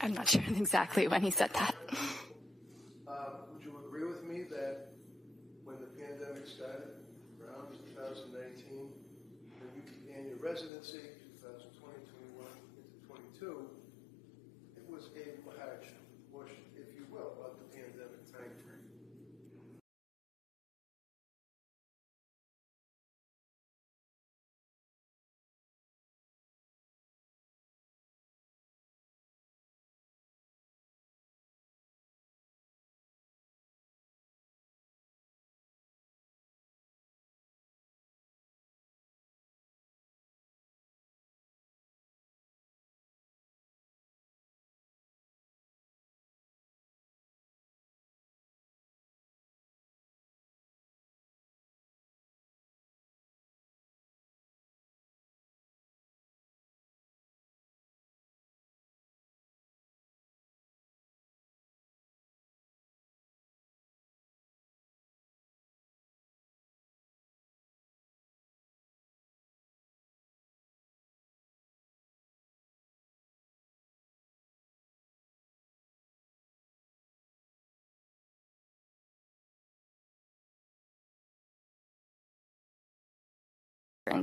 I'm not sure exactly when he said that. Would you agree with me that when the pandemic started, around 2019, when you began your residency, 2020, 21, into 22, it was a large portion, if you will, of the pandemic time frame?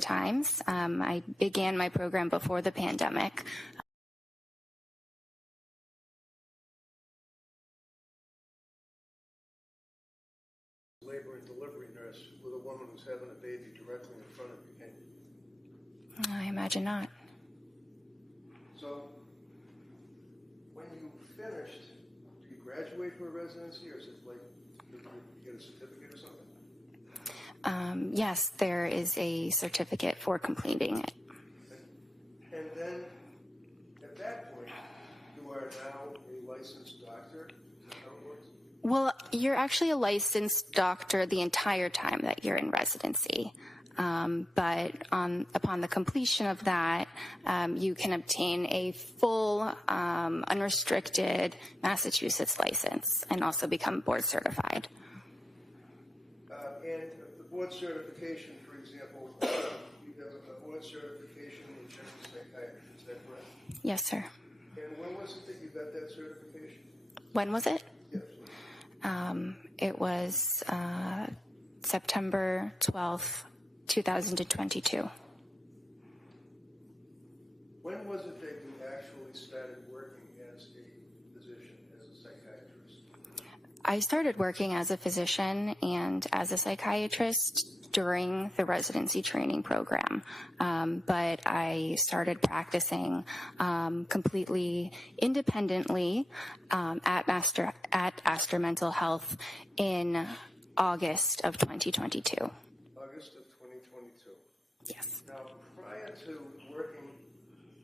Times. I began my program before the pandemic. Labor and delivery nurse with a woman who's having a baby directly in front of you, can you? I imagine not. So, when you finished, did you graduate from a residency, or is it like you get a certificate or something? Yes, there is a certificate for completing it. And then, at that point, you are now a licensed doctor? Is that how it works? Well, you're actually a licensed doctor the entire time that you're in residency. But upon the completion of that, you can obtain a full, unrestricted Massachusetts license and also become board certified. And the board certification, for example, you have a board certification in general psychiatry, is that correct? Yes, sir. And when was it that you got that certification? When was it? Yes. It was September 12th, 2022. When was it that you actually started working as a physician, as a psychiatrist? I started working as a physician and as a psychiatrist during the residency training program, but I started practicing completely independently at Astor Mental Health in August of 2022. August of 2022. Yes. Now, prior to working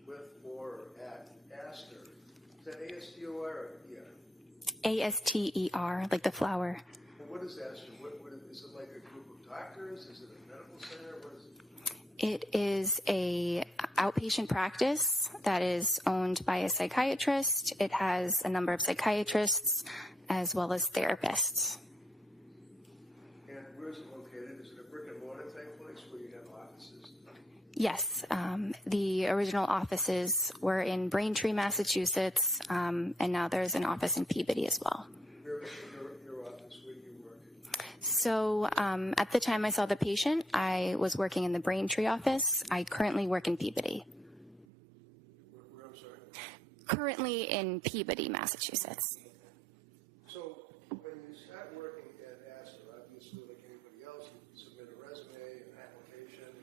with or at Astor, is that A-S-T-O-R or E-R? A-S-T-E-R, like the flower. And what is Astor? What is it, like a group of doctors? Is it a medical center? What is it? It is a outpatient practice that is owned by a psychiatrist. It has a number of psychiatrists as well as therapists. And where is it located? Is it a brick and mortar type place where you have offices? Yes, the original offices were in Braintree, Massachusetts, and now there's an office in Peabody as well. Where is your office? Where do you work? So at the time I saw the patient, I was working in the Braintree office. I currently work in Peabody. Where, I'm sorry? Currently in Peabody, Massachusetts. So when you start working at Astor, obviously like anybody else, you submit a resume, an application,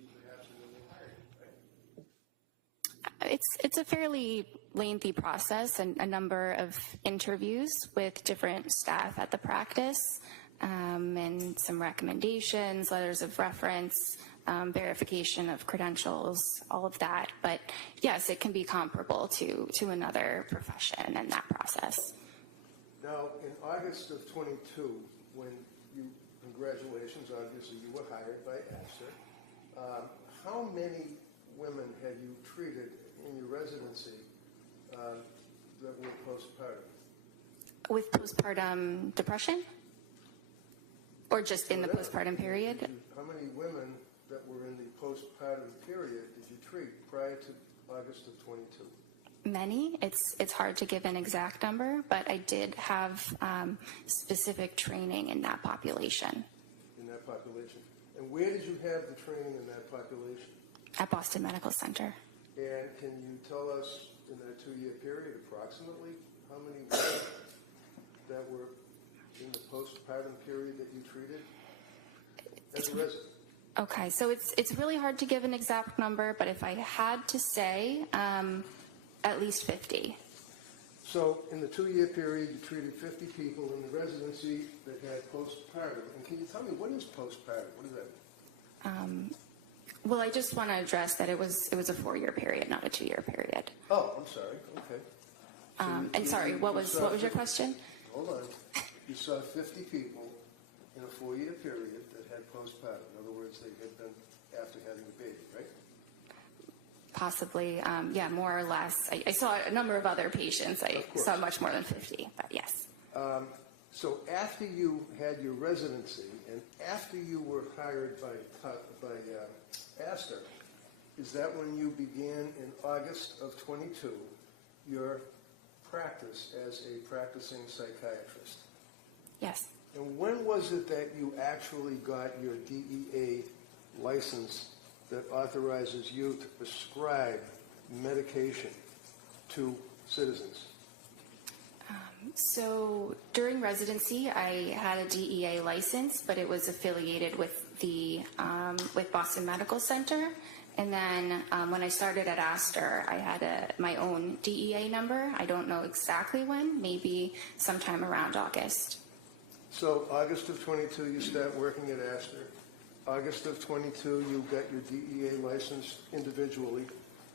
you perhaps will be hired, right? It's a fairly lengthy process and a number of interviews with different staff at the practice, and some recommendations, letters of reference, verification of credentials, all of that. But yes, it can be comparable to another profession in that process. Now, in August of 22, when you, congratulations, obviously you were hired by Astor, how many women had you treated in your residency that were postpartum? With postpartum depression? Or just in the postpartum period? How many women that were in the postpartum period did you treat prior to August of 22? many. It's hard to give an exact number, but I did have specific training in that population. In that population. And where did you have the training in that population? At Boston Medical Center. And can you tell us in that 2-year period approximately how many women that were in the postpartum period that you treated as a resident? Okay, so it's really hard to give an exact number, but if I had to say, at least 50. So in the 2-year period, you treated 50 people in the residency that had postpartum. And can you tell me, what is postpartum? What does that mean? Well, I just want to address that it was a 4-year period, not a 2-year period. Oh, I'm sorry. Okay. So And sorry, what was your question? Hold on. You saw 50 people in a 4-year period that had postpartum. In other words, they had been after having a baby, right? Possibly, yeah, more or less. I saw a number of other patients. I saw much more than 50, but yes. So after you had your residency and after you were hired by Astor, is that when you began in August of 22 your practice as a practicing psychiatrist? Yes. And when was it that you actually got your DEA license that authorizes you to prescribe medication to citizens? So during residency, I had a DEA license, but it was affiliated with the with Boston Medical Center. And then when I started at Astor, I had my own DEA number. I don't know exactly when, maybe sometime around August. So August of 22, you start working at Astor. August of 22, you got your DEA license individually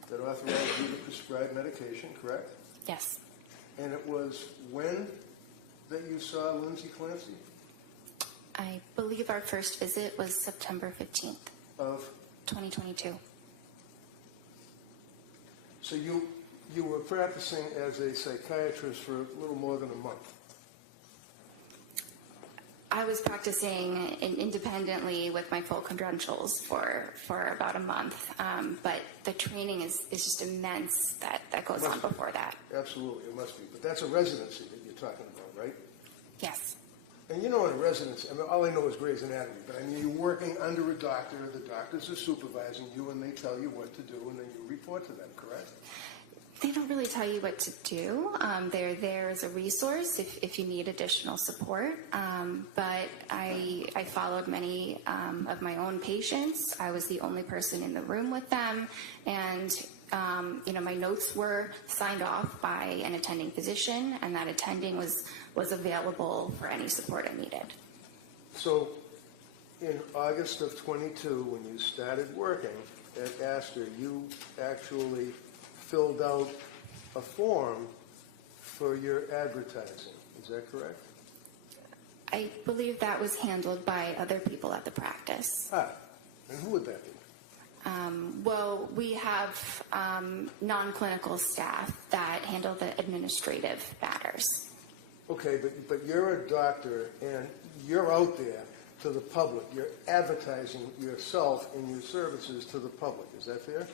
that authorized you to prescribe medication, correct? Yes. And it was when that you saw Lindsay Clancy? I believe our first visit was September 15th Of? 2022. So you were practicing as a psychiatrist for a little more than a month. I was practicing independently with my full credentials for about a month, but the training is just immense that goes on before that. Absolutely, it must be. But that's a residency that you're talking about, right? Yes. And you know, in a residency, I mean, all I know is Grey's Anatomy, but I mean, you're working under a doctor, the doctors are supervising you, and they tell you what to do, and then you report to them, correct? They don't really tell you what to do. They're there as a resource if you need additional support. But I followed many of my own patients. I was the only person in the room with them. And, my notes were signed off by an attending physician, and that attending was available for any support I needed. So in August of 22, when you started working at Astor, you actually filled out a form for your advertising. Is that correct? I believe that was handled by other people at the practice. And who would that be? Well, we have non-clinical staff that handle the administrative matters. Okay, but you're a doctor and you're out there to the public. You're advertising yourself and your services to the public. Is that fair?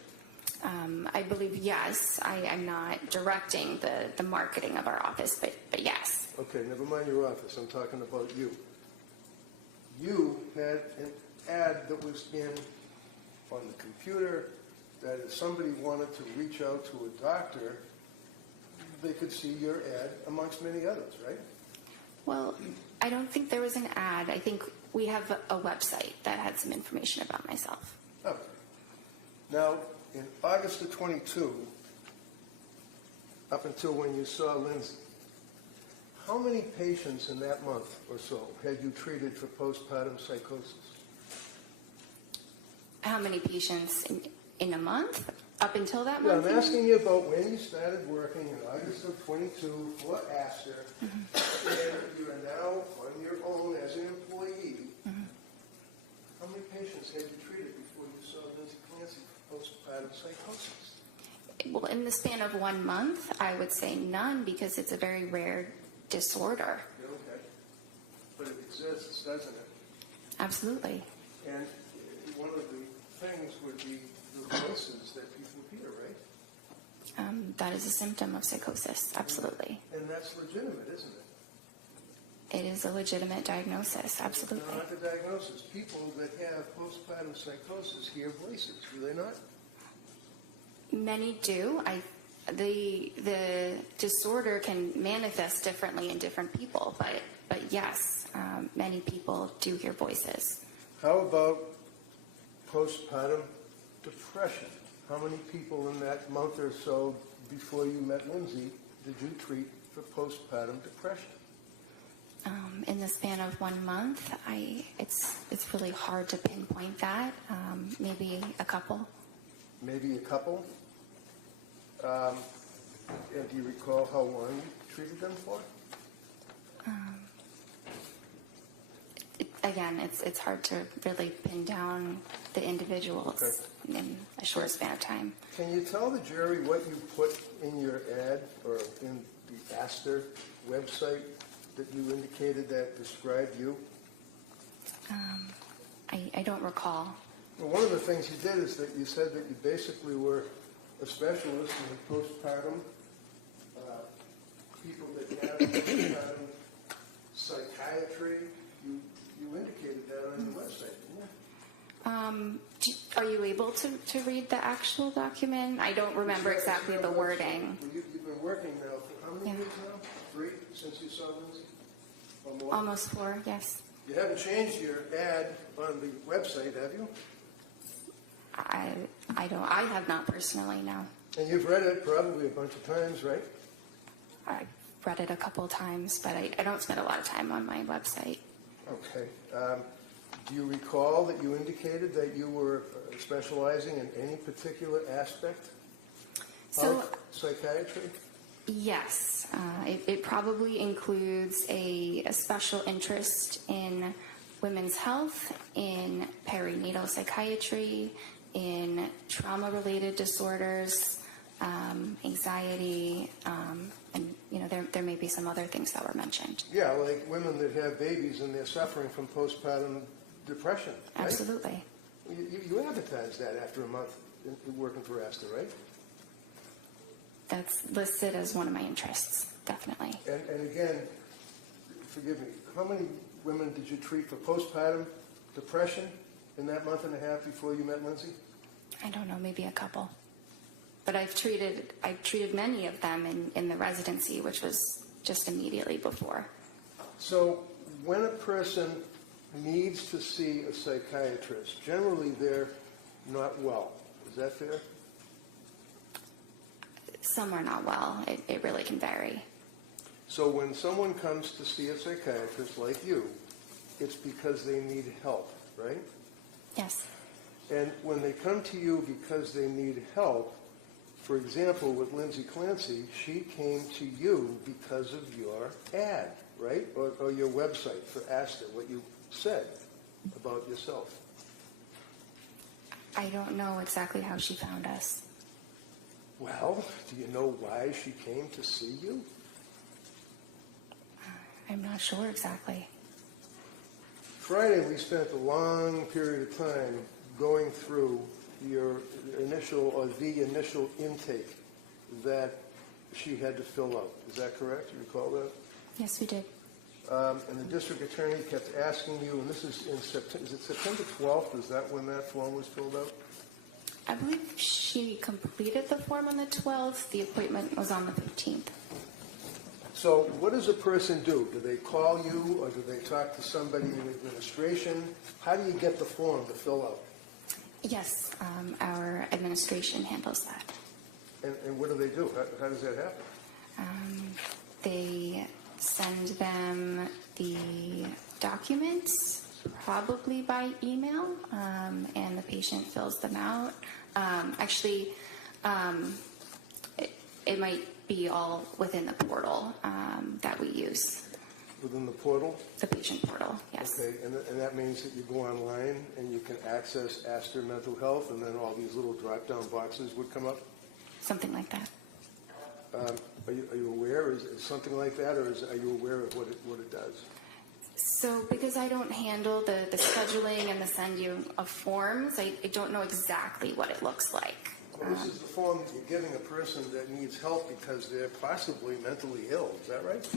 I believe yes. I'm not directing the marketing of our office, but yes. Okay, never mind your office. I'm talking about you. You had an ad that was on the computer that if somebody wanted to reach out to a doctor, they could see your ad amongst many others, right? Well, I don't think there was an ad. I think we have a website that had some information about myself. Okay. Now, in August of 22, up until when you saw Lindsay, how many patients in that month or so had you treated for postpartum psychosis? How many patients in a month up until that Yeah, month? I'm asking you about when you started working in August of 22 for Astor, and you are now on your own as an employee. How many patients had you treated before you saw Lindsay Clancy for postpartum psychosis? Well, in the span of 1 month, I would say none because it's a very rare disorder. Okay. But it exists, doesn't it? Absolutely. And one of the things would be the voices that people hear, right? That is a symptom of psychosis, absolutely. And that's legitimate, isn't it? It is a legitimate diagnosis, absolutely. Not the diagnosis. People that have postpartum psychosis hear voices, do they not? Many do. The disorder can manifest differently in different people, but yes, many people do hear voices. How about postpartum depression? How many people in that month or so before you met Lindsay did you treat for postpartum depression? In the span of 1 month, it's really hard to pinpoint that. Maybe a couple. Maybe a couple? And do you recall how long you treated them for? Again, it's hard to really pin down the individuals in a short span of time. Can you tell the jury what you put in your ad or in the Astor website that you indicated that described you? I don't recall. Well, one of the things you did is that you said that you basically were a specialist in postpartum, people that have postpartum psychiatry. You indicated that on your website, didn't you? Are you able to read the actual document? I don't remember exactly the wording. Well, you've been working now for how many years now? 3 since you saw Lindsay? Or more? Almost 4, yes. You haven't changed your ad on the website, have you? I have not personally, no. And you've read it probably a bunch of times, right? I've read it a couple of times, but I don't spend a lot of time on my website. Okay. Do you recall that you indicated that you were specializing in any particular aspect of psychiatry? Yes. It probably includes a special interest in women's health, in perinatal psychiatry, in trauma-related disorders, anxiety, and there may be some other things that were mentioned. Yeah, like women that have babies and they're suffering from postpartum depression, right? Absolutely. You advertised that after a month working for Astor, right? That's listed as one of my interests, definitely. And again, forgive me, how many women did you treat for postpartum depression in that month and a half before you met Lindsay? I don't know, maybe a couple. But I've treated many of them in the residency, which was just immediately before. So when a person needs to see a psychiatrist, generally they're not well. Is that fair? Some are not well. It really can vary. So when someone comes to see a psychiatrist like you, it's because they need help, right? Yes. And when they come to you because they need help, for example, with Lindsay Clancy, she came to you because of your ad, right? Or your website for Astor, what you said about yourself. I don't know exactly how she found us. Well, do you know why she came to see you? I'm not sure exactly. Friday, we spent a long period of time going through your initial, or the initial intake that she had to fill out. Is that correct? You recall that? Yes, we did. And the district attorney kept asking you, and this is in September, is it September 12th? Is that when that form was filled out? I believe she completed the form on the 12th. The appointment was on the 15th. So what does a person do? Do they call you, or do they talk to somebody in administration? How do you get the form to fill out? Yes, our administration handles that. And what do they do? How does that happen? They send them the documents, probably by email, and the patient fills them out. Actually, it might be all within the portal that we use. Within the portal? The patient portal, yes. Okay, and that means that you go online and you can access Astor Mental Health, and then all these little drop-down boxes would come up? Something like that. Are you aware? Is something like that, or are you aware of what it does? So because I don't handle the scheduling and the sending of forms, I don't know exactly what it looks like. Well, this is the form that you're giving a person that needs help because they're possibly mentally ill. Is that right?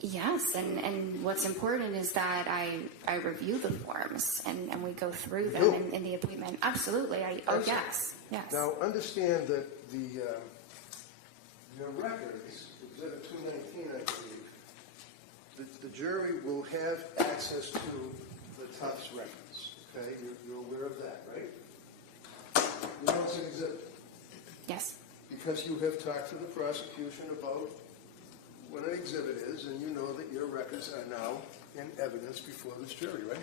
Yes, and what's important is that I review the forms and we go through them in the appointment. Absolutely. Yes. Now, understand that your records, Exhibit 219, I believe, the jury will have access to the Tufts records. Okay, you're aware of that, right? You know it's an exhibit. Yes. Because you have talked to the prosecution about what an exhibit is, and you know that your records are now in evidence before this jury, right?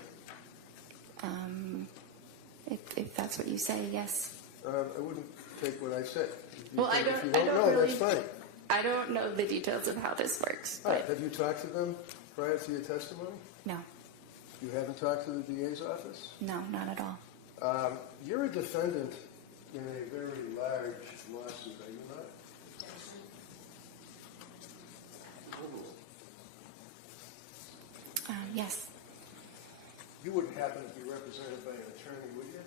If that's what you say, yes. I wouldn't take what I said. Well, If you I don't know, really, that's fine. I don't know the details of how this works. All right. But Have you talked to them prior to your testimony? no, You haven't talked to the DA's office? no, not at all. You're a defendant in a very large lawsuit, are you not? Yes, You wouldn't happen to be represented by an attorney, would you?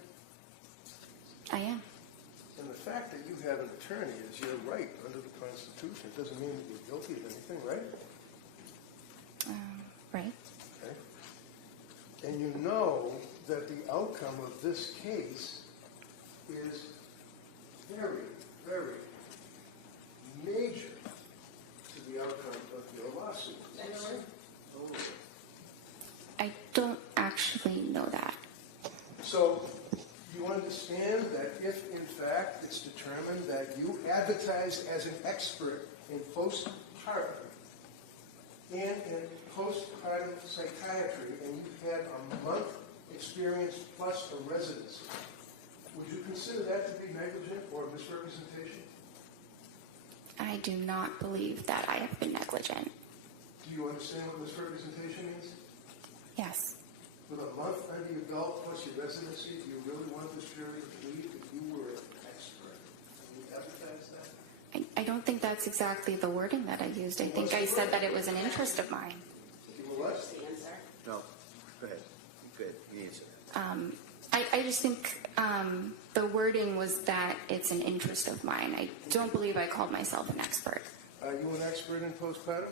I am. And the fact that you have an attorney is your right under the Constitution. It doesn't mean that you're guilty of anything, right? Right. Okay. And you know that the outcome of this case is very, very major to the outcome of your lawsuit. Is that right? Oh. I don't actually know that. So you understand that if, in fact, it's determined that you advertised as an expert in postpartum and in postpartum psychiatry, and you've had a month experience plus a residency, would you consider that to be negligent or misrepresentation? I do not believe that I have been negligent. Do you understand what misrepresentation means? Yes. With a month under your belt plus your residency, do you really want this jury to believe that you were an expert? Can you advertise that? I don't think that's exactly the wording that I used. I think I said that it was an interest of mine. You were what? No. Go ahead. Good. You answer. I just think the wording was that it's an interest of mine. I don't believe I called myself an expert. Are you an expert in postpartum?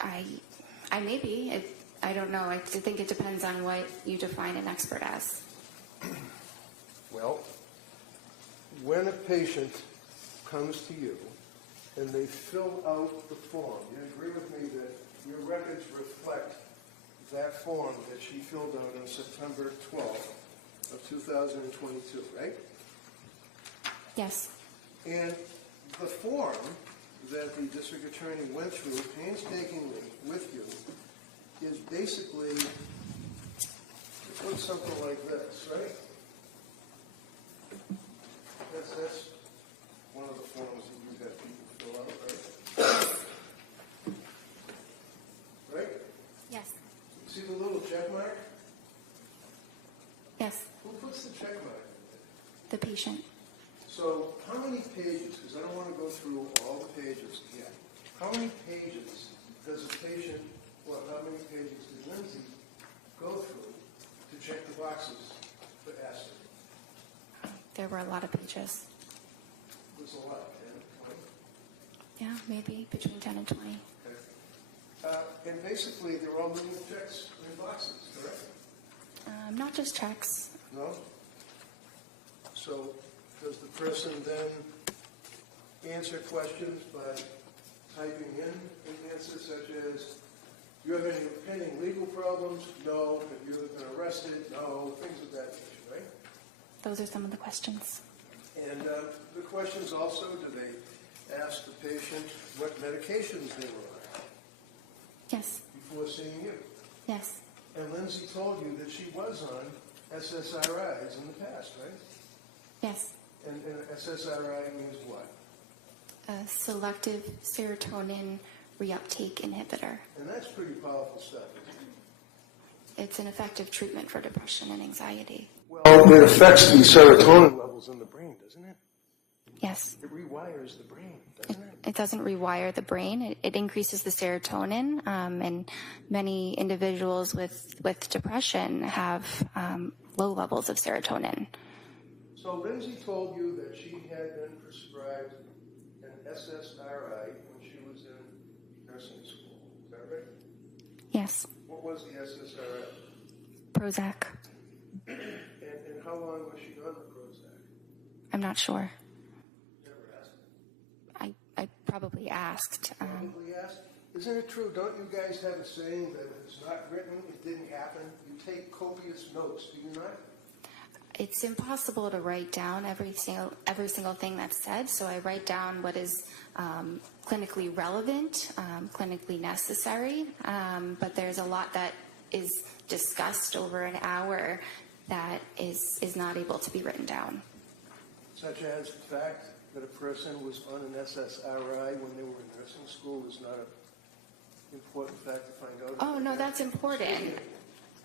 I may be. I don't know. I think it depends on what you define an expert as. Well, when a patient comes to you and they fill out the form, you agree with me that your records reflect that form that she filled out on September 12th of 2022, right? Yes. And the form that the district attorney went through painstakingly with you is basically, it looks something like this, right? That's one of the forms that you have people fill out, right? Right? Yes. See the little check mark? Yes. Who puts the check mark? The patient. So how many pages, because I don't want to go through all the pages yet, how many pages does a patient, well, how many pages did Lindsay go through to check the boxes for acid? There were a lot of pages. It was a lot, 10, 20? Yeah, maybe between 10 and 20. Okay. And basically, they're all little checks in boxes, correct? Not just checks. No? So does the person then answer questions by typing in an answer such as, do you have any pending legal problems? No. Have you ever been arrested? No. Things of that nature, right? Those are some of the questions. And the questions also, do they ask the patient what medications they were on Yes. before seeing you? Yes. And Lindsay told you that she was on SSRIs in the past, right? Yes. And SSRI means what? A selective serotonin reuptake inhibitor. And that's pretty powerful stuff, isn't it? It's an effective treatment for depression and anxiety. Well, it affects the serotonin levels in the brain, doesn't it? Yes. It rewires the brain, doesn't it? It doesn't rewire the brain. It increases the serotonin, and many individuals with depression have low levels of serotonin. So Lindsay told you that she had been prescribed an SSRI when she was in nursing school. Is that right? Yes. What was the SSRI? Prozac. And how long was she on the Prozac? I'm not sure. Never asked. I probably asked. Probably asked. Isn't it true? Don't you guys have a saying that if it's not written, it didn't happen? You take copious notes, do you not? It's impossible to write down every single thing that's said, so I write down what is clinically relevant, clinically necessary, but there's a lot that is discussed over an hour that is not able to be written down. Such as the fact that a person was on an SSRI when they were in nursing school is not an important fact to find out. Oh, no, that's important.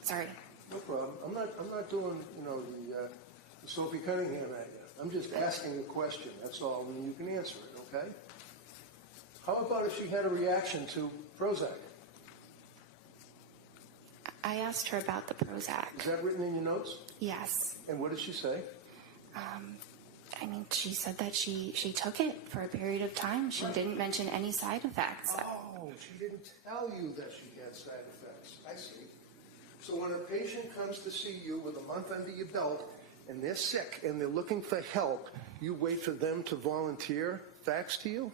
Sorry. No problem. I'm not doing, the Sophie Cunningham at you. I'm just asking a question. That's all, and you can answer it, okay? How about if she had a reaction to Prozac? I asked her about the Prozac. Is that written in your notes? Yes. And what did she say? She said that she took it for a period of time. She didn't mention any side effects. Oh, she didn't tell you that she had side effects. I see. So when a patient comes to see you with a month under your belt and they're sick and they're looking for help, you wait for them to volunteer facts to you?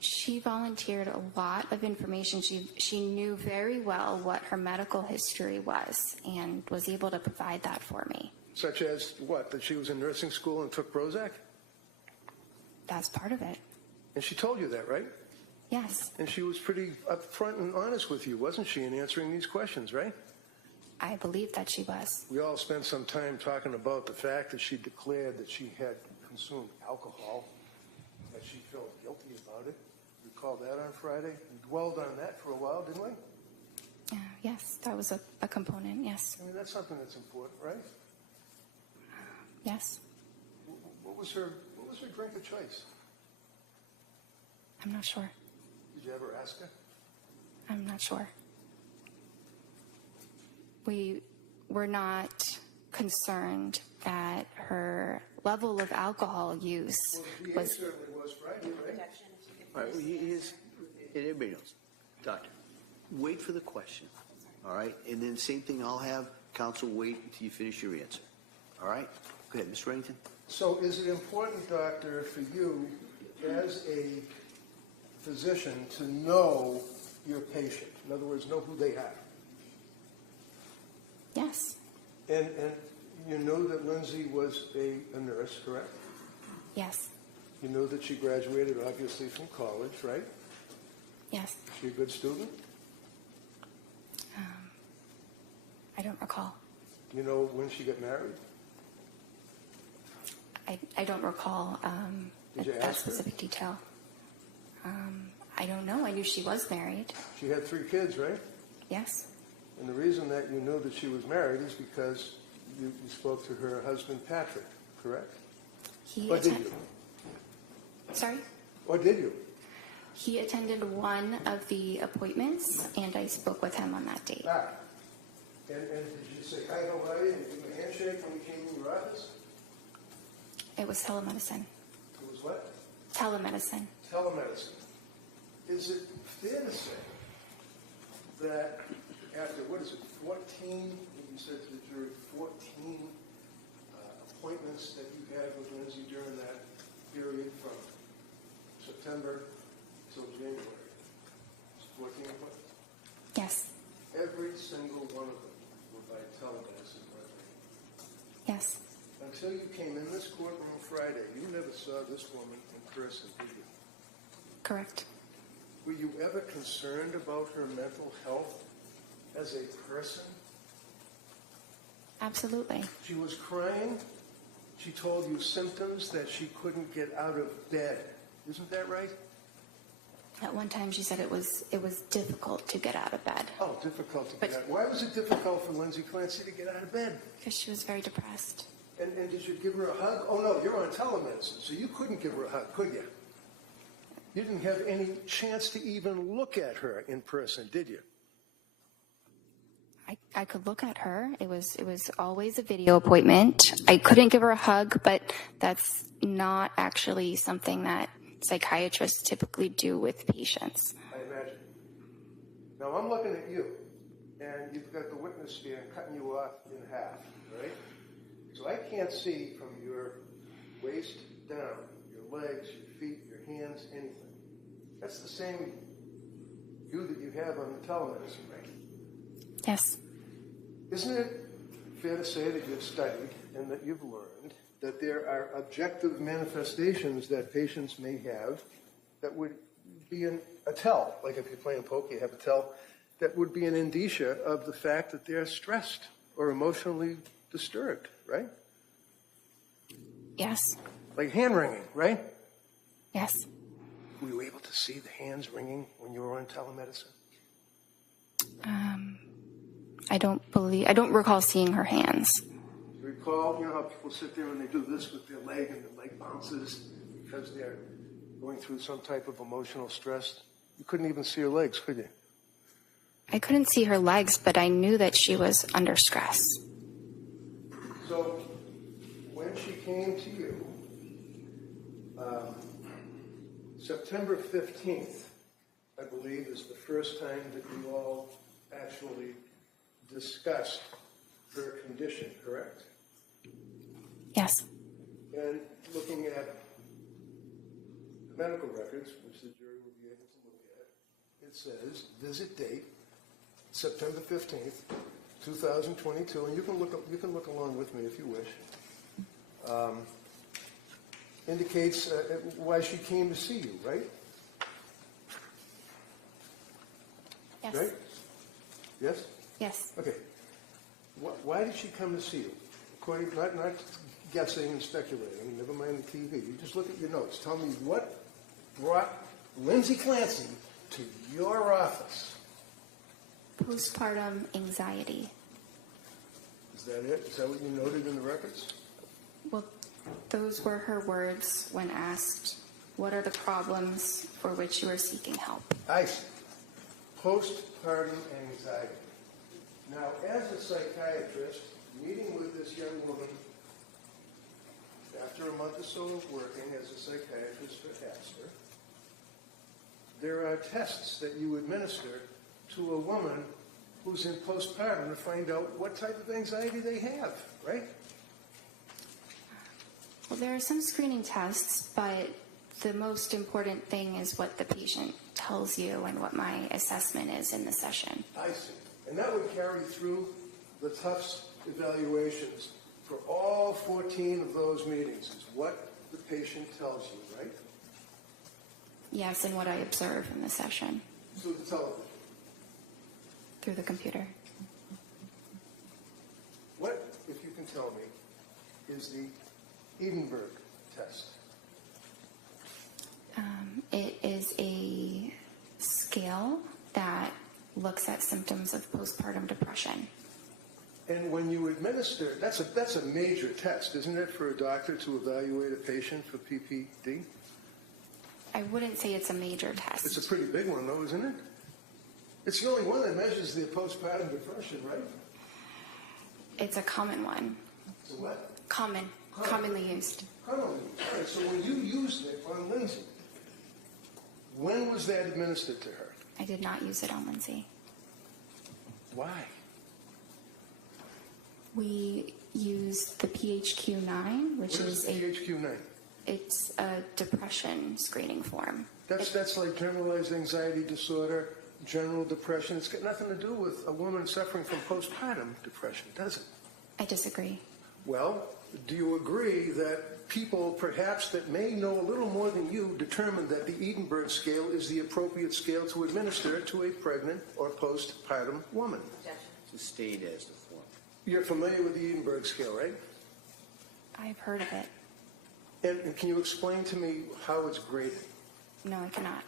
She volunteered a lot of information. She knew very well what her medical history was and was able to provide that for me. Such as what? That she was in nursing school and took Prozac? That's part of it. And she told you that, right? Yes. And she was pretty upfront and honest with you, wasn't she, in answering these questions, right? I believe that she was. We all spent some time talking about the fact that she declared that she had consumed alcohol, that she felt guilty about it. Recall that on Friday? We dwelled on that for a while, didn't we? Yes, that was a component, yes. I mean, that's something that's important, right? Yes. What was her drink of choice? I'm not sure. Did you ever ask her? I'm not sure. We were not concerned that her level of alcohol use Well, the PA was... certainly was Friday, right? All right, well, everybody knows. Doctor, wait for the question, all right? And then same thing, I'll have counsel wait until you finish your answer, all right? Go ahead, Mr. Reddington. So is it important, doctor, for you as a physician to know your patient? In other words, know who they are? Yes. And you knew that Lindsay was a nurse, correct? Yes. You knew that she graduated, obviously, from college, right? Yes. She a good student? I don't recall. You know when she got married? I don't recall Did you that ask her? specific detail. I don't know. I knew she was married. She had 3 kids, right? Yes. And the reason that you knew that she was married is because you spoke to her husband, Patrick, correct? Or did you? Sorry? Or did you? He attended one of the appointments, and I spoke with him on that date. Ah. And did you say, hi, how are you? And give him a handshake when he came in your office? It was telemedicine. It was what? Telemedicine. Telemedicine. Is it fair to say that after, 14, you said to the jury, 14 appointments that you had with Lindsay during that period from September till January? 14 appointments? Yes. Every single one of them were by telemedicine, weren't they? Yes. Until you came in this courtroom Friday, you never saw this woman in person, did you? Correct. Were you ever concerned about her mental health as a person? Absolutely. She was crying. She told you symptoms that she couldn't get out of bed. Isn't that right? At one time, she said it was difficult to get out of bed Oh, difficult to get out. Why was it difficult for Lindsay Clancy to get out of bed? because she was very depressed. And did you give her a hug? Oh, no, you're on telemedicine, so you couldn't give her a hug, could you? You didn't have any chance to even look at her in person, did you? I could look at her. It was always a video appointment. I couldn't give her a hug, but that's not actually something that psychiatrists typically do with patients. I imagine. Now I'm looking at you, and you've got the witness stand cutting you off in half, right? So I can't see from your waist down, your legs, your feet, your hands, anything. That's the same view that you have on the telemedicine, right? Yes. Isn't it fair to say that you've studied and that you've learned that there are objective manifestations that patients may have that would be a tell, like if you're playing poker, you have a tell, that would be an indicia of the fact that they're stressed or emotionally disturbed, right? Yes. Like hand wringing, right? Yes. Were you able to see the hands wringing when you were on telemedicine? I don't recall seeing her hands. You recall, you know how people sit there and they do this with their leg and the leg bounces because they're going through some type of emotional stress? You couldn't even see her legs, could you? I couldn't see her legs, but I knew that she was under stress. So when she came to you, September 15th, I believe, is the first time that you all actually discussed her condition, correct? Yes. And looking at the medical records, which the jury will be able to look at, it says, visit date, September 15th, 2022, and you can look along with me if you wish. Indicates why she came to see you, right? Yes. Right? Yes? Yes. Okay. Why did she come to see you? According, not guessing and speculating, never mind the TV. You just look at your notes. Tell me what brought Lindsay Clancy to your office. Postpartum anxiety. Is that it? Is that what you noted in the records? Well, those were her words when asked, what are the problems for which you are seeking help? I see. Postpartum anxiety. Now, as a psychiatrist, meeting with this young woman after a month or so of working as a psychiatrist for Asper, there are tests that you administer to a woman who's in postpartum to find out what type of anxiety they have, right? Well, there are some screening tests, but the most important thing is what the patient tells you and what my assessment is in the session. I see. And that would carry through the Tufts evaluations for all 14 of those meetings, is what the patient tells you, right? Yes, and what I observe in the session Through the television. through the computer. What, if you can tell me, is the Edinburgh test? It is a scale that looks at symptoms of postpartum depression. And when you administer, that's a major test, isn't it, for a doctor to evaluate a patient for PPD? I wouldn't say it's a major test. It's a pretty big one, though, isn't it? It's the only one that measures the postpartum depression, right? It's a common one. So what? Commonly used. Commonly. All right, so when you used it on Lindsay, when was that administered to her? I did not use it on Lindsay. Why? We used the PHQ-9, which is a PHQ-9? it's a depression screening form. That's like generalized anxiety disorder, general depression. It's got nothing to do with a woman suffering from postpartum depression, does it? I disagree. Well, do you agree that people perhaps that may know a little more than you determined that the Edinburgh scale is the appropriate scale to administer to a pregnant or postpartum woman? To state as the form. You're familiar with the Edinburgh scale, right? I've heard of it. And can you explain to me how it's graded? No, I cannot.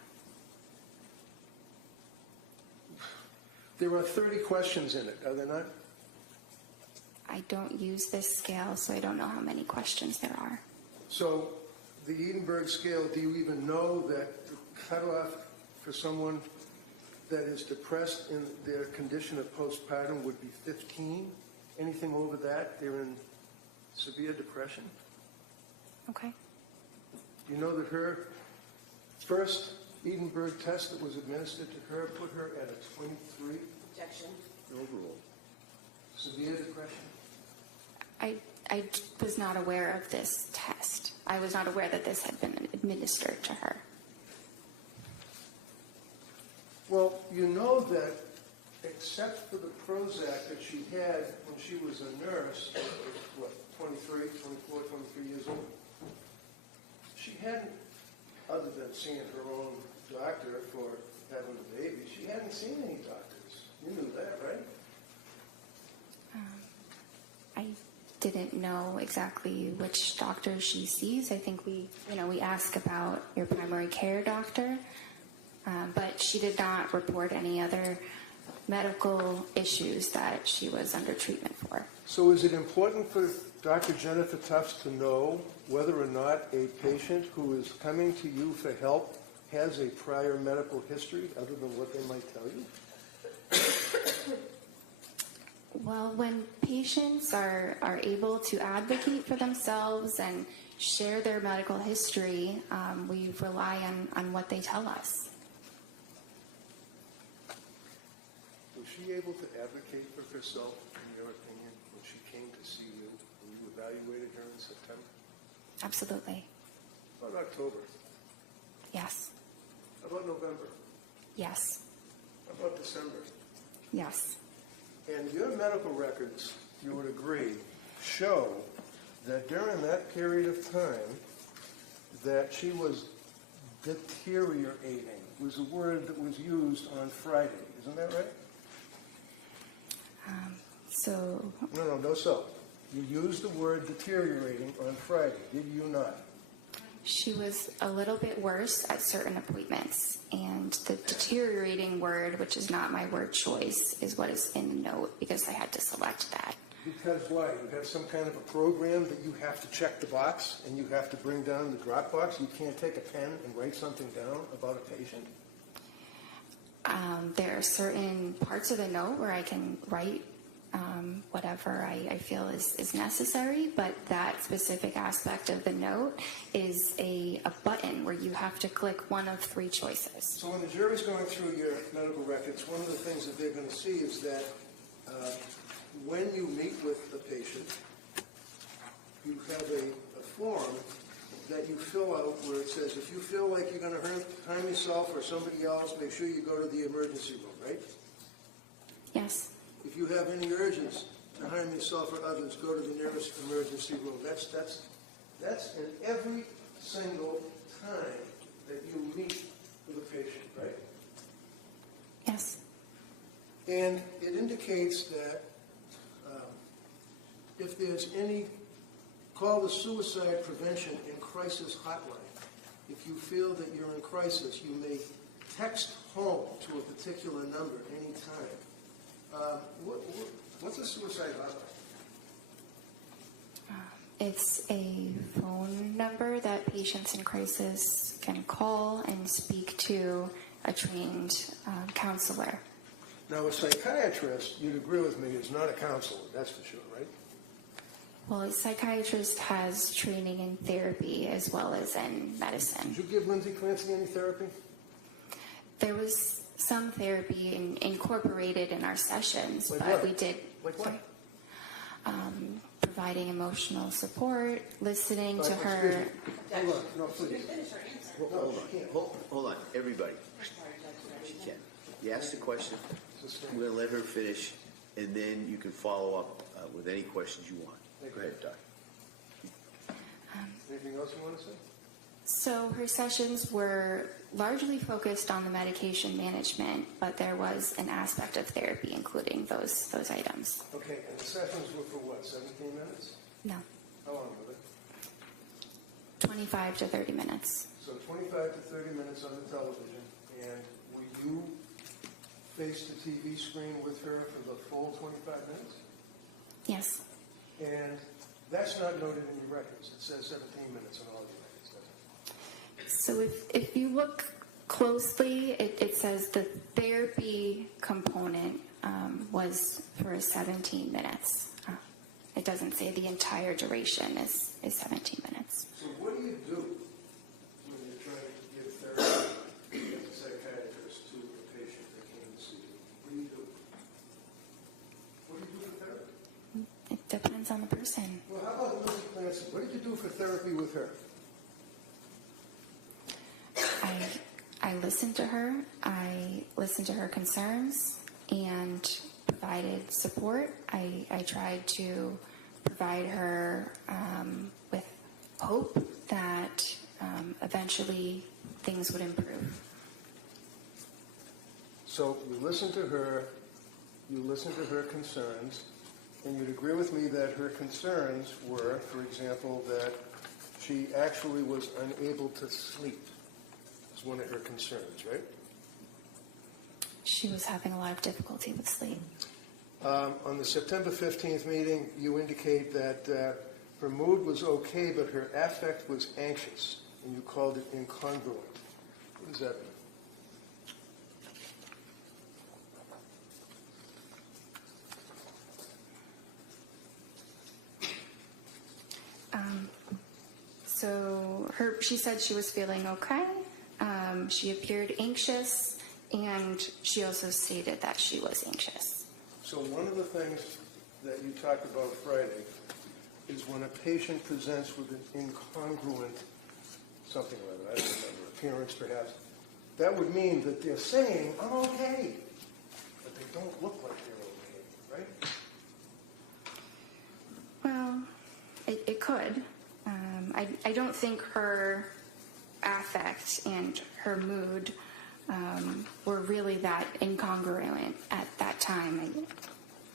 There are 30 questions in it, are there not? I don't use this scale, so I don't know how many questions there are. So the Edinburgh scale, do you even know that the cutoff for someone that is depressed in their condition of postpartum would be 15. Anything over that, they're in severe depression. Okay. You know that her first Edinburgh test that was administered to her put her at a 23 Objection. Overall. severe depression. I was not aware of this test. I was not aware that this had been administered to her. Well, you know that except for the Prozac that she had when she was a nurse, what, 23, 24, 23 years old, she hadn't, other than seeing her own doctor for having a baby, she hadn't seen any doctors. You knew that, right? I didn't know exactly which doctor she sees. I think we ask about your primary care doctor, but she did not report any other medical issues that she was under treatment for. So is it important for Dr. Jennifer Tufts to know whether or not a patient who is coming to you for help has a prior medical history other than what they might tell you? Well, when patients are able to advocate for themselves and share their medical history, we rely on what they tell us. Was she able to advocate for herself, in your opinion, when she came to see you, when you evaluated her in September? Absolutely. How about October? Yes. How about November? Yes. How about December? Yes. And your medical records, you would agree, show that during that period of time that she was deteriorating, was a word that was used on Friday. Isn't that right? So, No, so. You used the word deteriorating on Friday, did you not? she was a little bit worse at certain appointments, and the deteriorating word, which is not my word choice, is what is in the note because I had to select that. Because why? You have some kind of a program that you have to check the box and you have to bring down the drop box. You can't take a pen and write something down about a patient. There are certain parts of the note where I can write whatever I feel is necessary, but that specific aspect of the note is a button where you have to click one of three choices. So when the jury's going through your medical records, one of the things that they're going to see is that when you meet with the patient, you have a form that you fill out where it says, if you feel like you're going to harm yourself or somebody else, make sure you go to the emergency room, right? Yes. If you have any urges to harm yourself or others, go to the nearest emergency room. That's in every single time that you meet with a patient, right? Yes. And it indicates that if there's any, call the Suicide Prevention and Crisis Hotline. If you feel that you're in crisis, you may text home to a particular number anytime. What's a suicide hotline? It's a phone number that patients in crisis can call and speak to a trained counselor. Now, a psychiatrist, you'd agree with me, is not a counselor, that's for sure, right? Well, a psychiatrist has training in therapy as well as in medicine. Did you give Lindsay Clancy any therapy? There was some therapy incorporated in our sessions, Like but what? we did Like what? providing emotional support, listening to Excuse her. me. Hold on, no, please. Finish her answer. No, Hold she can't. on, hold on, everybody. She can. You ask the question, we're going to let her finish, and then you can follow up with any questions you want. Go ahead, Doc. Anything else you want to say? So her sessions were largely focused on the medication management, but there was an aspect of therapy including those items. Okay, and the sessions were for what, 17 minutes? No, How long were they? 25 to 30 minutes. So 25 to 30 minutes on the television, and would you face the TV screen with her for the full 25 minutes? Yes. And that's not noted in your records. It says 17 minutes on all your records, doesn't it? So if you look closely, it says the therapy component was for 17 minutes. It doesn't say the entire duration is 17 minutes. So what do you do when you're trying to give therapy as a psychiatrist to a patient that came to see you? What do you do? What do you do for therapy? It depends on the person. Well, how about Lindsay Clancy? What did you do for therapy with her? I listened to her. I listened to her concerns and provided support. I tried to provide her with hope that eventually things would improve. So you listened to her concerns, and you'd agree with me that her concerns were, for example, that she actually was unable to sleep. Was one of her concerns, right? She was having a lot of difficulty with sleep. On the September 15th meeting, you indicate that her mood was okay, but her affect was anxious, and you called it incongruent. What does that mean? So she said she was feeling okay. She appeared anxious, and she also stated that she was anxious. So one of the things that you talked about Friday is when a patient presents with an incongruent something or other, I don't remember, appearance perhaps, that would mean that they're saying, I'm okay, but they don't look like they're okay, right? Well, it could. I don't think her affect and her mood were really that incongruent at that time.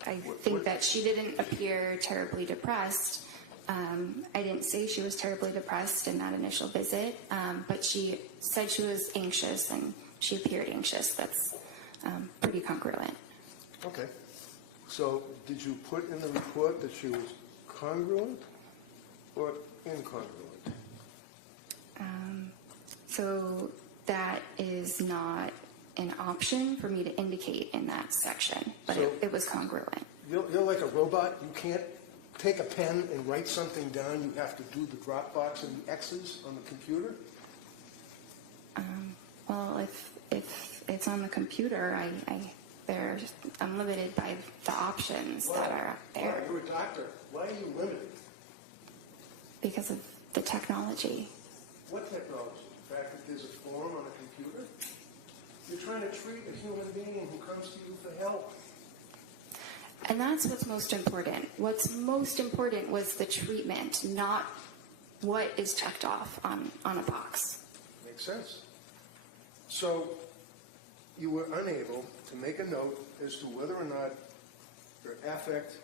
I think that she didn't appear terribly depressed. I didn't say she was terribly depressed in that initial visit, but she said she was anxious and she appeared anxious. That's pretty congruent. Okay. So did you put in the report that she was congruent or incongruent? So that is not an option for me to indicate in that section, but So- it was congruent. You're like a robot. You can't take a pen and write something down. You have to do the drop box and the X's on the computer. Well, if it's on the computer, I'm limited by the options that are there You're a doctor. Why are you limited? because of the technology. What technology? The fact that there's a form on a computer? You're trying to treat a human being who comes to you for help. And that's what's most important. What's most important was the treatment, not what is checked off on a box. Makes sense. So you were unable to make a note as to whether or not her affect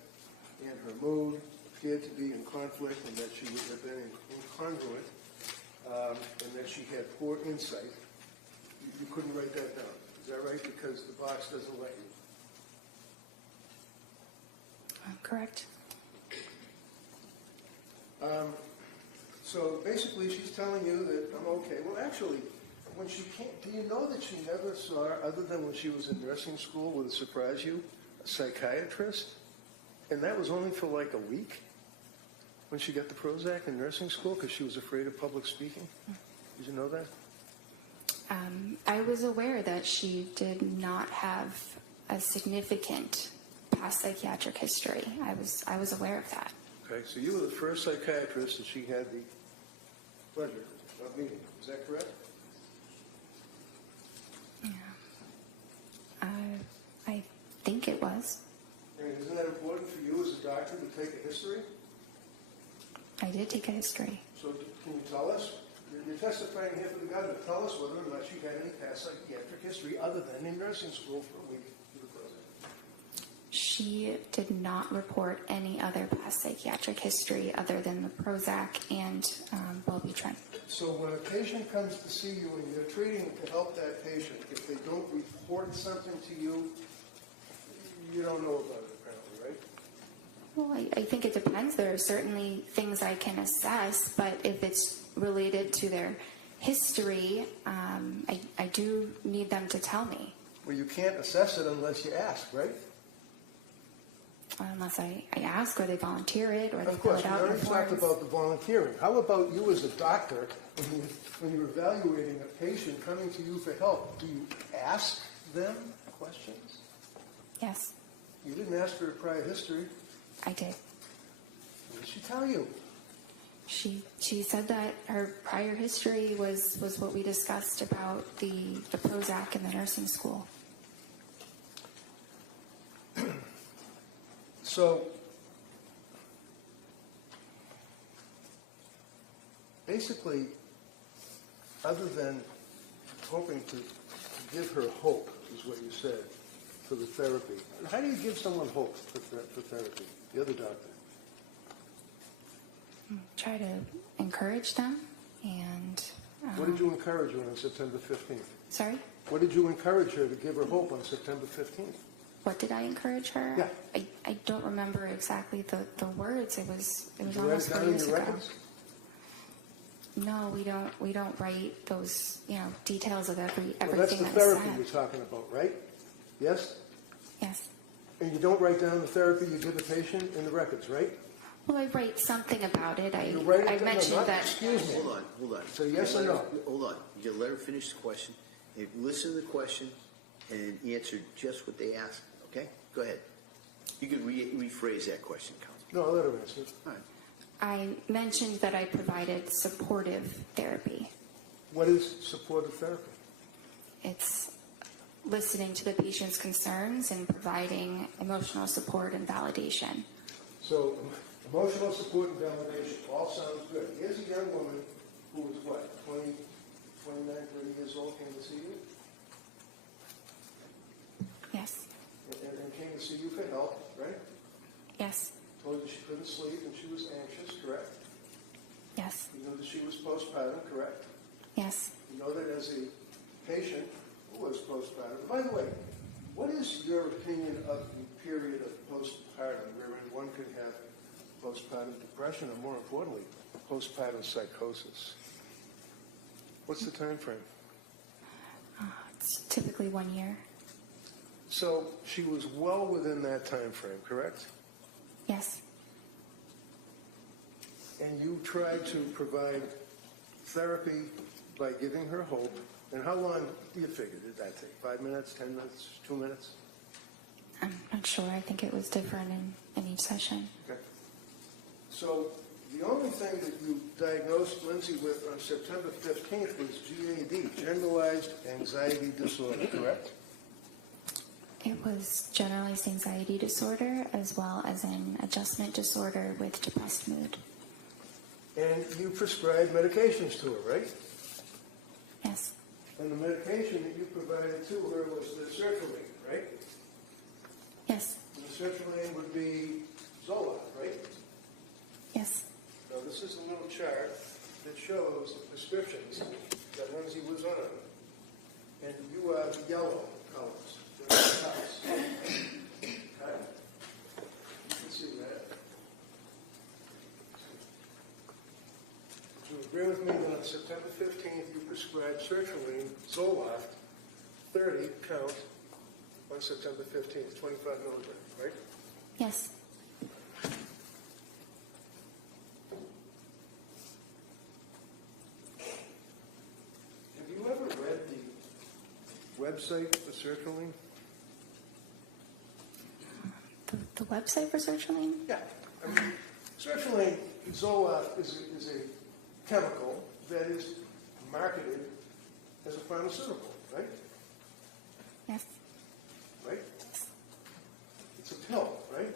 and her mood appeared to be in conflict and that she would have been incongruent and that she had poor insight. You couldn't write that down. Is that right? Because the box doesn't let you. Correct. So basically she's telling you that I'm okay. Well, actually, when she came, do you know that she never saw, other than when she was in nursing school, would it surprise you, a psychiatrist? And that was only for like a week when she got the Prozac in nursing school because she was afraid of public speaking? Did you know that? I was aware that she did not have a significant past psychiatric history. I was aware of that. Okay, so you were the first psychiatrist that she had the pleasure of meeting. Is that correct? Yeah. I think it was. And isn't that important for you as a doctor to take a history? I did take a history. So can you tell us? You're testifying here for the government. Tell us whether or not she had any past psychiatric history other than in nursing school for a week to the present. She did not report any other past psychiatric history other than the Prozac and Wellbutrin. So when a patient comes to see you and you're treating to help that patient, if they don't report something to you, you don't know about it apparently, right? Well, I think it depends. There are certainly things I can assess, but if it's related to their history, I do need them to tell me. Well, you can't assess it unless you ask, right? Unless I ask, or they volunteer it, or they Of fill course, it we out in already talked forms. about the volunteering. How about you as a doctor, when you're evaluating a patient coming to you for help, do you ask them questions? Yes, You didn't ask for a prior history. I did. What did she tell you? She said that her prior history was what we discussed about the Prozac in the nursing school. So, basically, other than hoping to give her hope, is what you said, for the therapy. How do you give someone hope for therapy? The other doctor. Try to encourage them, and What did you encourage her on September 15th? sorry, What did you encourage her to give her hope on September 15th? what did I encourage her? Yeah. I don't remember exactly the words. It was Did you write almost it 4 down in years your ago. records? No, we don't write those details of Well, that's everything the that's therapy said. you're talking about, right? Yes? Yes. And you don't write down the therapy you give the patient in the records, right? Well, I write something about it. You write it I down. mentioned No, that. Excuse me. Hold on. So yes You or let no? her- Hold on. You let her finish the question. You listen to the question and answer just what they asked, okay? Go ahead. You could rephrase that question, Counsel. No, I'll let her answer. All right. I mentioned that I provided supportive therapy. What is supportive therapy? It's listening to the patient's concerns and providing emotional support and validation. So, emotional support and validation, all sounds good. Here's a young woman who was what, 20, 29, 30 years old, came to see you? Yes. And came to see you for help, right? Yes. Told you she couldn't sleep and she was anxious, correct? Yes. You know that she was postpartum, correct? Yes. You know that as a patient who was postpartum. By the way, what is your opinion of the period of postpartum wherein one could have postpartum depression or, more importantly, postpartum psychosis? What's the time frame? It's typically 1 year. So she was well within that time frame, correct? Yes. And you tried to provide therapy by giving her hope. And how long do you figure did that take? 5 minutes, 10 minutes, 2 minutes? I'm not sure. I think it was different in each session. Okay. So the only thing that you diagnosed Lindsay with on September 15th was GAD, Generalized Anxiety Disorder, correct? It was generalized anxiety disorder as well as an adjustment disorder with depressed mood. And you prescribed medications to her, right? Yes. And the medication that you provided to her was the sertraline, right? Yes. And the sertraline would be Zoloft, right? Yes. Now, this is a little chart that shows the prescriptions that Lindsay was on. And you are the yellow colors. They're the tops. Okay? You can see that. Do you agree with me that on September 15th, you prescribed sertraline, Zoloft, 30 count, on September 15th, 25 milligrams, right? Yes. Have you ever read the website for sertraline? The website for sertraline? Yeah. I mean, sertraline, Zoloft, is a chemical that is marketed as a pharmaceutical, right? Yes. Right? It's a pill, right?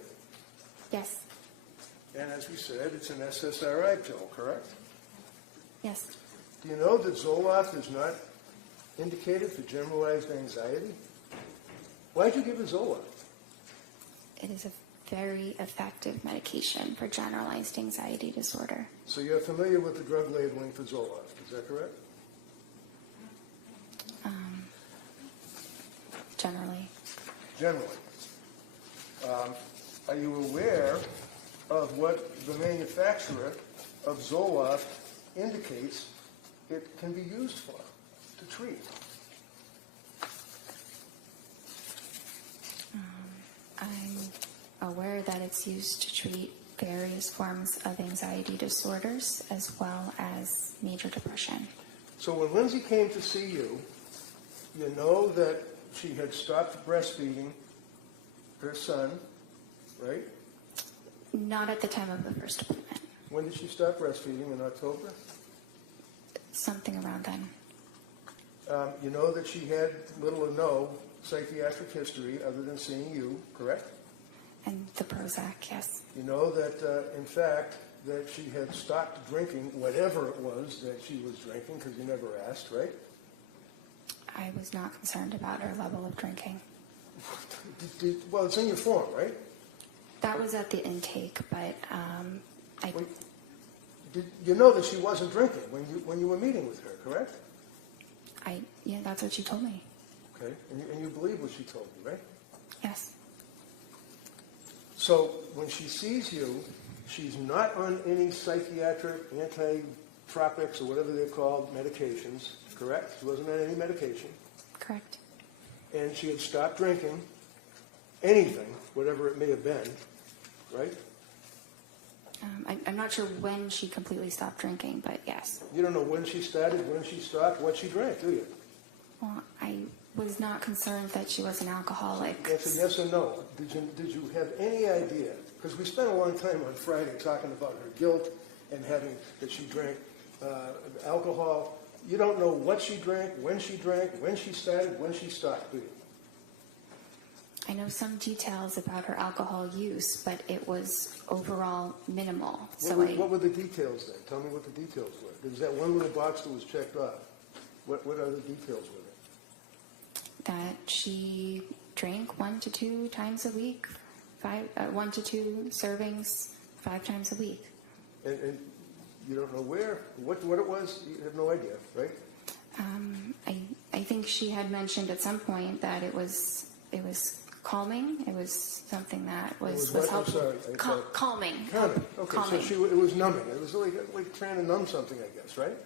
Yes. And as we said, it's an SSRI pill, correct? Yes. Do you know that Zoloft is not indicated for generalized anxiety? Why'd you give her Zoloft? It is a very effective medication for generalized anxiety disorder. So you're familiar with the drug labeling for Zoloft, is that correct? Generally. Generally. Are you aware of what the manufacturer of Zoloft indicates it can be used for, to treat? I'm aware that it's used to treat various forms of anxiety disorders as well as major depression. So when Lindsay came to see you, you know that she had stopped breastfeeding her son, right? Not at the time of the first appointment. When did she stop breastfeeding? In October? Something around then. You know that she had little or no psychiatric history other than seeing you, correct? And the Prozac, yes. You know that, in fact, that she had stopped drinking whatever it was that she was drinking, because you never asked, right? I was not concerned about her level of drinking. Well, it's in your form, right? That was at the intake, but You know that she wasn't drinking when you were meeting with her, correct? yeah, that's what she told me. Okay, and you believe what she told you, right? Yes. So when she sees you, she's not on any psychiatric antitropics or whatever they're called, medications, correct? She wasn't on any medication. Correct. And she had stopped drinking anything, whatever it may have been, right? I'm not sure when she completely stopped drinking, but yes. You don't know when she started, when she stopped, what she drank, do you? Well, I was not concerned that she was an alcoholic. Answer yes or no. Did you have any idea? Because we spent a long time on Friday talking about her guilt and having that she drank alcohol. You don't know what she drank, when she started, when she stopped, do you? I know some details about her alcohol use, but it was overall minimal. What were the details then? Tell me what the details were. There was that one little box that was checked off. What other details were there? That she drank 1 to 2 times a week, 1 to 2 servings 5 times a week. And you don't know what it was? You have no idea, right? I think she had mentioned at some point that it was calming. It was something that was helpful. Calming. Calming. Okay, Calming. so it was numbing. It was like trying to numb something, I guess, right?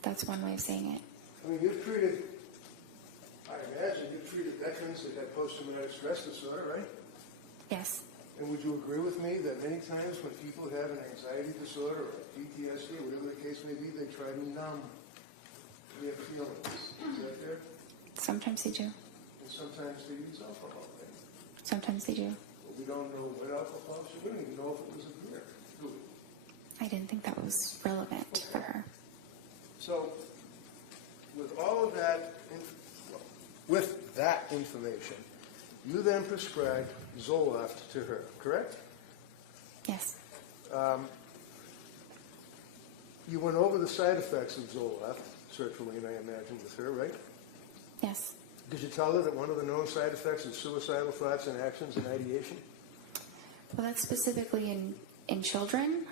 That's one way of saying it. I mean, I imagine you've treated veterans that have post-traumatic stress disorder, right? Yes. And would you agree with me that many times when people have an anxiety disorder or PTSD, or whatever the case may be, they try to numb their feelings? Is that fair? Sometimes they do. And sometimes they use alcohol, right? Sometimes they do. But we don't know what alcohol. We don't even know if it was a beer, do we? I didn't think that was relevant for her. So, with all of that, with that information, you then prescribed Zoloft to her, correct? Yes. You went over the side effects of Zoloft, sertraline, I imagine, with her, right? Yes. Did you tell her that one of the known side effects is suicidal thoughts and actions and ideation? Well, that's specifically in children,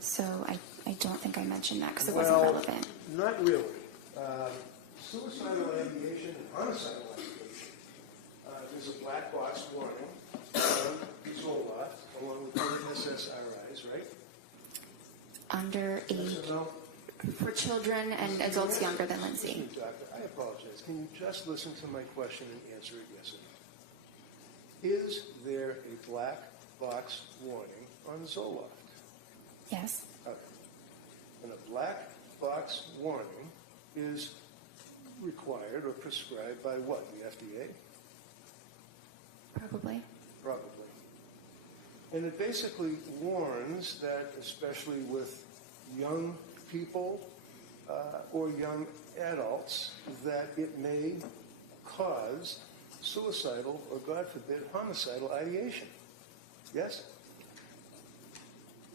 so I don't think I mentioned that because it wasn't relevant. Not really. Suicidal ideation and homicidal ideation is a black box warning on Zoloft, along with other SSRIs, right? Under age, Yes or no? for children and adults younger than Lindsay. Excuse me, Doctor, I apologize. Can you just listen to my question and answer it yes or no? Is there a black box warning on Zoloft? Yes. Okay. And a black box warning is required or prescribed by what? The FDA? Probably. Probably. And it basically warns that, especially with young people or young adults, that it may cause suicidal or, God forbid, homicidal ideation. Yes?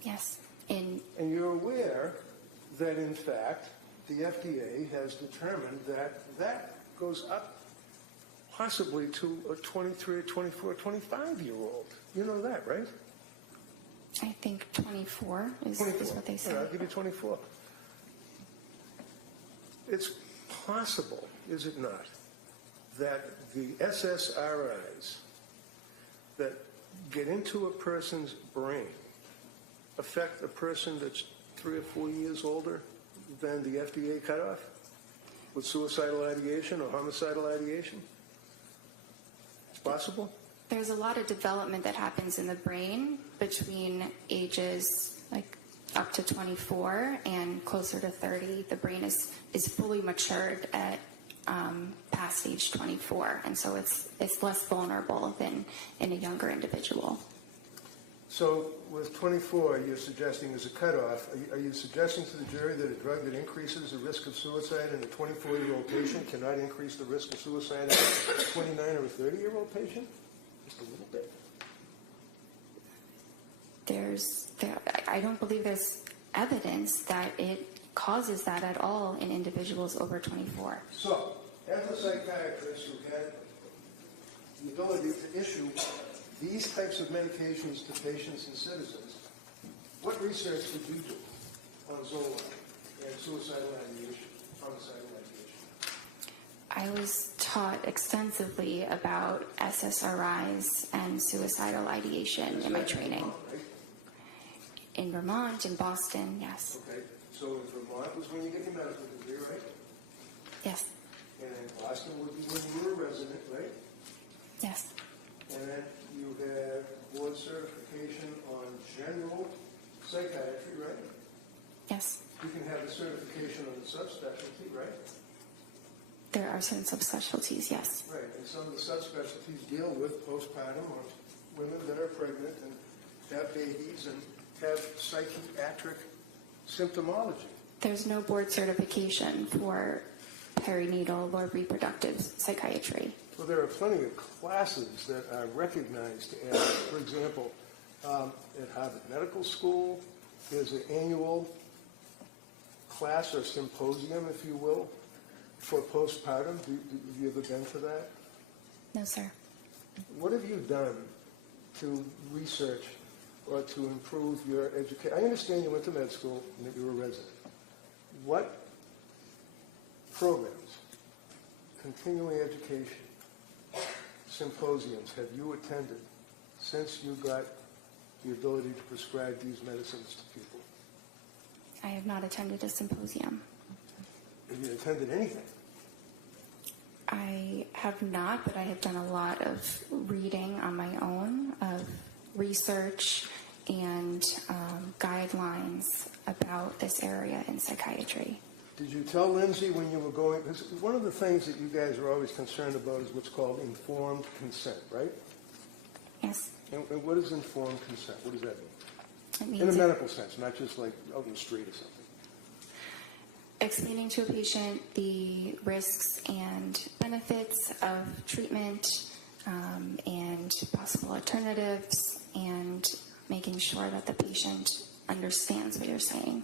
Yes. And you're aware that, in fact, the FDA has determined that that goes up possibly to a 23, 24, 25-year-old. You know that, right? I think 24 is what they say. Yeah, I'll give you 24. It's possible, is it not, that the SSRIs that get into a person's brain affect a person that's 3 or 4 years older than the FDA cutoff with suicidal ideation or homicidal ideation? It's possible? There's a lot of development that happens in the brain between ages like up to 24 and closer to 30. The brain is fully matured at past age 24, and so it's less vulnerable than in a younger individual. So with 24, you're suggesting as a cutoff, are you suggesting to the jury that a drug that increases the risk of suicide in a 24-year-old patient cannot increase the risk of suicide in a 29 or a 30-year-old patient? Just a little bit. I don't believe there's evidence that it causes that at all in individuals over 24. So, as a psychiatrist who had the ability to issue these types of medications to patients and citizens, what research did you do on Zoloft and suicidal ideation, homicidal ideation? I was taught extensively about SSRIs and suicidal ideation in my training. Right? In Vermont, in Boston, yes. Okay, so in Vermont was when you get your medical degree, right? Yes, And in Boston would be when you were a resident, right? yes, And then you had board certification on general psychiatry, right? yes. You can have a certification on the subspecialty, right? There are certain subspecialties, yes. Right, and some of the subspecialties deal with postpartum or women that are pregnant and have babies and have psychiatric symptomology. There's no board certification for perinatal or reproductive psychiatry. Well, there are plenty of classes that are recognized as, for example, at Harvard Medical School, there's an annual class or symposium, if you will, for postpartum. Have you ever been to that? No, sir. What have you done to research or to improve your education? I understand you went to med school and that you were a resident. What programs, continuing education, symposiums have you attended since you got the ability to prescribe these medicines to people? I have not attended a symposium. Have you attended anything? I have not, but I have done a lot of reading on my own, of research and guidelines about this area in psychiatry. Did you tell Lindsay when you were going, because one of the things that you guys are always concerned about is what's called informed consent, right? Yes. And what is informed consent? What does that mean? It means In a medical sense, not just like out in the street or something. explaining to a patient the risks and benefits of treatment and possible alternatives, and making sure that the patient understands what you're saying.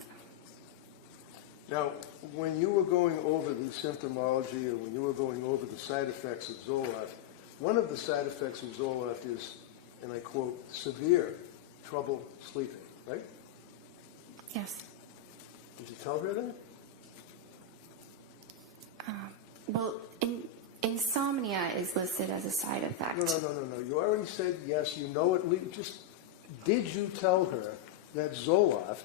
Now, when you were going over the symptomology or when you were going over the side effects of Zoloft, one of the side effects of Zoloft is, and I quote, severe trouble sleeping, right? Yes. Did you tell her that? Well, insomnia is listed as a side effect. No. You already said yes, you know it. Just, did you tell her that Zoloft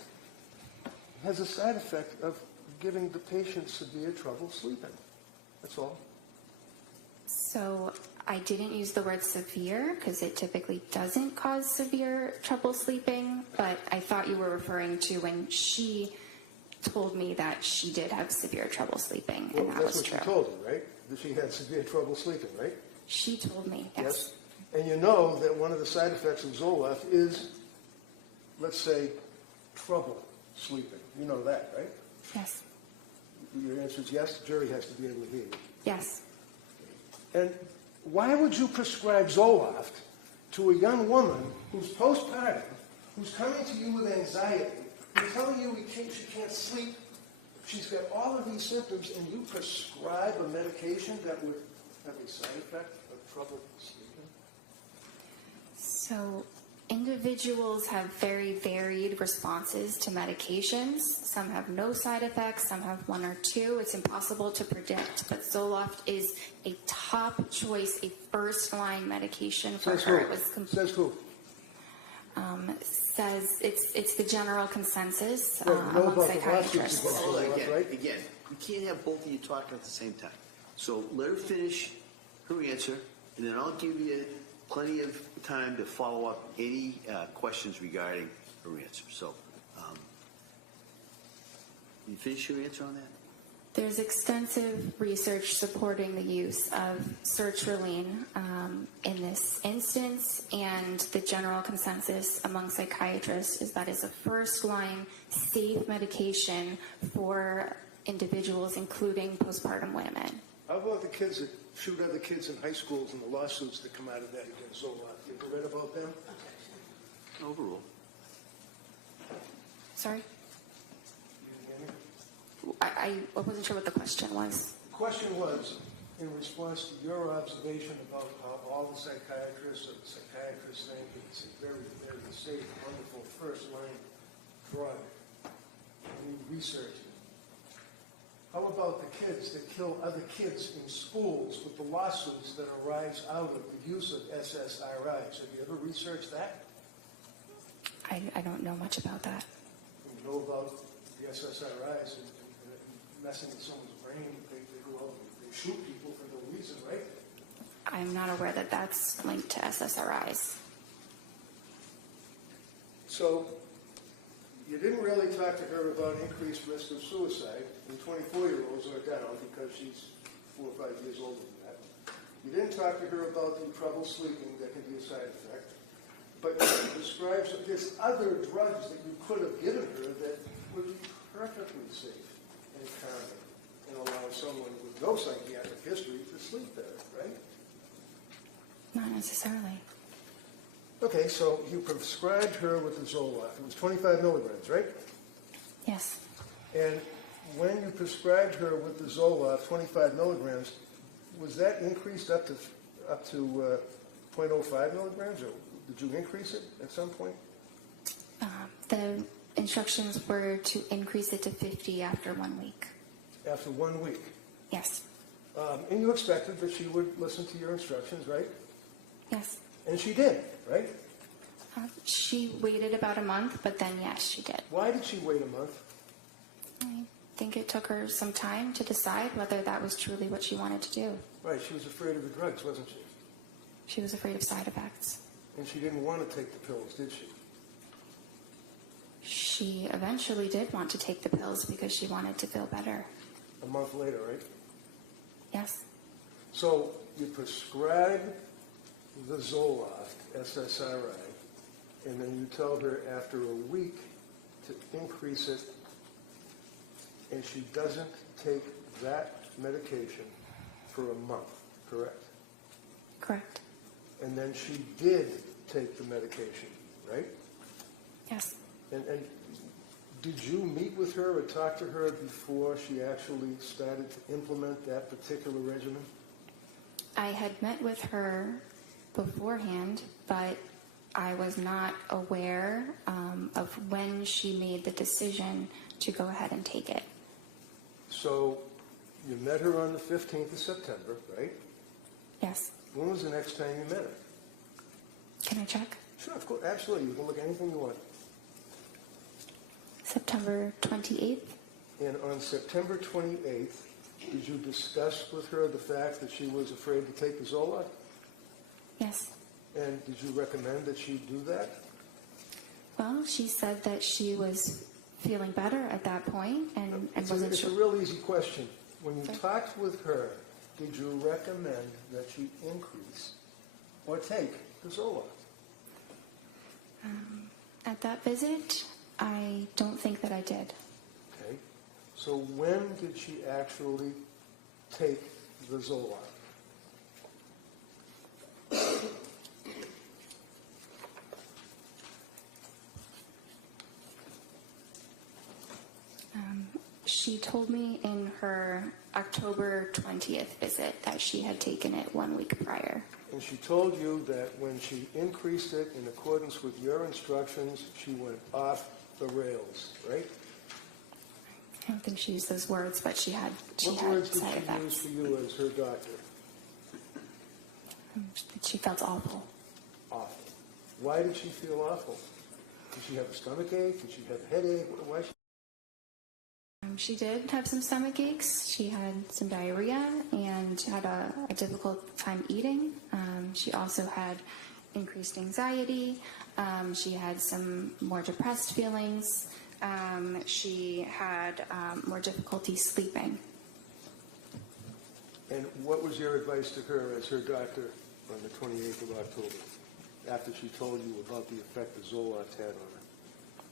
has a side effect of giving the patient severe trouble sleeping? That's all. So I didn't use the word severe because it typically doesn't cause severe trouble sleeping, but I thought you were referring to when she told me that she did have severe trouble sleeping, and that was That's true. what she told you, right? That she had severe trouble sleeping, right? She told me, yes. And you know that one of the side effects of Zoloft is, let's say, trouble sleeping. You know that, right? Yes. Your answer is yes. The jury has to be able to hear you. Yes. And why would you prescribe Zoloft to a young woman who's postpartum, who's coming to you with anxiety, who's telling you she can't sleep, she's got all of these symptoms, and you prescribe a medication that would have a side effect of trouble sleeping? So individuals have very varied responses to medications. Some have no side effects, some have one or two. It's impossible to predict, but Zoloft is a top choice, a first-line medication for Says her. who? It was Says who? says it's the general consensus Right, we know among about the lawsuits psychiatrists. against Hold on, Zoloft, right? again, you can't have both of you talking at the same time. So let her finish her answer, and then I'll give you plenty of time to follow up any questions regarding her answer. So, you finish your answer on that? There's extensive research supporting the use of sertraline in this instance, and the general consensus among psychiatrists is that it's a first-line safe medication for individuals, including postpartum women. How about the kids that shoot other kids in high schools and the lawsuits that come out of that against Zoloft? You ever read about them? Overrule. Sorry? You didn't hear me? I wasn't sure what the question was. The question was, in response to your observation about how all the psychiatrists think it's a very, very safe, wonderful first-line drug, and you researched it. How about the kids that kill other kids in schools with the lawsuits that arise out of the use of SSRIs? Have you ever researched that? I don't know much about that. You know about the SSRIs and messing with someone's brain. They go out and they shoot people for no reason, right? I'm not aware that that's linked to SSRIs. So you didn't really talk to her about increased risk of suicide in 24-year-olds or down because she's 4 or 5 years older than that. You didn't talk to her about the trouble sleeping that can be a side effect. But you described there's other drugs that you could have given her that would be perfectly safe and calming and allow someone with no psychiatric history to sleep better, right? Not necessarily. Okay, so you prescribed her with the Zoloft. It was 25 milligrams, right? Yes. And when you prescribed her with the Zoloft, 25 milligrams, was that increased up to 0.05 milligrams, or did you increase it at some point? The instructions were to increase it to 50 after 1 week. After 1 week. Yes. And you expected that she would listen to your instructions, right? Yes. And she did, right? She waited about a month, but then yes, she did. Why did she wait a month? I think it took her some time to decide whether that was truly what she wanted to do. Right, she was afraid of the drugs, wasn't she? She was afraid of side effects. And she didn't want to take the pills, did she? She eventually did want to take the pills because she wanted to feel better. A month later, right? Yes. So you prescribe the Zoloft, SSRI, and then you tell her after a week to increase it, and she doesn't take that medication for a month, correct? Correct. And then she did take the medication, right? Yes. And did you meet with her or talk to her before she actually started to implement that particular regimen? I had met with her beforehand, but I was not aware of when she made the decision to go ahead and take it. So you met her on the 15th of September, right? Yes. When was the next time you met her? Can I check? Sure, of course, absolutely. You can look at anything you want. September 28th? And on September 28th, did you discuss with her the fact that she was afraid to take the Zoloft? Yes. And did you recommend that she do that? Well, she said that she was feeling better at that point and wasn't It's a sure. real easy question. When you talked with her, did you recommend that she increase or take the Zoloft? At that visit, I don't think that I did. Okay. So when did she actually take the Zoloft? She told me in her October 20th visit that she had taken it 1 week prior. And she told you that when she increased it in accordance with your instructions, she went off the rails, right? I don't think she used those words, but she had What words did side she use effects. for you as her doctor? She felt awful. Awful. Why did she feel awful? Did she have a stomach ache? Did she have a headache? Why? She did have some stomach aches. She had some diarrhea and had a difficult time eating. She also had increased anxiety. She had some more depressed feelings. She had more difficulty sleeping. And what was your advice to her as her doctor on the 28th of October, after she told you about the effect the Zoloft had on her?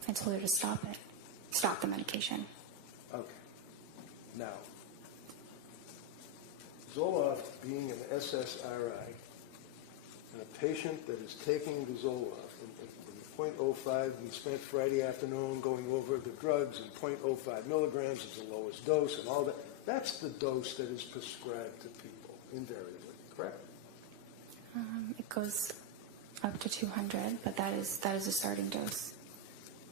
I told her to stop it. Stop the medication. Okay. Now, Zoloft being an SSRI, and a patient that is taking the Zoloft, in 0.05, we spent Friday afternoon going over the drugs, and 0.05 milligrams is the lowest dose, and all that. That's the dose that is prescribed to people, invariably, correct? It goes up to 200, but that is a starting dose.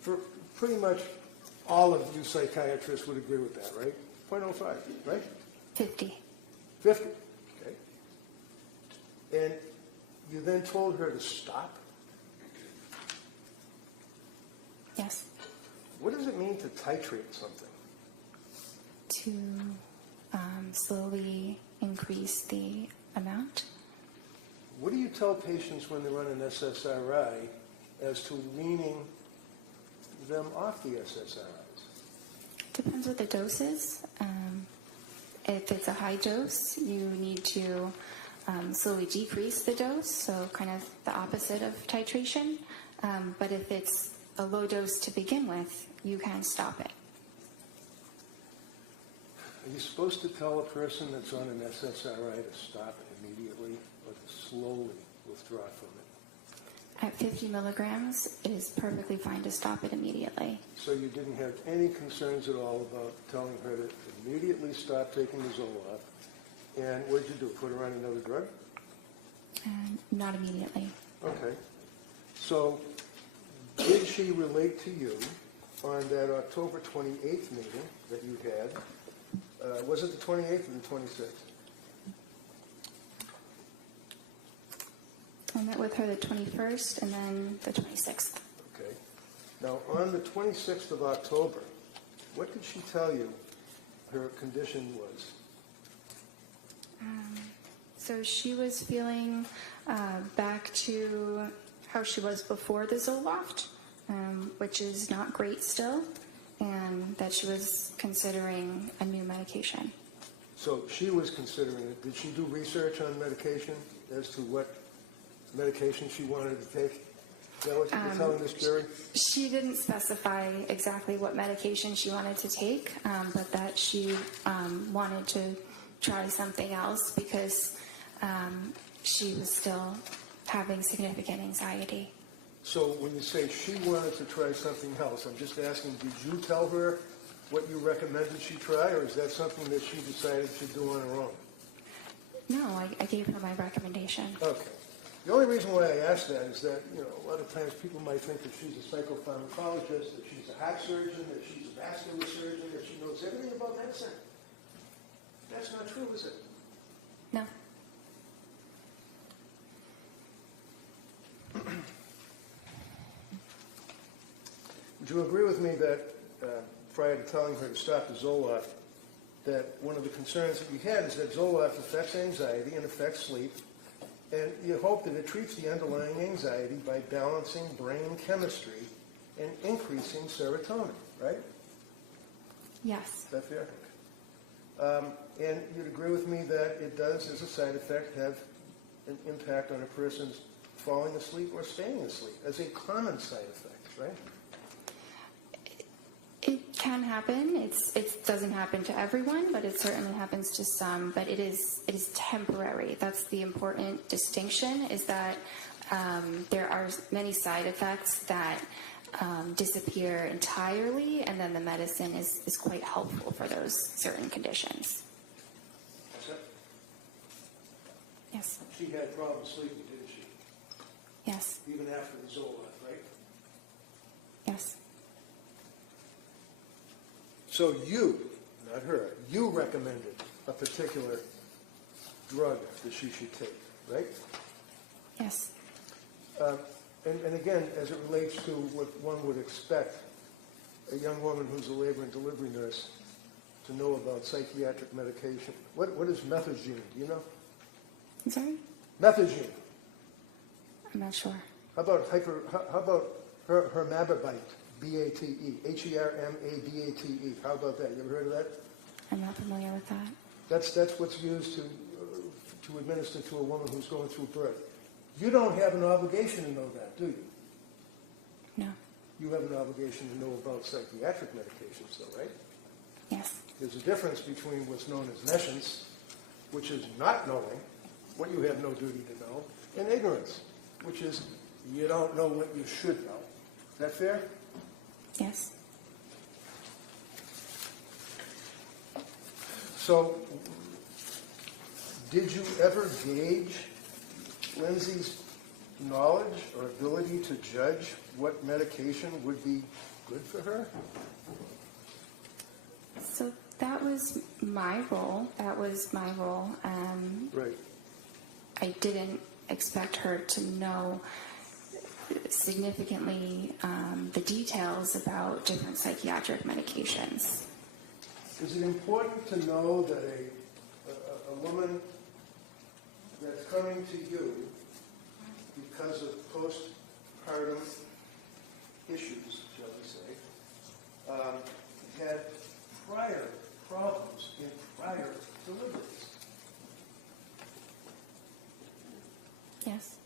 For pretty much all of you psychiatrists would agree with that, right? 0.05, right? 50. 50, okay. And you then told her to stop? Yes. What does it mean to titrate something? To slowly increase the amount. What do you tell patients when they're on an SSRI as to weaning them off the SSRIs? Depends what the dose is. If it's a high dose, you need to slowly decrease the dose, so kind of the opposite of titration. But if it's a low dose to begin with, you can stop it. Are you supposed to tell a person that's on an SSRI to stop immediately or to slowly withdraw from it? At 50 milligrams, it is perfectly fine to stop it immediately. So you didn't have any concerns at all about telling her to immediately stop taking the Zoloft. And what did you do, put her on another drug? Not immediately. Okay. So did she relate to you on that October 28th meeting that you had? Was it the 28th or the 26th? I met with her the 21st and then the 26th. Okay. Now, on the 26th of October, what did she tell you her condition was? So she was feeling back to how she was before the Zoloft, which is not great still, and that she was considering a new medication. So she was considering it. Did she do research on medication as to what medication she wanted to take? Is that what you're telling this jury? She didn't specify exactly what medication she wanted to take, but that she wanted to try something else because she was still having significant anxiety. So when you say she wanted to try something else, I'm just asking, did you tell her what you recommended she try, or is that something that she decided to do on her own? No, I gave her my recommendation. Okay. The only reason why I ask that is that, a lot of times people might think that she's a psychopharmacologist, that she's a heart surgeon, that she's a vascular surgeon, that she knows everything about medicine. That's not true, is it? No. Would you agree with me that prior to telling her to stop the Zoloft, that one of the concerns that you had is that Zoloft affects anxiety and affects sleep, and you hope that it treats the underlying anxiety by balancing brain chemistry and increasing serotonin, right? Yes. Is that fair? And you'd agree with me that it does, as a side effect, have an impact on a person's falling asleep or staying asleep as a common side effect, right? It can happen. It doesn't happen to everyone, but it certainly happens to some. But it is temporary. That's the important distinction, is that there are many side effects that disappear entirely, and then the medicine is quite helpful for those certain conditions. Yes. She had problems sleeping, didn't she? Yes. Even after the Zoloft, right? Yes. So you, not her, you recommended a particular drug that she should take, right? Yes. And again, as it relates to what one would expect a young woman who's a labor and delivery nurse to know about psychiatric medication. What is methadone? Do you know? I'm sorry? Methadone. I'm not sure. How about hermababate? B-A-T-E. H-E-R-M-A-B-A-T-E. How about that? You ever heard of that? I'm not familiar with that. That's what's used to administer to a woman who's going through birth. You don't have an obligation to know that, do you? No. You have an obligation to know about psychiatric medications, though, right? Yes. There's a difference between what's known as nescience, which is not knowing what you have no duty to know, and ignorance, which is you don't know what you should know. Is that fair? Yes. So, did you ever gauge Lindsay's knowledge or ability to judge what medication would be good for her? So that was my role. Right. I didn't expect her to know significantly the details about different psychiatric medications. Is it important to know that a woman that's coming to you because of postpartum issues, shall we say, had prior problems in prior deliveries? Yes.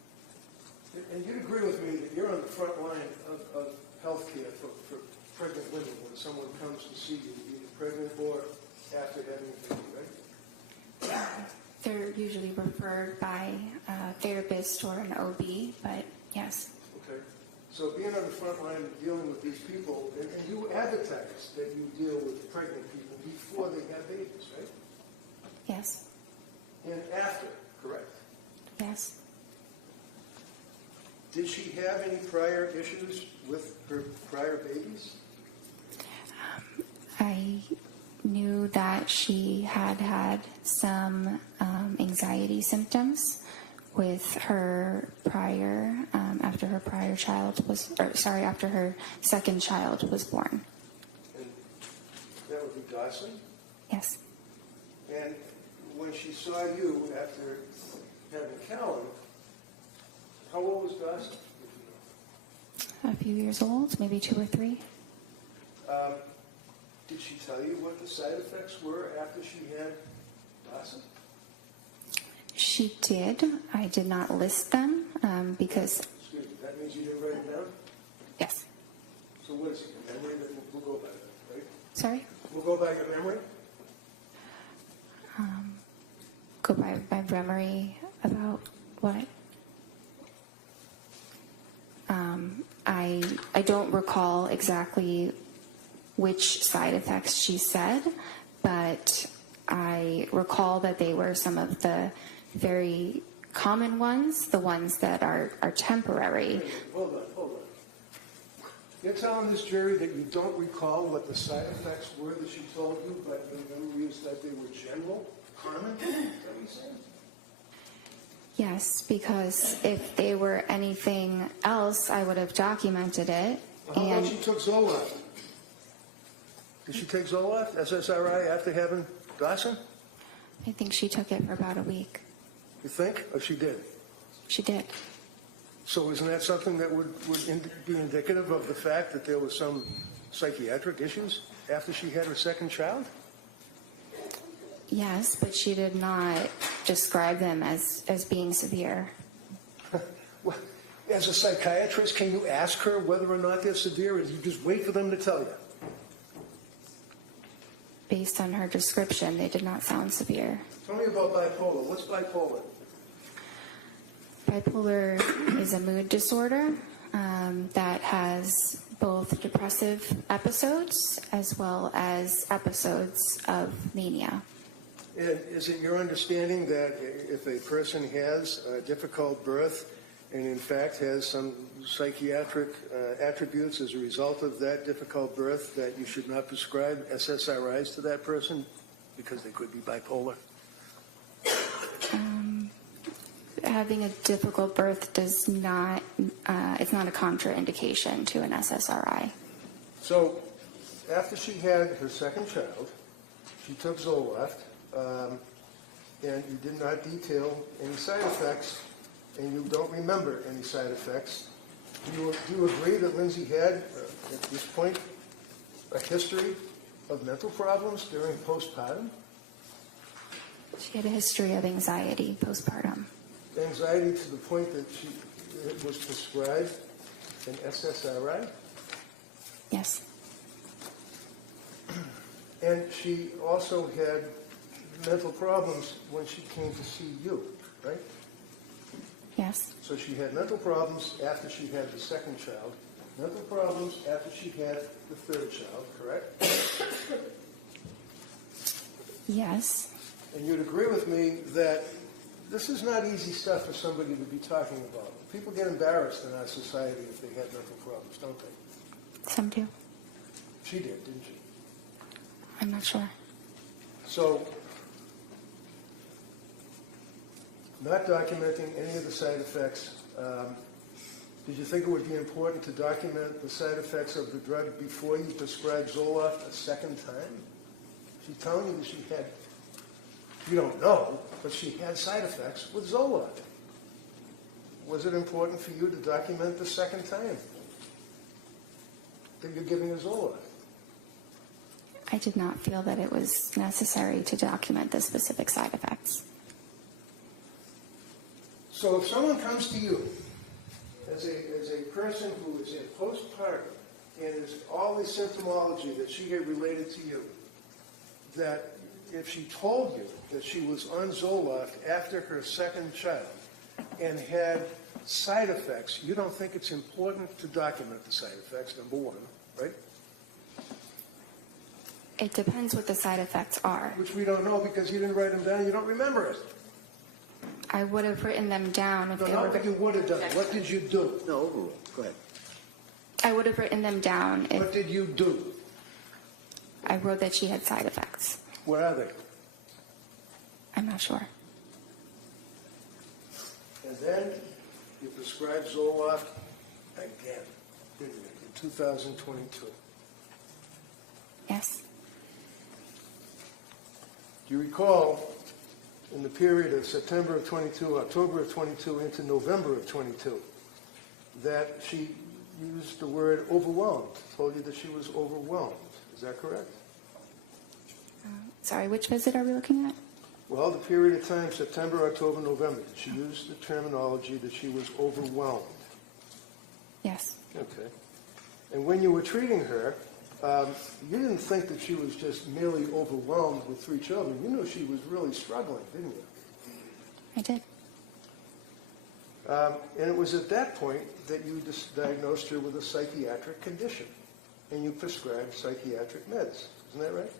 And you'd agree with me that you're on the front line of health care for pregnant women when someone comes to see you, either pregnant or after having a baby, right? They're usually referred by a therapist or an OB, but yes. Okay. So being on the front line and dealing with these people, and you advertise that you deal with pregnant people before they have babies, right? Yes. And after, correct? Yes. Did she have any prior issues with her prior babies? I knew that she had had some anxiety symptoms with her prior, after her after her second child was born. And that would be Dawson? Yes. And when she saw you after having Callan, how old was Dawson? A few years old, maybe 2 or 3. Did she tell you what the side effects were after she had Dawson? She did. I did not list them because, Excuse me, that means you didn't write it down? yes. So what is it, your memory? We'll go by that, right? Sorry? We'll go by your memory? Go by my memory about what? I don't recall exactly which side effects she said, but I recall that they were some of the very common ones, the ones that are temporary. Hold on. You're telling this jury that you don't recall what the side effects were that she told you, but your memory is that they were general, common? Is that what you're saying? Yes, because if they were anything else, I would have documented it. How about she took Zoloft? Did she take Zoloft, SSRI, after having Dawson? I think she took it for about a week. You think? Or she did? She did. So isn't that something that would be indicative of the fact that there was some psychiatric issues after she had her second child? Yes, but she did not describe them as being severe. Well, as a psychiatrist, can you ask her whether or not they're severe, or do you just wait for them to tell you? Based on her description, they did not sound severe. Tell me about bipolar. What's bipolar? Bipolar is a mood disorder that has both depressive episodes as well as episodes of mania. And is it your understanding that if a person has a difficult birth and in fact has some psychiatric attributes as a result of that difficult birth, that you should not prescribe SSRIs to that person because they could be bipolar? Having a difficult birth does not, it's not a contraindication to an SSRI. So after she had her second child, she took Zoloft, and you did not detail any side effects, and you don't remember any side effects. Do you agree that Lindsay had, at this point, a history of mental problems during postpartum? She had a history of anxiety postpartum. Anxiety to the point that she was prescribed an SSRI? Yes. And she also had mental problems when she came to see you, right? Yes. So she had mental problems after she had the second child, mental problems after she had the third child, correct? Yes. And you'd agree with me that this is not easy stuff for somebody to be talking about. People get embarrassed in our society if they had mental problems, don't they? Some do. She did, didn't she? I'm not sure. So, not documenting any of the side effects, did you think it would be important to document the side effects of the drug before you prescribed Zoloft a second time? She's telling you that she had, you don't know, but she had side effects with Zoloft. Was it important for you to document the second time that you're giving her Zoloft? I did not feel that it was necessary to document the specific side effects. So if someone comes to you as a person who is in postpartum and is all the symptomology that she had related to you, that if she told you that she was on Zoloft after her second child and had side effects, you don't think it's important to document the side effects, number one, right? It depends what the side effects are. Which we don't know because you didn't write them down, you don't remember it. I would have written them down if No, they not were. what you would have done. What did you do? No, overrule. Go ahead. I would have written them down if What did you do? I wrote that she had side effects. Where are they? I'm not sure. And then you prescribed Zoloft again, didn't you, in 2022. Yes. Do you recall in the period of September of 22, October of 22, into November of 22, that she used the word overwhelmed, told you that she was overwhelmed. Is that correct? Sorry, which visit are we looking at? Well, the period of time, September, October, November, did she use the terminology that she was overwhelmed? Yes. Okay. And when you were treating her, you didn't think that she was just merely overwhelmed with 3 children. You knew she was really struggling, didn't you? I did. And it was at that point that you diagnosed her with a psychiatric condition, and you prescribed psychiatric meds. Isn't that right?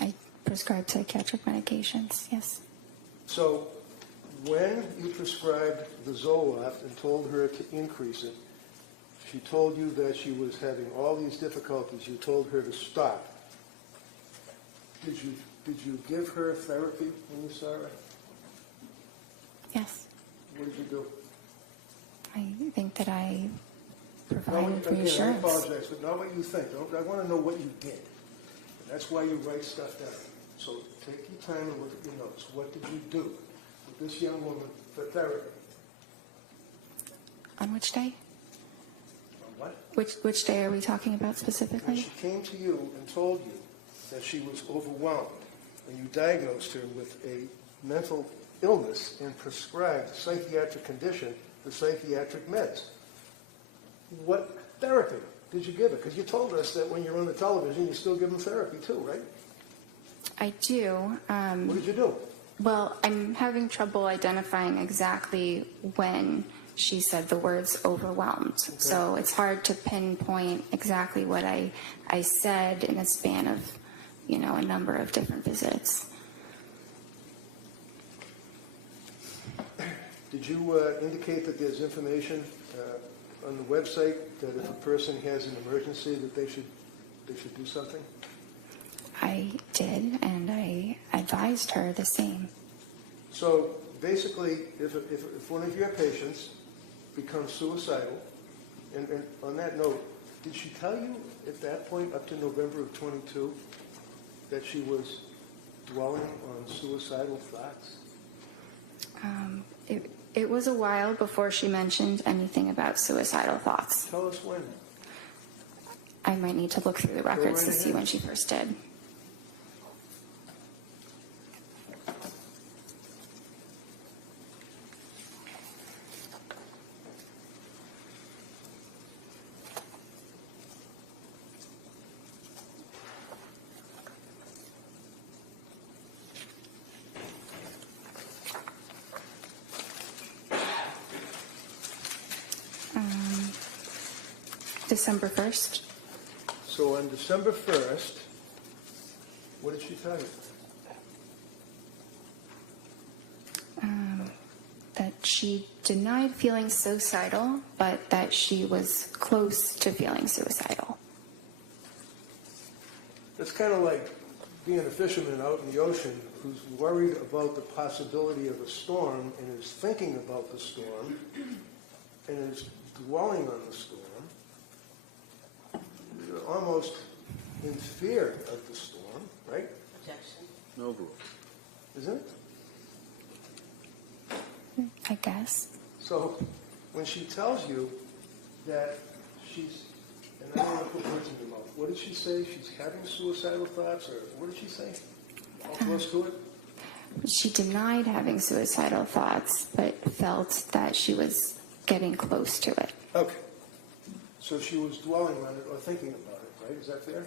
I prescribed psychiatric medications, yes. So when you prescribed the Zoloft and told her to increase it, she told you that she was having all these difficulties. You told her to stop. Did you give her therapy when you saw her? Yes. What did you do? I think that I Again, provided I reassurance. apologize, but not what you think. I want to know what you did. That's why you write stuff down. So take your time and look at your notes. What did you do with this young woman for therapy? On which day? On what? Which day are we talking about When specifically? she came to you and told you that she was overwhelmed, and you diagnosed her with a mental illness and prescribed a psychiatric condition for psychiatric meds, what therapy did you give her? Because you told us that when you're on the television, you still give them therapy too, right? I do. What did you do? Well, I'm having trouble identifying exactly when she said the words overwhelmed. So it's hard to pinpoint exactly what I said in a span of, a number of different visits. Did you indicate that there's information on the website that if a person has an emergency that they should do something? I did, and I advised her the same. So basically, if one of your patients becomes suicidal, and on that note, did she tell you at that point, up to November of 22, that she was dwelling on suicidal thoughts? It was a while before she mentioned anything about suicidal thoughts. Tell us when. I might need to look through the records right to see ahead. when she first did. December 1st. So on December 1st, what did she tell you? That she denied feeling suicidal, but that she was close to feeling suicidal. It's kind of like being a fisherman out in the ocean who's worried about the possibility of a storm and is thinking about the storm and is dwelling on the storm. You're almost in fear of the storm, right? Objection. No rule. Isn't it? I guess. So when she tells you that she's, and I don't want to put words in your mouth, what did she say? She's having suicidal thoughts, or what did she say? All close to it? She denied having suicidal thoughts, but felt that she was getting close to it. Okay. So she was dwelling on it or thinking about it, right? Is that fair?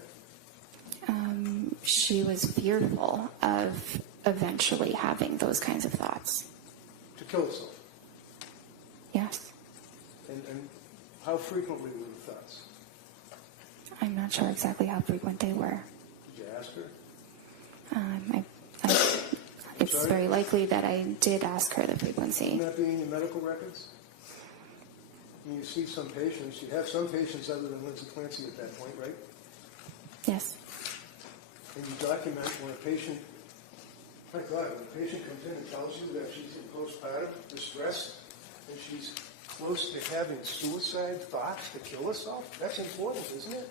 She was fearful of eventually having those kinds of thoughts. To kill herself. Yes. And how frequently were the thoughts? I'm not sure exactly how frequent they were. Did you ask her? It's Sorry? very likely that I did ask her the frequency. Wouldn't that be in your medical records? I mean, you see some patients, you have some patients other than Lindsay Clancy at that point, right? Yes. And you document when a patient, my God, when a patient comes in and tells you that she's in postpartum distress and she's close to having suicide thoughts to kill herself, that's important, isn't it?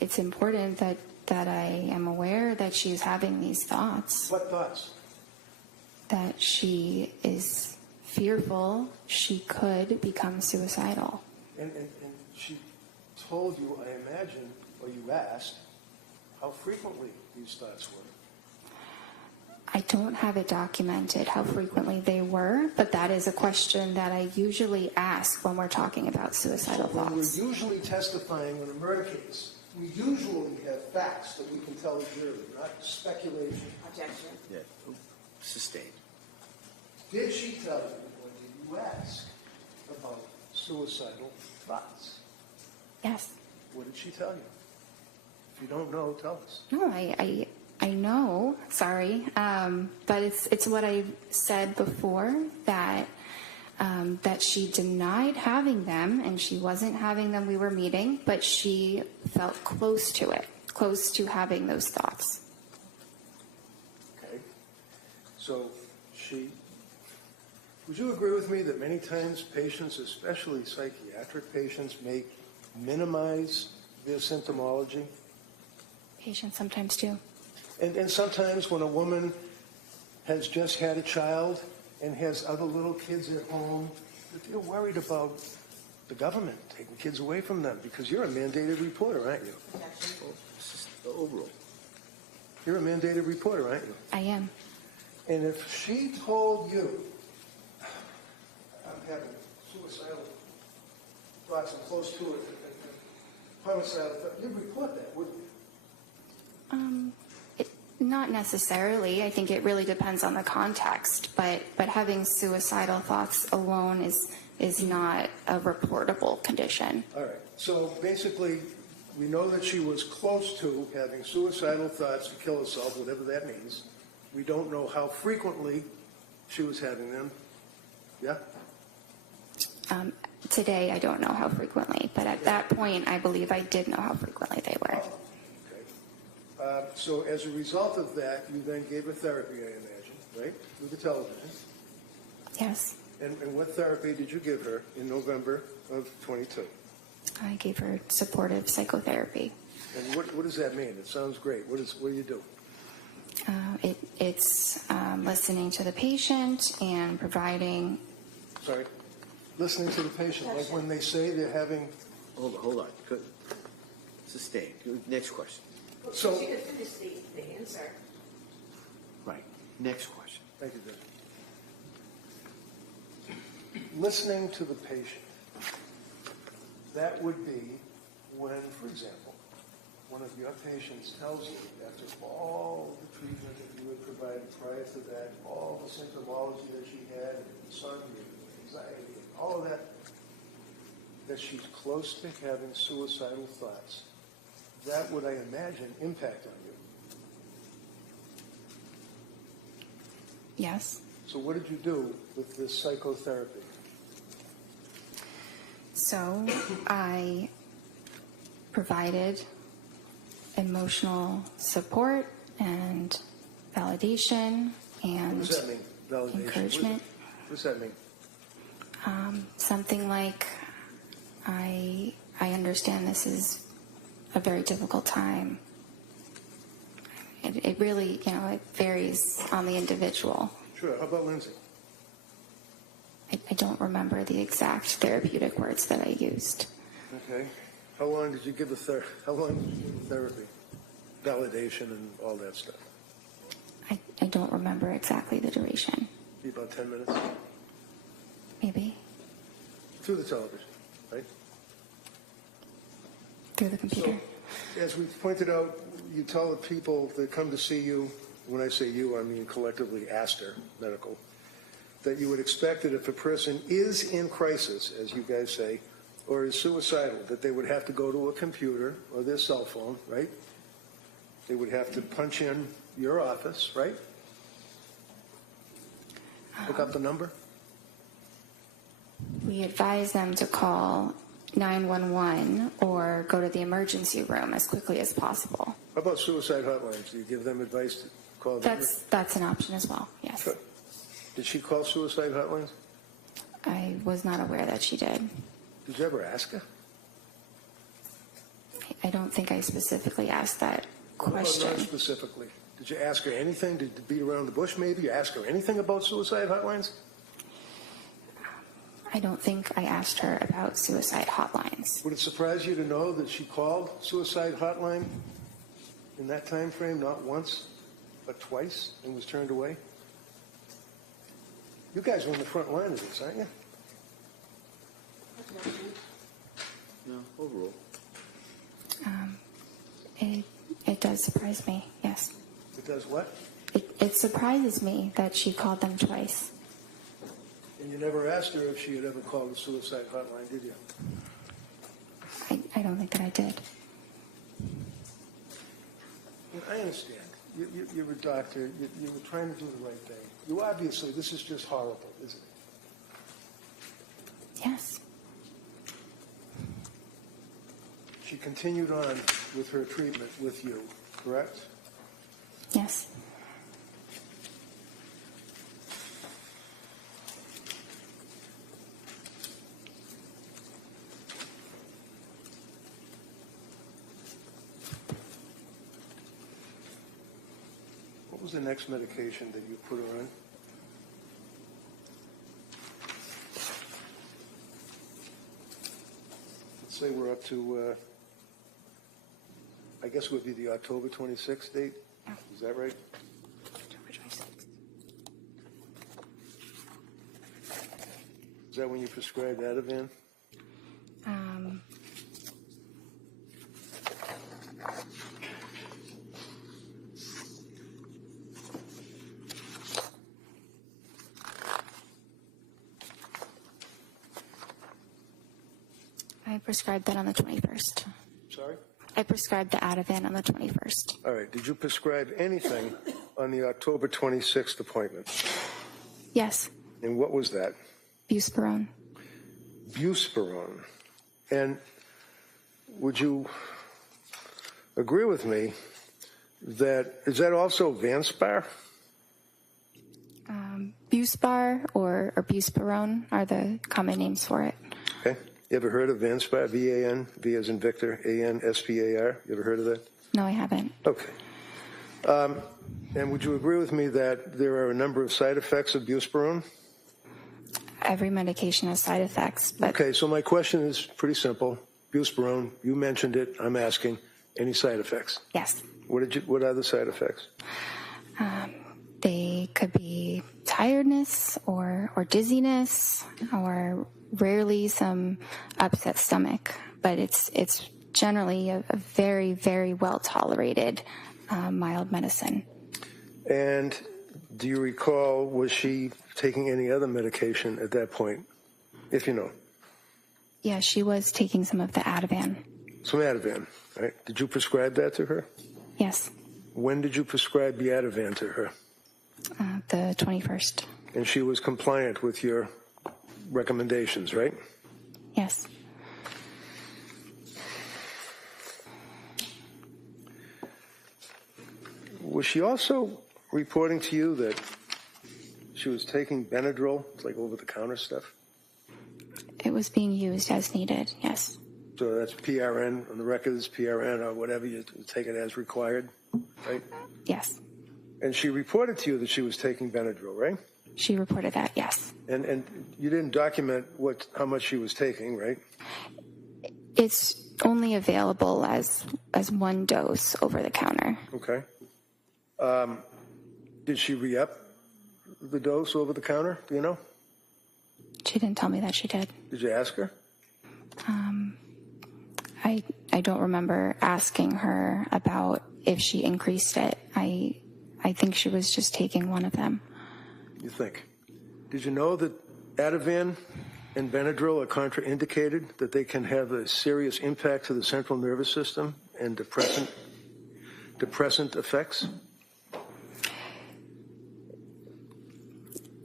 It's important that I am aware that she's having these thoughts, What thoughts? that she is fearful she could become suicidal. And she told you, I imagine, or you asked, how frequently these thoughts were. I don't have it documented how frequently they were, but that is a question that I usually ask when we're talking about suicidal When we're thoughts. usually testifying in a murder case, we usually have facts that we can tell the jury, not speculation. Objection. Yeah. Sustained. Did she tell you, or did you ask about suicidal thoughts? Yes. What did she tell you? If you don't know, tell us. No, I know, sorry, but it's what I said before, that she denied having them, and she wasn't having them, we were meeting, but she felt close to it, close to having those thoughts. Okay. So would you agree with me that many times patients, especially psychiatric patients, may minimize their symptomology? Patients sometimes do. And sometimes when a woman has just had a child and has other little kids at home, they're worried about the government taking kids away from them, because you're a mandated reporter, aren't you? Objection. Overall. You're a mandated reporter, aren't you? I am. And if she told you, I'm having suicidal thoughts, I'm close to it, and homicidal thoughts, you'd report that, wouldn't you? Not necessarily. I think it really depends on the context, but having suicidal thoughts alone is not a reportable condition. All right. So basically, we know that she was close to having suicidal thoughts to kill herself, whatever that means. We don't know how frequently she was having them. Yeah? Today, I don't know how frequently, but at that point, I believe I did know how frequently they were. Okay. So as a result of that, you then gave her therapy, I imagine, right, through the television? Yes. And what therapy did you give her in November of 22? I gave her supportive psychotherapy. And what does that mean? It sounds great. What do you do? It's listening to the patient and providing. Sorry? Listening to the patient, like when they say they're having... Hold on. Good. Sustain. Next question. So, She could finish the answer. Right. Next question. thank you, Judge. Listening to the patient, that would be when, for example, one of your patients tells you, after all the treatment that you had provided prior to that, all the symptomology that she had, insomnia, anxiety, and all of that, that she's close to having suicidal thoughts. That would, I imagine, impact on you. Yes. So what did you do with this psychotherapy? So I provided emotional support and validation and What does that mean? Validation? encouragement. What does that mean? Something like, I understand this is a very difficult time. It really, it varies on the individual. Sure. How about Lindsay? I don't remember the exact therapeutic words that I used. Okay. How long did you give the therapy? Validation and all that stuff? I don't remember exactly the duration. Be about 10 minutes? Maybe. Through the television, right? Through the computer. So, as we pointed out, you tell the people that come to see you, when I say you, I mean collectively Astor Medical, that you would expect that if a person is in crisis, as you guys say, or is suicidal, that they would have to go to a computer or their cell phone, right? They would have to punch in your office, right? Look up the number. We advise them to call 911 or go to the emergency room as quickly as possible. How about suicide hotlines? Do you give them advice to call them? That's an option as well, yes. Sure. Did she call suicide hotlines? I was not aware that she did. Did you ever ask her? I don't think I specifically asked that question. Not specifically. Did you ask her anything? Did you beat around the bush maybe? You ask her anything about suicide hotlines? I don't think I asked her about suicide hotlines. Would it surprise you to know that she called suicide hotline in that time frame, not once, but twice, and was turned away? You guys are on the front line of this, aren't you? No, overall. It does surprise me, yes. It does what? It surprises me that she called them twice. And you never asked her if she had ever called the suicide hotline, did you? I don't think that I did. I understand. You're a doctor. You were trying to do the right thing. You obviously, this is just horrible, isn't it? Yes. She continued on with her treatment with you, correct? Yes. What was the next medication that you put her on? Let's say we're up to, I guess it would be the October 26th date. Is that right? October 26th. Is that when you prescribed Ativan? I prescribed that on the 21st. Sorry? I prescribed the Ativan on the 21st. All right. Did you prescribe anything on the October 26th appointment? Yes. And what was that? Buspirone. Buspirone. And would you agree with me is that also Vanspar? Buspar or buspirone are the common names for it. Okay. You ever heard of Vanspar? V-A-N, V as in Victor, A-N-S-P-A-R? You ever heard of that? No, I haven't. Okay. And would you agree with me that there are a number of side effects of buspirone? Every medication has side effects, but Okay, so my question is pretty simple. Buspirone, you mentioned it. I'm asking, any side effects? yes, What are the side effects? they could be tiredness or dizziness or rarely some upset stomach, but it's generally a very, very well tolerated mild medicine. And do you recall, was she taking any other medication at that point, if you know? Yeah, she was taking some of the Ativan. Some Ativan, right? Did you prescribe that to her? Yes, When did you prescribe the Ativan to her? the 21st. And she was compliant with your recommendations, right? Yes. Was she also reporting to you that she was taking Benadryl, like over-the-counter stuff? It was being used as needed, yes. So that's PRN, on the record it's PRN or whatever, you take it as required, right? Yes. And she reported to you that she was taking Benadryl, right? She reported that, yes. And you didn't document how much she was taking, right? It's only available as one dose over the counter. Okay. Did she re-up the dose over the counter? Do you know? She didn't tell me that she did. Did you ask her? I don't remember asking her about if she increased it. I think she was just taking one of them. You think? Did you know that Ativan and Benadryl are contraindicated, that they can have a serious impact to the central nervous system and depressant effects?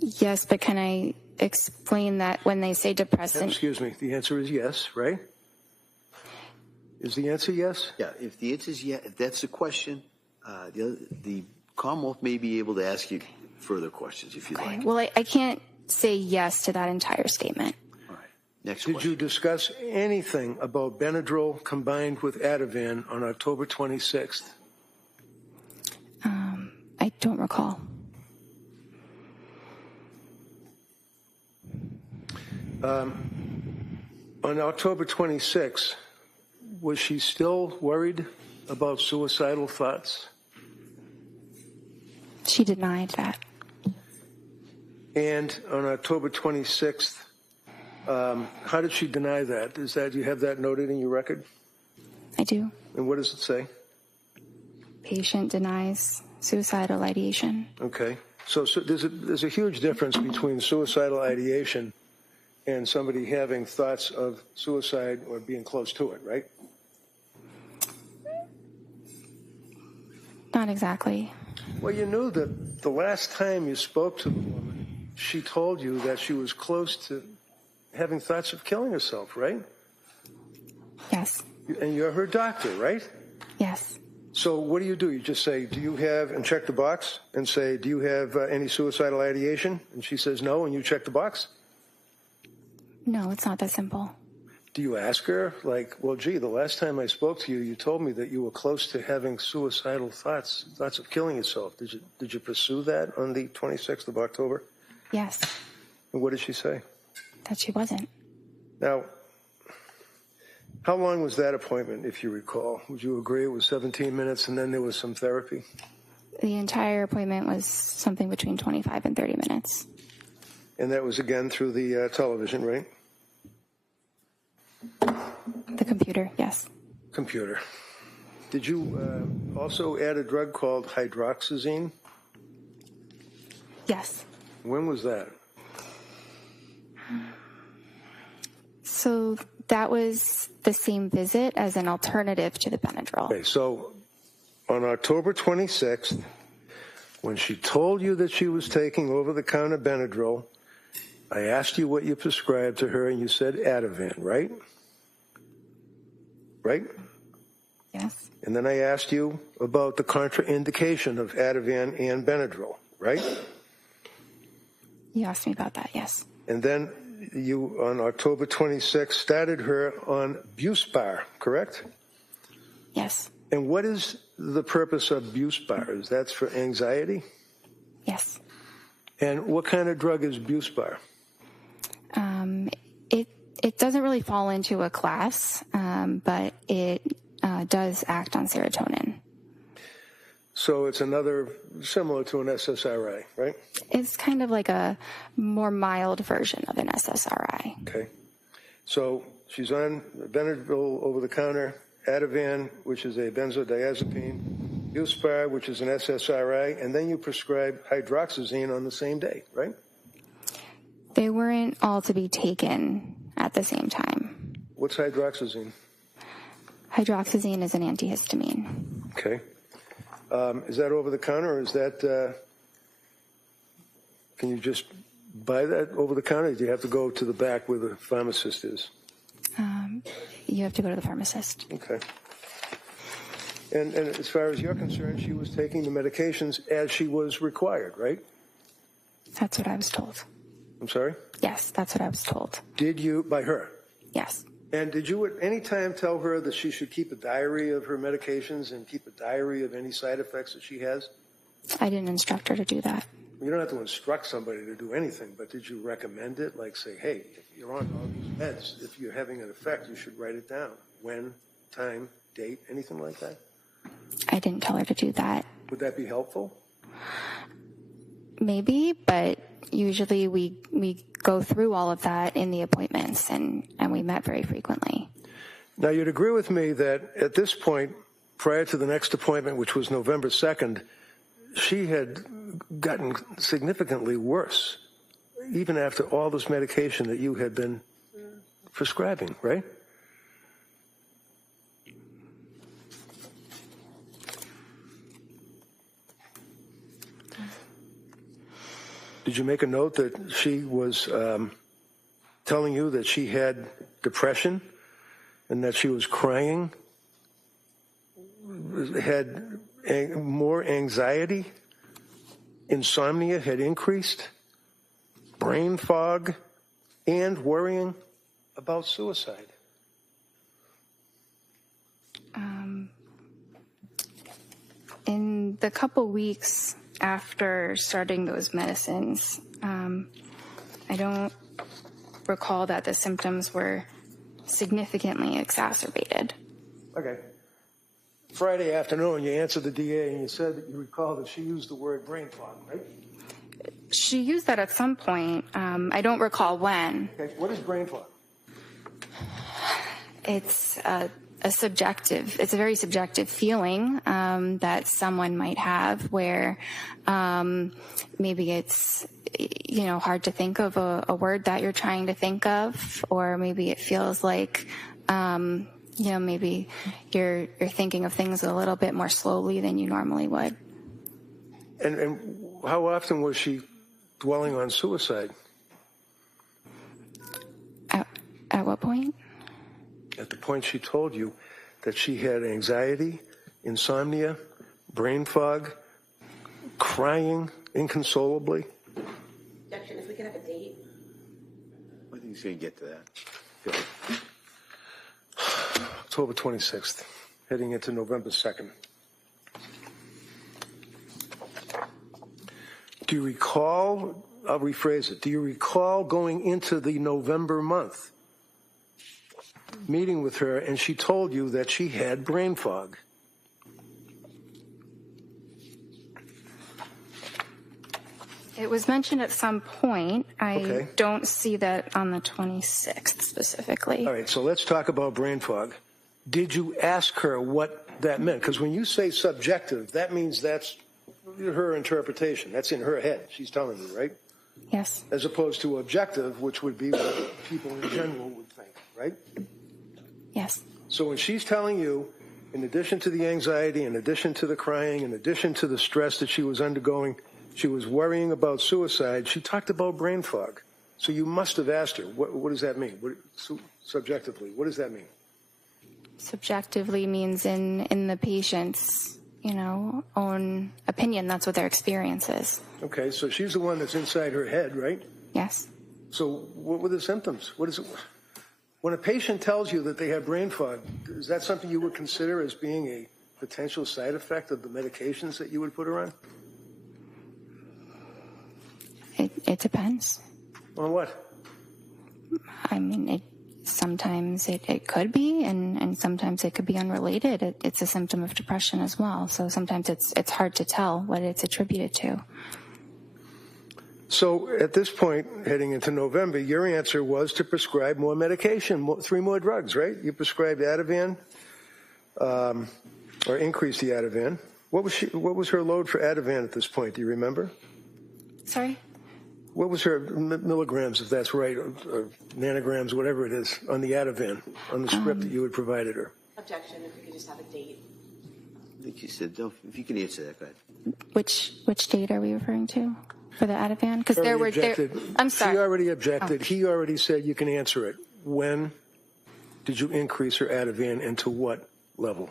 Yes, but can I explain that when they say depressant? Excuse me. The answer is yes, right? Is the answer yes? Yeah, if the answer is yes, if that's the question, the Commonwealth may be able to ask you further questions if you'd like. Well, I can't say yes to that entire statement. All right. Next Did question. you discuss anything about Benadryl combined with Ativan on October 26th? I don't recall. On October 26th, was she still worried about suicidal thoughts? She denied that. And on October 26th, how did she deny that? Do you have that noted in your record? I do. And what does it say? Patient denies suicidal ideation. Okay. So there's a huge difference between suicidal ideation and somebody having thoughts of suicide or being close to it, right? Not exactly. Well, you knew that the last time you spoke to the woman, she told you that she was close to having thoughts of killing herself, right? Yes. And you're her doctor, right? Yes. So what do? You just say, do you have, and check the box and say, do you have any suicidal ideation? And she says no, and you check the box? No, it's not that simple. Do you ask her, like, well, gee, the last time I spoke to you, you told me that you were close to having suicidal thoughts of killing yourself. Did you pursue that on the 26th of October? Yes. And what did she say? That she wasn't. Now, how long was that appointment, if you recall? Would you agree it was 17 minutes and then there was some therapy? The entire appointment was something between 25 and 30 minutes. And that was again through the television, right? The computer, yes. Computer. Did you also add a drug called hydroxyzine? Yes. When was that? So that was the same visit as an alternative to the Benadryl. Okay, so on October 26th, when she told you that she was taking over-the-counter Benadryl, I asked you what you prescribed to her, and you said Ativan, right? Right? Yes. And then I asked you about the contraindication of Ativan and Benadryl, right? You asked me about that, yes. And then you, on October 26th, started her on Buspar, correct? Yes. And what is the purpose of Buspar? Is that for anxiety? Yes. And what kind of drug is Buspar? It doesn't really fall into a class, but it does act on serotonin. So it's another, similar to an SSRI, right? It's kind of like a more mild version of an SSRI. Okay. So she's on Benadryl over-the-counter, Ativan, which is a benzodiazepine, Buspar, which is an SSRI, and then you prescribe hydroxyzine on the same day, right? They weren't all to be taken at the same time. What's hydroxyzine? Hydroxyzine is an antihistamine. Okay. Is that over-the-counter, or is that, can you just buy that over-the-counter, or do you have to go to the back where the pharmacist is? You have to go to the pharmacist. Okay. And as far as you're concerned, she was taking the medications as she was required, right? That's what I was told. I'm sorry? Yes, that's what I was told. Did you, by her? Yes. And did you at any time tell her that she should keep a diary of her medications and keep a diary of any side effects that she has? I didn't instruct her to do that. You don't have to instruct somebody to do anything, but did you recommend it? Like say, hey, if you're on all these meds, if you're having an effect, you should write it down. When, time, date, anything like that? I didn't tell her to do that. Would that be helpful? Maybe, but usually we go through all of that in the appointments, and we met very frequently. Now, you'd agree with me that at this point, prior to the next appointment, which was November 2nd, she had gotten significantly worse, even after all this medication that you had been prescribing, right? Did you make a note that she was telling you that she had depression and that she was crying, had more anxiety, insomnia had increased, brain fog, and worrying about suicide? In the couple weeks after starting those medicines, I don't recall that the symptoms were significantly exacerbated. Okay. Friday afternoon, you answered the DA and you said that you recall that she used the word brain fog, right? She used that at some point. I don't recall when. Okay. What is brain fog? It's a very subjective feeling that someone might have where maybe it's, hard to think of a word that you're trying to think of, or maybe it feels like, maybe you're thinking of things a little bit more slowly than you normally would. And how often was she dwelling on suicide? At what point? At the point she told you that she had anxiety, insomnia, brain fog, crying inconsolably. Objection, if we could have a date. I think he's going to get to that. Go ahead. October 26th, heading into November 2nd. Do you recall, I'll rephrase it, do you recall going into the November month, meeting with her, and she told you that she had brain fog? It was mentioned at some point. I Okay. don't see that on the 26th specifically. All right, so let's talk about brain fog. Did you ask her what that meant? Because when you say subjective, that means that's her interpretation. That's in her head. She's telling you, right? Yes. As opposed to objective, which would be what people in general would think, right? Yes. So when she's telling you, in addition to the anxiety, in addition to the crying, in addition to the stress that she was undergoing, she was worrying about suicide, she talked about brain fog. So you must have asked her, what does that mean? Subjectively, what does that mean? Subjectively means in the patient's, own opinion. That's what their experience is. Okay, so she's the one that's inside her head, right? Yes. So what were the symptoms? What is it? When a patient tells you that they have brain fog, is that something you would consider as being a potential side effect of the medications that you would put her on? It depends. On what? I mean, sometimes it could be, and sometimes it could be unrelated. It's a symptom of depression as well. So sometimes it's hard to tell what it's attributed to. So at this point, heading into November, your answer was to prescribe more medication, 3 more drugs, right? You prescribed Ativan, or increased the Ativan. What was her load for Ativan at this point? Do you remember? Sorry? What was her milligrams, if that's right, or nanograms, whatever it is, on the Ativan, on the script that you had provided her? Objection, if we could just have a date. I think you said, no, if you can answer that, go ahead. Which date are we referring to for the Ativan? Because there were. I'm sorry. She already objected. He already said you can answer it. When did you increase her Ativan and to what level?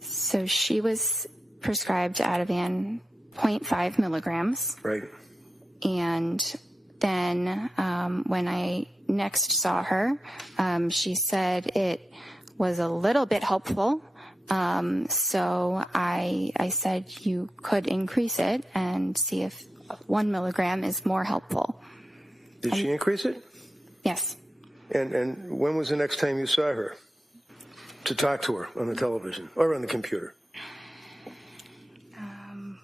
So she was prescribed Ativan 0.5 milligrams. Right. And then when I next saw her, she said it was a little bit helpful. So I said you could increase it and see if 1 milligram is more helpful. Did she increase it? Yes. And when was the next time you saw her to talk to her on the television or on the computer?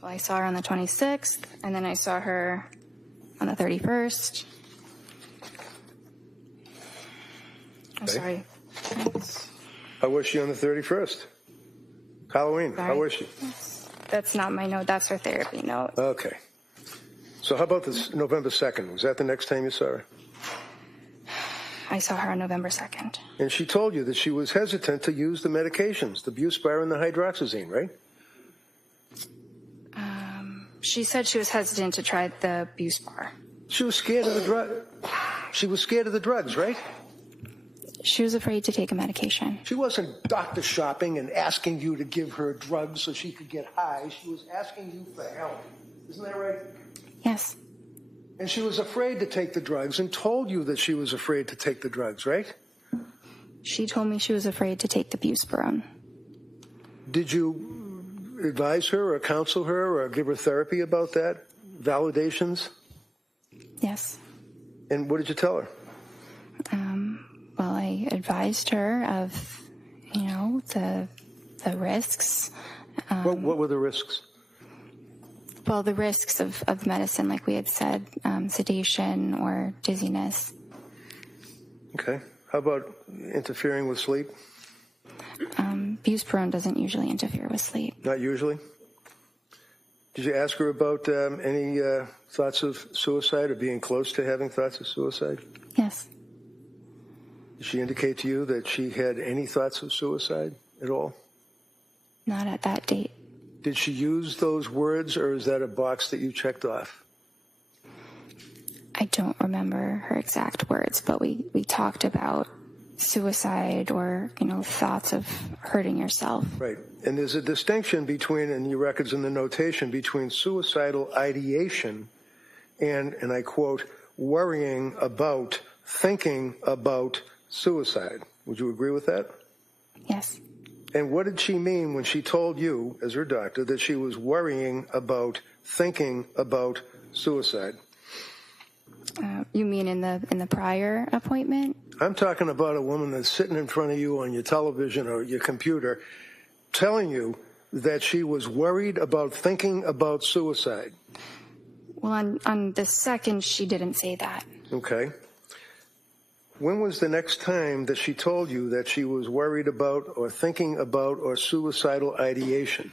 Well, I saw her on the 26th, and then I saw her on the 31st. I'm sorry. How was she on the 31st? Halloween. Sorry. How was she? That's not my note. That's her therapy note. Okay. So how about this November 2nd? Was that the next time you saw her? I saw her on November 2nd. And she told you that she was hesitant to use the medications, the Buspar and the hydroxyzine, right? She said she was hesitant to try the Buspar. She was scared of the drug. She was scared of the drugs, right? She was afraid to take a medication. She wasn't doctor shopping and asking you to give her drugs so she could get high. She was asking you for help. Isn't that right? Yes. And she was afraid to take the drugs and told you that she was afraid to take the drugs, right? She told me she was afraid to take the Buspar. Did you advise her or counsel her or give her therapy about that? Validations? Yes. And what did you tell her? Well, I advised her of, the risks. What were the risks? Well, the risks of medicine, like we had said, sedation or dizziness. Okay. How about interfering with sleep? Buspar doesn't usually interfere with sleep. Not usually? Did you ask her about any thoughts of suicide or being close to having thoughts of suicide? Yes. Did she indicate to you that she had any thoughts of suicide at all? Not at that date. Did she use those words, or is that a box that you checked off? I don't remember her exact words, but we talked about suicide or, thoughts of hurting yourself. Right. And there's a distinction between, in your records and the notation, between suicidal ideation and I quote, worrying about, thinking about suicide. Would you agree with that? Yes. And what did she mean when she told you, as her doctor, that she was worrying about, thinking about suicide? You mean in the prior appointment? I'm talking about a woman that's sitting in front of you on your television or your computer telling you that she was worried about thinking about suicide. Well, on the second, she didn't say that. Okay. When was the next time that she told you that she was worried about or thinking about or suicidal ideation?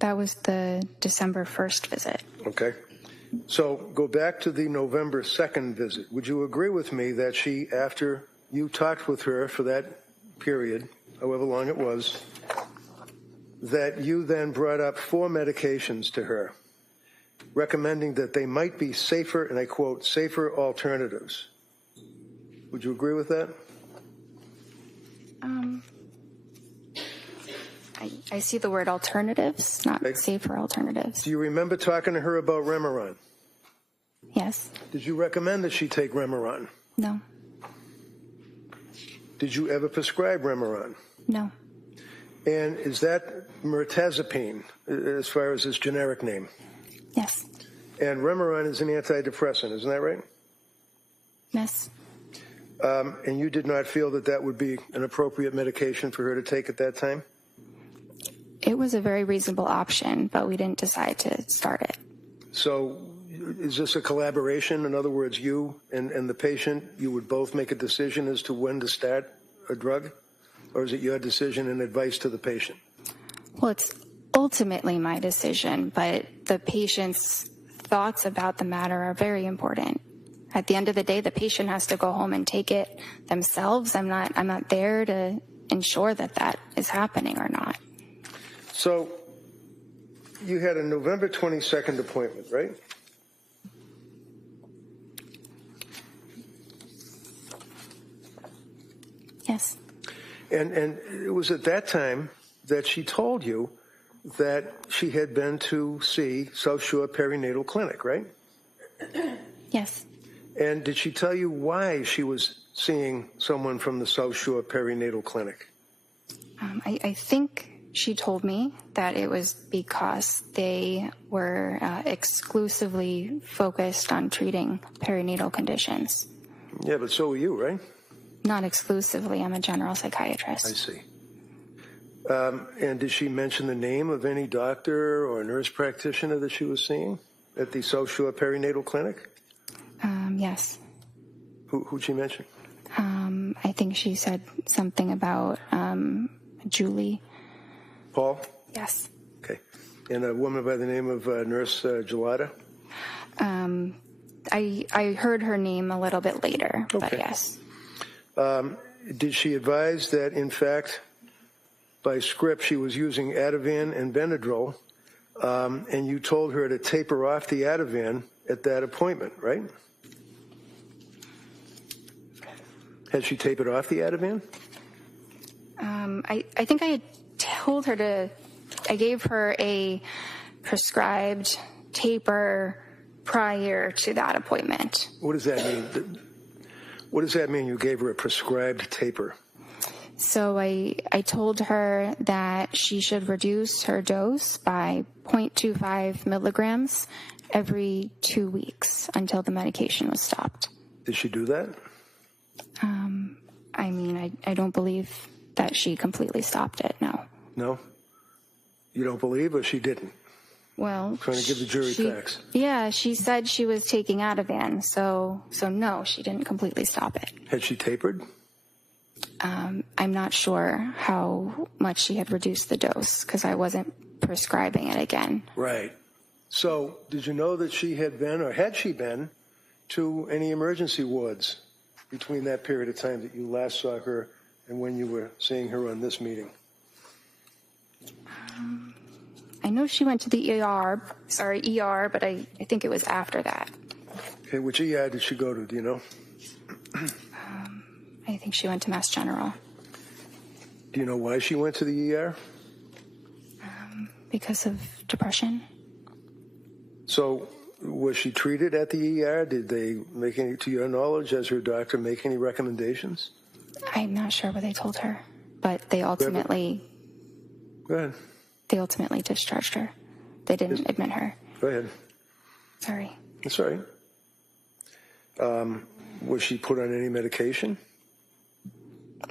That was the December 1st visit. Okay. So go back to the November 2nd visit. Would you agree with me that she, after you talked with her for that period, however long it was, that you then brought up 4 medications to her, recommending that they might be safer, and I quote, safer alternatives. Would you agree with that? I see the word alternatives, not safer alternatives. Do you remember talking to her about Remeron? Yes. Did you recommend that she take Remeron? No. Did you ever prescribe Remeron? No. And is that mirtazapine, as far as its generic name? Yes. And Remeron is an antidepressant, isn't that right? Yes. And you did not feel that that would be an appropriate medication for her to take at that time? It was a very reasonable option, but we didn't decide to start it. So is this a collaboration? In other words, you and the patient, you would both make a decision as to when to start a drug? Or is it your decision and advice to the patient? Well, it's ultimately my decision, but the patient's thoughts about the matter are very important. At the end of the day, the patient has to go home and take it themselves. I'm not there to ensure that that is happening or not. So you had a November 22nd appointment, right? Yes. And it was at that time that she told you that she had been to see South Shore Perinatal Clinic, right? Yes. And did she tell you why she was seeing someone from the South Shore Perinatal Clinic? I think she told me that it was because they were exclusively focused on treating perinatal conditions. Yeah, but so were you, right? Not exclusively. I'm a general psychiatrist. I see. And did she mention the name of any doctor or nurse practitioner that she was seeing at the South Shore Perinatal Clinic? Yes. Who'd she mention? I think she said something about Julie. Paul? Yes. Okay. And a woman by the name of Nurse Gelada? I heard her name a little bit later, but Okay. yes. Did she advise that, in fact, by script, she was using Ativan and Benadryl, and you told her to taper off the Ativan at that appointment, right? Had she tapered off the Ativan? I think I had told her I gave her a prescribed taper prior to that appointment. What does that mean? What does that mean, you gave her a prescribed taper? So I told her that she should reduce her dose by 0.25 milligrams every 2 weeks until the medication was stopped. Did she do that? I don't believe that she completely stopped it, no. No? You don't believe, or she didn't? Well, Trying to give the jury facts. Yeah, she said she was taking Ativan, so no, she didn't completely stop it. Had she tapered? I'm not sure how much she had reduced the dose because I wasn't prescribing it again. Right. So did you know that she had been, or had she been, to any emergency wards between that period of time that you last saw her and when you were seeing her on this meeting? I know she went to the ER, but I think it was after that. Okay, which ER did she go to, do you know? I think she went to Mass General. Do you know why she went to the ER? Because of depression. So was she treated at the ER? Did they make any, to your knowledge, as her doctor, make any recommendations? I'm not sure what they told her, but they ultimately Go ahead. Discharged her. They didn't admit her. Go ahead. Sorry. That's all right. Was she put on any medication?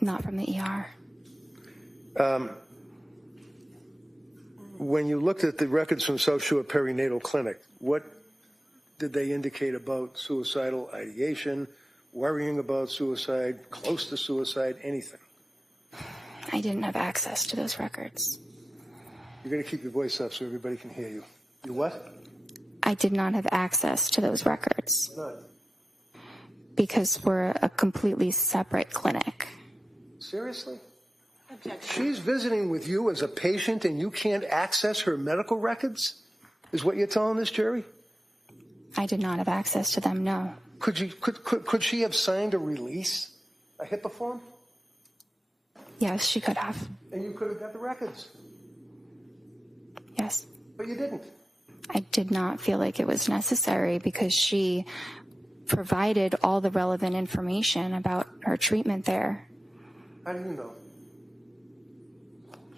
Not from the ER. When you looked at the records from South Shore Perinatal Clinic, what did they indicate about suicidal ideation, worrying about suicide, close to suicide, anything? I didn't have access to those records. You're going to keep your voice up so everybody can hear you. You what? I did not have access to those records. None. Because we're a completely separate clinic. Seriously? She's visiting with you as a patient and you can't access her medical records? Is what you're telling this jury? I did not have access to them, no. Could she have signed a release, a HIPAA form? Yes, she could have. And you could have got the records, Yes. but you didn't. I did not feel like it was necessary because she provided all the relevant information about her treatment there. How do you know?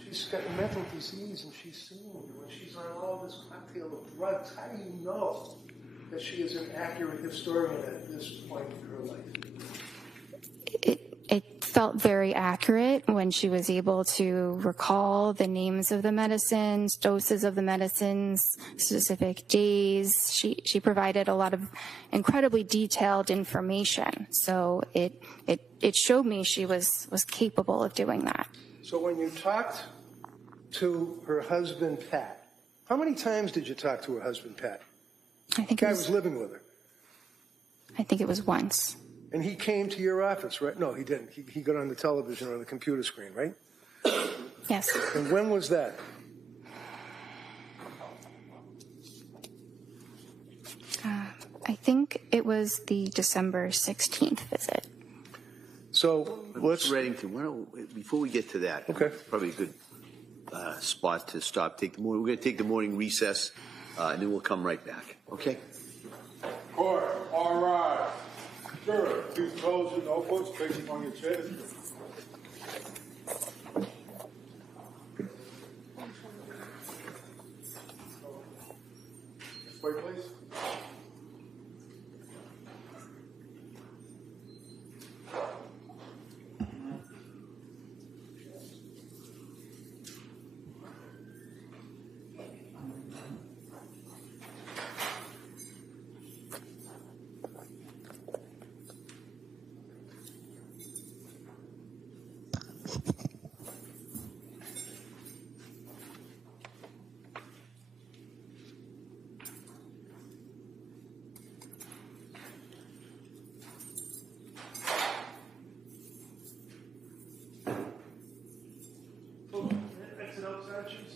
She's got mental disease and she's seeing you and she's on all this cocktail of drugs. How do you know that she is an accurate historian at this point in her life? It felt very accurate when she was able to recall the names of the medicines, doses of the medicines, specific days. She provided a lot of incredibly detailed information. So it showed me she was capable of doing that. So when you talked to her husband, Pat, how many times did you talk to her husband, Pat? I think The guy was living with her. I think it was once. And he came to your office, right? No, he didn't. He got on the television or on the computer screen, right? Yes. And when was that? I think it was the December 16th visit. So let's. Mr. Reddington, before we get to that, Okay. probably a good spot to stop. We're going to take the morning recess, and then we'll come right back. Okay? Court, all rise. Juror, please close your notebooks, facing on your chairs. Wait, please. Exit outside, chiefs.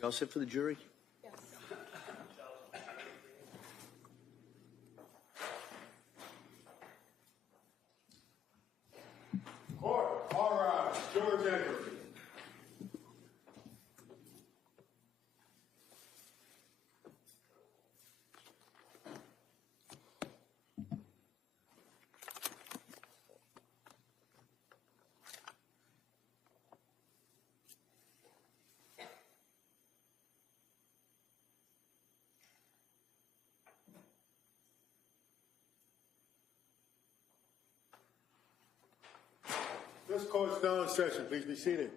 You all set for the jury? Yes. Court, all rise. Jurors enter. This court is now in session. Please be seated.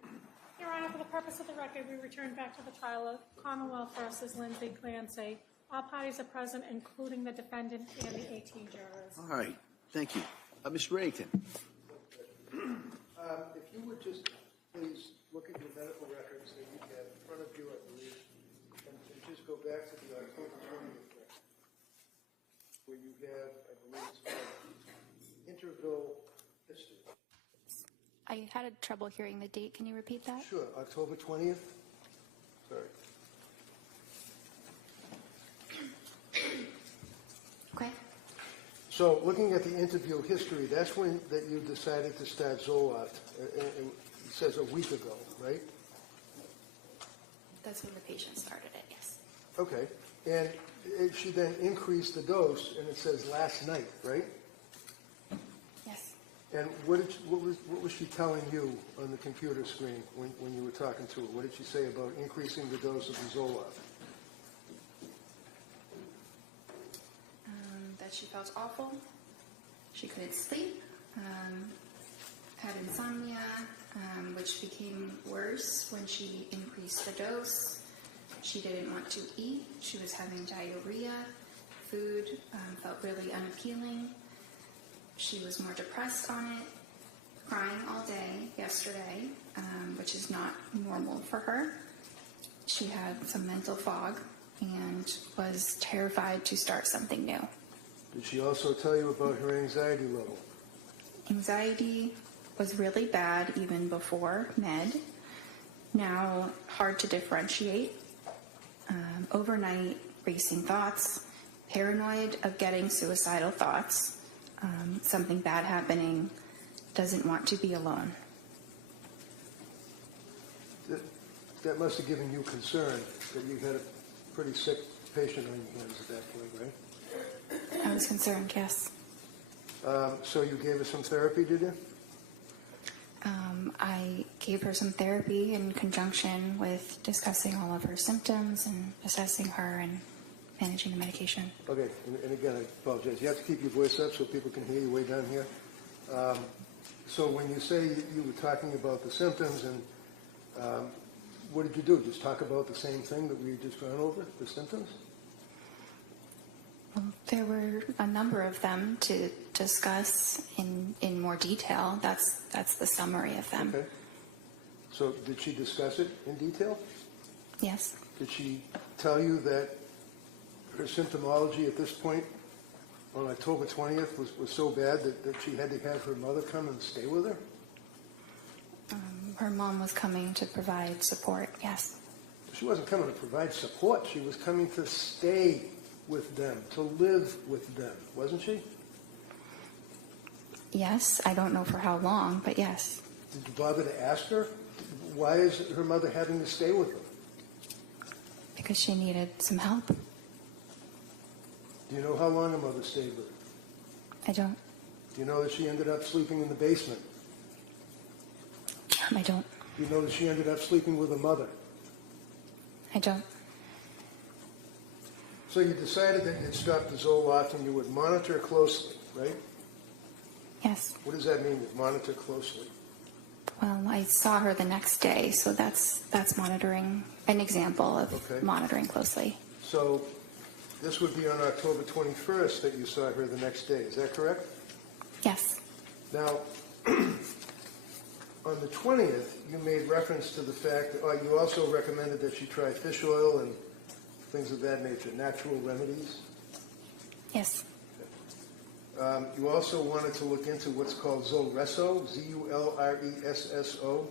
Your Honor, for the purpose of the record, we return back to the trial of Commonwealth versus Lindsay Clancy. All parties are present, including the defendant and the 18 jurors. All right, thank you. Mr. Reddington. If you would just please look at your medical records that you have in front of you, I believe, and just go back to the October 20th record, where you have, I believe it's called interval history. I had trouble hearing the date. Can you repeat that? Sure, October 20th. Sorry. Okay. So looking at the interview history, that's when that you decided to start Zoloft. It says a week ago, right? That's when the patient started it, yes. Okay. And she then increased the dose, and it says last night, right? Yes. And what was she telling you on the computer screen when you were talking to her? What did she say about increasing the dose of the Zoloft? That she felt awful. She couldn't sleep. Had insomnia, which became worse when she increased the dose. She didn't want to eat. She was having diarrhea. Food felt really unappealing. She was more depressed on it, crying all day yesterday, which is not normal for her. She had some mental fog and was terrified to start something new. Did she also tell you about her anxiety level? Anxiety was really bad even before med. Now hard to differentiate. Overnight racing thoughts, paranoid of getting suicidal thoughts, something bad happening, doesn't want to be alone. That must have given you concern that you had a pretty sick patient on your hands at that point, right? I was concerned, yes. So you gave her some therapy, did you? I gave her some therapy in conjunction with discussing all of her symptoms and assessing her and managing the medication. Okay, and again, I apologize. You have to keep your voice up so people can hear you way down here. So when you say you were talking about the symptoms, and what did you do? Just talk about the same thing that we just gone over, the symptoms? There were a number of them to discuss in more detail. That's the summary of them. Okay. So did she discuss it in detail? Yes. Did she tell you that her symptomology at this point on October 20th was so bad that she had to have her mother come and stay with her? Her mom was coming to provide support, yes. She wasn't coming to provide support. She was coming to stay with them, to live with them, wasn't she? Yes, I don't know for how long, but yes. Did you bother to ask her? Why is her mother having to stay with them? Because she needed some help. Do you know how long her mother stayed with her? I don't. Do you know that she ended up sleeping in the basement? I don't. Do you know that she ended up sleeping with her mother? I don't. So you decided that you'd stop the Zoloft and you would monitor closely, right? Yes. What does that mean, monitor closely? Well, I saw her the next day, so that's monitoring, an example of Okay. monitoring closely. So this would be on October 21st that you saw her the next day, is that correct? Yes. Now, on the 20th, you made reference to the fact that you also recommended that she try fish oil and things of that nature, natural remedies. Yes. You also wanted to look into what's called Zulresso, Z-U-L-R-E-S-S-O.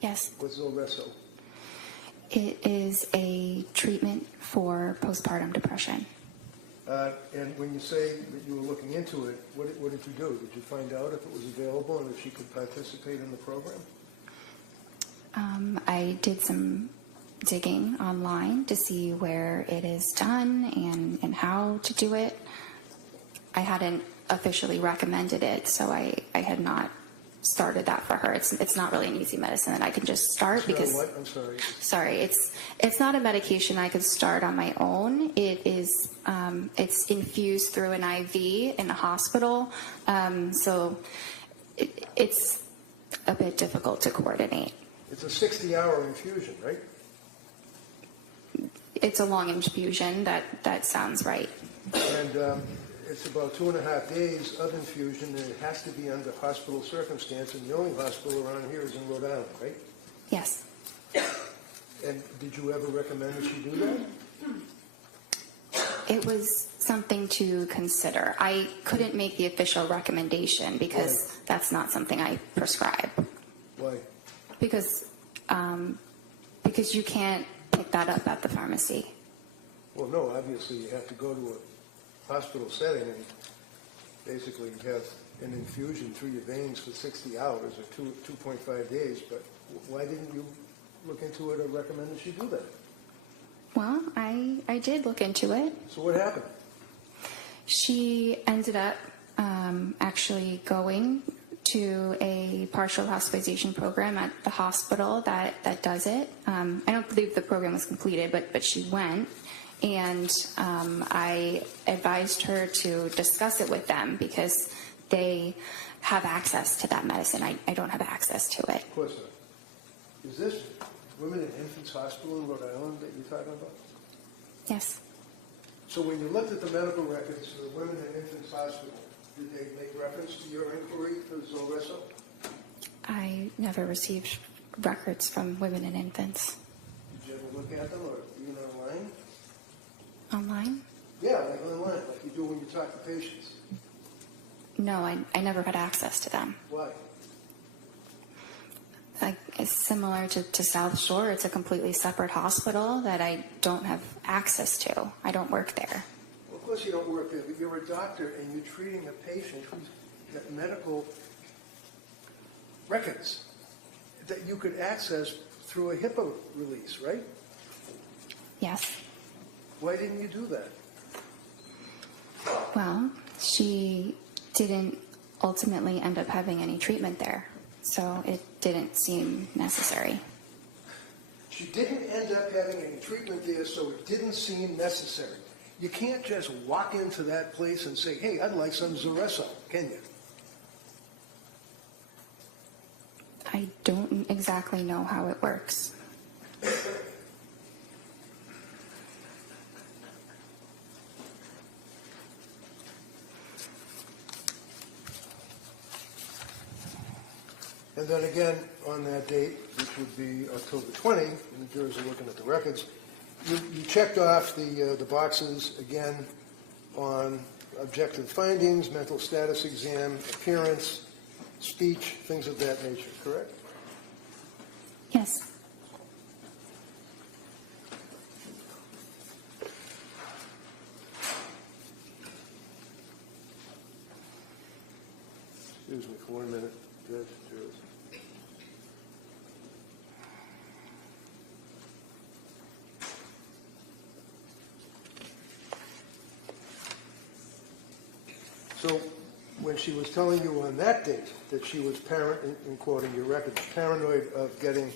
Yes. What's Zulresso? It is a treatment for postpartum depression. And when you say that you were looking into it, what did you do? Did you find out if it was available and if she could participate in the program? I did some digging online to see where it is done and how to do it. I hadn't officially recommended it, so I had not started that for her. It's not really an easy medicine that I can just start because what? I'm sorry. Sorry, it's not a medication I could start on my own. It is it's infused through an IV in a hospital, so it's a bit difficult to coordinate. It's a 60-hour infusion, right? It's a long infusion. That sounds right. And it's about 2.5 days of infusion, and it has to be under hospital circumstance, and the only hospital around here is in Rhode Island, right? Yes. And did you ever recommend that she do that? It was something to consider. I couldn't make the official recommendation because that's not something I prescribe. Why? Because you can't pick that up at the pharmacy. Well, no, obviously you have to go to a hospital setting and basically have an infusion through your veins for 60 hours or 2.5 days, but why didn't you look into it or recommend that she do that? Well, I did look into it. So what happened? She ended up actually going to a partial hospitalization program at the hospital that does it. I don't believe the program was completed, but she went. And I advised her to discuss it with them because they have access to that medicine. I don't have access to it. Of course not. Is this Women and Infants Hospital in Rhode Island that you're talking about? Yes. So when you looked at the medical records for the Women and Infants Hospital, did they make reference to your inquiry for Zulresso? I never received records from Women and Infants. Did you ever look at them or even online? Online? Yeah, like online, like you do when you talk to patients. No, I never had access to them. Why? It's similar to South Shore. It's a completely separate hospital that I don't have access to. I don't work there. Well, of course you don't work there, but you're a doctor and you're treating a patient who's got medical records that you could access through a HIPAA release, right? Yes. Why didn't you do that? Well, she didn't ultimately end up having any treatment there, so it didn't seem necessary. She didn't end up having any treatment there, so it didn't seem necessary. You can't just walk into that place and say, hey, I'd like some Zulresso, can you? I don't exactly know how it works. And then again, on that date, which would be October 20, and the jurors are looking at the records, you checked off the boxes again on objective findings, mental status exam, appearance, speech, things of that nature, correct? Yes. Excuse me for 1 minute, Judge. Jurors. So when she was telling you on that date that she was in quoting your records, paranoid of getting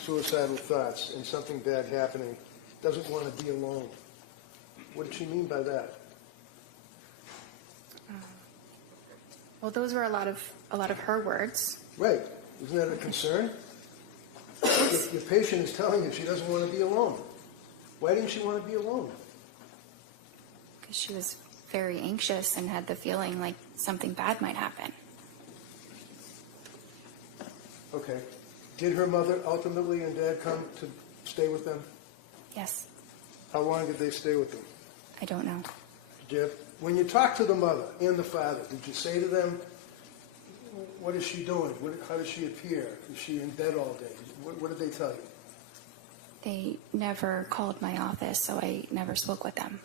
suicidal thoughts and something bad happening, doesn't want to be alone, what did she mean by that? Well, those were a lot of her words. Right. Isn't that a concern? Your patient is telling you she doesn't want to be alone. Why didn't she want to be alone? Because she was very anxious and had the feeling like something bad might happen. Okay. Did her mother ultimately and dad come to stay with them? Yes. How long did they stay with them? I don't know. Jeff, when you talked to the mother and the father, did you say to them, what is she doing? How does she appear? Is she in bed all day? What did they tell you? They never called my office, so I never spoke with them.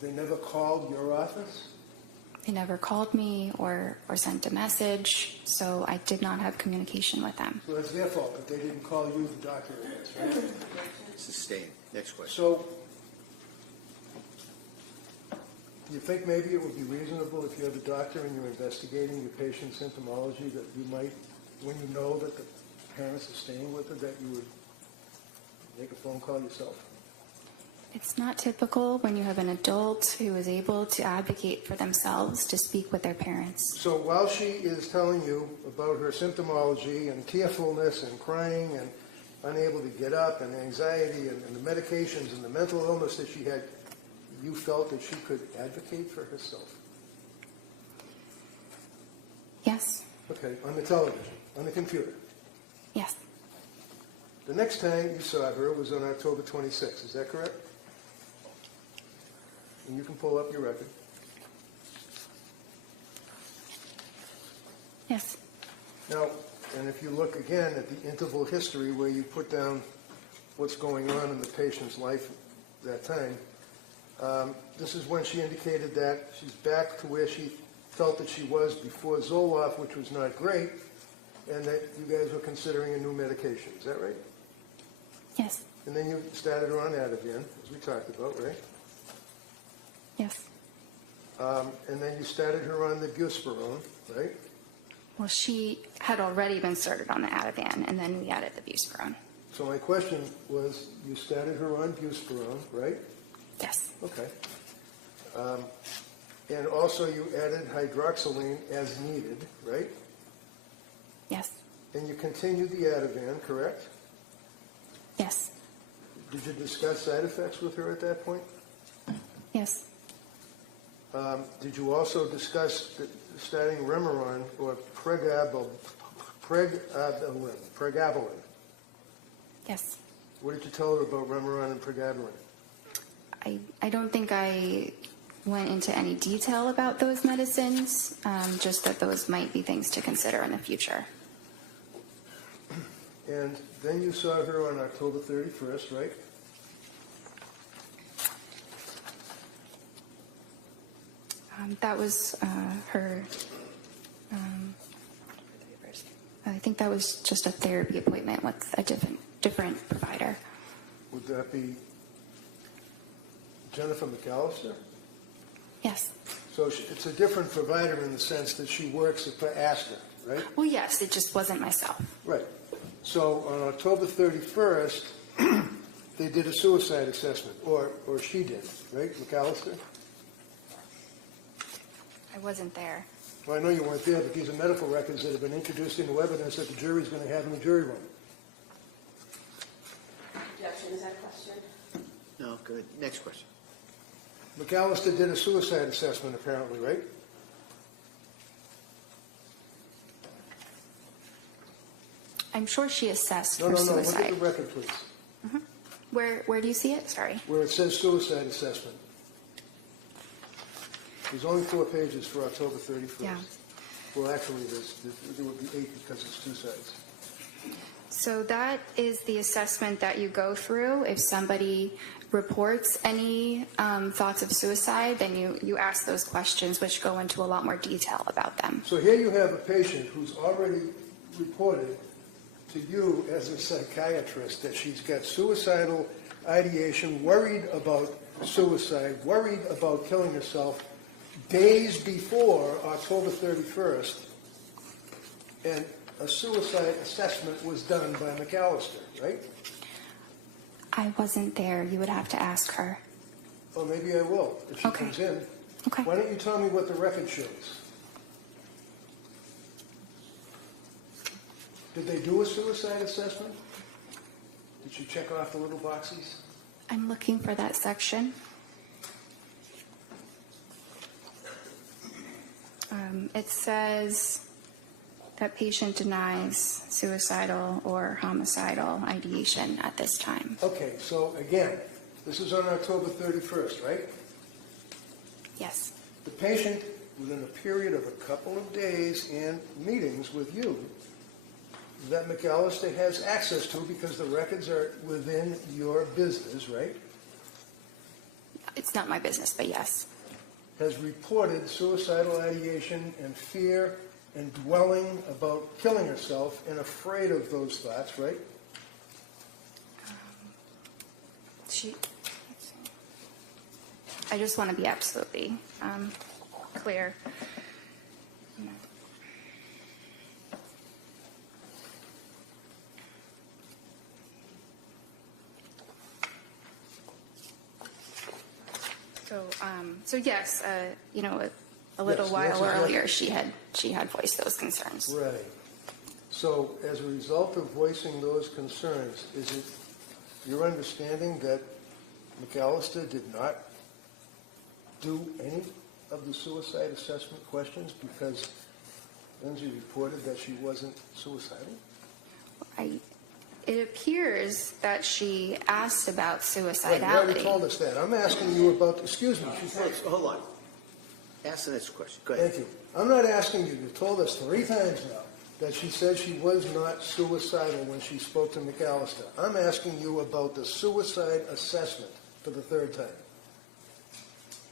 They never called your office? They never called me or sent a message, so I did not have communication with them. So that's their fault, but they didn't call you, the doctor, I guess, right? Sustained. Next question. So, do you think maybe it would be reasonable if you're the doctor and you're investigating your patient's symptomology that you might, when you know that the parents are staying with her, that you would make a phone call yourself? It's not typical when you have an adult who is able to advocate for themselves to speak with their parents. So while she is telling you about her symptomology and tearfulness and crying and unable to get up and anxiety and the medications and the mental illness that she had, you felt that she could advocate for herself? Yes, Okay, on the television, on the computer. yes, The next time you saw her was on October 26th, is that correct? And you can pull up your record. yes, Now, and if you look again at the interval history where you put down what's going on in the patient's life that time, this is when she indicated that she's back to where she felt that she was before Zoloft, which was not great, and that you guys were considering a new medication. Is that right? yes, And then you started her on Ativan, as we talked about, right? yes. And then you started her on the buspirone, right? Well, she had already been started on the Ativan, and then we added the buspirone. So my question was, you started her on buspirone, right? Yes, Okay. And also you added hydroxyline as needed, right? yes, And you continued the Ativan, correct? yes, Did you discuss side effects with her at that point? yes, Did you also discuss starting Remeron or pregabalin? yes. What did you tell her about Remeron and pregabalin? I don't think I went into any detail about those medicines, just that those might be things to consider in the future. And then you saw her on October 31st, right? That was her, I think that was just a therapy appointment with a different provider. Would that be Jennifer McAllister? Yes. So it's a different provider in the sense that she works for Astor, right? Well, yes, it just wasn't myself. Right. So on October 31st, they did a suicide assessment, or she did, right, McAllister? I wasn't there. Well, I know you weren't there, but these are medical records that have been introduced into evidence that the jury's going to have in the jury room. Objection, is that a question? No, good. Next question. McAllister did a suicide assessment, apparently, right? I'm sure she assessed No, for no, no. Look suicide. at the record, please. Where do you see it? Sorry. Where it says suicide assessment. There's only 4 pages for October 31st. Yeah. Well, actually, there would be 8 because it's 2 sides. So that is the assessment that you go through. If somebody reports any thoughts of suicide, then you ask those questions, which go into a lot more detail about them. So here you have a patient who's already reported to you as a psychiatrist that she's got suicidal ideation, worried about suicide, worried about killing herself days before October 31st, and a suicide assessment was done by McAllister, right? I wasn't there. You would have to ask her. Well, maybe I will, if she Okay. comes in. Okay. Why don't you tell me what the record shows? Did they do a suicide assessment? Did she check off the little boxes? I'm looking for that section. It says that patient denies suicidal or homicidal ideation at this time. Okay, so again, this is on October 31st, right? Yes. The patient, within a period of a couple of days and meetings with you, that McAllister has access to because the records are within your business, right? It's not my business, but yes. Has reported suicidal ideation and fear and dwelling about killing herself and afraid of those thoughts, right? I just want to be absolutely clear. So yes, a little Yes, while that's exactly- earlier, she had voiced those concerns. Right. So as a result of voicing those concerns, is it your understanding that McAllister did not do any of the suicide assessment questions because Lindsay reported that she wasn't suicidal? It appears that she asked about Right, you already suicidality. told us that. I'm asking you about, excuse me, she's not. Hold on. Ask the next question. Go ahead. Thank you. I'm not asking you, you've told us 3 times now that she said she was not suicidal when she spoke to McAllister. I'm asking you about the suicide assessment for the 3rd time.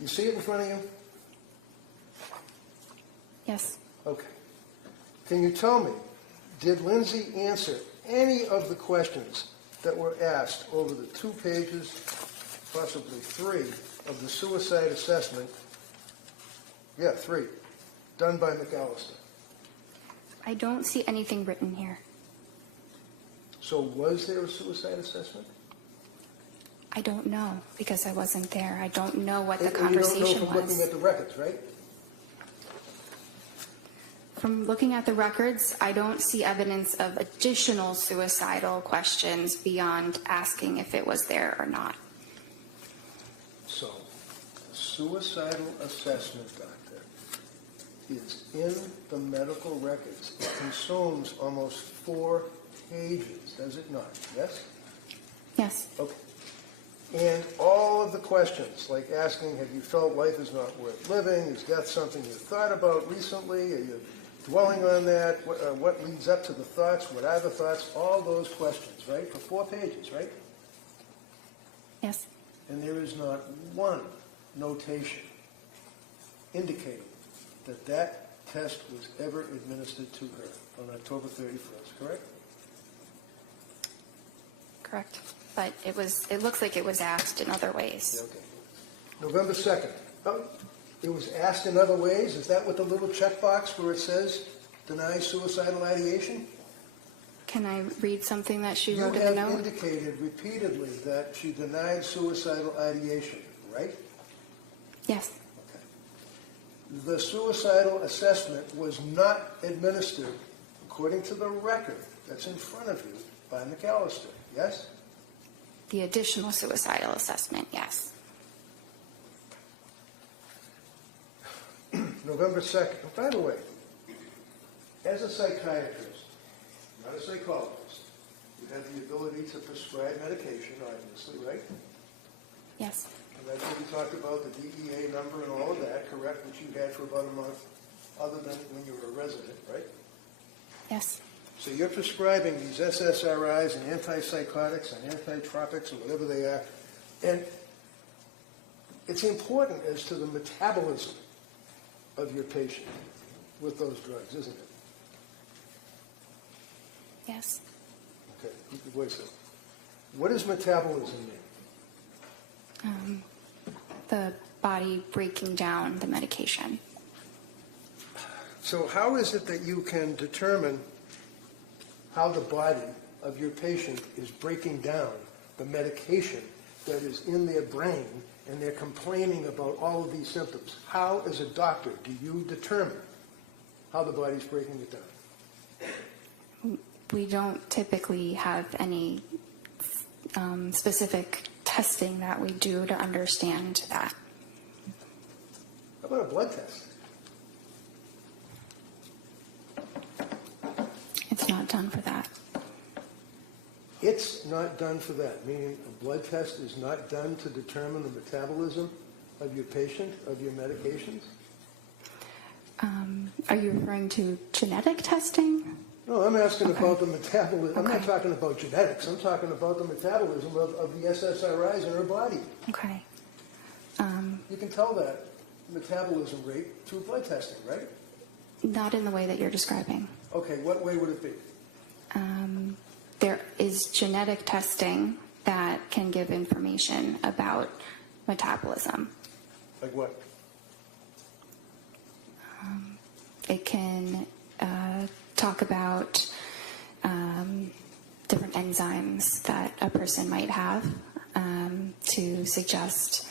You see it in front of you? Yes. Okay. Can you tell me, did Lindsay answer any of the questions that were asked over the 2 pages, possibly 3, of the suicide assessment? Yeah, 3, done by McAllister. I don't see anything written here. So was there a suicide assessment? I don't know because I wasn't there. I don't know what the And you don't know conversation from looking was. at the records, right? From looking at the records, I don't see evidence of additional suicidal questions beyond asking if it was there or not. So, the suicidal assessment, doctor, is in the medical records. It consumes almost 4 pages, does it not? Yes? Yes. Okay. And all of the questions, like asking, have you felt life is not worth living? Is death something you thought about recently? Are you dwelling on that? What leads up to the thoughts? What are the thoughts? All those questions, right? For 4 pages, right? Yes. And there is not one notation indicating that that test was ever administered to her on October 31st, correct? Correct. But it looks like it was asked in other ways. Okay. November 2nd. Oh, it was asked in other ways? Is that what the little checkbox where it says deny suicidal ideation? Can I read something that she You wrote in the have note? indicated repeatedly that she denied suicidal ideation, right? Yes. The suicidal assessment was not administered, according to the record that's in front of you, by McAllister, yes? The additional suicidal assessment, yes. November 2nd. By the way, as a psychiatrist, not a psychologist, you have the ability to prescribe medication, obviously, right? Yes. And I think we talked about the DEA number and all of that, correct, which you had for about a month, other than when you were a resident, right? Yes. So you're prescribing these SSRIs and antipsychotics and antitropics or whatever they are, and it's important as to the metabolism of your patient with those drugs, isn't it? Yes. Okay, keep your voice up. What does metabolism mean? The body breaking down the medication. So how is it that you can determine how the body of your patient is breaking down the medication that is in their brain and they're complaining about all of these symptoms? How, as a doctor, do you determine how the body's breaking it down? We don't typically have any specific testing that we do to understand that. How about a blood test? It's not done for that. It's not done for that, meaning a blood test is not done to determine the metabolism of your patient, of your medications? Are you referring to genetic testing? No, I'm asking about the metabolism. I'm not talking about genetics. I'm talking about the metabolism of the SSRIs in her body. Okay. You can tell that metabolism rate through blood testing, right? Not in the way that you're describing. Okay, what way would it be? There is genetic testing that can give information about metabolism. Like what? It can talk about different enzymes that a person might have to suggest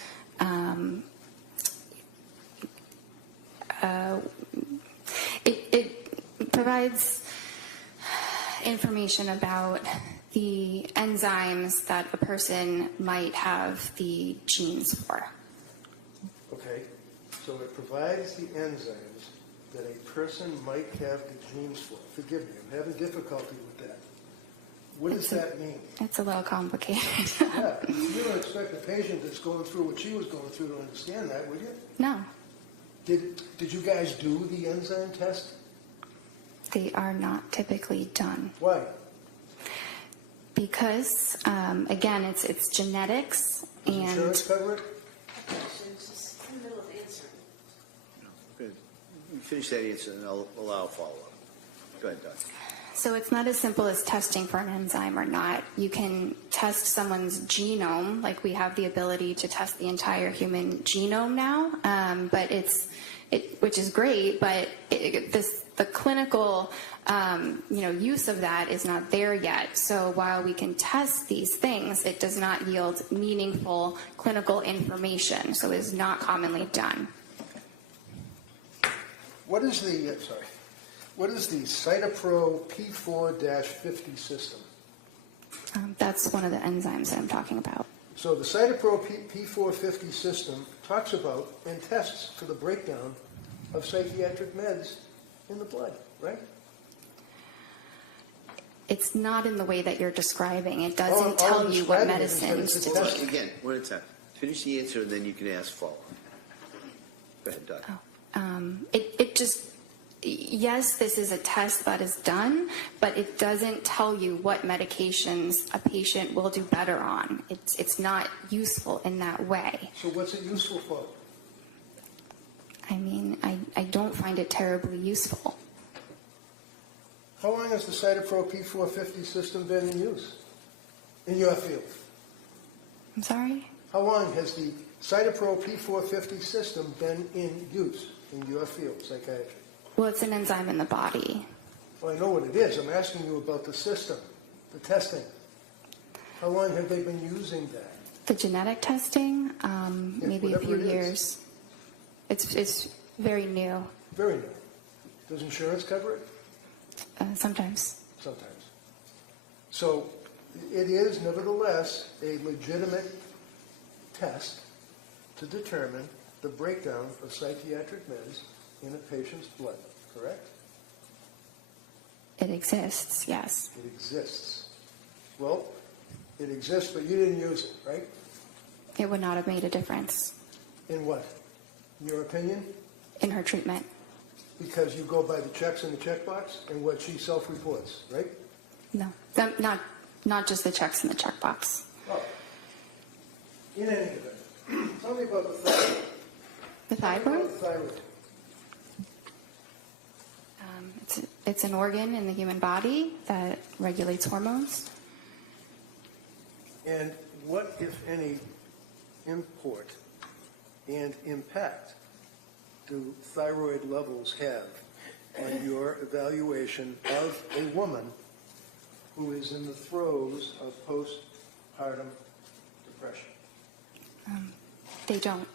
it provides information about the enzymes that a person might have the genes for. Okay, so it provides the enzymes that a person might have the genes for. Forgive me, I'm having difficulty with that. What does that mean? It's a little complicated. Yeah, you don't expect a patient that's going through what she was going through to understand that, would you? No, Did you guys do the enzyme test? they are not typically done. Why? Because, again, it's genetics Does and insurance cover it? In the middle of answering. Good. You finish that answer, and I'll allow a follow-up. Go ahead, Doc. so it's not as simple as testing for an enzyme or not. You can test someone's genome, like we have the ability to test the entire human genome now, but which is great, but the clinical use of that is not there yet. So while we can test these things, it does not yield meaningful clinical information, so it is not commonly done. What is the Cytopro P4-50 system? That's one of the enzymes that I'm talking about. So the Cytopro P450 system talks about and tests for the breakdown of psychiatric meds in the blood, right? It's not in the way that you're describing. It All doesn't tell I'm you what describing is that medicines it's a to test. take. Again, one at a time. Finish the answer, and then you can ask follow-up. Go ahead, Doc. It just, yes, this is a test that is done, but it doesn't tell you what medications a patient will do better on. It's not useful in that way. So what's it useful for? I mean, I don't find it terribly useful. How long has the Cytopro P450 system been in use in your field? I'm sorry? How long has the Cytopro P450 system been in use in your field, psychiatry? Well, it's an enzyme in the body. Well, I know what it is. I'm asking you about the system, the testing. How long have they been using that? The genetic testing, maybe a whatever few it is. years. It's very new, Very new. Does insurance cover it? sometimes. Sometimes. So it is nevertheless a legitimate test to determine the breakdown of psychiatric meds in a patient's blood, correct? It exists, yes. It exists. Well, it exists, but you didn't use it, right? It would not have made a difference In what? In your opinion? in her treatment. Because you go by the checks in the checkbox and what she self-reports, right? No, not just the checks in the checkbox. Oh. In any event, tell me about the thyroid. The Tell me thyroid, about the thyroid. it's an organ in the human body that regulates hormones. And what, if any, import and impact do thyroid levels have on your evaluation of a woman who is in the throes of postpartum depression? They don't.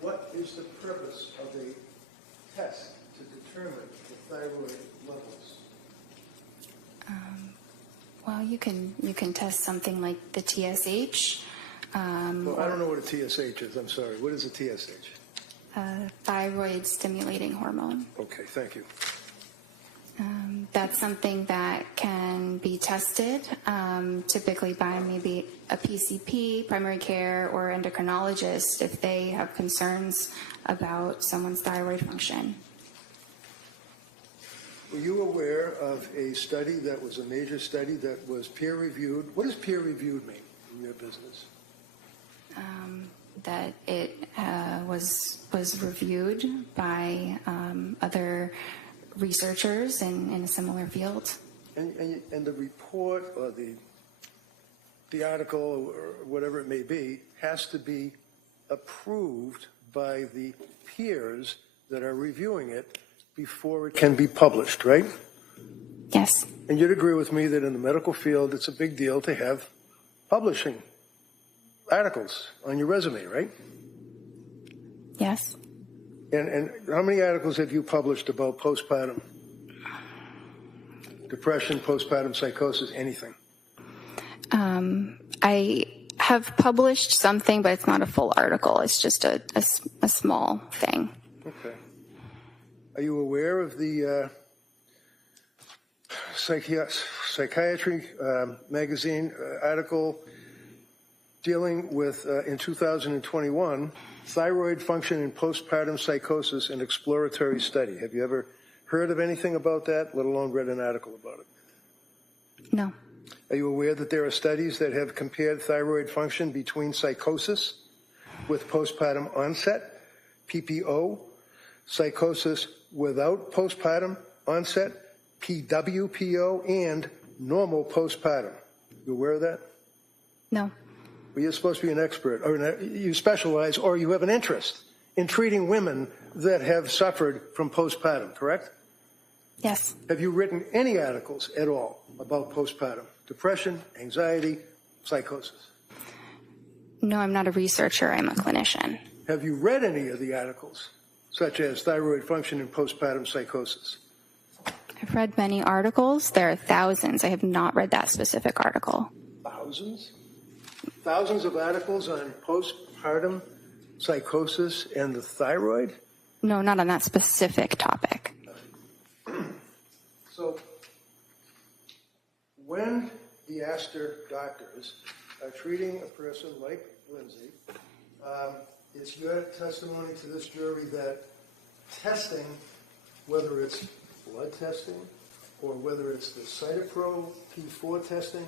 What is the purpose of a test to determine the thyroid levels? Well, you can test something like the TSH, Well, I don't know what a TSH is. I'm sorry. What is a TSH? thyroid stimulating hormone. Okay, thank you. That's something that can be tested, typically by maybe a PCP, primary care, or endocrinologist if they have concerns about someone's thyroid function. Were you aware of a study that was a major study that was peer-reviewed? What does peer-reviewed mean in your business? That it was reviewed by other researchers in a similar field. And the report or the article or whatever it may be has to be approved by the peers that are reviewing it before it can be published, right? Yes. And you'd agree with me that in the medical field, it's a big deal to have publishing articles on your resume, right? Yes. And how many articles have you published about postpartum depression, postpartum psychosis, anything? I have published something, but it's not a full article. It's just a small thing. Okay. Are you aware of the Psychiatry magazine article dealing with, in 2021, thyroid function in postpartum psychosis, an exploratory study? Have you ever heard of anything about that, let alone read an article about it? No. Are you aware that there are studies that have compared thyroid function between psychosis with postpartum onset, PPO, psychosis without postpartum onset, PWPO, and normal postpartum? You aware of that? No. Well, you're supposed to be an expert, or you specialize, or you have an interest in treating women that have suffered from postpartum, correct? Yes. Have you written any articles at all about postpartum depression, anxiety, psychosis? No, I'm not a researcher. I'm a clinician. Have you read any of the articles, such as thyroid function in postpartum psychosis? I've read many articles. There are thousands. I have not read that specific article. Thousands? Thousands of articles on postpartum psychosis and the thyroid? No, not on that specific topic. So, when the Astor doctors are treating a person like Lindsay, it's your testimony to this jury that testing, whether it's blood testing or whether it's the Cytopro P4 testing,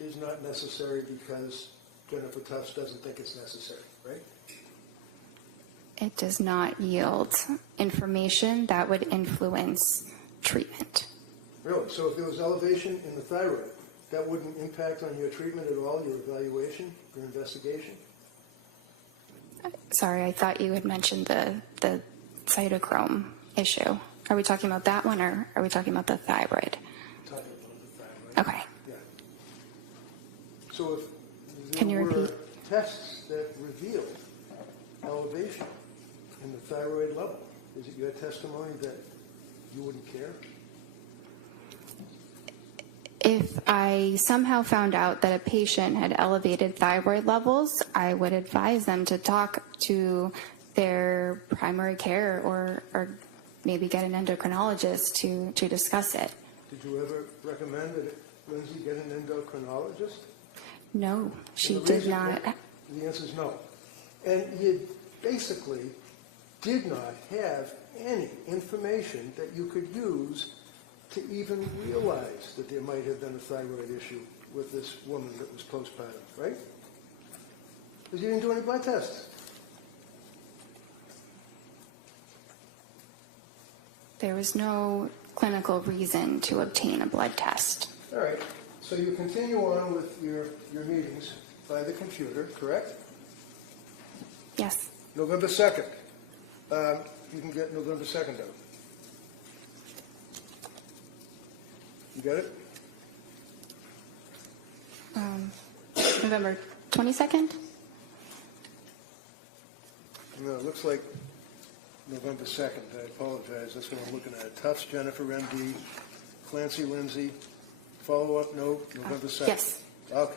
is not necessary because Jennifer Tufts doesn't think it's necessary, right? It does not yield information that would influence treatment. Really? So if there was elevation in the thyroid, that wouldn't impact on your treatment at all, your evaluation, your investigation? Sorry, I thought you had mentioned the cytochrome issue. Are we talking about that one, or are we talking about the thyroid? Talking about the thyroid. Okay. Yeah. So if Can you there were repeat? tests that revealed elevation in the thyroid level, is it your testimony that you wouldn't care? If I somehow found out that a patient had elevated thyroid levels, I would advise them to talk to their primary care or maybe get an endocrinologist to discuss it. Did you ever recommend that Lindsay get an endocrinologist? No, she And the did reason- not. The answer is no. And you basically did not have any information that you could use to even realize that there might have been a thyroid issue with this woman that was postpartum, right? Because you didn't do any blood tests. There was no clinical reason to obtain a blood test. All right. So you continue on with your meetings by the computer, correct? Yes. November 2nd. You can get November 2nd out. You got it? November 22nd? No, it looks like November 2nd. I apologize. That's what I'm looking at. Tufts, Jennifer, MD, Clancy, Lindsay. Follow-up note, November 2nd. Yes. Okay.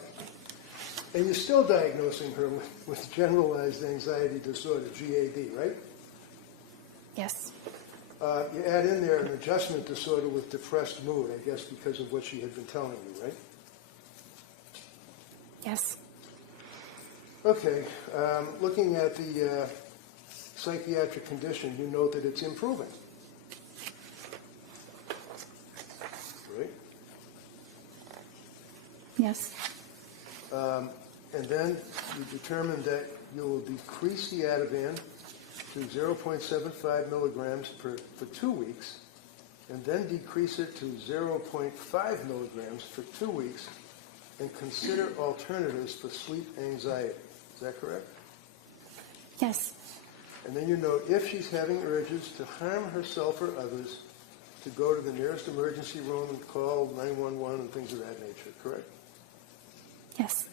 And you're still diagnosing her with generalized anxiety disorder, GAD, right? Yes. You add in there an adjustment disorder with depressed mood, I guess because of what she had been telling you, right? Yes. Okay. Looking at the psychiatric condition, you note that it's improving. Yes. And then you determined that you will decrease the Ativan to 0.75 milligrams for 2 weeks, and then decrease it to 0.5 milligrams for 2 weeks, and consider alternatives for sleep anxiety. Is that correct? Yes. And then you note if she's having urges to harm herself or others, to go to the nearest emergency room and call 911 and things of that nature, correct? Yes.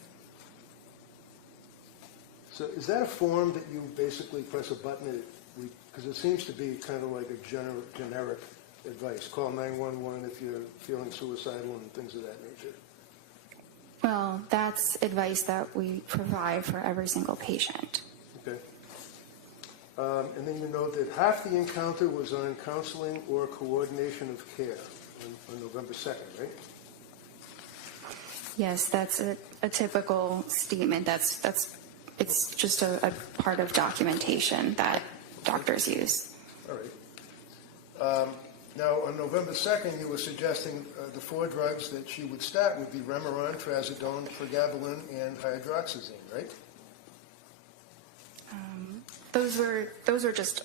So is that a form that you basically press a button, because it seems to be kind of like a generic advice, call 911 if you're feeling suicidal and things of that nature? Well, that's advice that we provide for every single patient. Okay. And then you note that half the encounter was on counseling or coordination of care on November 2nd, right? Yes, that's a typical statement. It's just a part of documentation that doctors use. All right. Now, on November 2nd, you were suggesting the 4 drugs that she would start would be Remeron, Trazodone, Pregabalin, and hydroxyzine, right? Those were just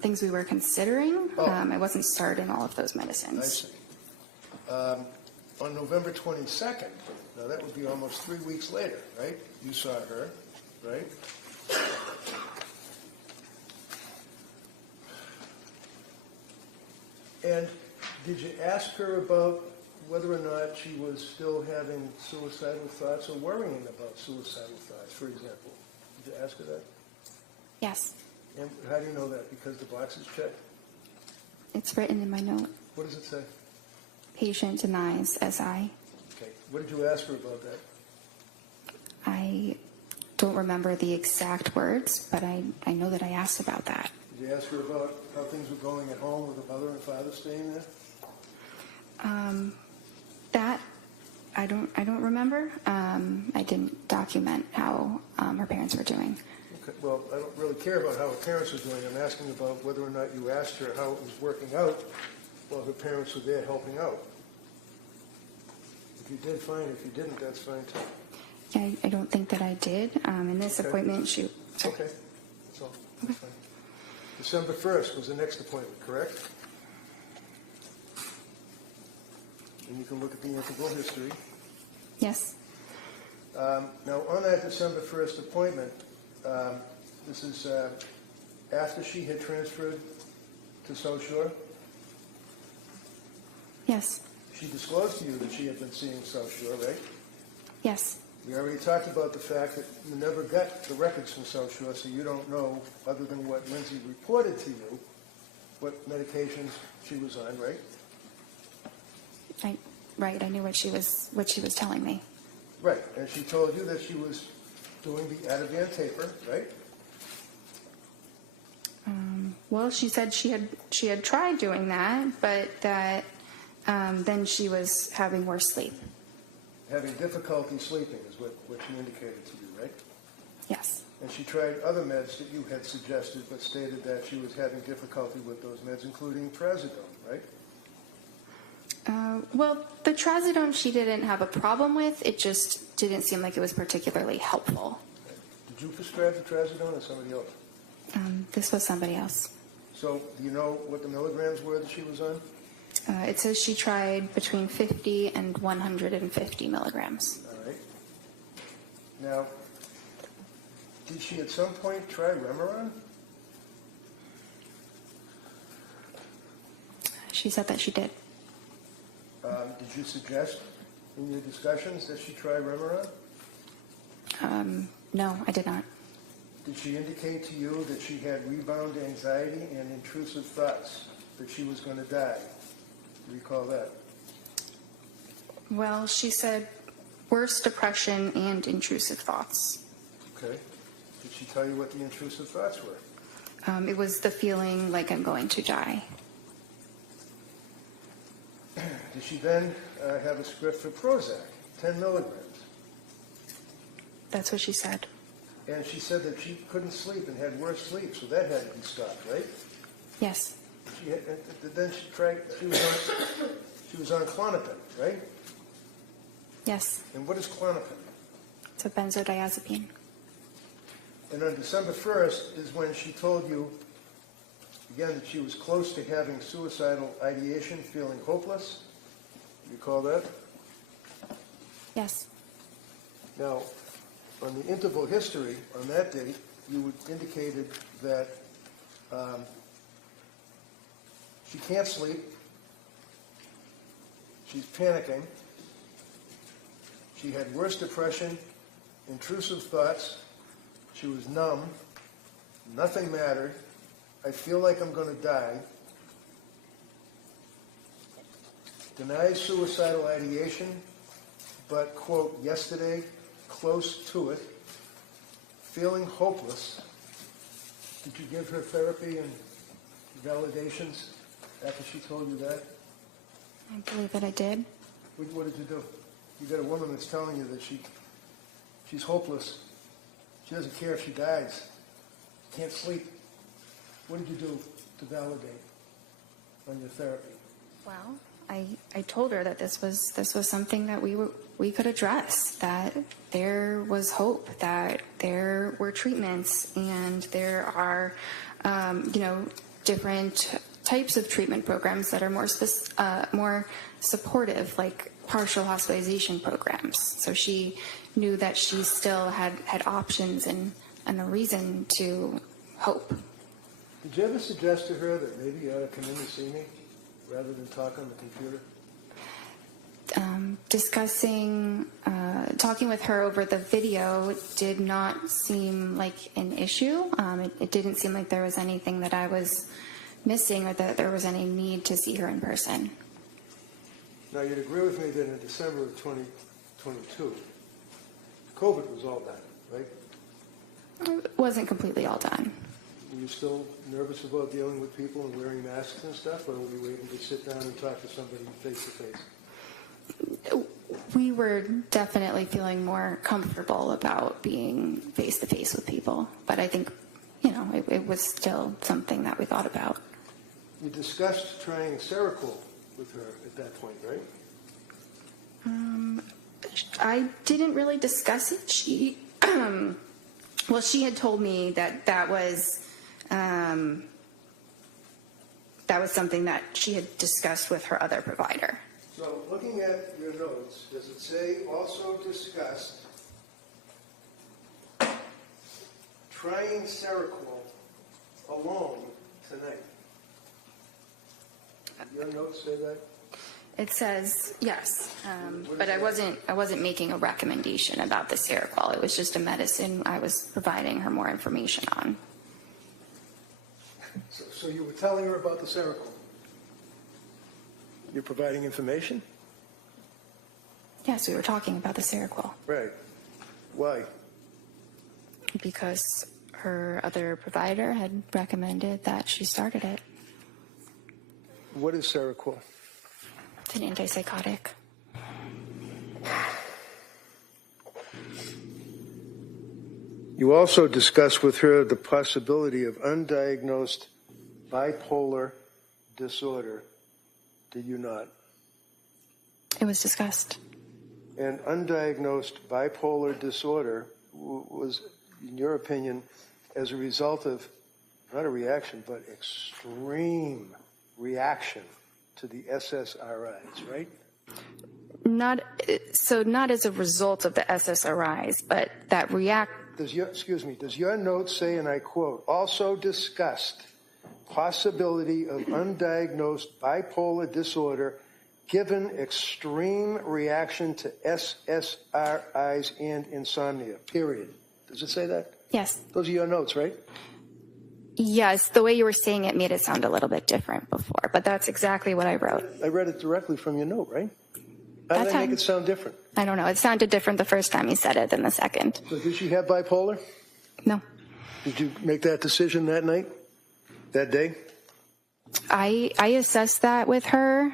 things we were considering. Oh. I wasn't starting all of those I medicines. see. On November 22nd, now that would be almost 3 weeks later, right? You saw her, right? And did you ask her about whether or not she was still having suicidal thoughts or worrying about suicidal thoughts, for example? Did you ask her that? Yes, And how do you know that? Because the box is checked? it's written in my note. What does it say? Patient denies SI. Okay. What did you ask her about that? I don't remember the exact words, but I know that I asked about that. Did you ask her about how things were going at home with her mother and father staying there? That I don't remember. I didn't document how her parents were doing. Okay. Well, I don't really care about how her parents are doing. I'm asking about whether or not you asked her how it was working out while her parents were there helping out. If you did, fine. If you didn't, that's fine too. Yeah, I don't think that I did. In this Okay. appointment, Okay. That's all. That's fine. December 1st was the next appointment, correct? And you can look at the integral history. Yes, Now, on that December 1st appointment, this is after she had transferred to South Shore. yes, She disclosed to you that she had been seeing South Shore, right? yes, We already talked about the fact that you never got the records from South Shore, so you don't know, other than what Lindsay reported to you, what medications she was on, right? right. I knew what she was telling me. Right, and she told you that she was doing the Ativan taper, right? Well, she said she had tried doing that, but that then she was having worse sleep. Having difficulty sleeping is what she indicated to you, right? Yes. And she tried other meds that you had suggested, but stated that she was having difficulty with those meds, including Trazodone, right? Well, the Trazodone she didn't have a problem with. It just didn't seem like it was particularly helpful. Did you prescribe the Trazodone or somebody else? This was somebody else. So, do you know what the milligrams were that she was on? It says she tried between 50 and 150 milligrams. All right. Now, did she at some point try Remeron? She said that she did. Did you suggest in your discussions that she try Remeron? No, I did not. Did she indicate to you that she had rebound anxiety and intrusive thoughts, that she was going to die? Do you recall that? Well, she said worse depression and intrusive thoughts. Okay. Did she tell you what the intrusive thoughts were? It was the feeling like I'm going to die. Did she then have a script for Prozac, 10 milligrams? That's what she said. And she said that she couldn't sleep and had worse sleep, so that had to be stopped, right? Yes. Then she was on Klonopin, right? Yes, And what is Klonopin? it's a benzodiazepine. And on December 1st is when she told you, again, that she was close to having suicidal ideation, feeling hopeless. You recall that? Yes, Now, on the interval history, on that date, you indicated that she can't sleep, she's panicking, she had worse depression, intrusive thoughts, she was numb, nothing mattered, I feel like I'm going to die, denies suicidal ideation, but, quote, yesterday, close to it, feeling hopeless. Did you give her therapy and validations after she told you that? I believe that I did. What did you do? You got a woman that's telling you that she's hopeless. She doesn't care if she dies. Can't sleep. What did you do to validate on your therapy? Well, I told her that this was something that we could address, that there was hope, that there were treatments, and there are different types of treatment programs that are more supportive, like partial hospitalization programs. So she knew that she still had options and a reason to hope. Did you ever suggest to her that maybe you ought to come in and see me rather than talk on the computer? Talking with her over the video did not seem like an issue. It didn't seem like there was anything that I was missing or that there was any need to see her in person. Now, you'd agree with me that in December of 2022, COVID was all done, right? It wasn't completely all done. Were you still nervous about dealing with people and wearing masks and stuff, or were you waiting to sit down and talk to somebody face to face? We were definitely feeling more comfortable about being face to face with people, but I think, it was still something that we thought about. You discussed trying Seroquel with her at that point, right? I didn't really discuss it. She had told me that was something that she had discussed with her other provider. So, looking at your notes, does it say also discussed trying Seroquel alone tonight? Your notes say that? It says yes, but I wasn't making a recommendation about the Seroquel. It was just a medicine I was providing her more information on. So you were telling her about the Seroquel? You're providing information? Yes, we were talking about the Seroquel Right. Why? because her other provider had recommended that she started it. What is Seroquel? It's an antipsychotic. You also discussed with her the possibility of undiagnosed bipolar disorder, did you not? It was discussed. And undiagnosed bipolar disorder was, in your opinion, as a result of, not a reaction, but extreme reaction to the SSRIs, right? Not as a result of the SSRIs, but that Does your note say, and I quote, also discussed possibility of undiagnosed bipolar disorder given extreme reaction to SSRIs and insomnia, period. Does it say that? Yes. Those are your notes, right? Yes, the way you were saying it made it sound a little bit different before, but that's exactly what I wrote. I read it directly from your note, right? How did I make it sound different? I don't know. It sounded different the first time you said it than the second. So did she have bipolar? No. Did you make that decision that night? That day? I assessed that with her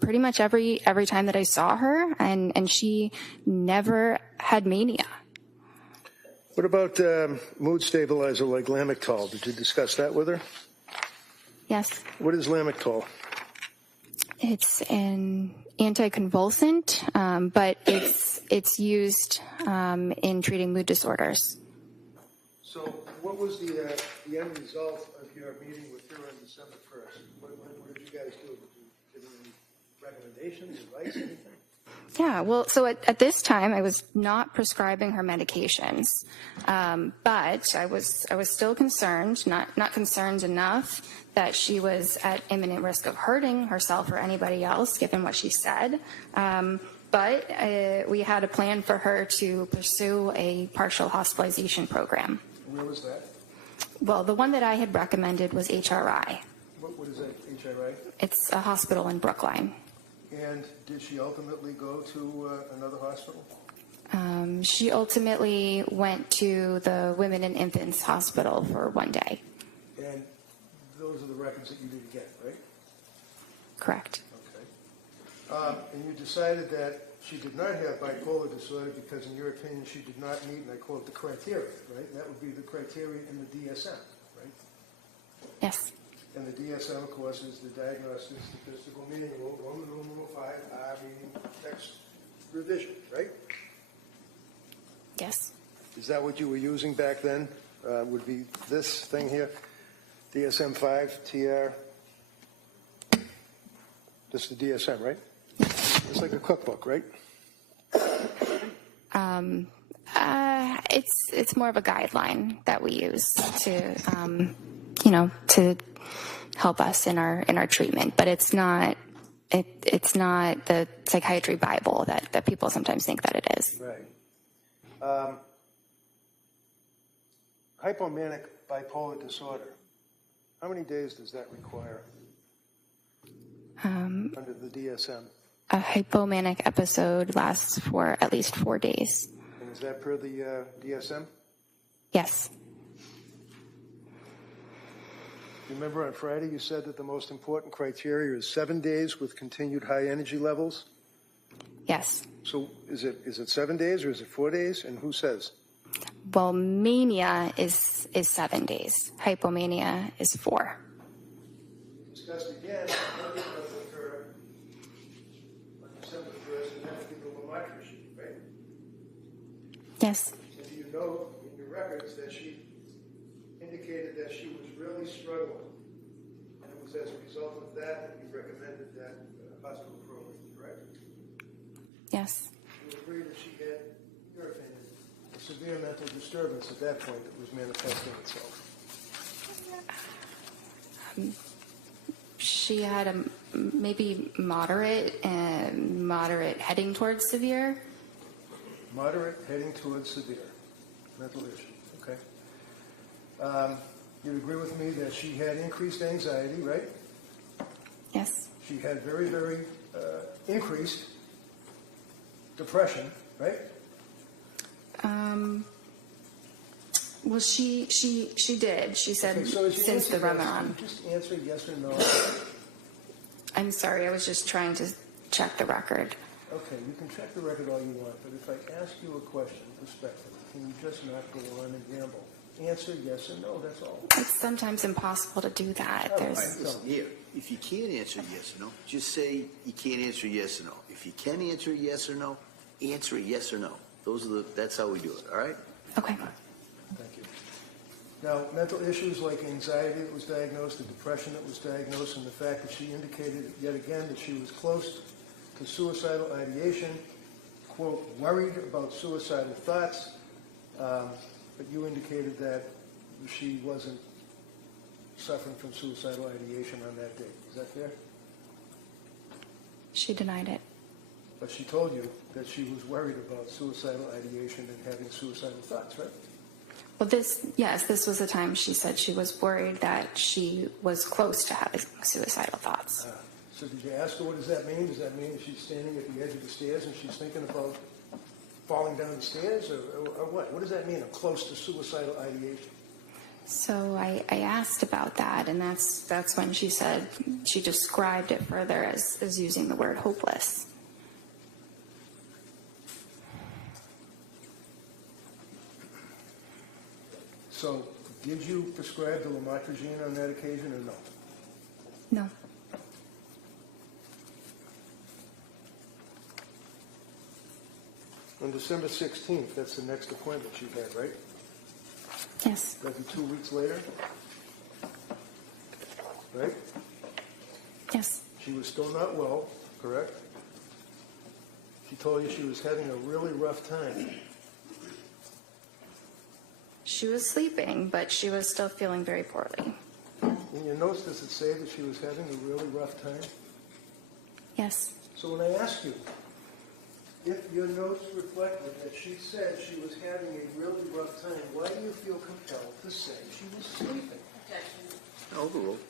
pretty much every time that I saw her, and she never had mania. What about mood stabilizer like Lamictal? Did you discuss that with her? Yes. What is Lamictal? It's an anticonvulsant, but it's used in treating mood disorders. So what was the end result of your meeting with her on December 1st? What did you guys do? Did you give her any recommendations, advice, anything? Yeah, well, so at this time, I was not prescribing her medications, but I was still concerned, not concerned enough that she was at imminent risk of hurting herself or anybody else, given what she said. But we had a plan for her to pursue a partial hospitalization program. Where was that? Well, the one that I had recommended was HRI. What is that, HRI? It's a hospital in Brookline. And did she ultimately go to another hospital? She ultimately went to the Women and Infants Hospital for one day. And those are the records that you didn't get, right? Correct. Okay. And you decided that she did not have bipolar disorder because, in your opinion, she did not meet, and I quote, the criteria, right? That would be the criteria in the DSM, right? Yes. And the DSM, of course, is the Diagnostic Statistical Manual, Roman numeral 5, meaning text revision, right? Yes. Is that what you were using back then? Would be this thing here, DSM-5, TR. This is the DSM, right? It's like a cookbook, right? It's more of a guideline that we use to, to help us in our treatment, but it's not the psychiatry Bible that people sometimes think that it is. Right. Hypomanic bipolar disorder. How many days does that require under the DSM? A hypomanic episode lasts for at least 4 days. And is that per the DSM? Yes. You remember on Friday you said that the most important criteria is 7 days with continued high energy levels? Yes. So is it 7 days or is it 4 days? And who says? Well, mania is 7 days. Hypomania is 4. Discussed again with her on December 1st, and then give the Lamont sheet, right? Yes. And do you know in your records that she indicated that she was really struggling, and it was as a result of that you recommended that hospital program, correct? Yes. You agree that she had, in your opinion, a severe mental disturbance at that point that was manifesting itself? She had a maybe moderate heading towards severe. Moderate heading towards severe mental issue. Okay. You'd agree with me that she had increased anxiety, right? Yes. She had very, very increased depression, right? Well, she did. She said Okay, so as you since answer the this, Ramadan. just answer yes or no. I'm sorry. I was just trying to check the record. Okay, you can check the record all you want, but if I ask you a question respectfully, can you just not go on and ramble? Answer yes or no, that's all. It's sometimes impossible to do that. Oh, There's All right, listen, here, if you can't answer yes or no, just say you can't answer yes or no. If you can answer yes or no, answer yes or no. That's how we do it, all right? okay. Thank you. Now, mental issues like anxiety that was diagnosed, the depression that was diagnosed, and the fact that she indicated yet again that she was close to suicidal ideation, quote, worried about suicidal thoughts, but you indicated that she wasn't suffering from suicidal ideation on that date. Is that fair? She denied it. But she told you that she was worried about suicidal ideation and having suicidal thoughts, right? Well, this was the time she said she was worried that she was close to having suicidal thoughts. So did you ask her what does that mean? Does that mean that she's standing at the edge of the stairs and she's thinking about falling down the stairs, or what? What does that mean, close to suicidal ideation? So I asked about that, and that's when she said she described it further as using the word hopeless. So did you prescribe the lamotrigine on that occasion or no? No. On December 16th, that's the next appointment she had, right? Yes. That'd be 2 weeks later? Right? Yes. She was still not well, correct? She told you she was having a really rough time. She was sleeping, but she was still feeling very poorly. In your notes, does it say that she was having a really rough time? Yes. So when I asked you, if your notes reflected that she said she was having a really rough time, why do you feel compelled to say she was sleeping? Objection. Overruled.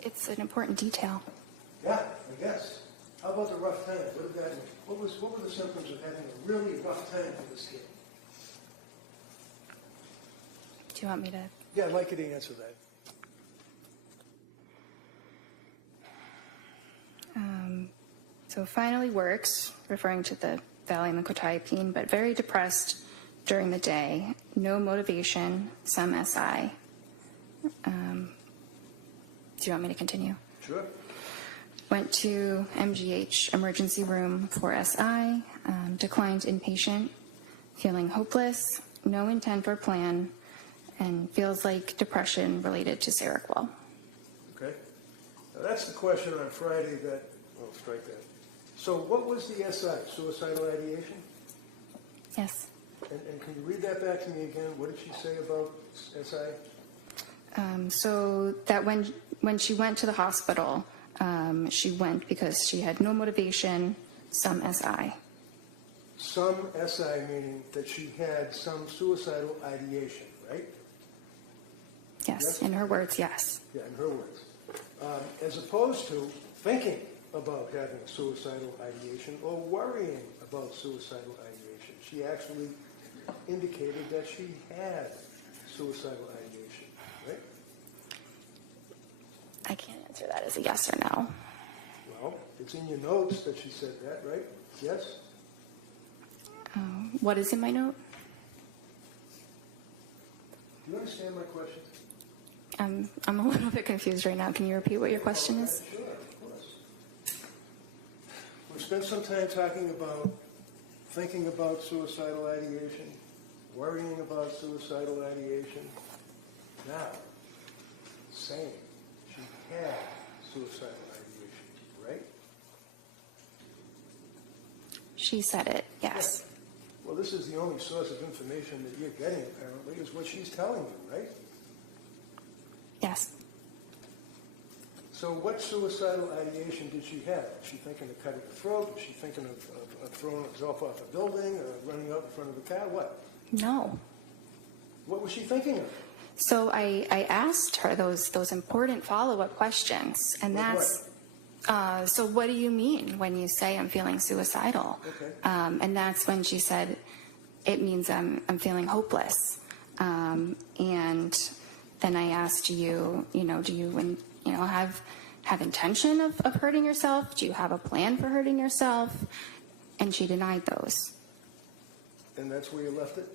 It's an important detail. Yeah, I guess. How about the rough time? What did that mean? What were the symptoms of having a really rough time for this kid? Do you want me to? Yeah, I'd like you to answer that. So finally works, referring to the Valium and quetiapine, but very depressed during the day. No motivation, some SI. Do you want me to continue? Sure. Went to MGH emergency room for SI, declined inpatient, feeling hopeless, no intent or plan, and feels like depression related to Seroquel. Okay. Now that's the question on Friday that, well, strike that. So what was the SI, suicidal ideation? Yes. And can you read that back to me again? What did she say about SI? So that when she went to the hospital, she went because she had no motivation, some SI. Some SI meaning that she had some suicidal ideation, right? Yes, Yes. in her words, yes. Yeah, in her words. As opposed to thinking about having suicidal ideation or worrying about suicidal ideation. She actually indicated that she had suicidal ideation, right? I can't answer that as a yes or no. Well, it's in your notes that she said that, right? Yes? What is in my note? Do you understand my question? I'm a little bit confused right now. Can you repeat what your question is? Sure, of course. We spent some time talking about thinking about suicidal ideation, worrying about suicidal ideation. Now, saying she had suicidal ideation, right? She said it, yes. Well, this is the only source of information that you're getting, apparently, is what she's telling you, right? Yes. So what suicidal ideation did she have? Was she thinking of cutting her throat? Was she thinking of throwing herself off a building, or running out in front of a car? What? No. What was she thinking of? So I asked her those important follow-up questions, and Like that's, so what do you mean when you say I'm feeling suicidal? Okay. And that's when she said, it means I'm feeling hopeless. And then I asked you, do you have intention of hurting yourself? Do you have a plan for hurting yourself? And she denied those. And that's where you left it?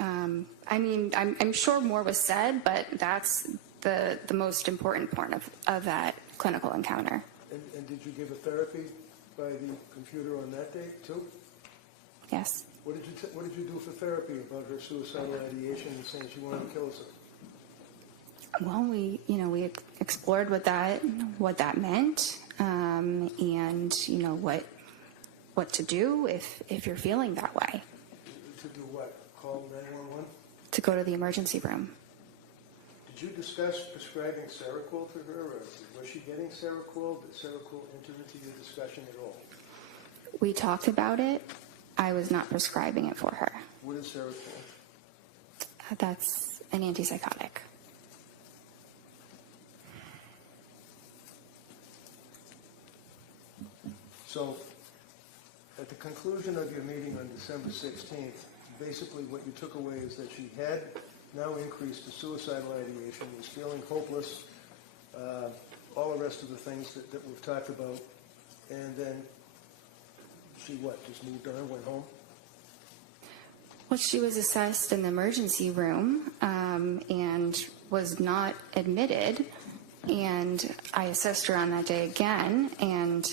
I'm sure more was said, but that's the most important part of that clinical encounter. And did you give a therapy by the computer on that day, too? Yes. What did you do for therapy about her suicidal ideation and saying she wanted to kill herself? Well, we explored what that meant, and what to do if you're feeling that way. To do what? Call 911? To go to the emergency room. Did you discuss prescribing Seroquel to her, or was she getting Seroquel? Did Seroquel enter into your discussion at all? We talked about it. I was not prescribing it for her. What is Seroquel? That's an antipsychotic. So, at the conclusion of your meeting on December 16th, basically what you took away is that she had now increased to suicidal ideation, was feeling hopeless, all the rest of the things that we've talked about, and then she just moved on, went home? Well, she was assessed in the emergency room and was not admitted, and I assessed her on that day again and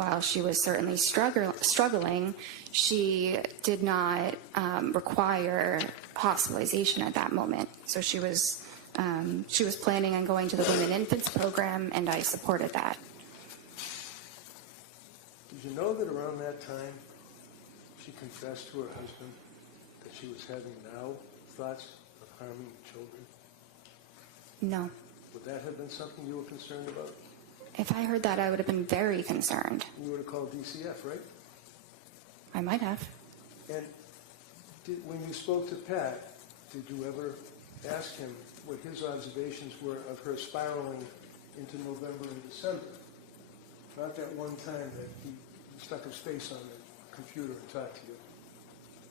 while she was certainly struggling, she did not require hospitalization at that moment. So she was planning on going to the Women and Infants program, and I supported that. Did you know that around that time she confessed to her husband that she was having now thoughts of harming children? No. Would that have been something you were concerned about? If I heard that, I would have been very concerned. You would have called DCF, right? I might have. And when you spoke to Pat, did you ever ask him what his observations were of her spiraling into November and December? Not that one time that he stuck his face on the computer and talked to you.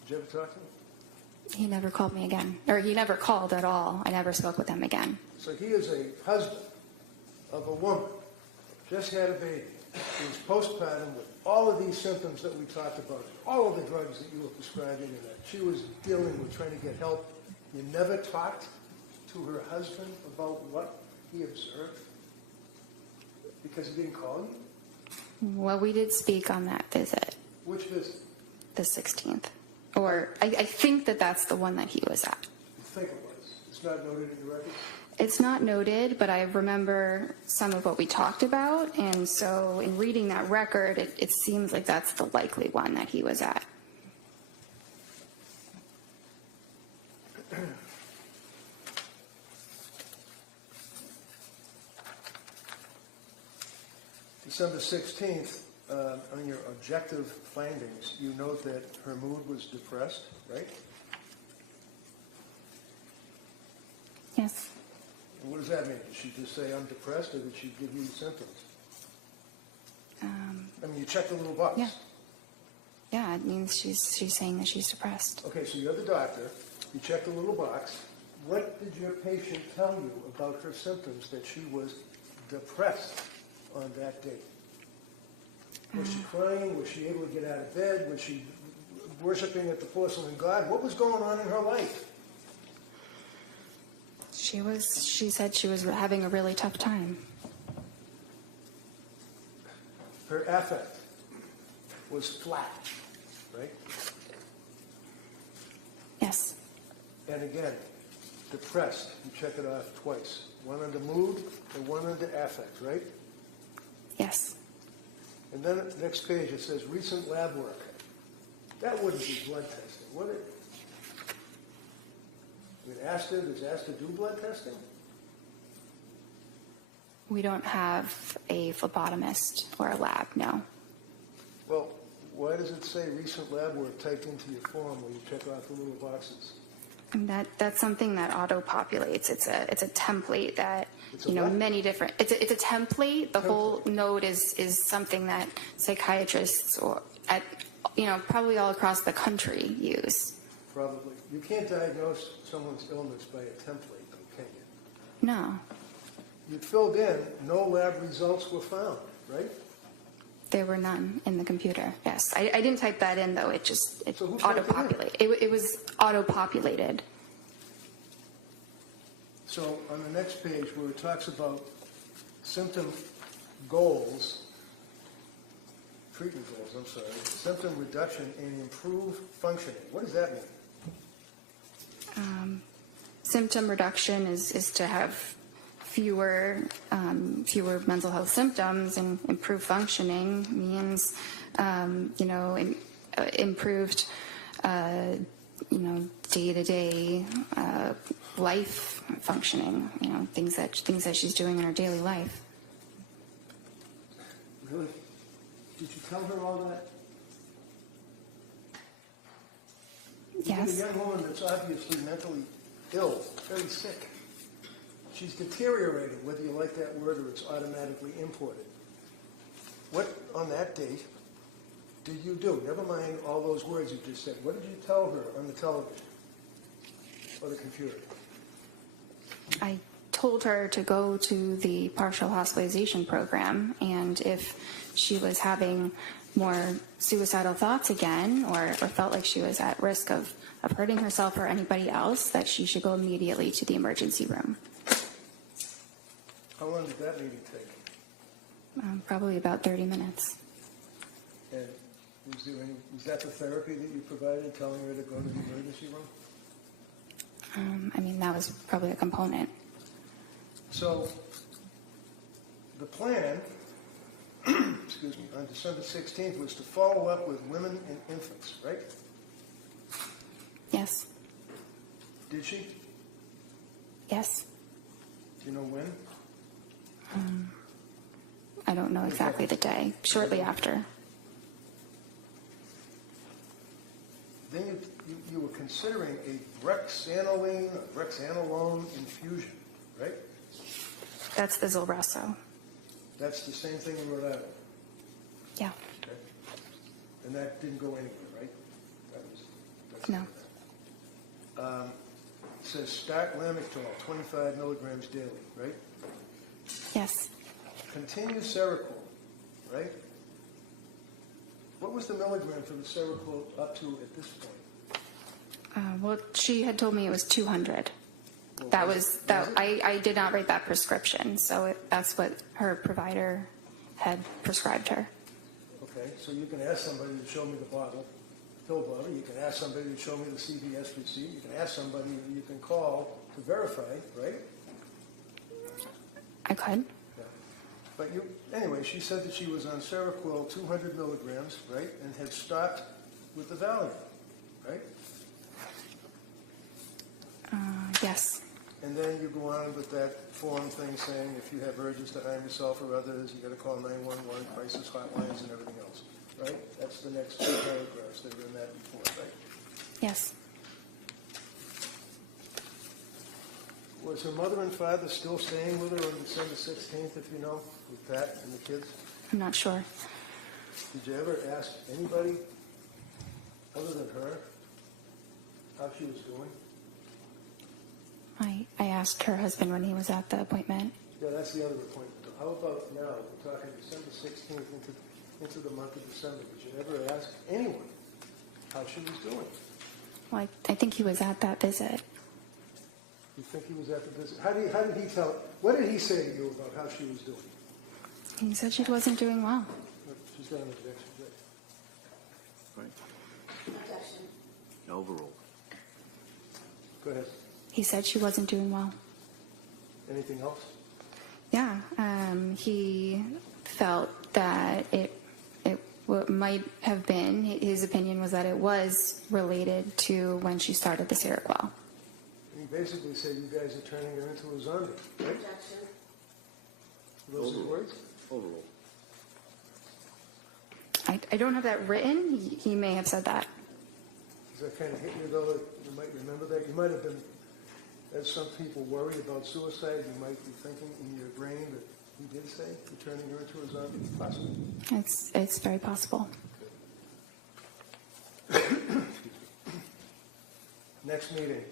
Did you ever talk to him? He never called me again. Or he never called at all. I never spoke with him again. So he is a husband of a woman, just had a baby, who's postpartum with all of these symptoms that we talked about, all of the drugs that you were prescribing, and that she was dealing with trying to get help. You never talked to her husband about what he observed because he didn't call you? Well, we did speak on that visit, Which visit? the 16th. Or I think that that's the one that he was at. You think it was? It's not noted in the record? It's not noted, but I remember some of what we talked about, and so in reading that record, it seems like that's the likely one that he was at. December 16th, on your objective findings, you note that her mood was depressed, right? Yes. And what does that mean? Did she just say, I'm depressed, or did she give you symptoms? I mean, you checked the little box. Yeah. Yeah, it means she's saying that she's depressed. Okay, so you're the doctor. You checked the little box. What did your patient tell you about her symptoms that she was depressed on that date? Was she crying? Was she able to get out of bed? Was she worshiping at the porcelain god? What was going on in her life? She said she was having a really tough time. Her affect was flat, right? Yes. And again, depressed. You check it off twice. One under mood and one under affect, right? Yes. And then the next page it says recent lab work. That wouldn't be blood testing, would it? I mean, does ASTA do blood testing? We don't have a phlebotomist or a lab, no. Well, why does it say recent lab work typed into your form when you check off the little boxes? And that's something that auto-populates. It's a template that, It's a what? many different, it's a template. The whole note is something that psychiatrists or probably all across the country use. Probably. You can't diagnose someone's illness by a template, though, can you? No, You filled in, no lab results were found, right? there were none in the computer. Yes, I didn't type that in though. It So who typed it in? auto-populated. It was auto-populated. So on the next page where it talks about symptom goals, treatment goals, I'm sorry, symptom reduction and improved functioning. What does that mean? Symptom reduction is to have fewer mental health symptoms, and improved functioning means improved day-to-day life functioning, things that she's doing in her daily life. Really? Did you tell her all that? Yes. You're a young woman that's obviously mentally ill, very sick. She's deteriorating, whether you like that word or it's automatically imported. What, on that date, did you do? Never mind all those words you just said. What did you tell her on the television or the computer? I told her to go to the partial hospitalization program, and if she was having more suicidal thoughts again, or felt like she was at risk of hurting herself or anybody else, that she should go immediately to the emergency room. How long did that meeting take? Probably about 30 minutes. And was that the therapy that you provided, telling her to go to the emergency room? I mean, that was probably a component. So the plan, excuse me, on December 16th was to follow up with women and infants, right? Yes. Did she? Yes. Do you know when? I don't know exactly the day. Shortly after. Then you were considering a brexanolone infusion, right? That's the Zulresso. That's the same thing in Rhode Island. Yeah. Okay. And that didn't go anywhere, right? That's No. It says start Lamictal, 25 milligrams daily, right? Yes. Continue Seroquel, right? What was the milligram for the Seroquel up to at this point? Well, she had told me it was 200. Well, That was was it? that. I did not write that prescription, so that's what her provider had prescribed her. Okay, so you can ask somebody to show me the pill bottle. You can ask somebody to show me the CVS receipt. You can ask somebody you can call to verify, right? I could. Yeah. But anyway, she said that she was on Seroquel 200 milligrams, right, and had stopped with the Valium, right? Yes. And then you go on with that form thing saying if you have urges to harm yourself or others, you got to call 911, crisis hotlines, and everything else, right? That's the next two paragraphs that were in that report, right? Yes. Was her mother and father still staying with her on December 16th, if you know, with Pat and the kids? I'm not sure. Did you ever ask anybody other than her how she was doing? I asked her husband when he was at the appointment. Yeah, that's the other appointment. How about now? We're talking December 16th into the month of December. Did you ever ask anyone how she was doing? Well, I think he was at that visit. You think he was at the visit? How did he tell? What did he say to you about how she was doing? He said she wasn't doing well. She's got an objection. Right. Objection. Overruled. Go ahead. He said she wasn't doing well. Anything else? Yeah. He felt that what might have been, his opinion was that it was related to when she started the Seroquel. He basically said you guys are turning her into a zombie, right? Objection. Those are the words? Overruled. I don't have that written. He may have said that. Does that kind of hit you, though? You might remember that. You might have been, as some people worry about suicide, you might be thinking in your brain that he did say you're turning her into a zombie. Possible. It's very possible. Next meeting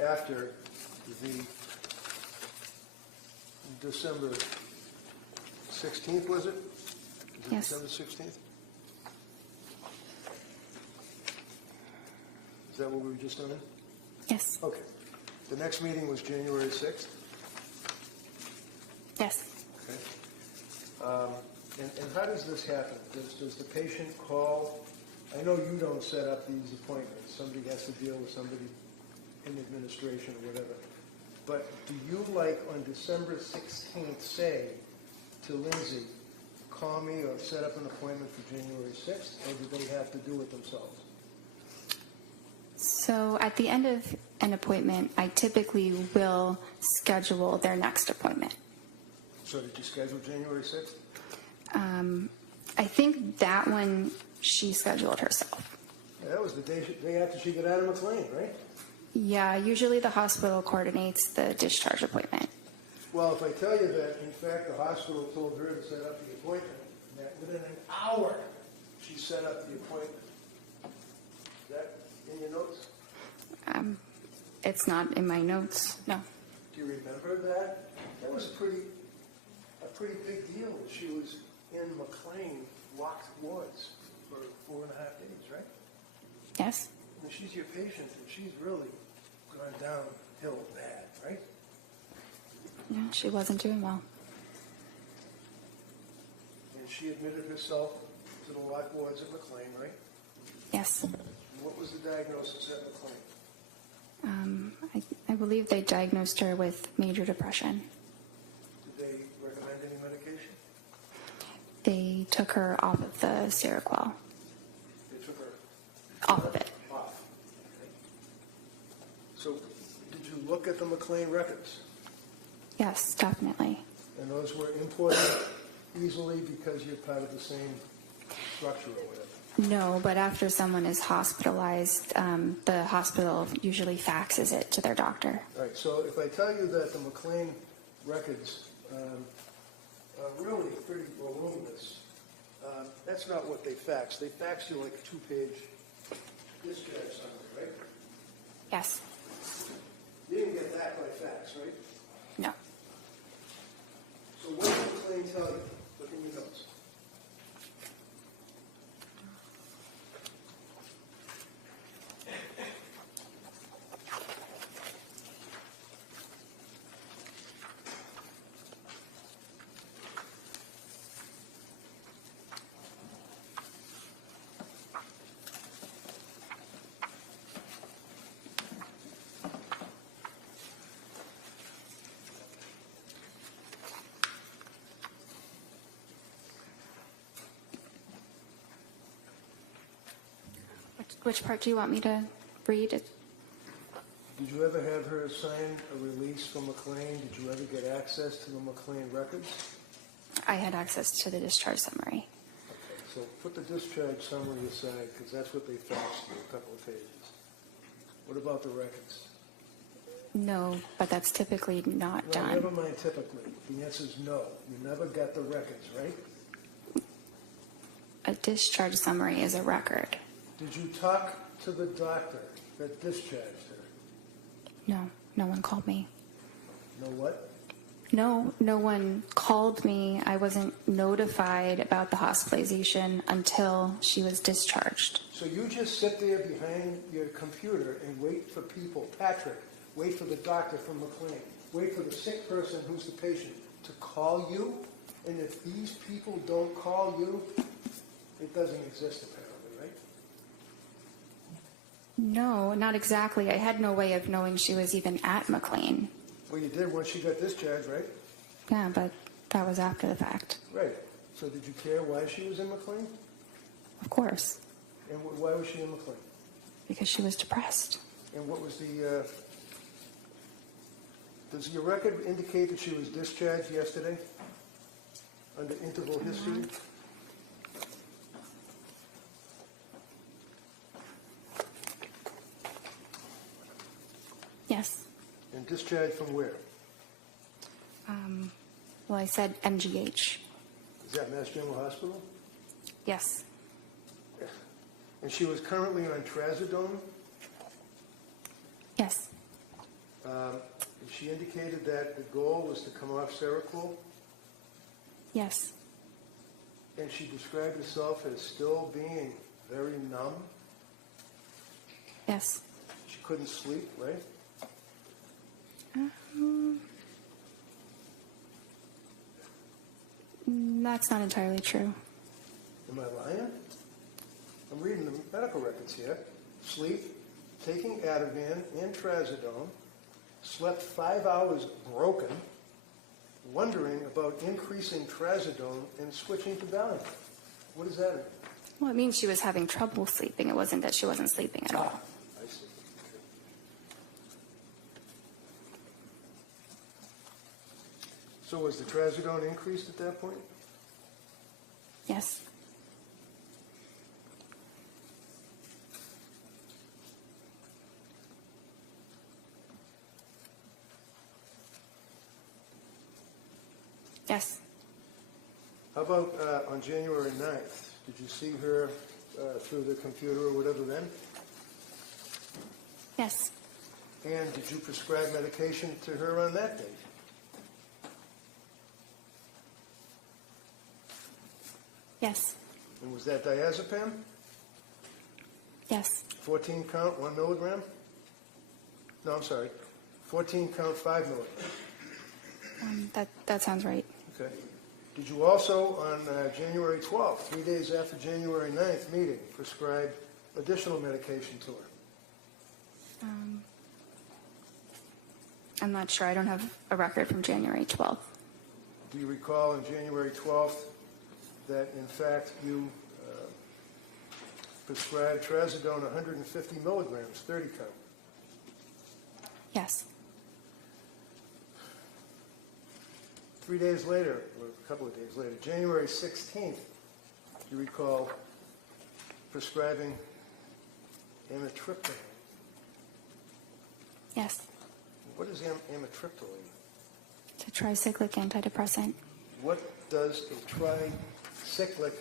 after the December 16th, was it? Is it Yes. December 16th? Is that what we were just on? Yes. Okay. The next meeting was January 6th? Yes. Okay. And how does this happen? Does the patient call? I know you don't set up these appointments. Somebody has to deal with somebody in administration or whatever. But do you, like on December 16th, say to Lindsay, call me or set up an appointment for January 6th, or do they have to do it themselves? So at the end of an appointment, I typically will schedule their next appointment. So did you schedule January 6th? I think that one she scheduled herself. Yeah, that was the day after she got out of McLean, right? Yeah, usually the hospital coordinates the discharge appointment. Well, if I tell you that, in fact, the hospital told her to set up the appointment, and that within an hour, she set up the appointment. Is that in your notes? It's not in my notes, no. Do you remember that? That was a pretty big deal. She was in McLean locked wards for 4.5 days, right? Yes? And she's your patient, and she's really gone downhill bad, right? No, she wasn't doing well. And she admitted herself to the lock wards at McLean, right? Yes. And what was the diagnosis at McLean? I believe they diagnosed her with major depression. Did they recommend any medication? They took her off of the Seroquel. They took her Off of it. off. Okay. So did you look at the McLean records? Yes, definitely. And those were imported easily because you're part of the same structure or whatever? No, but after someone is hospitalized, the hospital usually faxes it to their doctor. All right, so if I tell you that the McLean records are really pretty voluminous, that's not what they fax. They fax you like a 2-page discharge summary, right? Yes. You didn't get that by fax, right? No. So what did McLean tell you? Look in your notes. Which part do you want me to read? Did you ever have her sign a release from McLean? Did you ever get access to the McLean records? I had access to the discharge summary. Okay, so put the discharge summary aside, because that's what they faxed you, a couple of pages. What about the records? No, but that's typically not Well, done. never mind typically. The answer is no. You never got the records, right? A discharge summary is a record. Did you talk to the doctor that discharged her? No, no one called me. Know what? No, no one called me. I wasn't notified about the hospitalization until she was discharged. So you just sit there behind your computer and wait for people, Patrick, wait for the doctor from McLean, wait for the sick person who's the patient to call you? And if these people don't call you, it doesn't exist apparently, right? No, not exactly. I had no way of knowing she was even at McLean. Well, you did once she got discharged, right? Yeah, but that was after the fact. Right. So did you care why she was in McLean? Of course, And why was she in McLean? because she was depressed. And what was the, does your record indicate that she was discharged yesterday? Under interval history? Yes. And discharged from where? Well, I said MGH. Is that Mass General Hospital? Yes. And she was currently on trazodone? Yes. And she indicated that the goal was to come off Seroquel? Yes. And she described herself as still being very numb? Yes. She couldn't sleep, right? That's not entirely true. Am I lying? I'm reading the medical records here. Sleep, taking Ativan and trazodone, slept 5 hours broken, wondering about increasing trazodone and switching to Valium. What does that mean? Well, it means she was having trouble sleeping. It wasn't that she wasn't sleeping at all. I see. So was the trazodone increased at that point? Yes. Yes. How about on January 9th? Did you see her through the computer or whatever then? Yes. And did you prescribe medication to her on that date? Yes. And was that diazepam? Yes. 14 count, 1 milligram? No, I'm sorry. 14 count, 5 milligram. That sounds right. Okay. Did you also, on January 12th, 3 days after January 9th meeting, prescribe additional medication to her? I'm not sure. I don't have a record from January 12th. Do you recall on January 12th that, in fact, you prescribed trazodone 150 milligrams, 30 count? Yes. 3 days later, or a couple of days later, January 16th, do you recall prescribing amitriptyline? Yes. What is amitriptyline? It's a tricyclic antidepressant. What does a tricyclic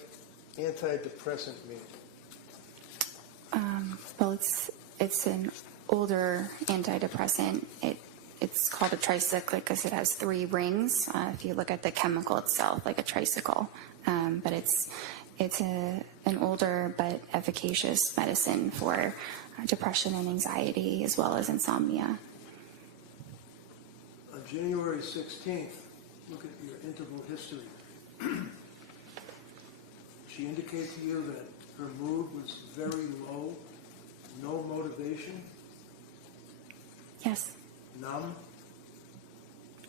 antidepressant mean? Well, it's an older antidepressant. It's called a tricyclic because it has 3 rings. If you look at the chemical itself, like a tricycle, but it's an older but efficacious medicine for depression and anxiety as well as insomnia. On January 16th, look at your interval history. She indicated to you that her mood was very low, no motivation, Yes. numb,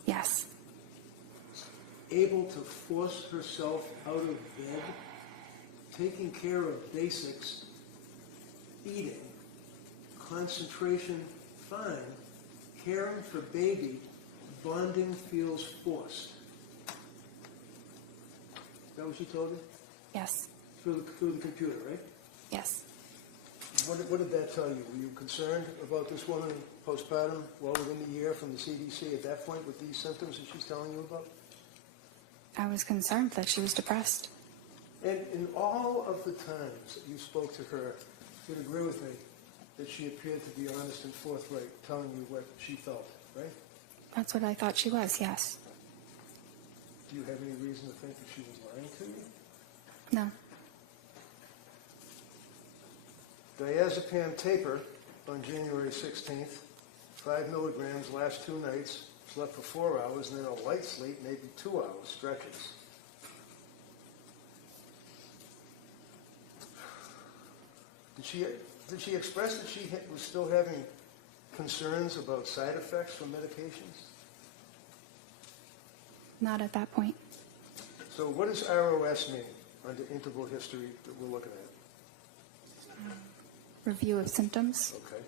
Yes. able to force herself out of bed, taking care of basics, eating, concentration fine, caring for baby, bonding feels forced. Is that what she told you? Yes. Through the computer, right? Yes. What did that tell you? Were you concerned about this woman postpartum well within a year from the CDC at that point with these symptoms that she's telling you about? I was concerned that she was depressed. And in all of the times that you spoke to her, you'd agree with me that she appeared to be honest and forthright, telling you what she felt, right? That's what I thought she was, yes. Do you have any reason to think that she was lying to you? No. Diazepam taper on January 16th, 5 milligrams last 2 nights, slept for 4 hours, and then a light sleep, maybe 2 hours, stretches. Did she express that she was still having concerns about side effects from medications? Not at that point. So what does ROS mean under interval history that we're looking at? Review of symptoms. Okay.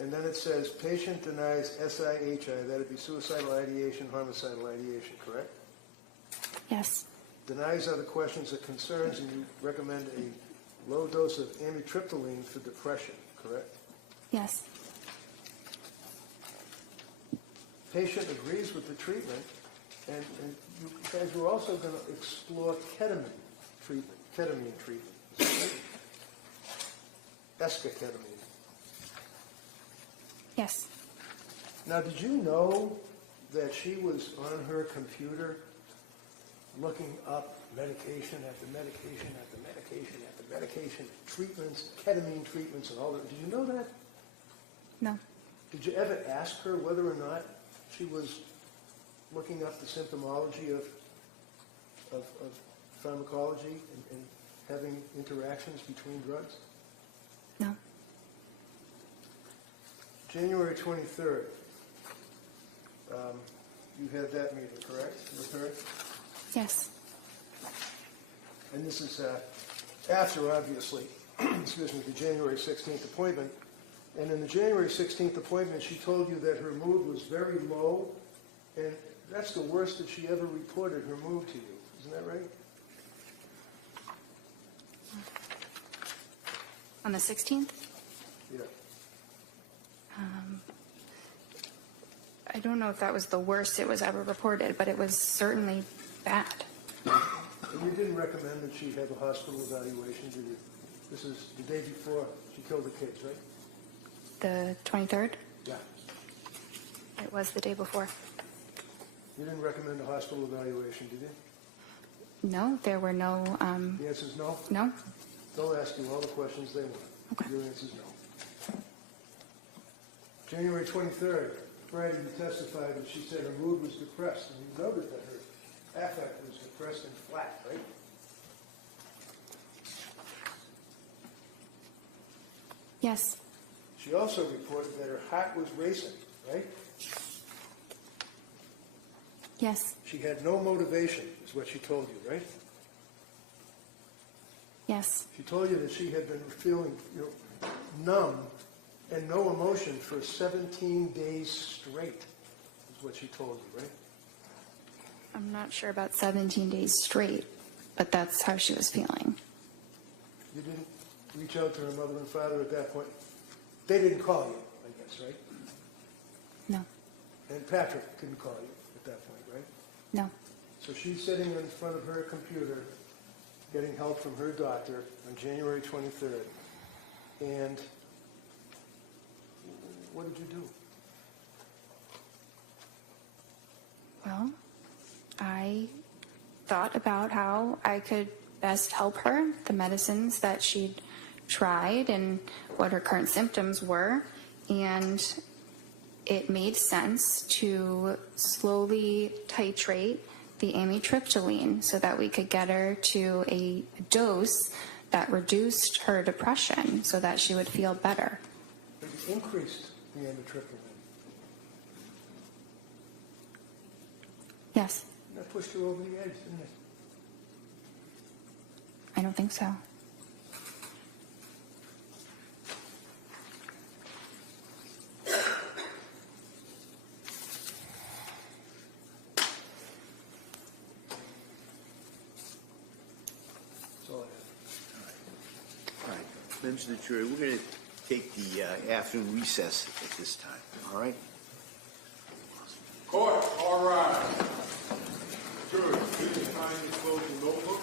And then it says patient denies SIHI, that'd be suicidal ideation, homicidal ideation, correct? Yes. Denies other questions or concerns, and you recommend a low dose of amitriptyline for depression, correct? Yes. Patient agrees with the treatment, and you guys were also going to explore ketamine treatment. Is that right? Esketamine. Yes. Now, did you know that she was on her computer looking up medication after medication after medication after medication, treatments, ketamine treatments, and all that? Did you know that? No. Did you ever ask her whether or not she was looking up the symptomology of pharmacology and having interactions between drugs? No. January 23rd, you had that meeting, correct, with her? Yes. And this is after, obviously, excuse me, the January 16th appointment. And in the January 16th appointment, she told you that her mood was very low, and that's the worst that she ever reported her mood to you. Isn't that right? On the 16th? Yeah. I don't know if that was the worst it was ever reported, but it was certainly bad. And you didn't recommend that she have a hospital evaluation, did you? This is the day before she killed the kids, right? The 23rd? Yeah. It was the day before. You didn't recommend a hospital evaluation, did you? No, there were no, The answer is no? no? They'll ask you all the questions they want. Okay. Your answer is no. January 23rd, Friday, you testified that she said her mood was depressed, and you noted that her affect was depressed and flat, right? Yes. She also reported that her heart was racing, right? Yes. She had no motivation, is what she told you, right? Yes. She told you that she had been feeling numb and no emotion for 17 days straight, is what she told you, right? I'm not sure about 17 days straight, but that's how she was feeling. You didn't reach out to her mother and father at that point? They didn't call you, I guess, right? No. And Patrick didn't call you at that point, right? No. So she's sitting in front of her computer getting help from her doctor on January 23rd. And what did you do? Well, I thought about how I could best help her, the medicines that she'd tried and what her current symptoms were, and it made sense to slowly titrate the amitriptyline so that we could get her to a dose that reduced her depression so that she would feel better. It increased the amitriptyline. Yes. And that pushed her over the edge, didn't it? I don't think so. That's all I have. All right, members of the jury, we're going to take the afternoon recess at this time, all right? Court, all rise. Jurors, please kindly close your notebook.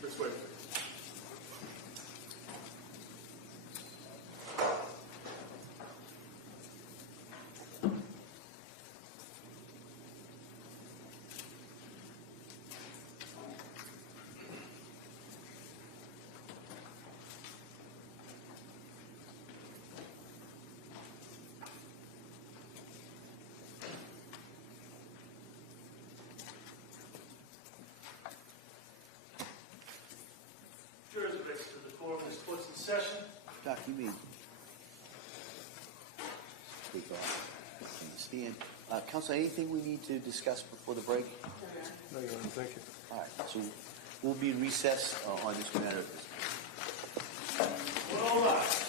This way. Jurors are registered to the court. This court's in session. Doc, you may take off from the stand. Counsel, anything we need to discuss before the break? No, you don't. Thank you. All right, so we'll be in recess on this matter. All rise.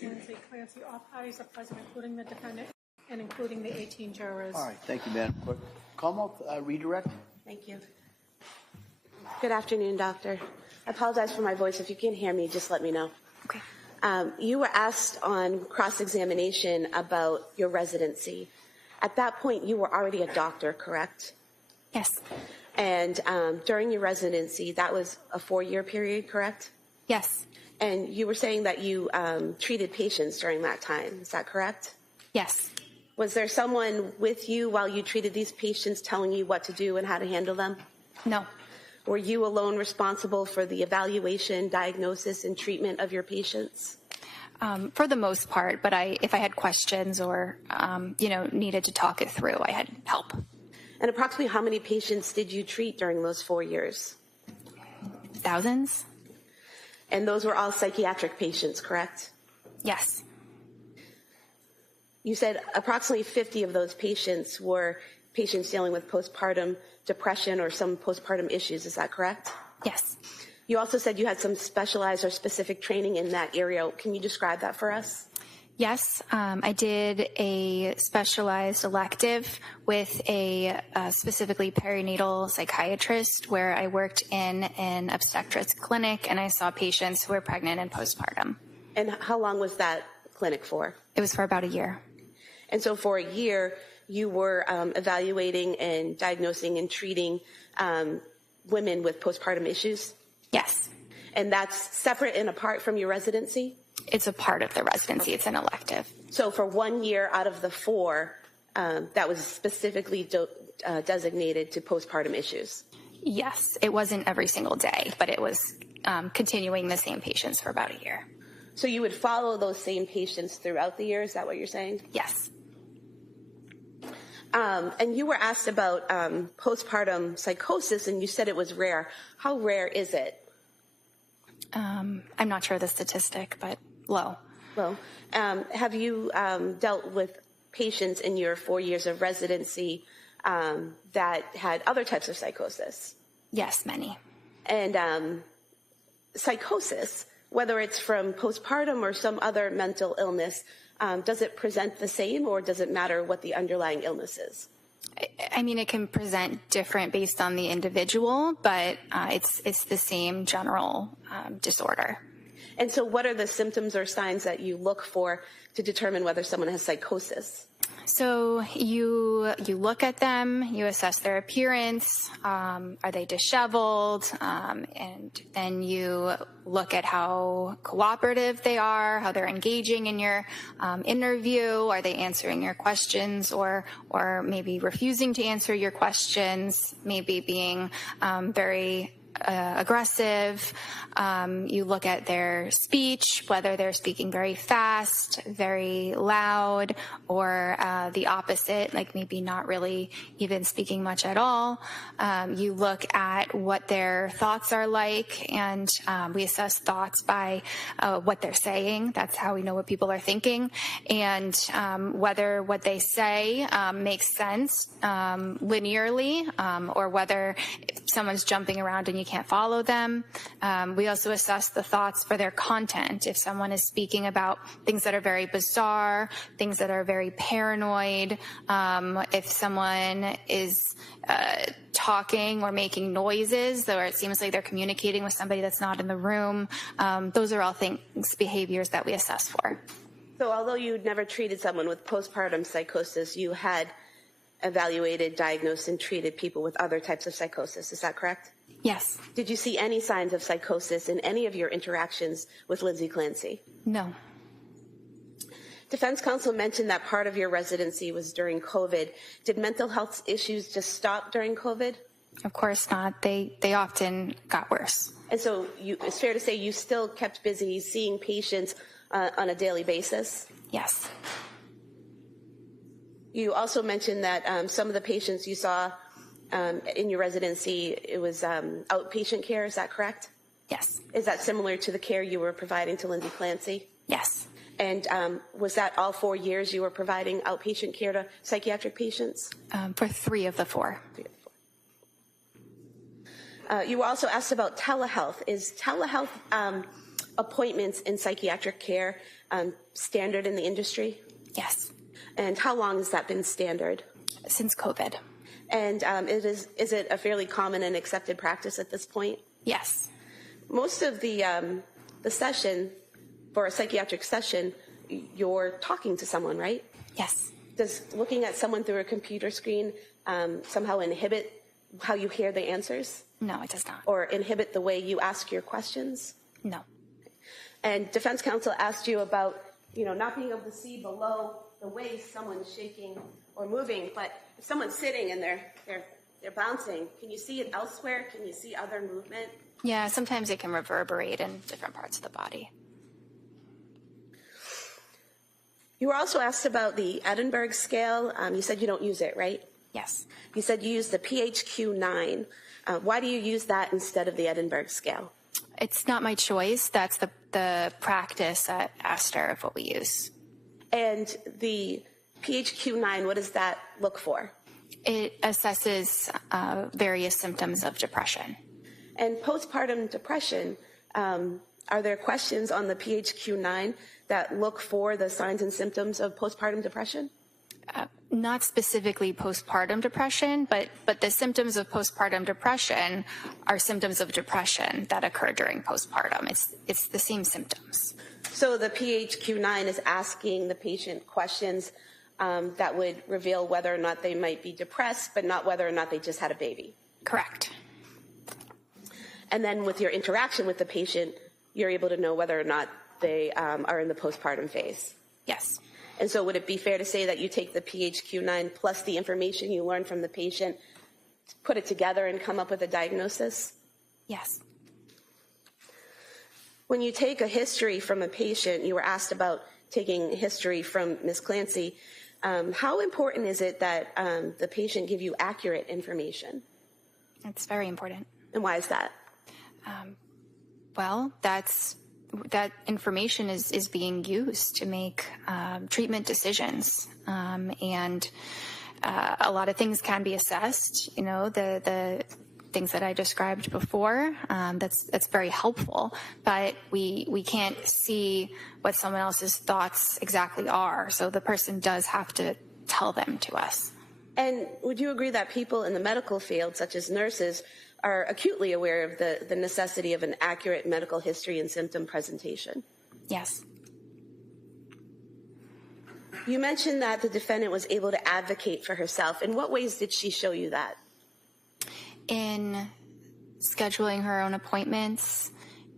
Lindsay Clancy. All parties are present, including the defendant and including the 18 jurors. All right, thank you, Madam Clerk. Come up, redirect. Thank you. Good afternoon, Doctor. I apologize for my voice. If you can't hear me, just let me know. Okay. You were asked on cross-examination about your residency. At that point, you were already a doctor, correct? Yes. And during your residency, that was a 4-year period, correct? Yes. And you were saying that you treated patients during that time. Is that correct? Yes. Was there someone with you while you treated these patients telling you what to do and how to handle them? No. Were you alone responsible for the evaluation, diagnosis, and treatment of your patients? For the most part, but if I had questions or, needed to talk it through, I had help. And approximately how many patients did you treat during those 4 years? Thousands? And those were all psychiatric patients, correct? Yes. You said approximately 50 of those patients were patients dealing with postpartum depression or some postpartum issues. Is that correct? Yes. You also said you had some specialized or specific training in that area. Can you describe that for us? Yes. I did a specialized elective with a specifically perinatal psychiatrist where I worked in an obstetrics clinic and I saw patients who were pregnant and postpartum. And how long was that clinic for? It was for about a year. And so for a year, you were evaluating and diagnosing and treating women with postpartum issues? Yes. And that's separate and apart from your residency? It's a part of the residency. It's an elective. So for 1 year out of the 4, that was specifically designated to postpartum issues? Yes. It wasn't every single day, but it was continuing the same patients for about a year. So you would follow those same patients throughout the year? Is that what you're saying? Yes. And you were asked about postpartum psychosis, and you said it was rare. How rare is it? I'm not sure the statistic, but low. Well, have you dealt with patients in your 4 years of residency that had other types of psychosis? Yes, many. And psychosis, whether it's from postpartum or some other mental illness, does it present the same, or does it matter what the underlying illness is? I mean, it can present different based on the individual, but it's the same general disorder. And so what are the symptoms or signs that you look for to determine whether someone has psychosis? So you look at them, you assess their appearance, are they disheveled, and then you look at how cooperative they are, how they're engaging in your interview, are they answering your questions or maybe refusing to answer your questions, maybe being very aggressive. You look at their speech, whether they're speaking very fast, very loud, or the opposite, like maybe not really even speaking much at all. You look at what their thoughts are like, and we assess thoughts by what they're saying. That's how we know what people are thinking, and whether what they say makes sense linearly, or whether someone's jumping around and you can't follow them. We also assess the thoughts for their content. If someone is speaking about things that are very bizarre, things that are very paranoid, if someone is talking or making noises, or it seems like they're communicating with somebody that's not in the room, those are all behaviors that we assess for. So although you'd never treated someone with postpartum psychosis, you had evaluated, diagnosed, and treated people with other types of psychosis. Is that correct? Yes. Did you see any signs of psychosis in any of your interactions with Lindsay Clancy? No. Defense counsel mentioned that part of your residency was during COVID. Did mental health issues just stop during COVID? Of course not. They often got worse. And so it's fair to say you still kept busy seeing patients on a daily basis? Yes. You also mentioned that some of the patients you saw in your residency, it was outpatient care. Is that correct? Yes. Is that similar to the care you were providing to Lindsay Clancy? Yes. And was that all 4 years you were providing outpatient care to psychiatric patients? For 3 of the 4. You were also asked about telehealth. Is telehealth appointments in psychiatric care standard in the industry? Yes, And how long has that been standard? since COVID. And is it a fairly common and accepted practice at this point? Yes, Most of the session, for a psychiatric session, you're talking to someone, right? yes. Does looking at someone through a computer screen somehow inhibit how you hear the answers? No, it does not. Or inhibit the way you ask your questions? No. And defense counsel asked you about, not being able to see below the waist someone's shaking or moving, but if someone's sitting and they're bouncing, can you see it elsewhere? Can you see other movement? Yeah, sometimes it can reverberate in different parts of the body. You were also asked about the Edinburgh scale. You said you don't use it, right? Yes. You said you use the PHQ-9. Why do you use that instead of the Edinburgh scale? It's not my choice. That's the practice at Astor of what we use. And the PHQ-9, what does that look for? It assesses various symptoms of depression. And postpartum depression, are there questions on the PHQ-9 that look for the signs and symptoms of postpartum depression? Not specifically postpartum depression, but the symptoms of postpartum depression are symptoms of depression that occur during postpartum. It's the same symptoms. So the PHQ-9 is asking the patient questions that would reveal whether or not they might be depressed, but not whether or not they just had a baby. Correct. And then with your interaction with the patient, you're able to know whether or not they are in the postpartum phase. Yes. And so would it be fair to say that you take the PHQ-9 plus the information you learn from the patient, put it together and come up with a diagnosis? Yes. When you take a history from a patient, you were asked about taking history from Ms. Clancy. How important is it that the patient give you accurate information? It's very important. And why is that? Well, that information is being used to make treatment decisions, and a lot of things can be assessed. The things that I described before. That's very helpful, but we can't see what someone else's thoughts exactly are. So the person does have to tell them to us. And would you agree that people in the medical field, such as nurses, are acutely aware of the necessity of an accurate medical history and symptom presentation? Yes. You mentioned that the defendant was able to advocate for herself. In what ways did she show you that? In scheduling her own appointments,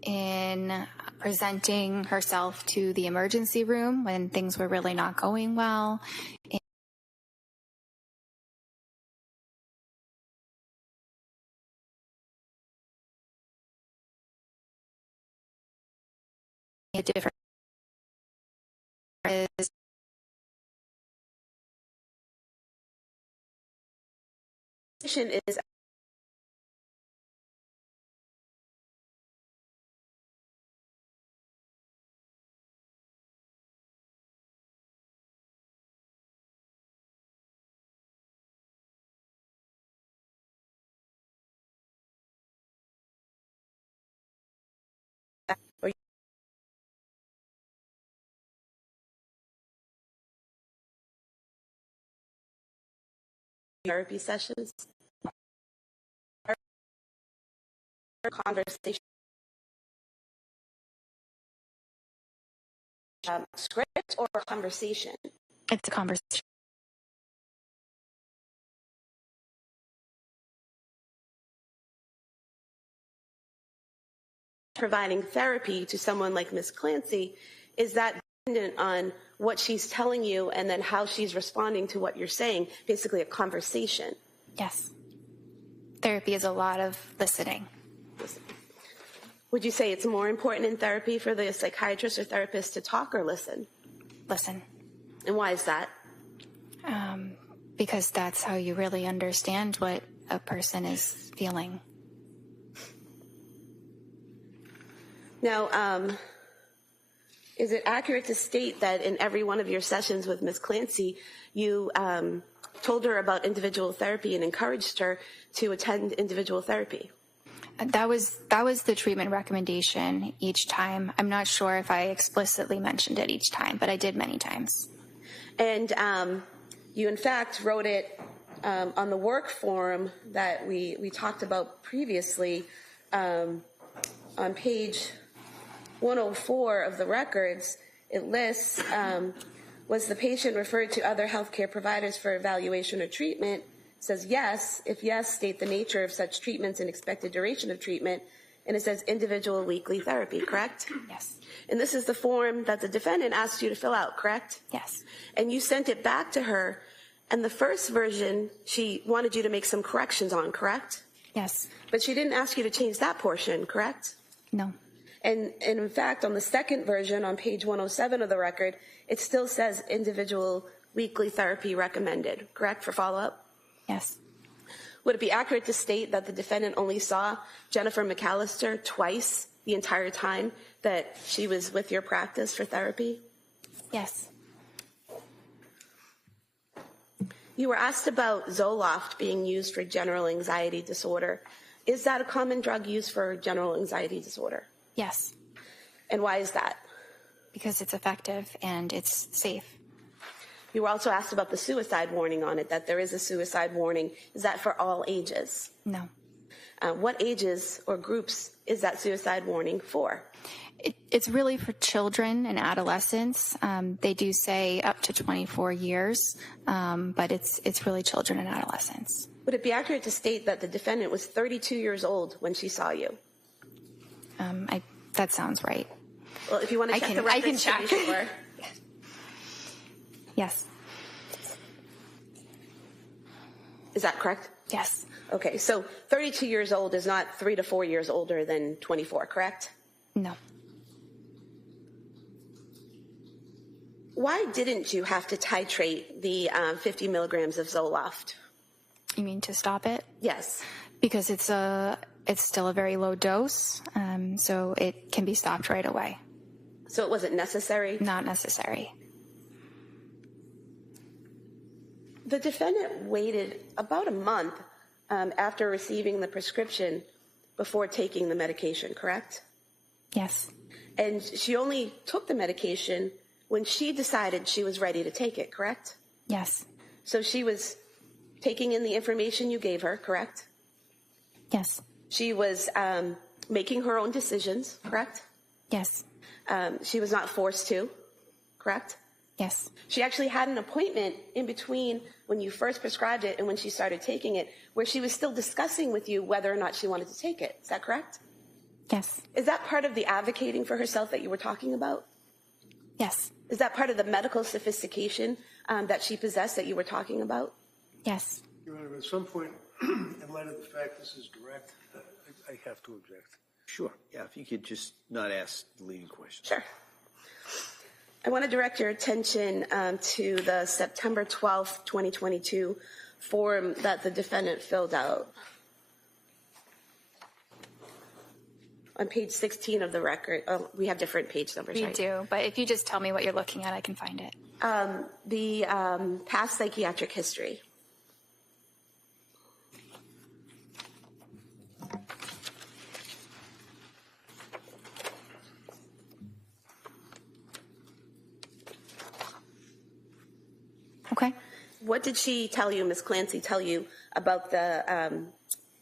in presenting herself to the emergency room when things were really not going well, a different Is therapy sessions? Conversation. Script or conversation? it's a conversation. Providing therapy to someone like Ms. Clancy, is that dependent on what she's telling you and then how she's responding to what you're saying, basically a conversation? Yes. Therapy is a lot of listening. Would you say it's more important in therapy for the psychiatrist or therapist to talk or listen? Listen. And why is that? Because that's how you really understand what a person is feeling. Now, is it accurate to state that in every one of your sessions with Ms. Clancy, you told her about individual therapy and encouraged her to attend individual therapy? That was the treatment recommendation each time. I'm not sure if I explicitly mentioned it each time, but I did many times. And you, in fact, wrote it on the work form that we talked about previously on page 104 of the records. It lists, was the patient referred to other healthcare providers for evaluation or treatment? It says yes. If yes, state the nature of such treatments and expected duration of treatment. And it says individual weekly therapy, correct? Yes. And this is the form that the defendant asked you to fill out, correct? Yes. And you sent it back to her, and the first version she wanted you to make some corrections on, correct? Yes. But she didn't ask you to change that portion, correct? No. And in fact, on the second version, on page 107 of the record, it still says individual weekly therapy recommended, correct, for follow-up? Yes. Would it be accurate to state that the defendant only saw Jennifer McAllister twice the entire time that she was with your practice for therapy? Yes. You were asked about Zoloft being used for general anxiety disorder. Is that a common drug used for general anxiety disorder? Yes. And why is that? Because it's effective and it's safe. You were also asked about the suicide warning on it, that there is a suicide warning. Is that for all ages? No. What ages or groups is that suicide warning for? It's really for children and adolescents. They do say up to 24 years, but it's really children and adolescents. Would it be accurate to state that the defendant was 32 years old when she saw you? That sounds right. Well, if you want to check the records, I can check. to be sure. Yes. Is that correct? Yes. Okay, so 32 years old is not 3 to 4 years older than 24, correct? No. Why didn't you have to titrate the 50 milligrams of Zoloft? You mean to stop it? Yes. Because it's still a very low dose, so it can be stopped right away. So it wasn't necessary? Not necessary. The defendant waited about a month after receiving the prescription before taking the medication, correct? Yes. And she only took the medication when she decided she was ready to take it, correct? Yes. So she was taking in the information you gave her, correct? Yes. She was making her own decisions, correct? Yes. She was not forced to, correct? Yes. She actually had an appointment in between when you first prescribed it and when she started taking it, where she was still discussing with you whether or not she wanted to take it. Is that correct? Yes. Is that part of the advocating for herself that you were talking about? Yes. Is that part of the medical sophistication that she possessed that you were talking about? Yes. Your Honor, at some point, in light of the fact this is direct, I have to object. Sure. Yeah, if you could just not ask the leading question. Sure. I want to direct your attention to the September 12th, 2022 form that the defendant filled out. On page 16 of the record, we have different page numbers, We right? do, but if you just tell me what you're looking at, I can find it. The past psychiatric history. Okay. What did she tell you, Ms. Clancy, tell you about the,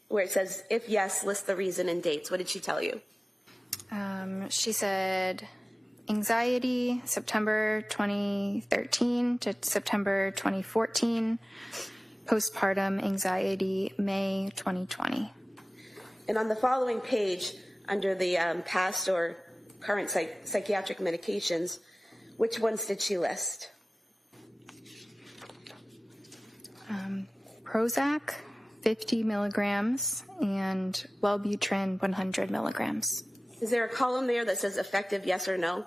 where it says, if yes, list the reason and dates? What did she tell you? She said anxiety, September 2013 to September 2014, postpartum anxiety, May 2020. And on the following page, under the past or current psychiatric medications, which ones did she list? Prozac, 50 milligrams, and Wellbutrin, 100 milligrams. Is there a column there that says effective yes or no?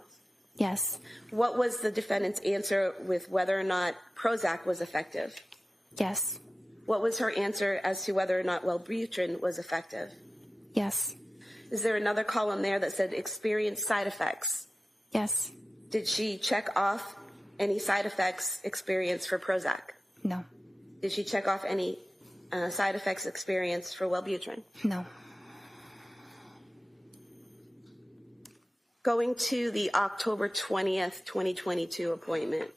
Yes. What was the defendant's answer with whether or not Prozac was effective? Yes. What was her answer as to whether or not Wellbutrin was effective? Yes. Is there another column there that said experienced side effects? Yes. Did she check off any side effects experienced for Prozac? No. Did she check off any side effects experienced for Wellbutrin? No. Going to the October 20th, 2022 appointment.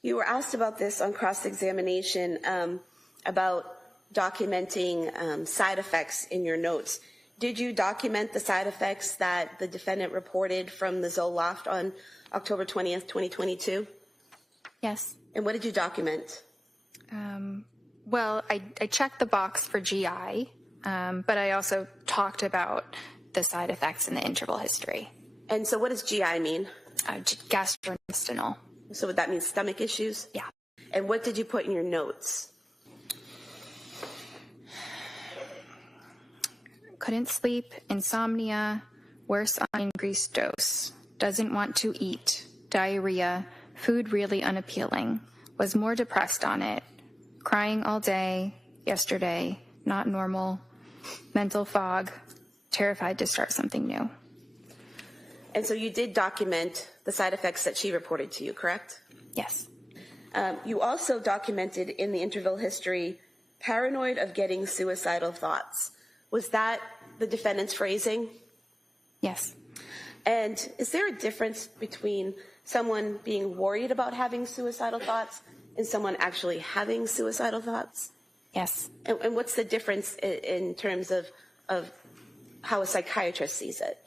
You were asked about this on cross-examination, about documenting side effects in your notes. Did you document the side effects that the defendant reported from the Zoloft on October 20th, 2022? Yes. And what did you document? Well, I checked the box for GI, but I also talked about the side effects in the interval history. And so what does GI mean? Gastrointestinal. So would that mean stomach issues? Yeah. And what did you put in your notes? Couldn't sleep, insomnia, worse on increased dose, doesn't want to eat, diarrhea, food really unappealing, was more depressed on it, crying all day, yesterday, not normal, mental fog, terrified to start something new. And so you did document the side effects that she reported to you, correct? Yes. You also documented in the interval history, paranoid of getting suicidal thoughts. Was that the defendant's phrasing? Yes. And is there a difference between someone being worried about having suicidal thoughts and someone actually having suicidal thoughts? Yes. And what's the difference in terms of how a psychiatrist sees it?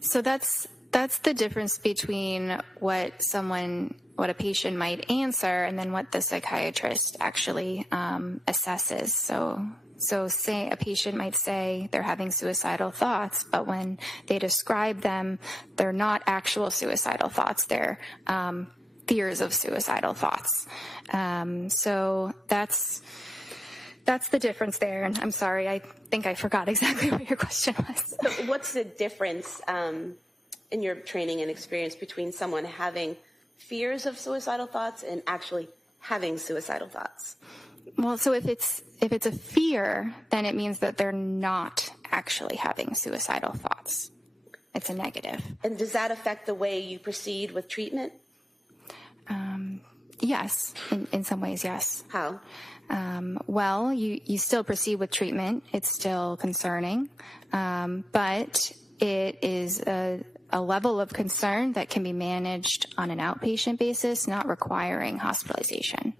So that's the difference between what a patient might answer and then what the psychiatrist actually assesses. So say a patient might say they're having suicidal thoughts, but when they describe them, they're not actual suicidal thoughts. They're fears of suicidal thoughts. So that's the difference there. And I'm sorry, I think I forgot exactly what your question was. So what's the difference in your training and experience between someone having fears of suicidal thoughts and actually having suicidal thoughts? Well, so if it's a fear, then it means that they're not actually having suicidal thoughts. It's a negative. And does that affect the way you proceed with treatment? Yes, in some ways, yes. How? Well, you still proceed with treatment. It's still concerning, but it is a level of concern that can be managed on an outpatient basis, not requiring hospitalization.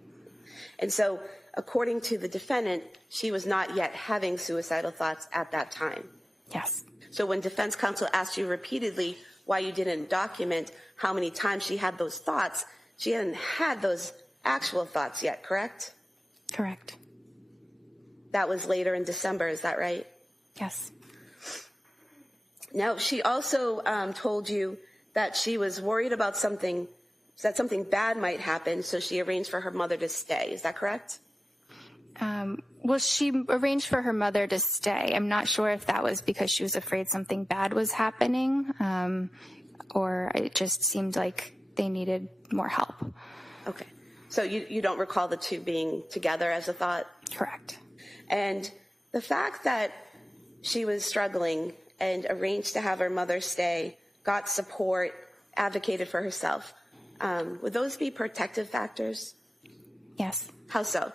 And so, according to the defendant, she was not yet having suicidal thoughts at that time. Yes. So when defense counsel asked you repeatedly why you didn't document how many times she had those thoughts, she hadn't had those actual thoughts yet, correct? Correct. That was later in December, is that right? Yes. Now, she also told you that she was worried about that something bad might happen, so she arranged for her mother to stay. Is that correct? Well, she arranged for her mother to stay. I'm not sure if that was because she was afraid something bad was happening, or it just seemed like they needed more help. Okay. So you don't recall the two being together as a thought? Correct. And the fact that she was struggling and arranged to have her mother stay, got support, advocated for herself, would those be protective factors? Yes. How so?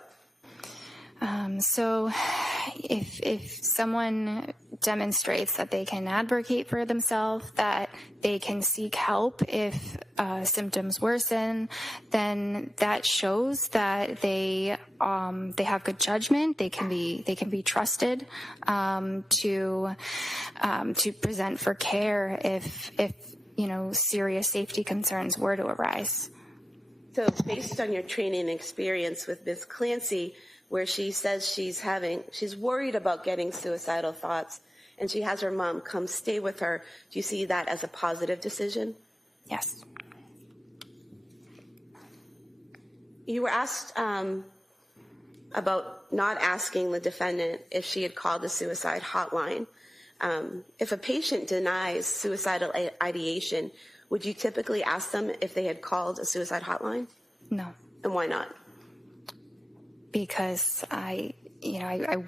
So if someone demonstrates that they can advocate for themselves, that they can seek help if symptoms worsen, then that shows that they have good judgment. They can be trusted to present for care if serious safety concerns were to arise. So based on your training and experience with Ms. Clancy, where she says she's worried about getting suicidal thoughts, and she has her mom come stay with her, do you see that as a positive decision? Yes. You were asked about not asking the defendant if she had called the suicide hotline. If a patient denies suicidal ideation, would you typically ask them if they had called a suicide hotline? No, And why not? because I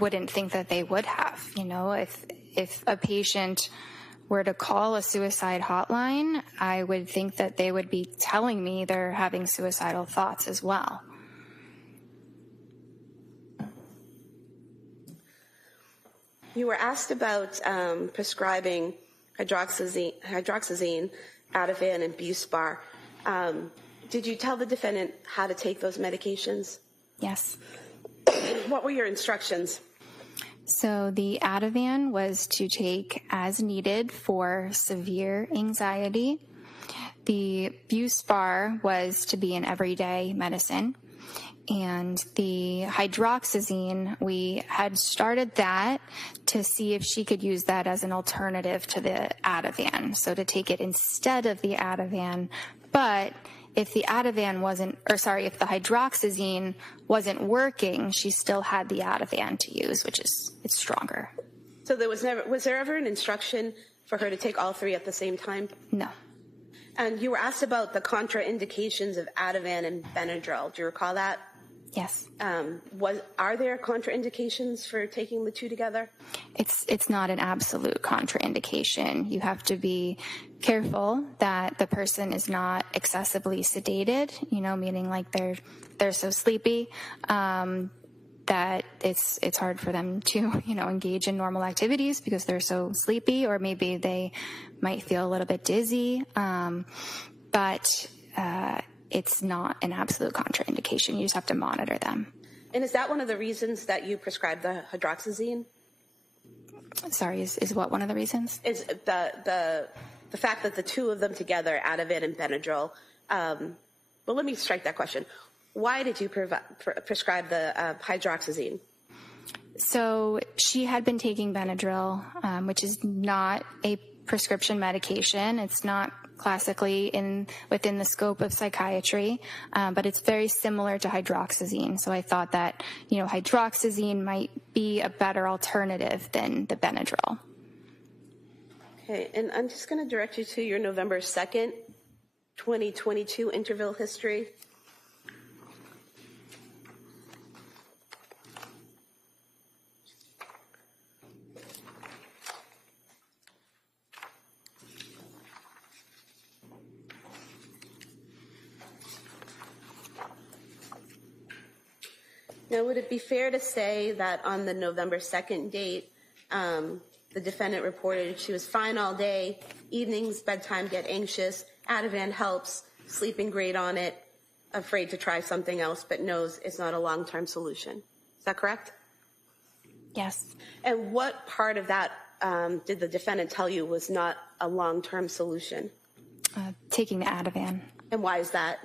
wouldn't think that they would have. If a patient were to call a suicide hotline, I would think that they would be telling me they're having suicidal thoughts as well. You were asked about prescribing hydroxyzine, Ativan, and Buspar. Did you tell the defendant how to take those medications? Yes. What were your instructions? So the Ativan was to take as needed for severe anxiety. The Buspar was to be an everyday medicine. And the hydroxyzine, we had started that to see if she could use that as an alternative to the Ativan. So to take it instead of the Ativan. But if the if the hydroxyzine wasn't working, she still had the Ativan to use, it's stronger. So was there ever an instruction for her to take all three at the same time? No. And you were asked about the contraindications of Ativan and Benadryl. Do you recall that? Yes. Are there contraindications for taking the two together? It's not an absolute contraindication. You have to be careful that the person is not excessively sedated, meaning like they're so sleepy that it's hard for them to, engage in normal activities because they're so sleepy, or maybe they might feel a little bit dizzy. But it's not an absolute contraindication. You just have to monitor them. And is that one of the reasons that you prescribed the hydroxyzine? Sorry, is what one of the reasons? Is the fact that the two of them together, Ativan and Benadryl. Well, let me strike that question. Why did you prescribe the hydroxyzine? So she had been taking Benadryl, which is not a prescription medication. It's not classically within the scope of psychiatry, but it's very similar to hydroxyzine. So I thought that, hydroxyzine might be a better alternative than the Benadryl. Okay, and I'm just going to direct you to your November 2nd, 2022 interval history. Now, would it be fair to say that on the November 2nd date, the defendant reported she was fine all day, evenings, bedtime, get anxious, Ativan helps, sleeping great on it, afraid to try something else, but knows it's not a long-term solution. Is that correct? Yes. And what part of that did the defendant tell you was not a long-term solution? Taking the Ativan. And why is that?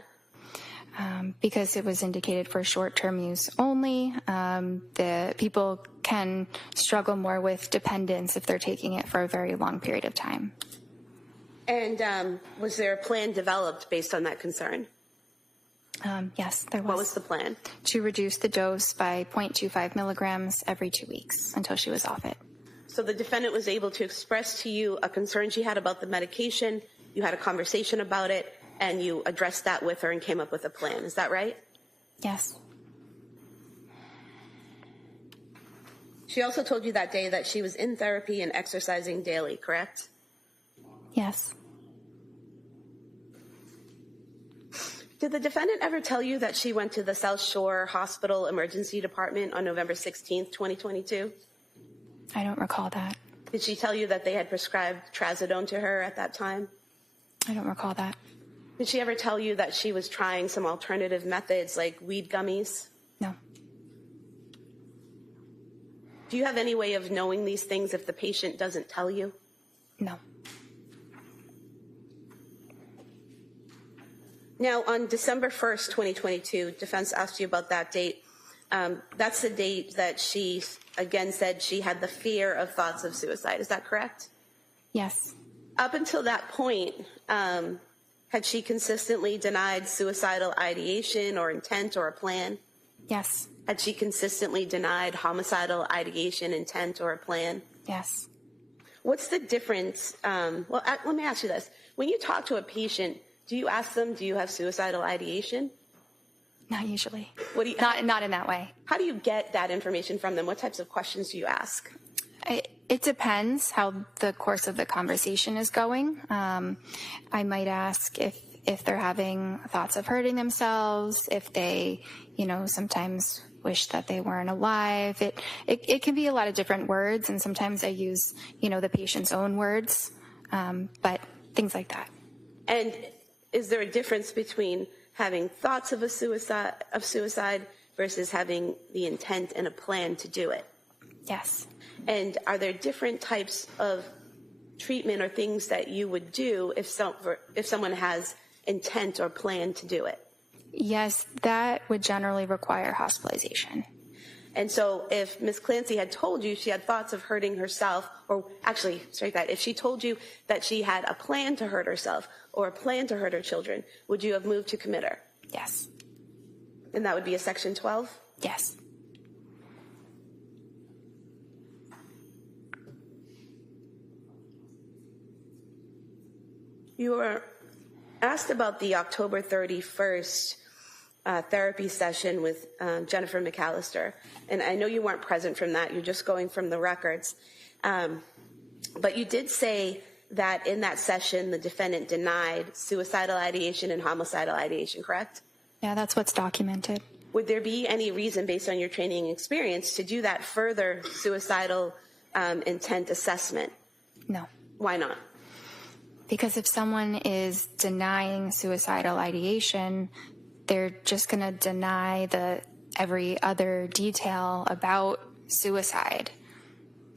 Because it was indicated for short-term use only. The people can struggle more with dependence if they're taking it for a very long period of time. And was there a plan developed based on that concern? Yes, there was. What was the plan? To reduce the dose by 0.25 milligrams every 2 weeks until she was off it. So the defendant was able to express to you a concern she had about the medication, you had a conversation about it, and you addressed that with her and came up with a plan. Is that right? Yes. She also told you that day that she was in therapy and exercising daily, correct? Yes. Did the defendant ever tell you that she went to the South Shore Hospital Emergency Department on November 16th, 2022? I don't recall that. Did she tell you that they had prescribed trazodone to her at that time? I don't recall that. Did she ever tell you that she was trying some alternative methods like weed gummies? No. Do you have any way of knowing these things if the patient doesn't tell you? No. Now, on December 1st, 2022, defense asked you about that date. That's the date that she, again, said she had the fear of thoughts of suicide. Is that correct? Yes. Up until that point, had she consistently denied suicidal ideation or intent or a plan? Yes. Had she consistently denied homicidal ideation, intent, or a plan? Yes. What's the difference? Let me ask you this. When you talk to a patient, do you ask them, do you have suicidal ideation? Not usually. What do you, Not in that way. how do you get that information from them? What types of questions do you ask? It depends how the course of the conversation is going. I might ask if they're having thoughts of hurting themselves, if they, sometimes wish that they weren't alive. It can be a lot of different words, and sometimes I use, the patient's own words, but things like that. And is there a difference between having thoughts of suicide versus having the intent and a plan to do it? Yes. And are there different types of treatment or things that you would do if someone has intent or plan to do it? Yes, that would generally require hospitalization. And so if Ms. Clancy had told you she had thoughts of hurting herself, or actually, if she told you that she had a plan to hurt herself or a plan to hurt her children, would you have moved to commit her? Yes. And that would be a Section 12? Yes. You were asked about the October 31st therapy session with Jennifer McAllister. And I know you weren't present from that. You're just going from the records. But you did say that in that session, the defendant denied suicidal ideation and homicidal ideation, correct? Yeah, that's what's documented. Would there be any reason, based on your training and experience, to do that further suicidal intent assessment? No. Why not? Because if someone is denying suicidal ideation, they're just going to deny every other detail about suicide.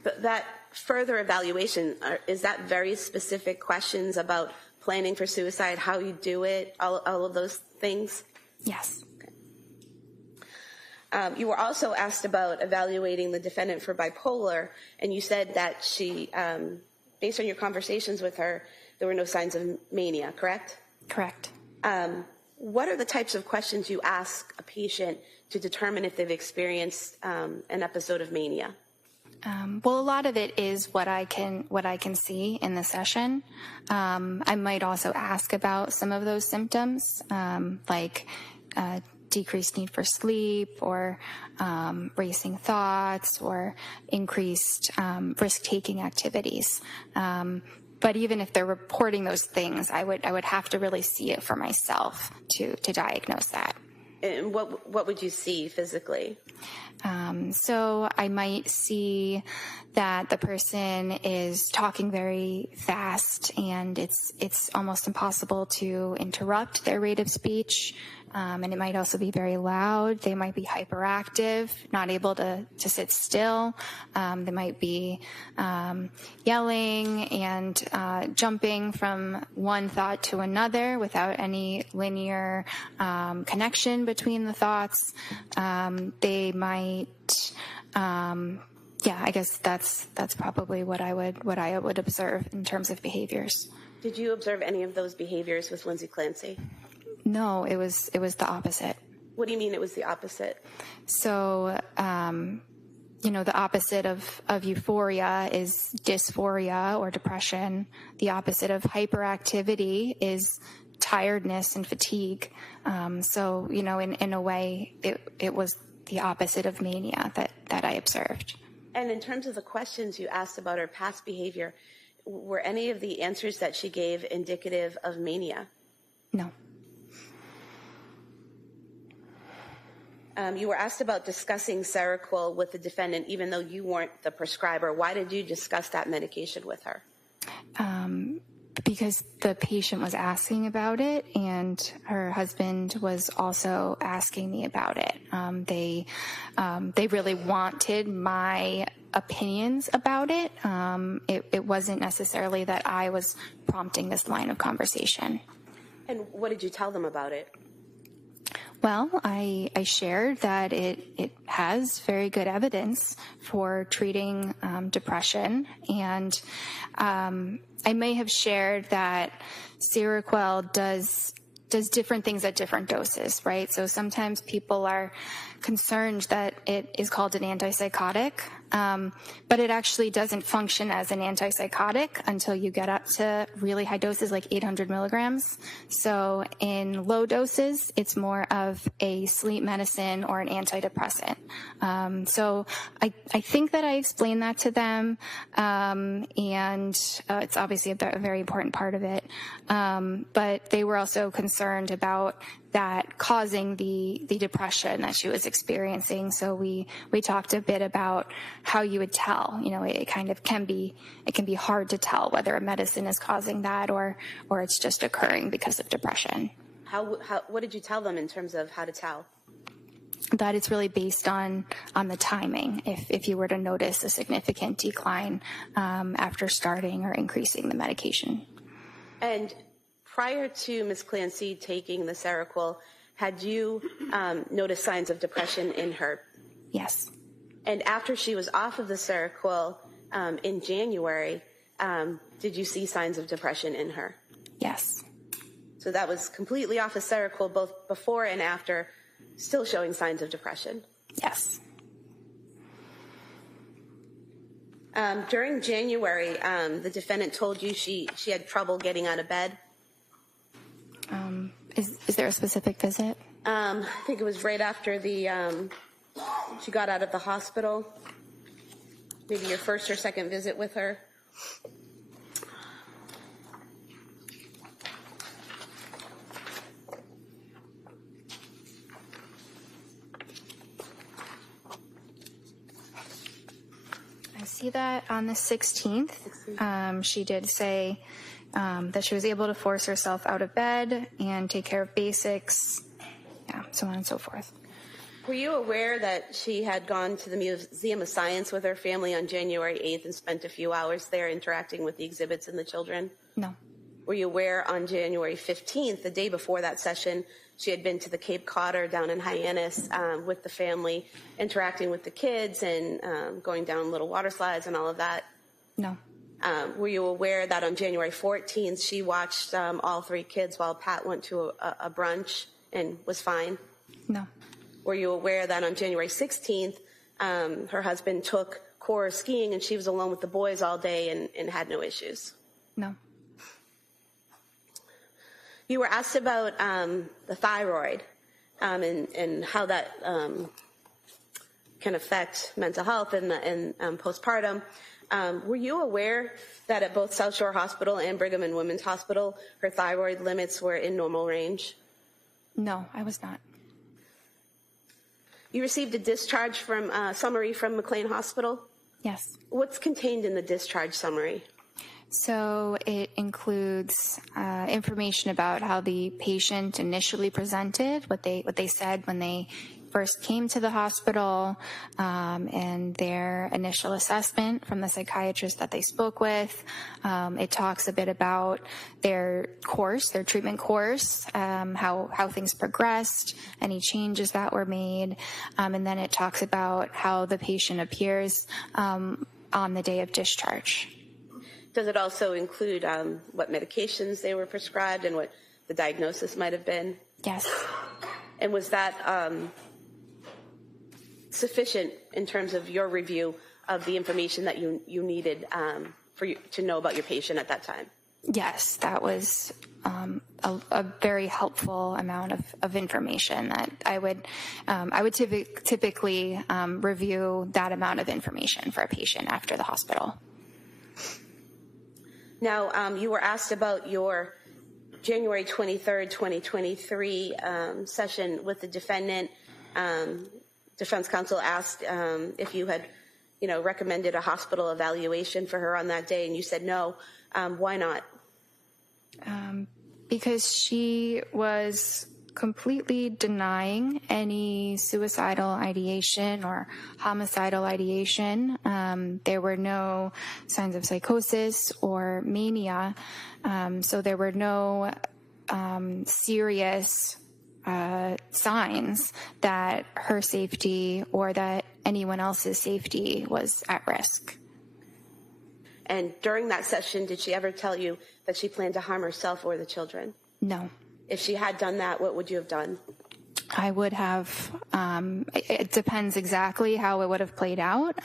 But that further evaluation, is that very specific questions about planning for suicide, how you do it, all of those things? Yes. Okay. You were also asked about evaluating the defendant for bipolar, and you said that she, based on your conversations with her, there were no signs of mania, correct? Correct. What are the types of questions you ask a patient to determine if they've experienced an episode of mania? Well, a lot of it is what I can see in the session. I might also ask about some of those symptoms, like decreased need for sleep, or racing thoughts, or increased risk-taking activities. But even if they're reporting those things, I would have to really see it for myself to diagnose that. And what would you see physically? So I might see that the person is talking very fast, and it's almost impossible to interrupt their rate of speech. And it might also be very loud. They might be hyperactive, not able to sit still. They might be yelling and jumping from one thought to another without any linear connection between the thoughts. They might, I guess that's probably what I would observe in terms of behaviors. Did you observe any of those behaviors with Lindsay Clancy? No, it was the opposite. What do you mean it was the opposite? So, the opposite of euphoria is dysphoria or depression. The opposite of hyperactivity is tiredness and fatigue. So, in a way, it was the opposite of mania that I observed. And in terms of the questions you asked about her past behavior, were any of the answers that she gave indicative of mania? No. You were asked about discussing Seroquel with the defendant, even though you weren't the prescriber. Why did you discuss that medication with her? Because the patient was asking about it, and her husband was also asking me about it. They really wanted my opinions about it. It wasn't necessarily that I was prompting this line of conversation. And what did you tell them about it? Well, I shared that it has very good evidence for treating depression, and I may have shared that Seroquel does different things at different doses, right? So sometimes people are concerned that it is called an antipsychotic, but it actually doesn't function as an antipsychotic until you get up to really high doses, like 800 milligrams. So in low doses, it's more of a sleep medicine or an antidepressant. So I think that I explained that to them, and it's obviously a very important part of it. But they were also concerned about that causing the depression that she was experiencing. So we talked a bit about how you would tell. It kind of can be hard to tell whether a medicine is causing that or it's just occurring because of depression. What did you tell them in terms of how to tell? That it's really based on the timing. If you were to notice a significant decline after starting or increasing the medication. And prior to Ms. Clancy taking the Seroquel, had you noticed signs of depression in her? Yes. And after she was off of the Seroquel in January, did you see signs of depression in her? Yes. So that was completely off of Seroquel, both before and after, still showing signs of depression? Yes. During January, the defendant told you she had trouble getting out of bed? Is there a specific visit? I think it was right after she got out of the hospital. Maybe your first or second visit with her. I see that on the 16th, she did say that she was able to force herself out of bed and take care of basics, so on and so forth. Were you aware that she had gone to the Museum of Science with her family on January 8th and spent a few hours there interacting with the exhibits and the children? No. Were you aware on January 15th, the day before that session, she had been to the Cape Codder down in Hyannis with the family, interacting with the kids and going down little water slides and all of that? No. Were you aware that on January 14th, she watched all three kids while Pat went to a brunch and was fine? No. Were you aware that on January 16th, her husband took Cora skiing and she was alone with the boys all day and had no issues? No. You were asked about the thyroid and how that can affect mental health and postpartum. Were you aware that at both South Shore Hospital and Brigham and Women's Hospital, her thyroid limits were in normal range? No, I was not. You received a discharge summary from McLean Hospital? Yes. What's contained in the discharge summary? So it includes information about how the patient initially presented, what they said when they first came to the hospital, and their initial assessment from the psychiatrist that they spoke with. It talks a bit about their treatment course, how things progressed, any changes that were made, and then it talks about how the patient appears on the day of discharge. Does it also include what medications they were prescribed and what the diagnosis might have been? Yes. And was that sufficient in terms of your review of the information that you needed for you to know about your patient at that time? Yes, that was a very helpful amount of information that I would typically review that amount of information for a patient after the hospital. Now, you were asked about your January 23rd, 2023 session with the defendant. Defense counsel asked if you had, recommended a hospital evaluation for her on that day, and you said no. Why not? Because she was completely denying any suicidal ideation or homicidal ideation. There were no signs of psychosis or mania, so there were no serious signs that her safety or that anyone else's safety was at risk. And during that session, did she ever tell you that she planned to harm herself or the children? No. If she had done that, what would you have done? I would have, it depends exactly how it would have played out.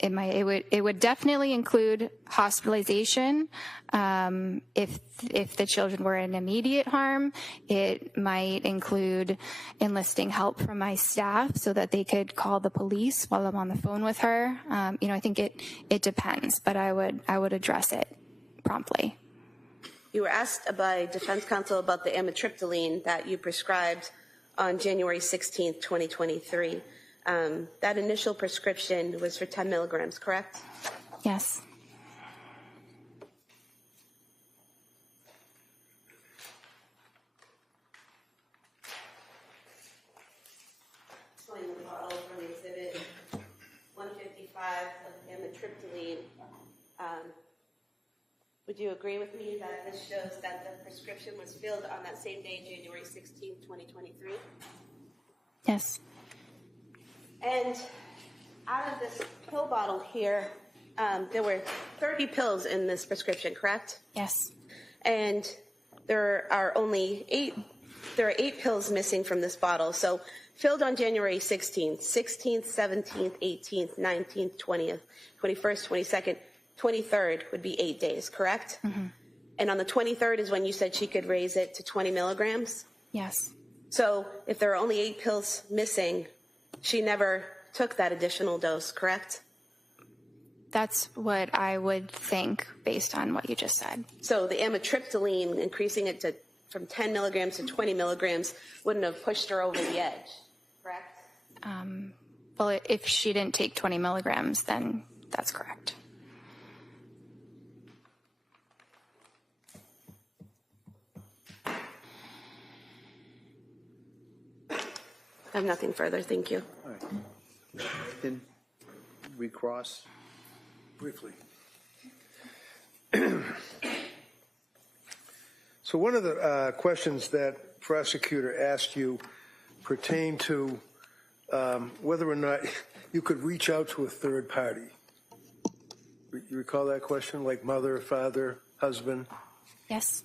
It would definitely include hospitalization. If the children were in immediate harm, it might include enlisting help from my staff so that they could call the police while I'm on the phone with her. I think it depends, but I would address it promptly. You were asked by defense counsel about the amitriptyline that you prescribed on January 16th, 2023. That initial prescription was for 10 milligrams, correct? Yes. Showing the bottle from exhibit 155 of amitriptyline. Would you agree with me that this shows that the prescription was filled on that same day, January 16th, 2023? Yes. And out of this pill bottle here, there were 30 pills in this prescription, correct? Yes. And there are 8 pills missing from this bottle. So filled on January 16th, 17th, 18th, 19th, 20th, 21st, 22nd, 23rd would be 8 days, correct? Mm-hmm. And on the 23rd is when you said she could raise it to 20 milligrams? Yes. So if there are only 8 pills missing, she never took that additional dose, correct? That's what I would think based on what you just said. So the amitriptyline, increasing it from 10 milligrams to 20 milligrams, wouldn't have pushed her over the edge, correct? Well, if she didn't take 20 milligrams, then that's correct. I have nothing further. Thank you. All right. Then recross. Briefly. So one of the questions that prosecutor asked you pertained to whether or not you could reach out to a third party. You recall that question, like mother, father, husband? Yes.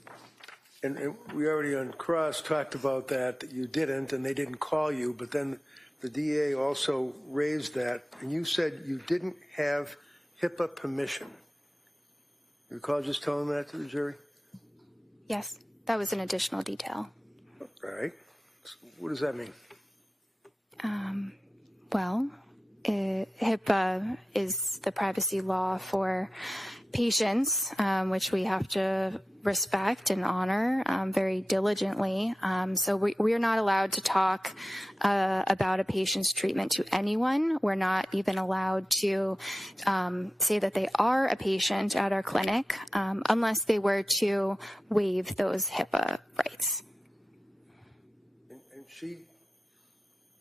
And we already on cross talked about that you didn't, and they didn't call you, but then the DA also raised that, and you said you didn't have HIPAA permission. You recall just telling that to the jury? Yes. That was an additional detail. All right. So what does that mean? Well, HIPAA is the privacy law for patients, which we have to respect and honor very diligently. So we are not allowed to talk about a patient's treatment to anyone. We're not even allowed to say that they are a patient at our clinic unless they were to waive those HIPAA rights. And she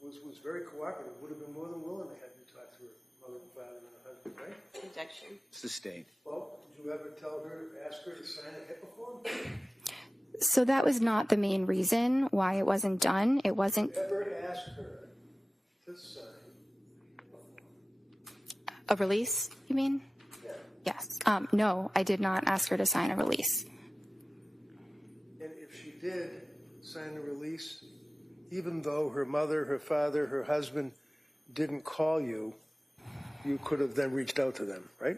was very cooperative, would have been more than willing to have you talk to her mother and father and her husband, right? Objection. Sustained. Well, did you ever tell her, ask her to sign a HIPAA form? So that was not the main reason why it wasn't done. It wasn't. Did you ever ask her to sign A release, you mean? Yeah. Yes. No, I did not ask her to sign a release. And if she did sign a release, even though her mother, her father, her husband didn't call you, you could have then reached out to them, right?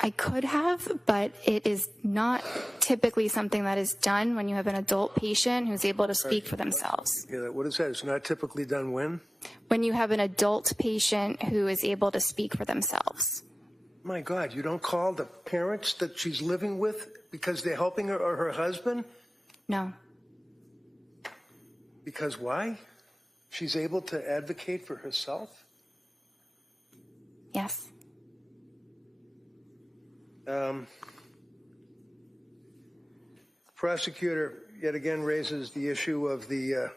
I could have, but it is not typically something that is done when you have an adult patient who's able to speak for themselves. Yeah, what is that? It's not typically done when? When you have an adult patient who is able to speak for themselves. My God, you don't call the parents that she's living with because they're helping her or her husband? No. Because why? She's able to advocate for herself? Yes. Prosecutor yet again raises the issue of the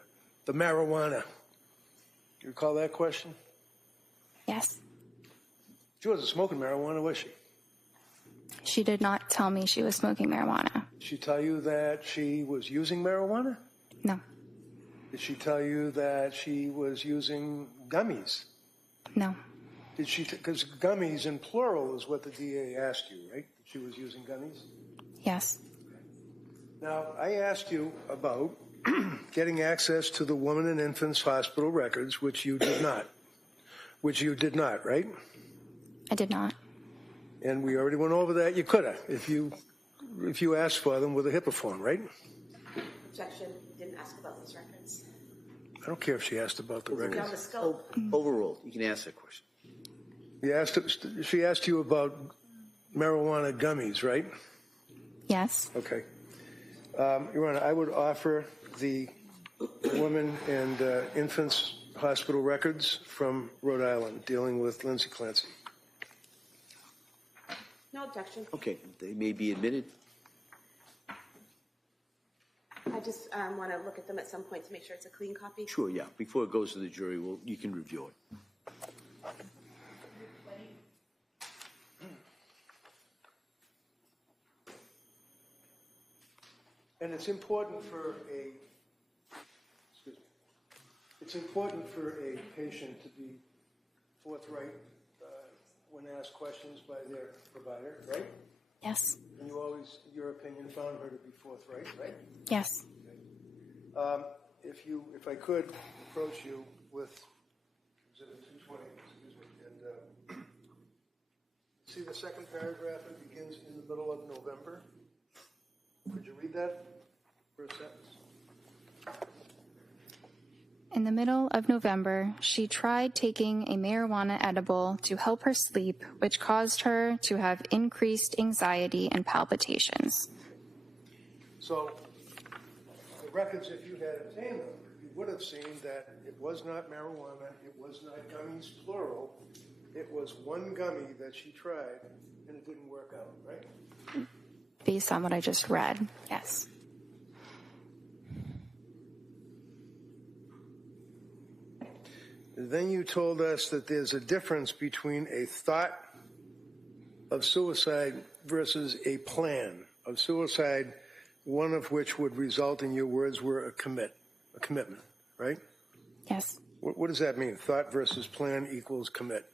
marijuana. You recall that question? Yes. She wasn't smoking marijuana, was she? She did not tell me she was smoking marijuana. Did she tell you that she was using marijuana? No. Did she tell you that she was using gummies? No. Did she? Because gummies in plural is what the DA asked you, right? She was using gummies? Yes. Now, I asked you about getting access to the woman and infants hospital records, which you did not. Which you did not, right? I did not. And we already went over that. You could have, if you asked for them with a HIPAA form, right? Objection, didn't ask about those records. I don't care if she asked about the Beyond records. the scope. Overruled. You can ask that question. She asked you about marijuana gummies, right? Yes. Okay. Your Honor, I would offer the women and infants hospital records from Rhode Island dealing with Lindsay Clancy. No objection. Okay, they may be admitted. I just want to look at them at some point to make sure it's a clean copy. Sure, yeah. Before it goes to the jury, you can review it. And it's important for a patient to be forthright when asked questions by their provider, right? Yes. And you always, in your opinion, found her to be forthright, right? Yes. If I could approach you with Exhibit 220, excuse me, and see the second paragraph, it begins in the middle of November. Could you read that first sentence? In the middle of November, she tried taking a marijuana edible to help her sleep, which caused her to have increased anxiety and palpitations. So, the records, if you had obtained them, you would have seen that it was not marijuana, it was not gummies, plural. It was one gummy that she tried, and it didn't work out, right? Based on what I just read, yes. Then you told us that there's a difference between a thought of suicide versus a plan of suicide, one of which would result, in your words, were a commitment, right? Yes. What does that mean? Thought versus plan equals commit.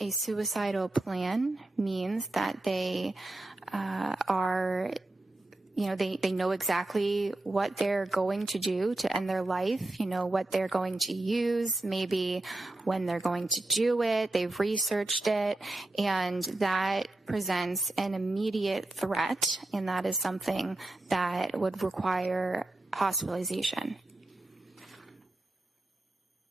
A suicidal plan means that they are, they know exactly what they're going to do to end their life, what they're going to use, maybe when they're going to do it, they've researched it, and that presents an immediate threat, and that is something that would require hospitalization.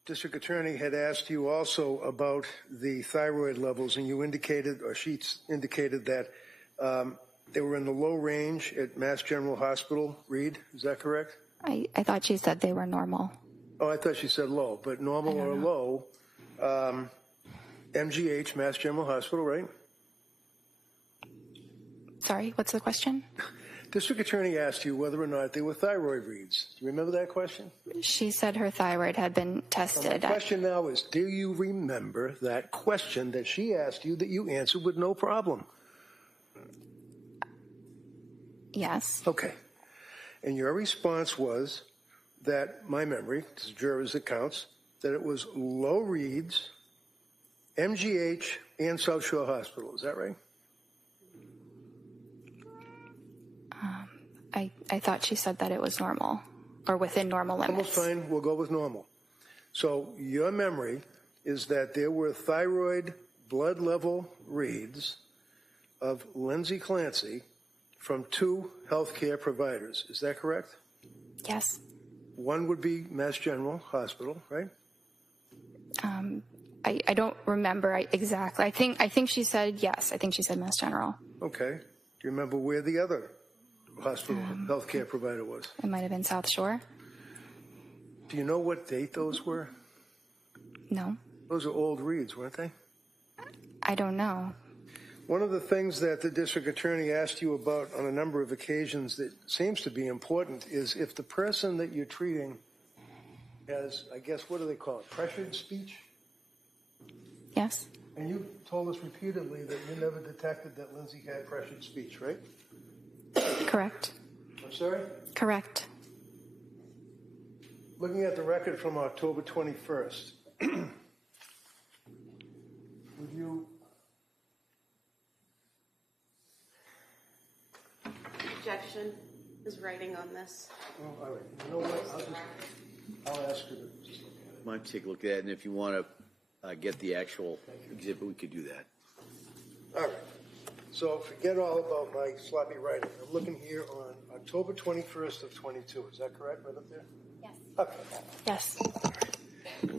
District Attorney had asked you also about the thyroid levels, and you indicated, or she indicated that they were in the low range at Mass General Hospital, Reed. Is that correct? I thought she said they were normal. Oh, I thought she said low, but normal or low. MGH, Mass General Hospital, right? Sorry, what's the question? District Attorney asked you whether or not they were thyroid reads. Do you remember that question? She said her thyroid had been tested. My question now is, do you remember that question that she asked you that you answered with no problem? Yes. Okay. And your response was that, my memory, as jurors it counts, that it was low reads, MGH, and South Shore Hospital. Is that right? I thought she said that it was normal, or within normal limits. Almost fine. We'll go with normal. So your memory is that there were thyroid blood level reads of Lindsay Clancy from 2 healthcare providers. Is that correct? Yes. One would be Mass General Hospital, right? I don't remember exactly. I think she said yes. I think she said Mass General. Okay. Do you remember where the other hospital healthcare provider was? It might have been South Shore. Do you know what date those were? No. Those are old reads, weren't they? I don't know. One of the things that the district attorney asked you about on a number of occasions that seems to be important is if the person that you're treating has, I guess, what do they call it, pressured speech? Yes. And you told us repeatedly that you never detected that Lindsay had pressured speech, right? Correct. I'm sorry? Correct. Looking at the record from October 21st, would you... Objection. is writing on this. Oh, all right. You know what? I'll ask her to just look at it. Might take a look at it, and if you want to get the actual exhibit, we could do that. All right. So forget all about my sloppy writing. I'm looking here on October 21st of 22. Is that correct, right up there? Yes. Okay. Yes.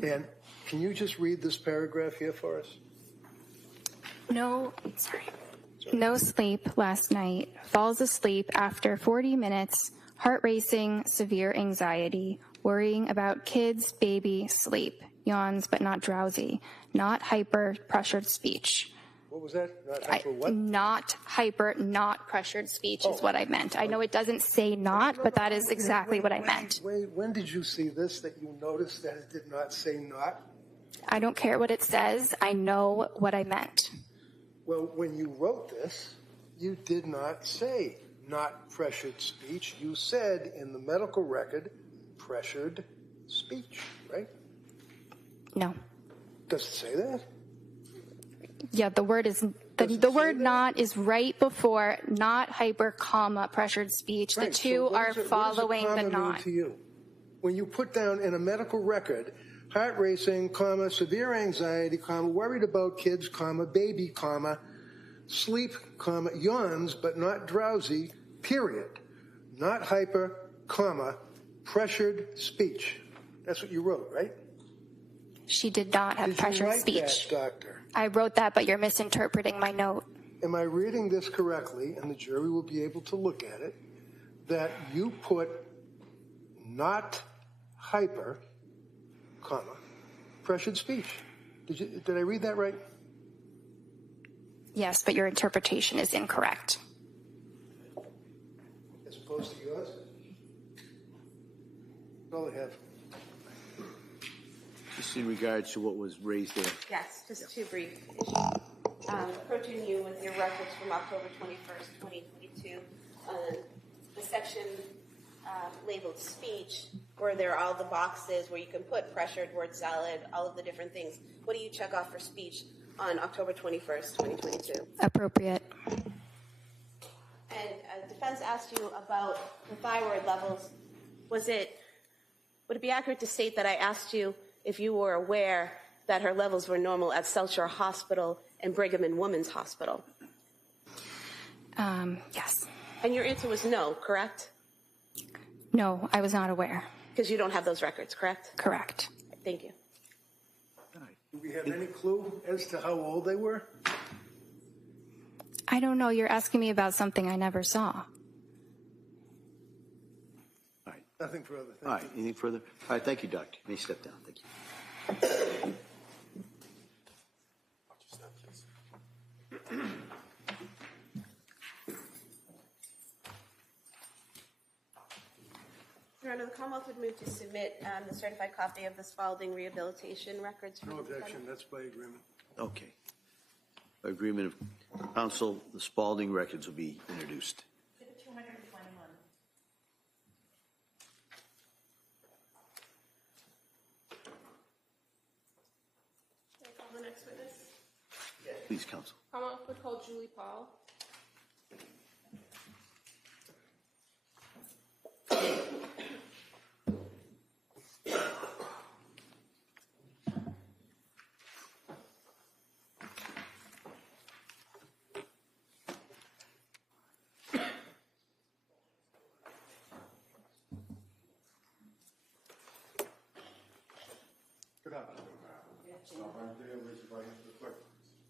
And can you just read this paragraph here for us? No sleep last night. Falls asleep after 40 minutes. Heart racing, severe anxiety. Worrying about kids, baby, sleep. Yawns but not drowsy. Not hyper, pressured speech. What was that? Not hyper what? Not hyper, not pressured speech is what I meant. I know it doesn't say not, but that is exactly what I meant. Wait, when did you see this that you noticed that it did not say not? I don't care what it says. I know what I meant. Well, when you wrote this, you did not say not pressured speech. You said in the medical record, pressured speech, right? No. Does it say that? Yeah, the word is the word not is right before not hyper, comma, pressured speech. Right. The two are following what the does a comma not. mean to you? When you put down in a medical record, heart racing, comma, severe anxiety, comma, worried about kids, comma, baby, comma, sleep, comma, yawns but not drowsy, period. Not hyper, comma, pressured speech. That's what you wrote, right? She did not have Did you pressured write speech. that, doctor? I wrote that, but you're misinterpreting my note. Am I reading this correctly, and the jury will be able to look at it, that you put not hyper, comma, pressured speech? Did I read that right? Yes, but your interpretation is incorrect. As opposed to yours? That's all I have. Just in regards to what was raised there. Yes, just two brief issues. Approaching you with your records from October 21st, 2022, the section labeled speech, where there are all the boxes where you can put pressured, word salad, all of the different things. What do you check off for speech on October 21st, 2022? Appropriate. And defense asked you about the thyroid levels. Would it be accurate to state that I asked you if you were aware that her levels were normal at South Shore Hospital and Brigham and Women's Hospital? Yes. And your answer was no, correct? No, I was not aware. Because you don't have those records, correct? Correct. Thank you. Do we have any clue as to how old they were? I don't know. You're asking me about something I never saw. All right. Nothing further. All right. Anything further? All right. Thank you, Doctor. You may step down. Thank you. Your Honor, the Commonwealth would move to submit the certified copy of the Spalding rehabilitation records. No objection. That's by agreement. Okay. By agreement of counsel, the Spalding records will be introduced. Exhibit 221. Can I call the next witness? Please, counsel. Commonwealth would call Julie Paul. Good afternoon.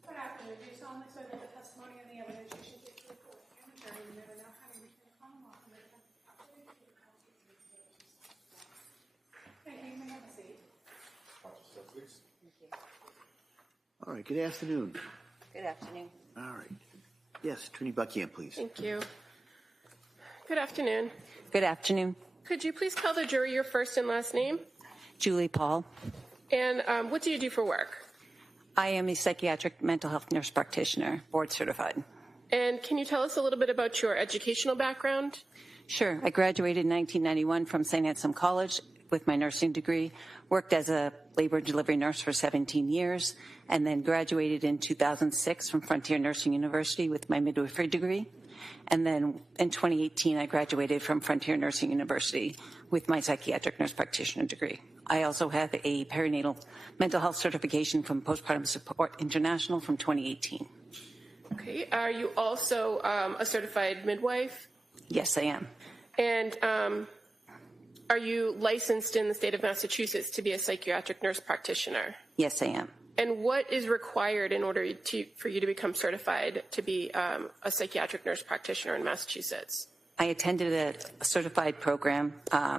Good afternoon. Do you solemnly swear that the testimony and the evidence you should give to the court and the jury may now having reached the Commonwealth and the defense capacity to the Constitution. Thank you. You may have a seat. All right. Good afternoon. Good afternoon. All right. Yes, Attorney Buckingham, please. Thank you. Good afternoon. Good afternoon. Could you please tell the jury your first and last name? Julie Paul. And what do you do for work? I am a psychiatric mental health nurse practitioner, board certified. And can you tell us a little bit about your educational background? Sure. I graduated in 1991 from St. Anselm College with my nursing degree, worked as a labor and delivery nurse for 17 years, and then graduated in 2006 from Frontier Nursing University with my midwifery degree. And then in 2018, I graduated from Frontier Nursing University with my psychiatric nurse practitioner degree. I also have a perinatal mental health certification from Postpartum Support International from 2018. Okay. Are you also a certified midwife? Yes, I am. And are you licensed in the state of Massachusetts to be a psychiatric nurse practitioner? Yes, I am. And what is required in order for you to become certified to be a psychiatric nurse practitioner in Massachusetts? I attended a certified program,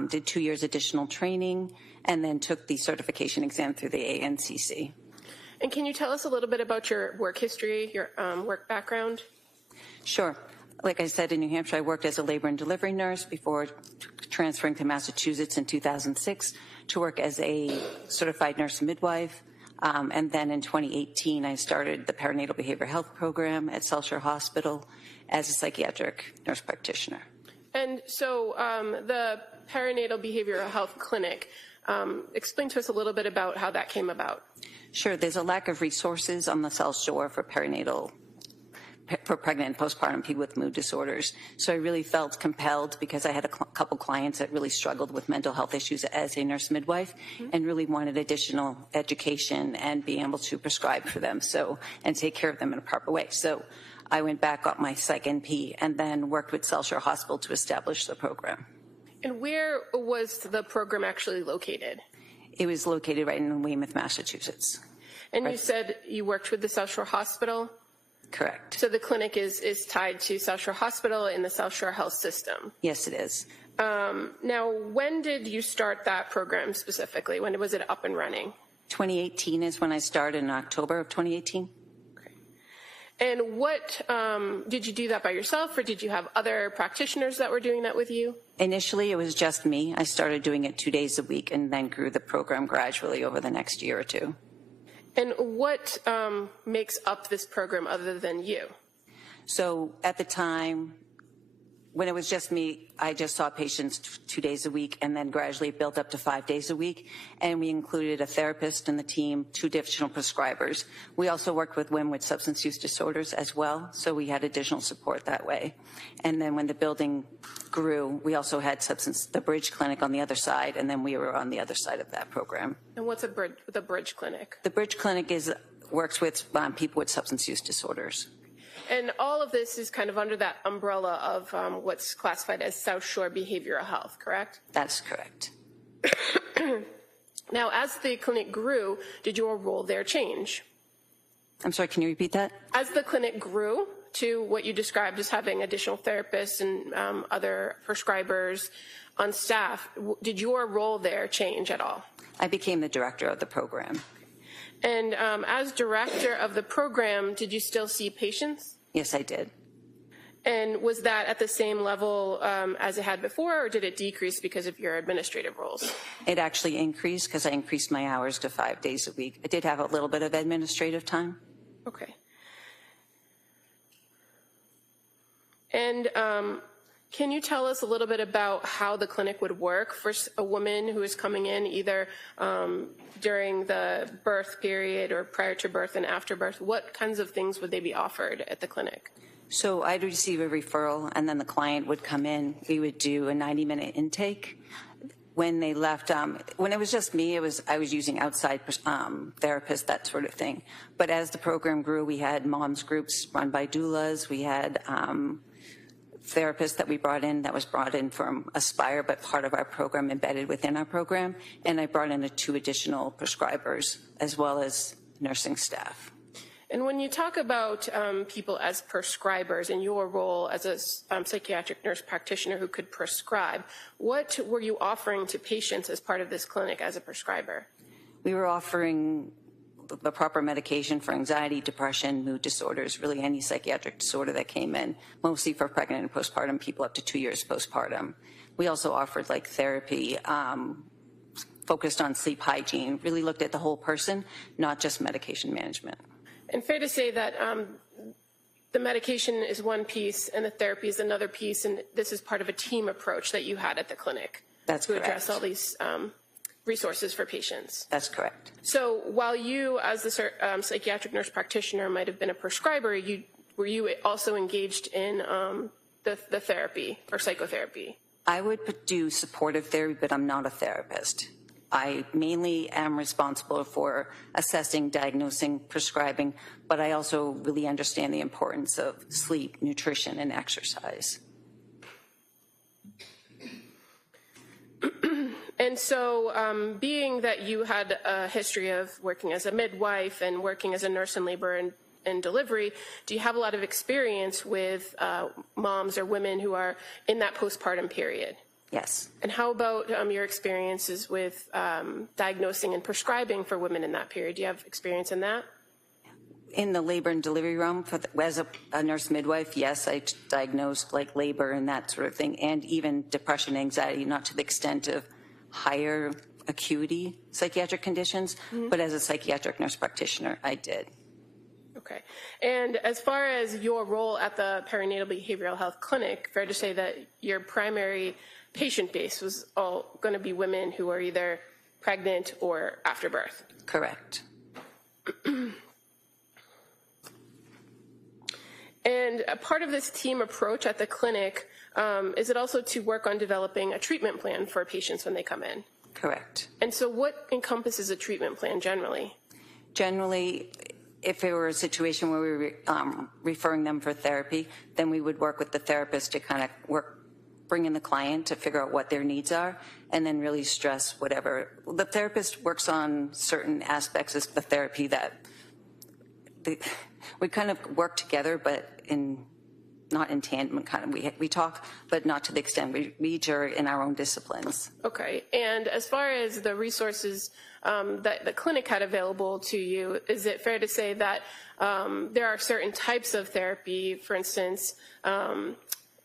did 2 years additional training, and then took the certification exam through the ANCC. And can you tell us a little bit about your work history, your work background? Sure. Like I said, in New Hampshire, I worked as a labor and delivery nurse before transferring to Massachusetts in 2006 to work as a certified nurse midwife. And then in 2018, I started the perinatal behavioral health program at South Shore Hospital as a psychiatric nurse practitioner. And so the perinatal behavioral health clinic, explain to us a little bit about how that came about. Sure. There's a lack of resources on the South Shore for pregnant and postpartum people with mood disorders. So I really felt compelled, because I had a couple clients that really struggled with mental health issues as a nurse midwife, and really wanted additional education and being able to prescribe for them and take care of them in a proper way. So I went back, got my Psych NP, and then worked with South Shore Hospital to establish the program. And where was the program actually located? It was located right in Weymouth, Massachusetts. And you said you worked with the South Shore Hospital? Correct. So the clinic is tied to South Shore Hospital in the South Shore Health System? Yes, it is. Now, when did you start that program specifically? When was it up and running? 2018 is when I started, in October of 2018. Okay. And what, did you do that by yourself, or did you have other practitioners that were doing that with you? Initially, it was just me. I started doing it 2 days a week and then grew the program gradually over the next year or two. And what makes up this program other than you? So at the time, when it was just me, I just saw patients 2 days a week, and then gradually built up to 5 days a week. And we included a therapist in the team, 2 additional prescribers. We also worked with women with substance use disorders as well, so we had additional support that way. And then when the building grew, we also had the Bridge Clinic on the other side, and then we were on the other side of that program. And what's the Bridge Clinic? The Bridge Clinic works with people with substance use disorders. And all of this is kind of under that umbrella of what's classified as South Shore Behavioral Health, correct? That's correct. Now, as the clinic grew, did your role there change? I'm sorry, can you repeat that? As the clinic grew to what you described as having additional therapists and other prescribers on staff, did your role there change at all? I became the director of the program. And as director of the program, did you still see patients? Yes, I did. And was that at the same level as it had before, or did it decrease because of your administrative roles? It actually increased because I increased my hours to 5 days a week. I did have a little bit of administrative time. Okay. And can you tell us a little bit about how the clinic would work for a woman who is coming in either during the birth period or prior to birth and after birth? What kinds of things would they be offered at the clinic? So I'd receive a referral, and then the client would come in. We would do a 90-minute intake. When they left, when it was just me, I was using outside therapists, that sort of thing. But as the program grew, we had moms groups run by doulas. We had therapists that was brought in from Aspire, but part of our program embedded within our program. And I brought in 2 additional prescribers as well as nursing staff. And when you talk about people as prescribers and your role as a psychiatric nurse practitioner who could prescribe, what were you offering to patients as part of this clinic as a prescriber? We were offering the proper medication for anxiety, depression, mood disorders, really any psychiatric disorder that came in, mostly for pregnant and postpartum people up to 2 years postpartum. We also offered therapy focused on sleep hygiene, really looked at the whole person, not just medication management. And fair to say that the medication is one piece and the therapy is another piece, and this is part of a team approach that you had at the clinic. That's to correct. Address all these resources for patients. That's correct. So while you, as the psychiatric nurse practitioner, might have been a prescriber, you were you also engaged in the therapy or psychotherapy? I would do supportive therapy, but I'm not a therapist. I mainly am responsible for assessing, diagnosing, prescribing, but I also really understand the importance of sleep, nutrition, and exercise. And so, being that you had a history of working as a midwife and working as a nurse in labor and delivery, do you have a lot of experience with moms or women who are in that postpartum period? Yes. And how about your experiences with diagnosing and prescribing for women in that period? Do you have experience in that? In the labor and delivery realm, as a nurse midwife, yes, I diagnosed like labor and that sort of thing, and even depression, anxiety, not to the extent of higher acuity psychiatric conditions, but as a psychiatric nurse practitioner, I did. Okay. And as far as your role at the perinatal behavioral health clinic, fair to say that your primary patient base was all going to be women who are either pregnant or after birth? Correct. And a part of this team approach at the clinic, is it also to work on developing a treatment plan for patients when they come in? Correct. And so what encompasses a treatment plan generally? Generally, if it were a situation where we were referring them for therapy, then we would work with the therapist to kind of bring in the client to figure out what their needs are, and then really stress whatever. The therapist works on certain aspects of the therapy that we kind of work together, but not in tandem, kind of. We talk, but not to the extent we each are in our own disciplines. Okay. And as far as the resources that the clinic had available to you, is it fair to say that there are certain types of therapy, for instance,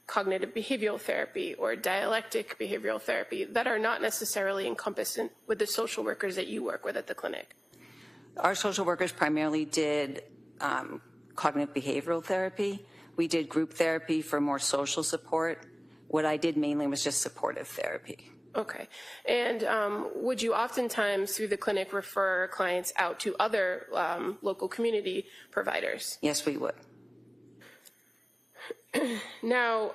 cognitive behavioral therapy or dialectic behavioral therapy, that are not necessarily encompassed with the social workers that you work with at the clinic? Our social workers primarily did cognitive behavioral therapy. We did group therapy for more social support. What I did mainly was just supportive therapy. Okay. And would you oftentimes, through the clinic, refer clients out to other local community providers? Yes, we would. Now,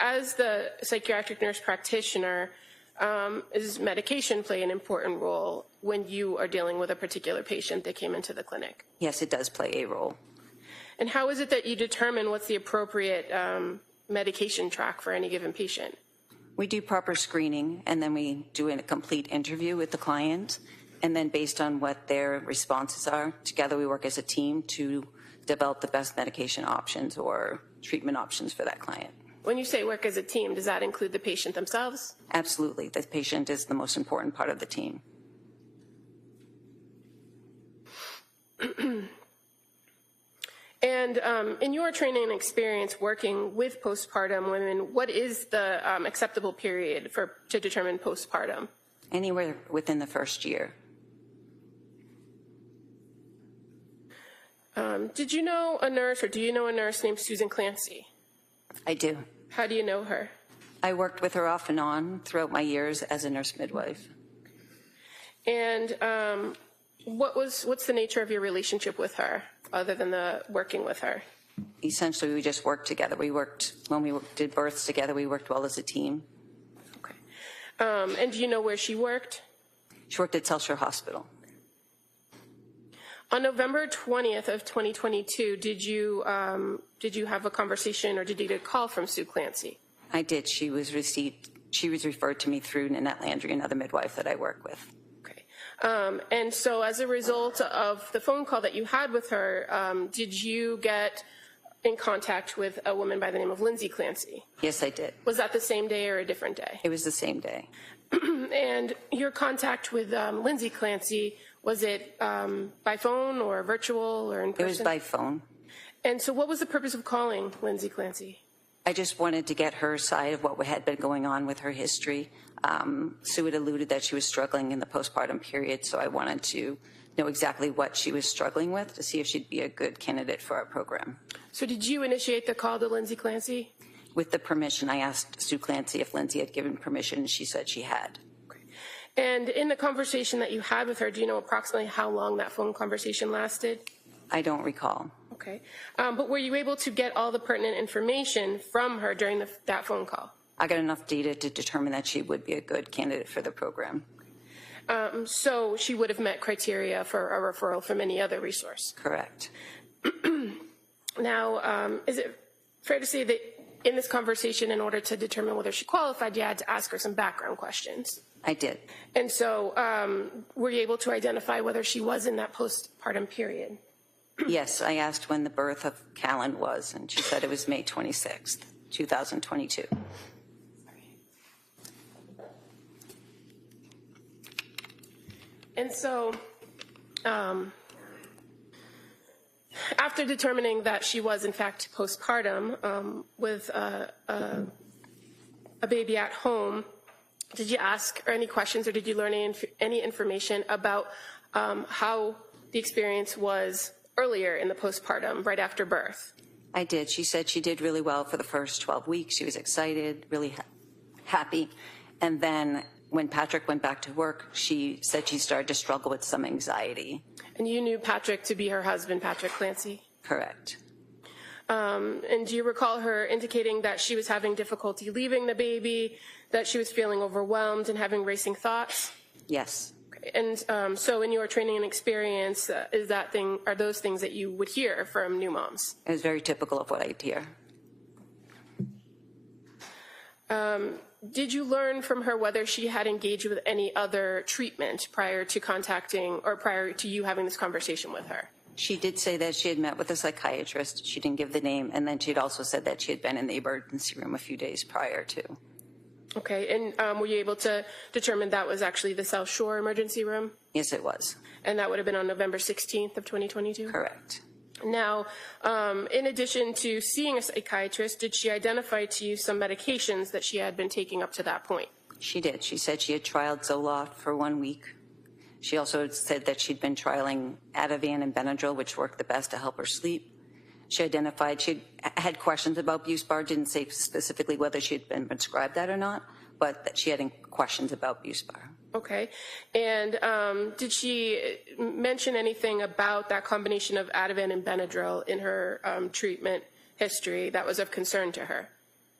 as the psychiatric nurse practitioner, does medication play an important role when you are dealing with a particular patient that came into the clinic? Yes, it does play a role. And how is it that you determine what's the appropriate medication track for any given patient? We do proper screening, and then we do a complete interview with the client, and then based on what their responses are, together we work as a team to develop the best medication options or treatment options for that client. When you say work as a team, does that include the patient themselves? Absolutely. The patient is the most important part of the team. And in your training and experience working with postpartum women, what is the acceptable period to determine postpartum? Anywhere within the first year. Did you know a nurse, or do you know a nurse named Susan Clancy? I do. How do you know her? I worked with her off and on throughout my years as a nurse midwife. And what's the nature of your relationship with her, other than the working with her? Essentially, we just worked together. When we did births together, we worked well as a team. Okay. And do you know where she worked? She worked at South Shore Hospital. On November 20th of 2022, did you have a conversation, or did you get a call from Sue Clancy? I did. She was referred to me through Nanette Landry, another midwife that I work with. Okay. And so as a result of the phone call that you had with her, did you get in contact with a woman by the name of Lindsay Clancy? Yes, I did. Was that the same day or a different day? It was the same day. And your contact with Lindsay Clancy, was it by phone or virtual or in person? It was by phone. And so what was the purpose of calling Lindsay Clancy? I just wanted to get her side of what had been going on with her history. Sue had alluded that she was struggling in the postpartum period, so I wanted to know exactly what she was struggling with to see if she'd be a good candidate for our program. So did you initiate the call to Lindsay Clancy? With the permission, I asked Sue Clancy if Lindsay had given permission, and she said she had. Okay. And in the conversation that you had with her, do you know approximately how long that phone conversation lasted? I don't recall. Okay. Okay. But were you able to get all the pertinent information from her during that phone call? I got enough data to determine that she would be a good candidate for the program. So she would have met criteria for a referral from any other resource? Correct. Now, is it fair to say that in this conversation, in order to determine whether she qualified, you had to ask her some background questions? I did. And so were you able to identify whether she was in that postpartum period? Yes, I asked when the birth of Callan was, and she said it was May 26th, 2022. And so after determining that she was in fact postpartum with a baby at home, did you ask her any questions or did you learn any information about how the experience was earlier in the postpartum, right after birth? I did. She said she did really well for the first 12 weeks. She was excited, really happy. And then when Patrick went back to work, she said she started to struggle with some anxiety. And you knew Patrick to be her husband, Patrick Clancy? Correct. And do you recall her indicating that she was having difficulty leaving the baby, that she was feeling overwhelmed and having racing thoughts? Yes. And so in your training and experience, are those things that you would hear from new moms? It was very typical of what I'd hear. Did you learn from her whether she had engaged with any other treatment prior to contacting or prior to you having this conversation with her? She did say that she had met with a psychiatrist. She didn't give the name. And then she had also said that she had been in the emergency room a few days prior to. Okay, and were you able to determine that was actually the South Shore emergency room? Yes, it was. And that would have been on November 16th of 2022? Correct. Now, in addition to seeing a psychiatrist, did she identify to you some medications that she had been taking up to that point? She did. She said she had trialed Zoloft for 1 week. She also said that she'd been trialing Ativan and Benadryl, which worked the best to help her sleep. She identified she had questions about Buspar, didn't say specifically whether she had been prescribed that or not, but that she had questions about Buspar. Okay. And did she mention anything about that combination of Ativan and Benadryl in her treatment history that was of concern to her?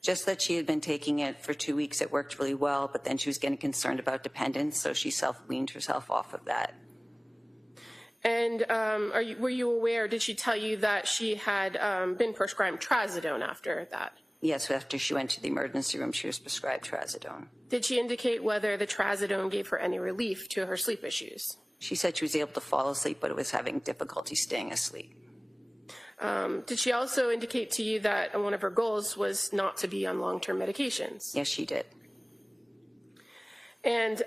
Just that she had been taking it for 2 weeks. It worked really well, but then she was getting concerned about dependence, so she self-weaned herself off of that. And were you aware, did she tell you that she had been prescribed trazodone after that? Yes, after she went to the emergency room, she was prescribed trazodone. Did she indicate whether the trazodone gave her any relief to her sleep issues? She said she was able to fall asleep, but it was having difficulty staying asleep. Did she also indicate to you that one of her goals was not to be on long-term medications? Yes, she did. And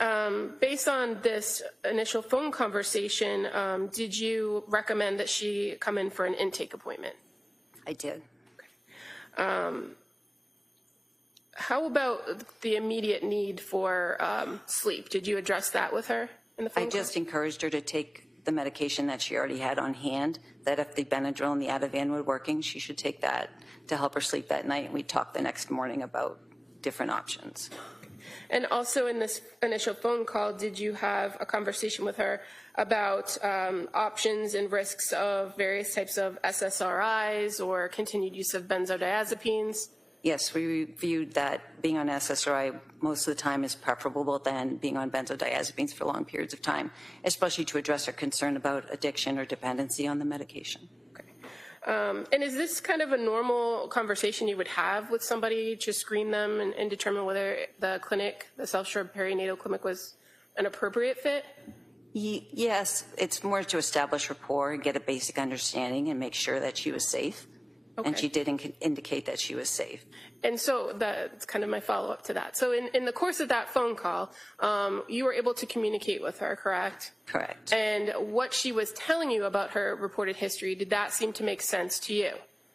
based on this initial phone conversation, did you recommend that she come in for an intake appointment? I did. How about the immediate need for sleep? Did you address that with her in the phone call? I just encouraged her to take the medication that she already had on hand, that if the Benadryl and the Ativan were working, she should take that to help her sleep that night. And we talked the next morning about different options. And also in this initial phone call, did you have a conversation with her about options and risks of various types of SSRIs or continued use of benzodiazepines? Yes, we reviewed that being on SSRI most of the time is preferable than being on benzodiazepines for long periods of time, especially to address her concern about addiction or dependency on the medication. Okay. And is this kind of a normal conversation you would have with somebody to screen them and determine whether the clinic, the South Shore Perinatal Clinic, was an appropriate fit? Yes, it's more to establish rapport and get a basic understanding and make sure that she was safe. Okay. And she did indicate that she was safe. And so that's kind of my follow-up to that. So in the course of that phone call, you were able to communicate with her, correct? Correct. And what she was telling you about her reported history, did that seem to make sense to you?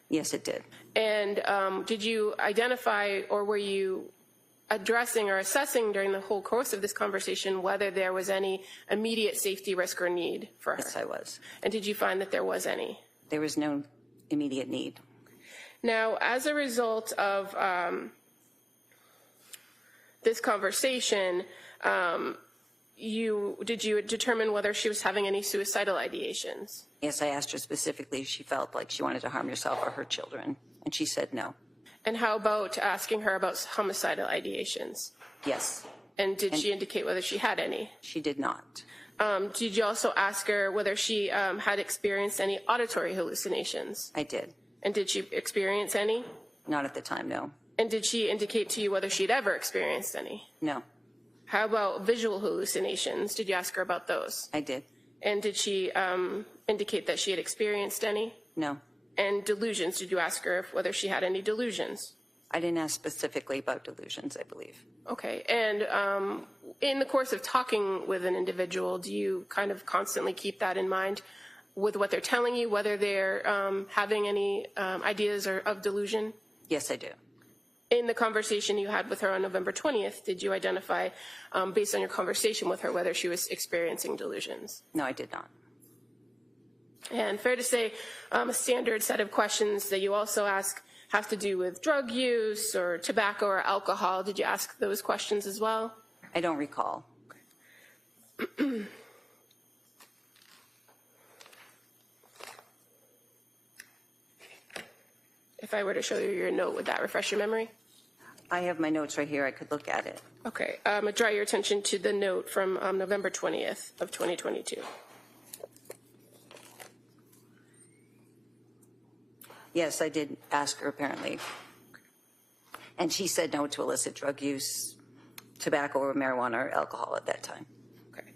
Yes, it did. And did you identify, or were you addressing or assessing during the whole course of this conversation whether there was any immediate safety risk or need for her? Yes, I was. And did you find that there was any? There was no immediate need. Now, as a result of this conversation, did you determine whether she was having any suicidal ideations? Yes, I asked her specifically if she felt like she wanted to harm herself or her children, and she said no. And how about asking her about homicidal ideations? Yes. And did she indicate whether she had any? She did not. Did you also ask her whether she had experienced any auditory hallucinations? I did. And did she experience any? Not at the time, no. And did she indicate to you whether she'd ever experienced any? No. How about visual hallucinations? Did you ask her about those? I did. And did she indicate that she had experienced any? No. And delusions, did you ask her whether she had any delusions? I didn't ask specifically about delusions, I believe. Okay. And in the course of talking with an individual, do you kind of constantly keep that in mind with what they're telling you, whether they're having any ideas of delusion? Yes, I do. In the conversation you had with her on November 20th, did you identify, based on your conversation with her, whether she was experiencing delusions? No, I did not. And fair to say, a standard set of questions that you also ask have to do with drug use or tobacco or alcohol. Did you ask those questions as well? I don't recall. If I were to show you your note, would that refresh your memory? I have my notes right here. I could look at it. Okay. I'm going to draw your attention to the note from November 20th of 2022. Yes, I did ask her apparently. And she said no to illicit drug use, tobacco or marijuana or alcohol at that time. Okay.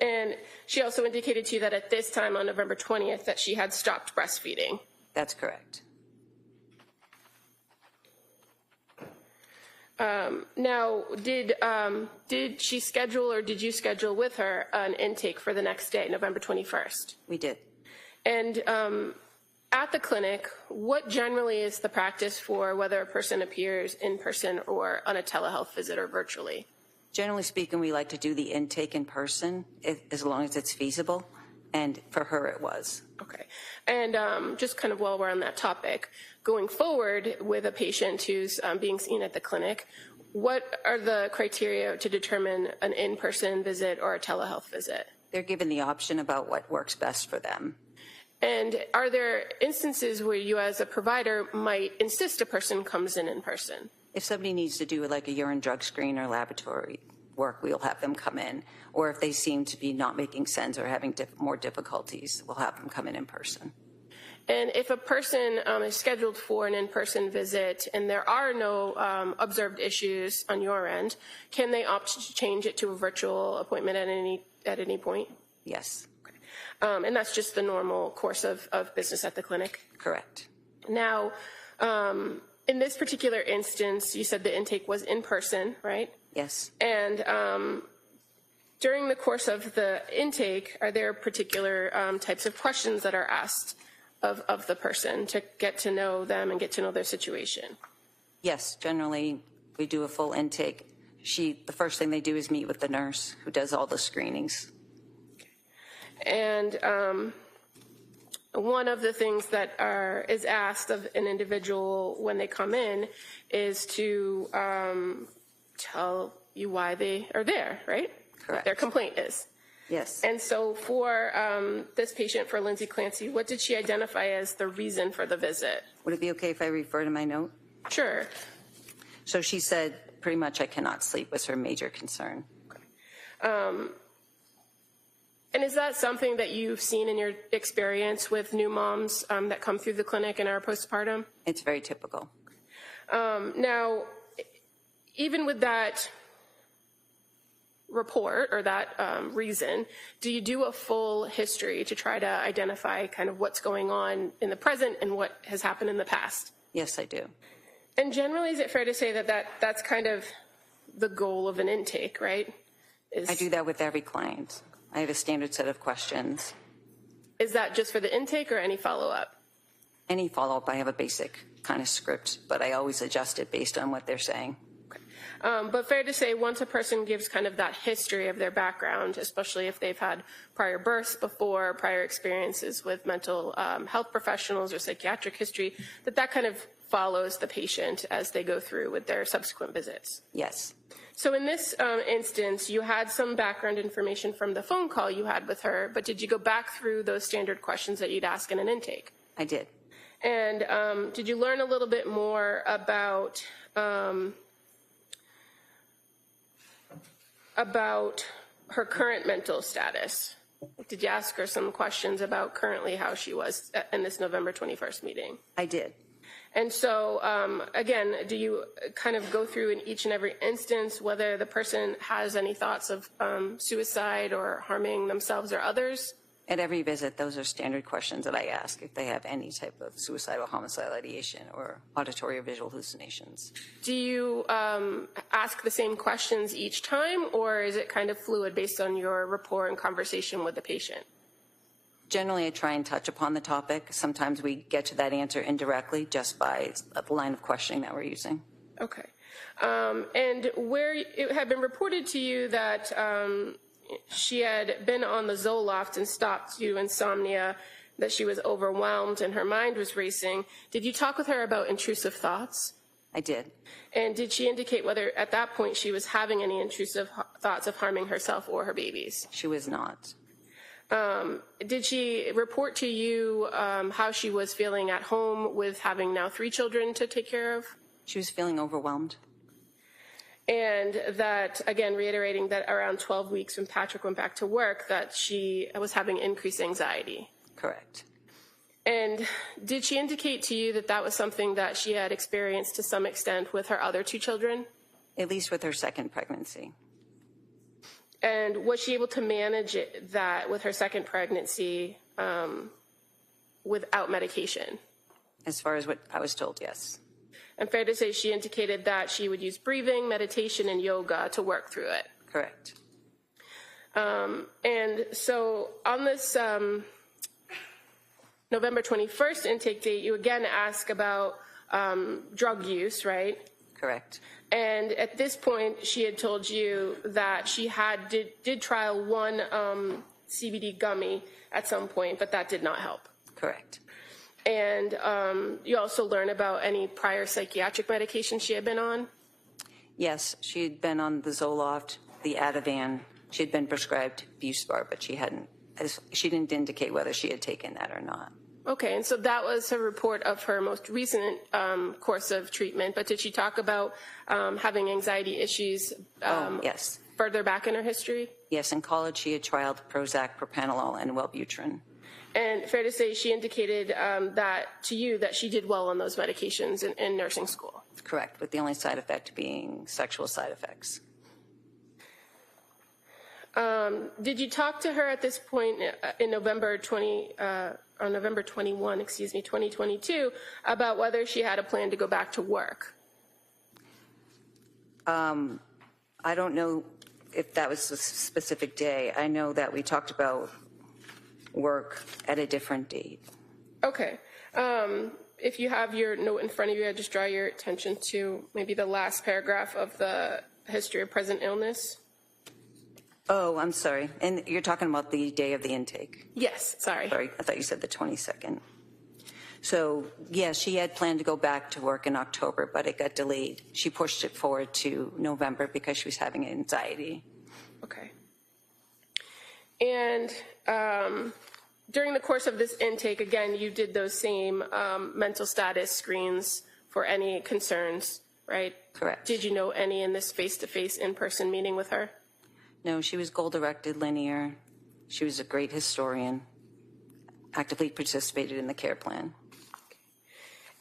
And she also indicated to you that at this time on November 20th that she had stopped breastfeeding. That's correct. Now, did she schedule or did you schedule with her an intake for the next day, November 21st? We did. And at the clinic, what generally is the practice for whether a person appears in person or on a telehealth visit or virtually? Generally speaking, we like to do the intake in person as long as it's feasible. And for her, it was. Okay. And just kind of while we're on that topic, going forward with a patient who's being seen at the clinic, what are the criteria to determine an in-person visit or a telehealth visit? They're given the option about what works best for them. And are there instances where you as a provider might insist a person comes in person? If somebody needs to do like a urine drug screen or laboratory work, we'll have them come in. Or if they seem to be not making sense or having more difficulties, we'll have them come in person. And if a person is scheduled for an in-person visit and there are no observed issues on your end, can they opt to change it to a virtual appointment at any point? Yes. And that's just the normal course of business at the clinic? Correct. Now, in this particular instance, you said the intake was in person, right? Yes. And during the course of the intake, are there particular types of questions that are asked of the person to get to know them and get to know their situation? Yes, generally we do a full intake. The first thing they do is meet with the nurse who does all the screenings. And one of the things that is asked of an individual when they come in is to tell you why they are there, right? Correct. What their complaint is. Yes. And so for this patient, for Lindsay Clancy, what did she identify as the reason for the visit? Would it be okay if I refer to my note? Sure. So she said pretty much I cannot sleep was her major concern. Okay. And is that something that you've seen in your experience with new moms that come through the clinic and are postpartum? It's very typical. Now, even with that report or that reason, do you do a full history to try to identify kind of what's going on in the present and what has happened in the past? Yes, I do. And generally, is it fair to say that's kind of the goal of an intake, right? I do that with every client. I have a standard set of questions. Is that just for the intake or any follow-up? Any follow-up, I have a basic kind of script, but I always adjust it based on what they're saying. Okay. But fair to say, once a person gives kind of that history of their background, especially if they've had prior births before, prior experiences with mental health professionals or psychiatric history, that kind of follows the patient as they go through with their subsequent visits. Yes. So in this instance, you had some background information from the phone call you had with her, but did you go back through those standard questions that you'd ask in an intake? I did. And did you learn a little bit more about her current mental status? Did you ask her some questions about currently how she was in this November 21st meeting? I did. And so, again, do you kind of go through in each and every instance whether the person has any thoughts of suicide or harming themselves or others? At every visit, those are standard questions that I ask if they have any type of suicidal, homicidal ideation or auditory or visual hallucinations. Do you ask the same questions each time, or is it kind of fluid based on your rapport and conversation with the patient? Generally, I try and touch upon the topic. Sometimes we get to that answer indirectly just by the line of questioning that we're using. Okay. And where it had been reported to you that she had been on the Zoloft and stopped due to insomnia, that she was overwhelmed and her mind was racing, did you talk with her about intrusive thoughts? I did. And did she indicate whether at that point she was having any intrusive thoughts of harming herself or her babies? She was not. Did she report to you how she was feeling at home with having now 3 children to take care of? She was feeling overwhelmed. And that, again, reiterating that around 12 weeks when Patrick went back to work, that she was having increased anxiety. Correct. And did she indicate to you that that was something that she had experienced to some extent with her other 2 children? At least with her second pregnancy. And was she able to manage that with her second pregnancy without medication? As far as what I was told, yes. And fair to say she indicated that she would use breathing, meditation, and yoga to work through it. Correct. And so on this November 21st intake date, you again ask about drug use, right? Correct. And at this point, she had told you that she did trial one CBD gummy at some point, but that did not help. Correct. And you also learn about any prior psychiatric medication she had been on? Yes, she had been on the Zoloft, the Ativan. She had been prescribed Buspar, but she didn't indicate whether she had taken that or not. Okay, and so that was her report of her most recent course of treatment, but did she talk about having anxiety issues yes. further back in her history? Yes, in college she had trialed Prozac, propranolol, and Wellbutrin. And fair to say she indicated that to you that she did well on those medications in nursing school? Correct, with the only side effect being sexual side effects. Did you talk to her at this point in November 21, 2022, about whether she had a plan to go back to work? I don't know if that was a specific day. I know that we talked about work at a different date. Okay. If you have your note in front of you, I'd just draw your attention to maybe the last paragraph of the history of present illness. Oh, I'm sorry. And you're talking about the day of the intake? Yes, sorry. Sorry, I thought you said the 22nd. So, yeah, she had planned to go back to work in October, but it got delayed. She pushed it forward to November because she was having anxiety. Okay. And during the course of this intake, again, you did those same mental status screens for any concerns, right? Correct. Did you know any in this face-to-face in-person meeting with her? No, she was goal-directed, linear. She was a great historian, actively participated in the care plan.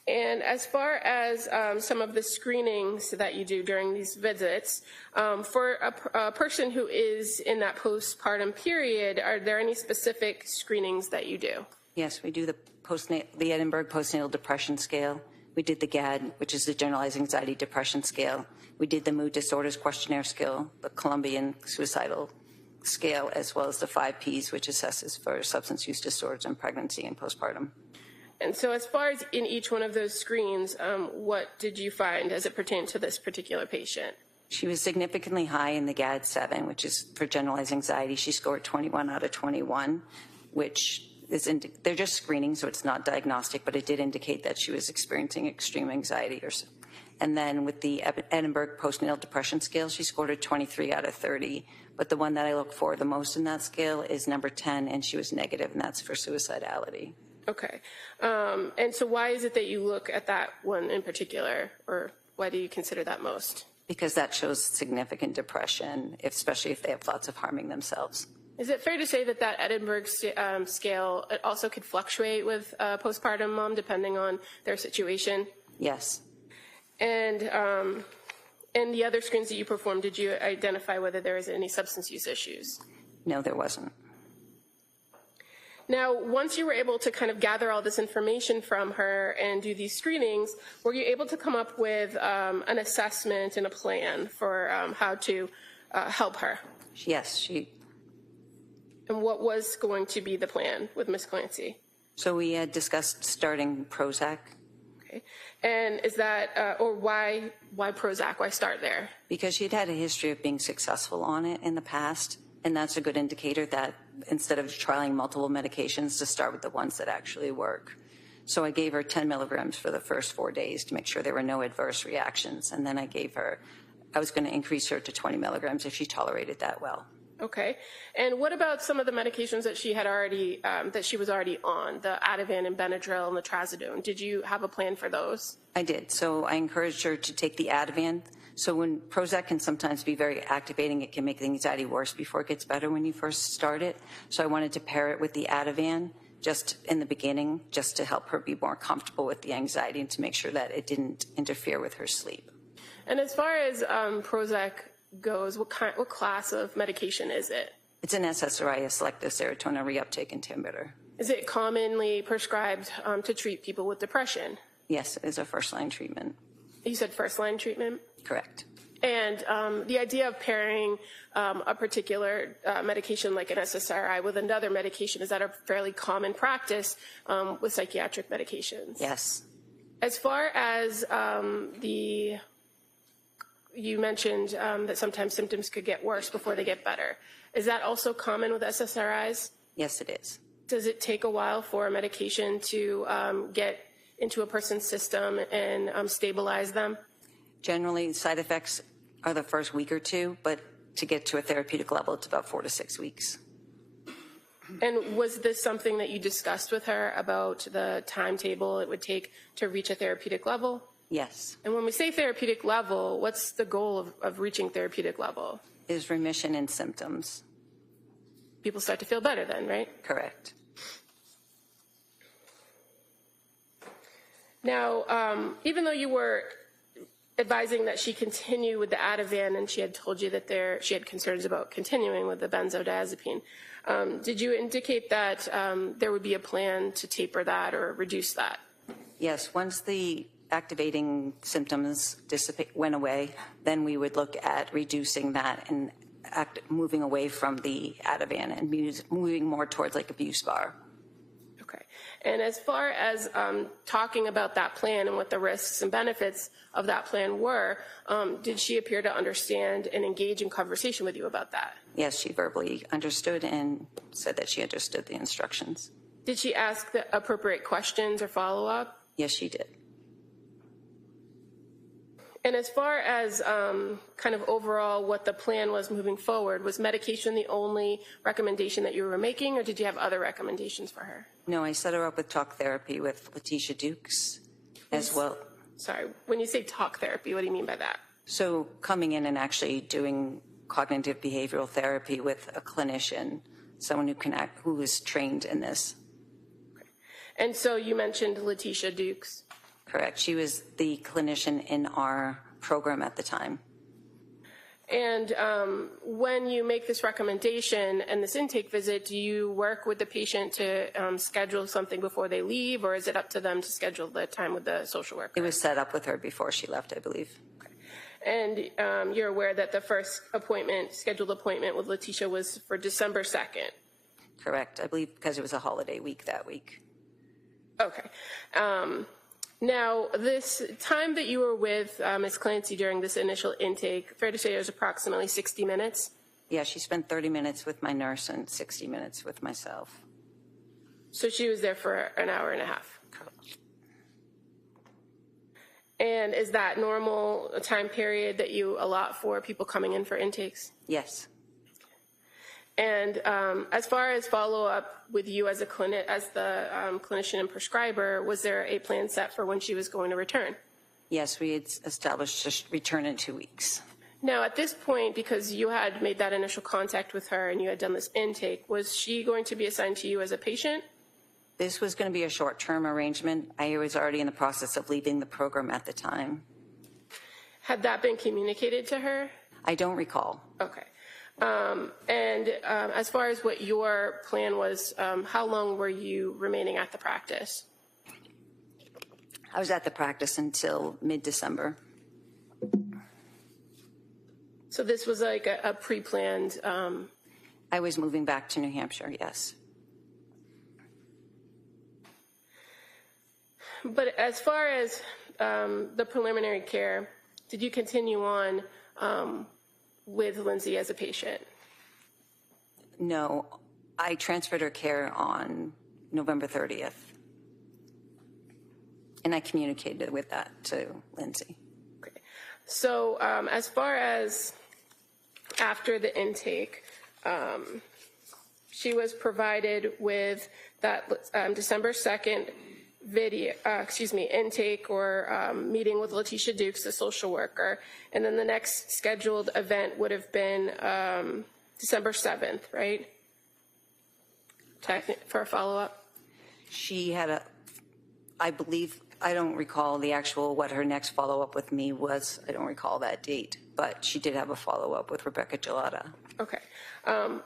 And as far as some of the screenings that you do during these visits, for a person who is in that postpartum period, are there any specific screenings that you do? Yes, we do the Edinburgh Postnatal Depression Scale. We did the GAD, which is the Generalized Anxiety Depression Scale. We did the Mood Disorders Questionnaire Scale, the Colombian Suicidal Scale, as well as the 5 Ps, which assesses for substance use disorders in pregnancy and postpartum. And so as far as in each one of those screens, what did you find as it pertained to this particular patient? She was significantly high in the GAD-7, which is for generalized anxiety. She scored 21 out of 21, which is they're just screening, so it's not diagnostic, but it did indicate that she was experiencing extreme anxiety or so. And then with the Edinburgh postnatal depression scale, she scored a 23 out of 30. But the one that I look for the most in that scale is number 10, and she was negative, and that's for suicidality. Okay. And so why is it that you look at that one in particular, or why do you consider that most? Because that shows significant depression, especially if they have thoughts of harming themselves. Is it fair to say that that Edinburgh scale it also could fluctuate with postpartum mom depending on their situation? Yes. And the other screens that you performed, did you identify whether there was any substance use issues? No, there wasn't. Now, once you were able to kind of gather all this information from her and do these screenings, were you able to come up with an assessment and a plan for how to help her? Yes, And what was going to be the plan with Ms. Clancy? So we had discussed starting Prozac. Okay. And is that, or why Prozac? Why start there? Because she'd had a history of being successful on it in the past, and that's a good indicator that instead of trialing multiple medications, to start with the ones that actually work. So I gave her 10 milligrams for the first 4 days to make sure there were no adverse reactions, and then I was going to increase her to 20 milligrams if she tolerated that well. Okay. And what about some of the medications that she had already, that she was already on, the Ativan and Benadryl and the Trazodone? Did you have a plan for those? I did. So I encouraged her to take the Ativan. So when Prozac can sometimes be very activating, it can make the anxiety worse before it gets better when you first start it. So I wanted to pair it with the Ativan just in the beginning, just to help her be more comfortable with the anxiety and to make sure that it didn't interfere with her sleep. And as far as Prozac goes, what class of medication is it? It's an SSRI, a selective serotonin reuptake inhibitor. Is it commonly prescribed to treat people with depression? Yes, it is a first-line treatment. You said first-line treatment? Correct. And the idea of pairing a particular medication like an SSRI with another medication, is that a fairly common practice with psychiatric medications? Yes. As far as you mentioned that sometimes symptoms could get worse before they get better. Is that also common with SSRIs? Yes, it is. Does it take a while for a medication to get into a person's system and stabilize them? Generally, side effects are the first week or two, but to get to a therapeutic level, it's about 4 to 6 weeks. And was this something that you discussed with her about the timetable it would take to reach a therapeutic level? Yes. And when we say therapeutic level, what's the goal of reaching therapeutic level? Is remission in symptoms. People start to feel better then, right? Correct. Now, even though you were advising that she continue with the Ativan and she had told you that she had concerns about continuing with the benzodiazepine, did you indicate that there would be a plan to taper that or reduce that? Yes, once the activating symptoms went away, then we would look at reducing that and moving away from the Ativan and moving more towards like a Buspar. Okay. And as far as talking about that plan and what the risks and benefits of that plan were, did she appear to understand and engage in conversation with you about that? Yes, she verbally understood and said that she understood the instructions. Did she ask the appropriate questions or follow-up? Yes, she did. And as far as kind of overall what the plan was moving forward, was medication the only recommendation that you were making, or did you have other recommendations for her? No, I set her up with talk therapy with Letitia Dukes as well. Sorry, when you say talk therapy, what do you mean by that? So coming in and actually doing cognitive behavioral therapy with a clinician, someone who is trained in this. Okay. And so you mentioned Letitia Dukes. Correct. She was the clinician in our program at the time. And when you make this recommendation and this intake visit, do you work with the patient to schedule something before they leave, or is it up to them to schedule the time with the social worker? It was set up with her before she left, I believe. Okay. And you're aware that the first scheduled appointment with Letitia was for December 2nd? Correct. I believe because it was a holiday week that week. Okay. Now, this time that you were with Ms. Clancy during this initial intake, fair to say it was approximately 60 minutes? Yeah, she spent 30 minutes with my nurse and 60 minutes with myself. So she was there for an hour and a half. And is that normal time period that you allot for people coming in for intakes? Yes. And as far as follow-up with you as the clinician and prescriber, was there a plan set for when she was going to return? Yes, we had established a return in 2 weeks. Now, at this point, because you had made that initial contact with her and you had done this intake, was she going to be assigned to you as a patient? This was going to be a short-term arrangement. I was already in the process of leaving the program at the time. Had that been communicated to her? I don't recall. Okay. As far as what your plan was, how long were you remaining at the practice? I was at the practice until mid-December. So this was like a pre-planned... I was moving back to New Hampshire, yes. But as far as the preliminary care, did you continue on with Lindsay as a patient? No, I transferred her care on November 30th. And I communicated with that to Lindsay. Okay. So as far as after the intake, she was provided with that December 2nd intake or meeting with Letitia Dukes, the social worker. And then the next scheduled event would have been December 7th, right? For a follow-up? She had I believe, I don't recall what her next follow-up with me was. I don't recall that date, but she did have a follow-up with Rebecca Gelata. Okay.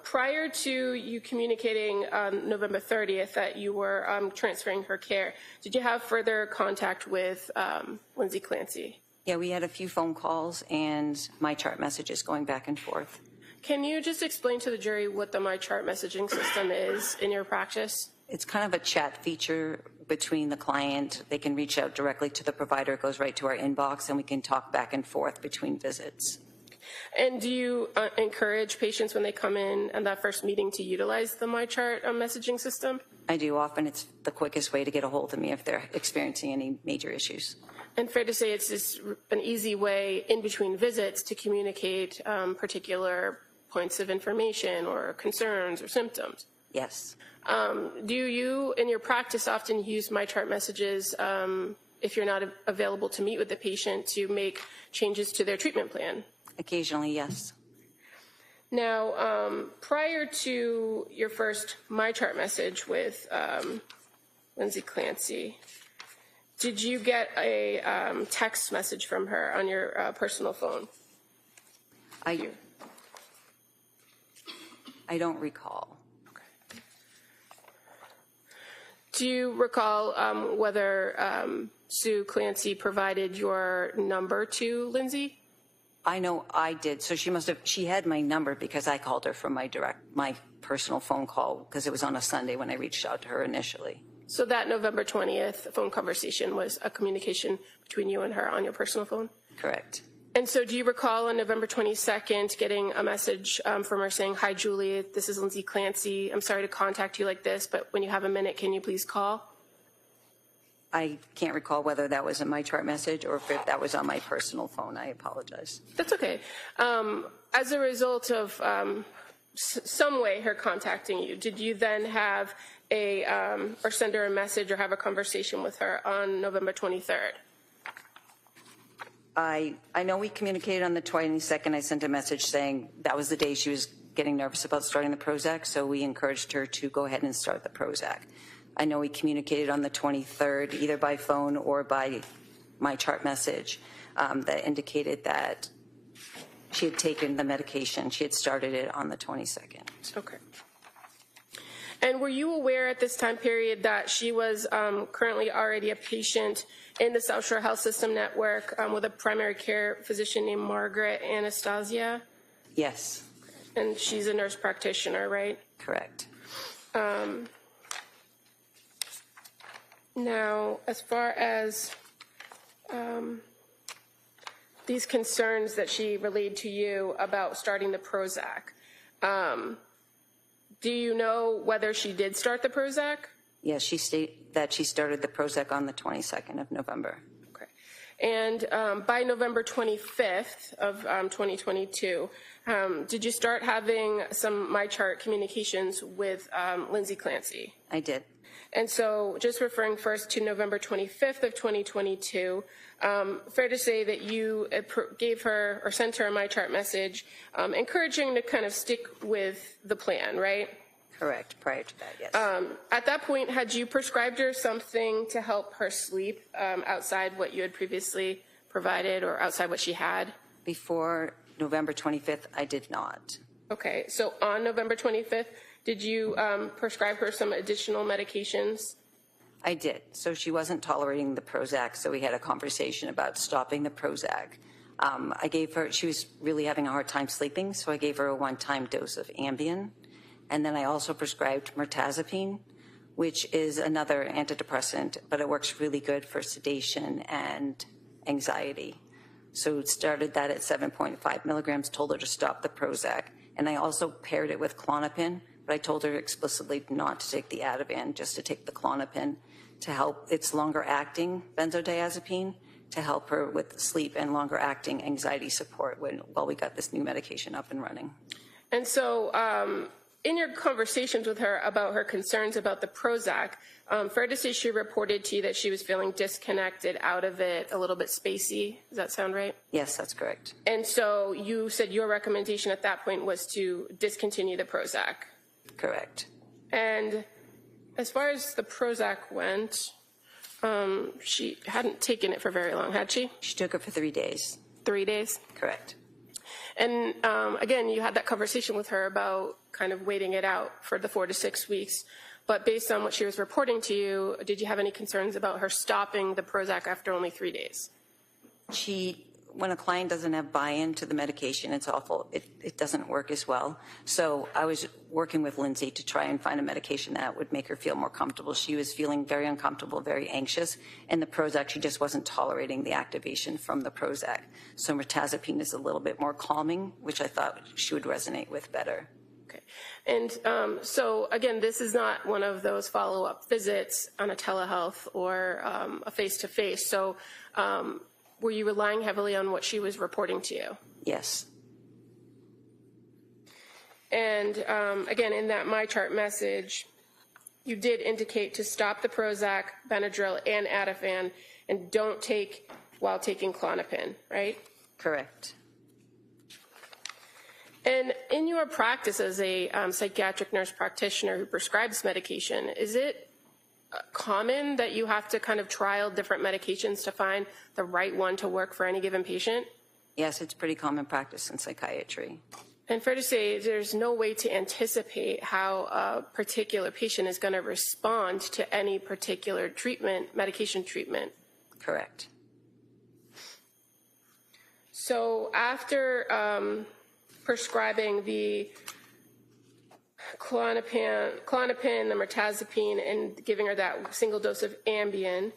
Prior to you communicating on November 30th that you were transferring her care, did you have further contact with Lindsay Clancy? Yeah, we had a few phone calls and MyChart messages going back and forth. Can you just explain to the jury what the MyChart messaging system is in your practice? It's kind of a chat feature between the client. They can reach out directly to the provider. It goes right to our inbox, and we can talk back and forth between visits. And do you encourage patients when they come in and that first meeting to utilize the MyChart messaging system? I do. Often it's the quickest way to get a hold of me if they're experiencing any major issues. And fair to say it's just an easy way in between visits to communicate particular points of information or concerns or symptoms? Yes. Do you, in your practice, often use MyChart messages if you're not available to meet with the patient to make changes to their treatment plan? Occasionally, yes. Now, prior to your first MyChart message with Lindsay Clancy, did you get a text message from her on your personal phone? I don't recall. Do you recall whether Sue Clancy provided your number to Lindsay? I know I did. So she had my number because I called her from my personal phone call because it was on a Sunday when I reached out to her initially. So that November 20th phone conversation was a communication between you and her on your personal phone? Correct. And so do you recall on November 22nd getting a message from her saying, "Hi, Julie, this is Lindsay Clancy. I'm sorry to contact you like this, but when you have a minute, can you please call?" I can't recall whether that was a MyChart message or if that was on my personal phone. I apologize. That's okay. As a result of some way her contacting you, did you then have or send her a message or have a conversation with her on November 23rd? I know we communicated on the 22nd. I sent a message saying that was the day she was getting nervous about starting the Prozac, so we encouraged her to go ahead and start the Prozac. I know we communicated on the 23rd, either by phone or by MyChart message, that indicated that she had taken the medication. She had started it on the 22nd. Okay. And were you aware at this time period that she was currently already a patient in the South Shore Health System Network with a primary care physician named Margaret Anastasia? Yes. And she's a nurse practitioner, right? Correct. Now, as far as these concerns that she relayed to you about starting the Prozac. Do you know whether she did start the Prozac? Yes, she stated that she started the Prozac on the 22nd of November. Okay. And by November 25th of 2022, did you start having some MyChart communications with Lindsay Clancy? I did. And so just referring first to November 25th of 2022, fair to say that you gave her or sent her a MyChart message encouraging to kind of stick with the plan, right? Correct. Prior to that, yes. At that point, had you prescribed her something to help her sleep outside what you had previously provided or outside what she had? Before November 25th, I did not. Okay, so on November 25th, did you prescribe her some additional medications? I did. So she wasn't tolerating the Prozac, so we had a conversation about stopping the Prozac. I gave her, she was really having a hard time sleeping, so I gave her a one-time dose of Ambien. And then I also prescribed mirtazapine, which is another antidepressant, but it works really good for sedation and anxiety. So started that at 7.5 milligrams, told her to stop the Prozac. And I also paired it with Klonopin, but I told her explicitly not to take the Ativan, just to take the Klonopin to help. It's longer acting benzodiazepine to help her with sleep and longer acting anxiety support while we got this new medication up and running. And so in your conversations with her about her concerns about the Prozac, fair to say she reported to you that she was feeling disconnected, out of it, a little bit spacey. Does that sound right? Yes, that's correct. And so you said your recommendation at that point was to discontinue the Prozac. Correct. And as far as the Prozac went, she hadn't taken it for very long, had she? She took it for 3 days. 3 days? Correct. And again, you had that conversation with her about kind of waiting it out for the 4 to 6 weeks. But based on what she was reporting to you, did you have any concerns about her stopping the Prozac after only 3 days? When a client doesn't have buy-in to the medication, it's awful. It doesn't work as well. So I was working with Lindsay to try and find a medication that would make her feel more comfortable. She was feeling very uncomfortable, very anxious, and the Prozac, she just wasn't tolerating the activation from the Prozac. So mirtazapine is a little bit more calming, which I thought she would resonate with better. Okay. And so again, this is not one of those follow-up visits on a telehealth or a face-to-face. So were you relying heavily on what she was reporting to you? Yes. And again, in that MyChart message, you did indicate to stop the Prozac, Benadryl, and Ativan, and don't take while taking Klonopin, right? Correct. And in your practice as a psychiatric nurse practitioner who prescribes medication, is it common that you have to kind of trial different medications to find the right one to work for any given patient? Yes, it's pretty common practice in psychiatry. And fair to say, there's no way to anticipate how a particular patient is going to respond to any particular treatment, medication treatment. Correct. So after prescribing the Klonopin, the mirtazapine, and giving her that single dose of Ambien,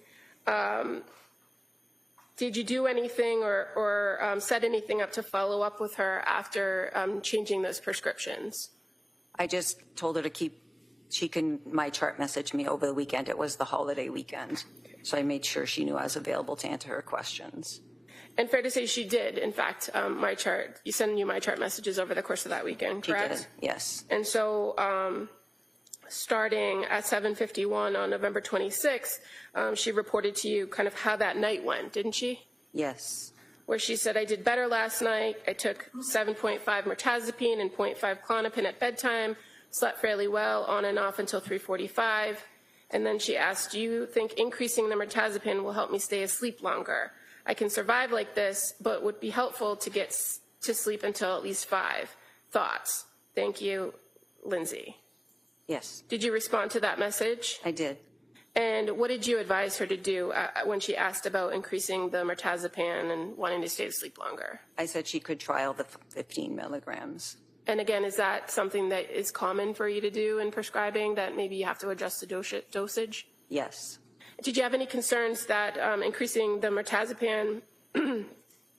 did you do anything or set anything up to follow up with her after changing those prescriptions? I just told her to she can MyChart message me over the weekend. It was the holiday weekend. So I made sure she knew I was available to answer her questions. And fair to say she did, in fact, MyChart. You sent you MyChart messages over the course of that weekend, correct? She did, yes. And so starting at 7:51 on November 26th, she reported to you kind of how that night went, didn't she? Yes. Where she said, I did better last night. I took 7.5 mirtazapine and 0.5 Klonopin at bedtime, slept fairly well on and off until 3:45. And then she asked, do you think increasing the mirtazapine will help me stay asleep longer? I can survive like this, but would be helpful to get to sleep until at least 5. Thoughts? Thank you, Lindsay. Yes. Did you respond to that message? I did. And what did you advise her to do when she asked about increasing the mirtazapine and wanting to stay asleep longer? I said she could trial the 15 milligrams. And again, is that something that is common for you to do in prescribing, that maybe you have to adjust the dosage? Yes. Did you have any concerns that increasing the mirtazapine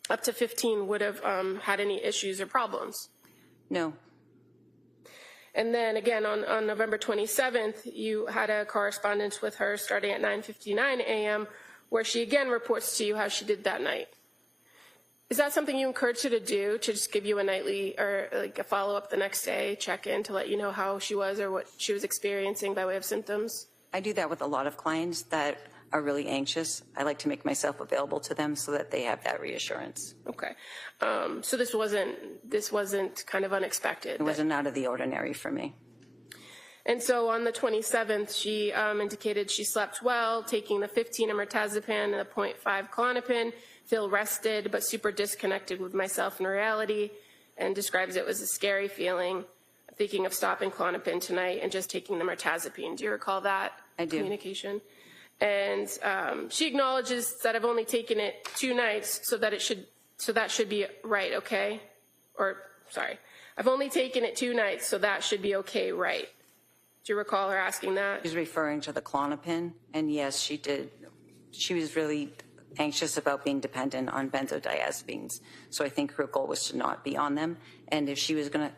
up to 15 would have had any issues or problems? No. And then again, on November 27th, you had a correspondence with her starting at 9:59 a.m., where she again reports to you how she did that night. Is that something you encouraged her to do, to just give you a nightly or like a follow-up the next day, check in to let you know how she was or what she was experiencing by way of symptoms? I do that with a lot of clients that are really anxious. I like to make myself available to them so that they have that reassurance. Okay. So this wasn't kind of unexpected. It wasn't out of the ordinary for me. And so on the 27th, she indicated she slept well, taking the 15 mirtazapine and the 0.5 Klonopin, feel rested but super disconnected with myself and reality, and describes it as a scary feeling, thinking of stopping Klonopin tonight and just taking the mirtazapine. Do you recall that communication? And she acknowledges that I've only taken it 2 nights, so that should be right, okay? Or, sorry, I've only taken it 2 nights, so that should be okay, right? Do you recall her asking that? She's referring to the Klonopin, and yes, she did. She was really anxious about being dependent on benzodiazepines, so I think her goal was to not be on them. And if she was going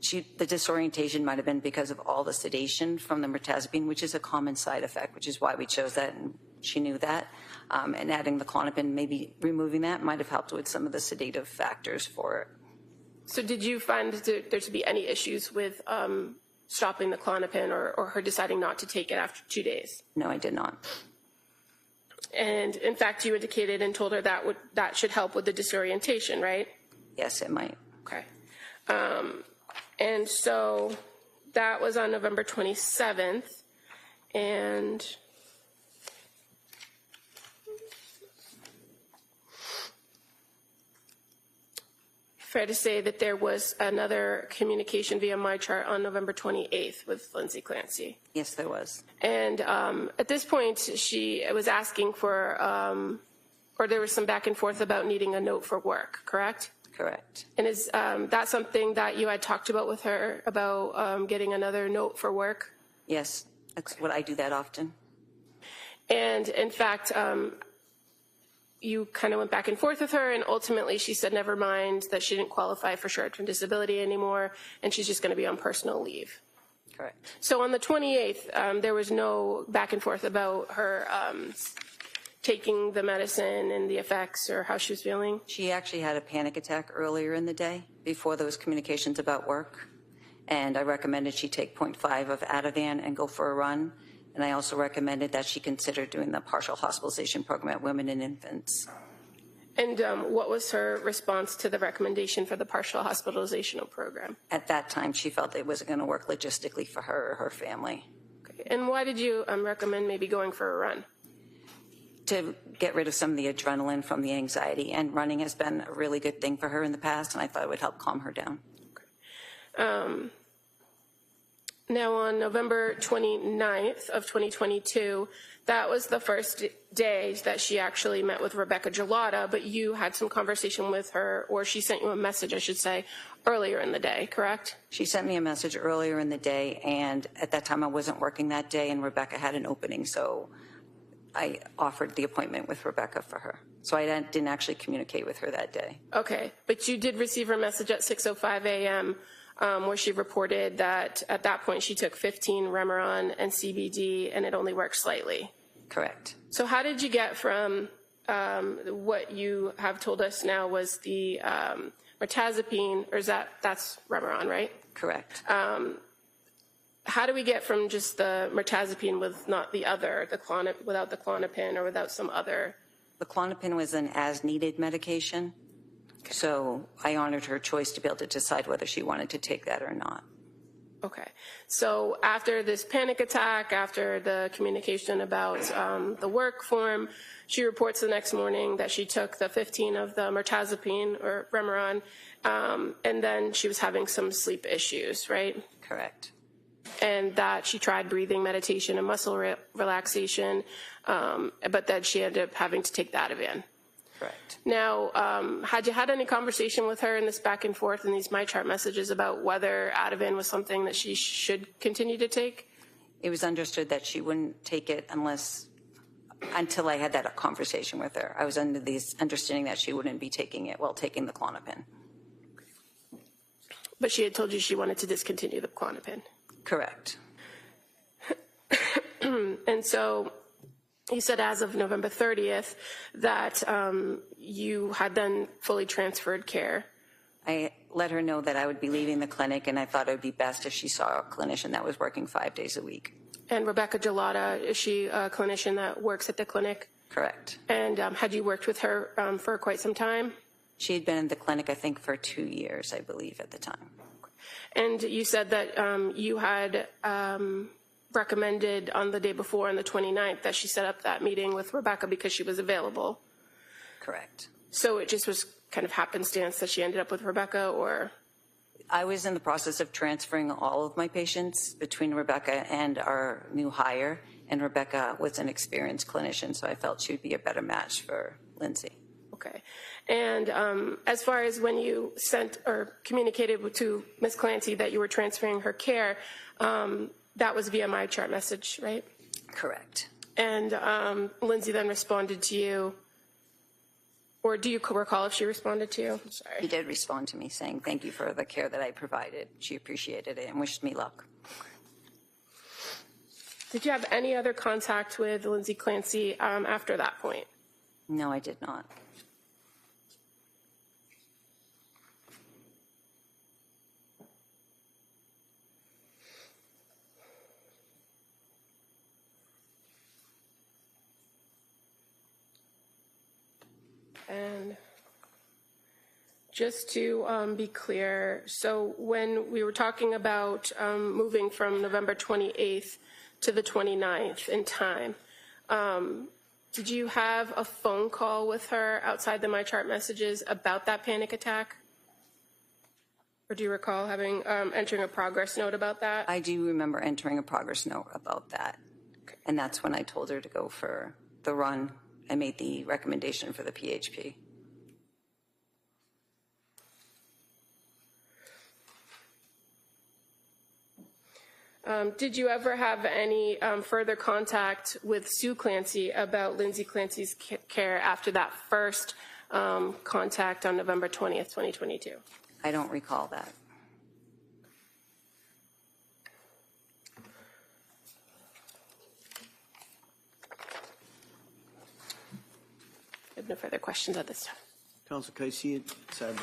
to, the disorientation might have been because of all the sedation from the mirtazapine, which is a common side effect, which is why we chose that, and she knew that. And adding the Klonopin, maybe removing that, might have helped with some of the sedative factors for it. So did you find there to be any issues with stopping the Klonopin or her deciding not to take it after 2 days? No, I did not. And in fact, you indicated and told her that should help with the disorientation, right? Yes, it might. Okay. And so that was on November 27th. And fair to say that there was another communication via MyChart on November 28th with Lindsay Clancy. Yes, there was. And at this point, she was asking for, or there was some back and forth about needing a note for work, correct? Correct. And is that something that you had talked about with her, about getting another note for work? Yes, that's what I do that often. And in fact, you kind of went back and forth with her, and ultimately she said never mind, that she didn't qualify for short-term disability anymore, and she's just going to be on personal leave. Correct. So on the 28th, there was no back and forth about her taking the medicine and the effects or how she was feeling? She actually had a panic attack earlier in the day before those communications about work, and I recommended she take 0.5 of Ativan and go for a run. And I also recommended that she consider doing the partial hospitalization program at women and infants. And what was her response to the recommendation for the partial hospitalization program? At that time, she felt it wasn't going to work logistically for her or her family. Okay. And why did you recommend maybe going for a run? To get rid of some of the adrenaline from the anxiety. And running has been a really good thing for her in the past, and I thought it would help calm her down. Okay. Now, on November 29th of 2022, that was the first day that she actually met with Rebecca Gelada, but you had some conversation with her, or she sent you a message, I should say, earlier in the day, correct? She sent me a message earlier in the day, and at that time I wasn't working that day, and Rebecca had an opening, so I offered the appointment with Rebecca for her. So I didn't actually communicate with her that day. Okay, but you did receive her message at 6:05 a.m., where she reported that at that point she took 15 Remeron and CBD and it only worked slightly. Correct. So how did you get from what you have told us now was the mirtazapine, or that's Remeron, right? Correct. How do we get from just the mirtazapine with not the other, without the Klonopin or without some other? The Klonopin was an as-needed medication. So I honored her choice to be able to decide whether she wanted to take that or not. Okay. So after this panic attack, after the communication about the work form, she reports the next morning that she took the 15 of the mirtazapine or Remeron, and then she was having some sleep issues, right? Correct. And that she tried breathing meditation and muscle relaxation, but that she ended up having to take the Ativan. Correct. Now, had you had any conversation with her in this back and forth in these MyChart messages about whether Ativan was something that she should continue to take? It was understood that she wouldn't take it unless until I had that conversation with her. I was under the understanding that she wouldn't be taking it while taking the Klonopin. But she had told you she wanted to discontinue the Klonopin. Correct. And so you said as of November 30th that you had then fully transferred care. I let her know that I would be leaving the clinic, and I thought it would be best if she saw a clinician that was working 5 days a week. And Rebecca Gelada, is she a clinician that works at the clinic? Correct. And had you worked with her for quite some time? She had been in the clinic, I think, for 2 years, I believe, at the time. And you said that you had recommended on the day before, on the 29th, that she set up that meeting with Rebecca because she was available. Correct. So it just was kind of happenstance that she ended up with Rebecca, or? I was in the process of transferring all of my patients between Rebecca and our new hire, and Rebecca was an experienced clinician, so I felt she would be a better match for Lindsay. Okay. And as far as when you sent or communicated to Ms. Clancy that you were transferring her care, that was via my chart message, right? Correct. And Lindsay then responded to you, or do you recall if she responded to you? I'm sorry. She did respond to me saying thank you for the care that I provided. She appreciated it and wished me luck. Did you have any other contact with Lindsay Clancy after that point? No, I did not. And just to be clear, so when we were talking about moving from November 28th to the 29th in time, did you have a phone call with her outside the MyChart messages about that panic attack? Or do you recall having entering a progress note about that? I do remember entering a progress note about that. Okay. And that's when I told her to go for the run. I made the recommendation for the PHP. Did you ever have any further contact with Sue Clancy about Lindsay Clancy's care after that first contact on November 20th, 2022? I don't recall that. I have no further questions at this time. Council, can I see it? Sidebar.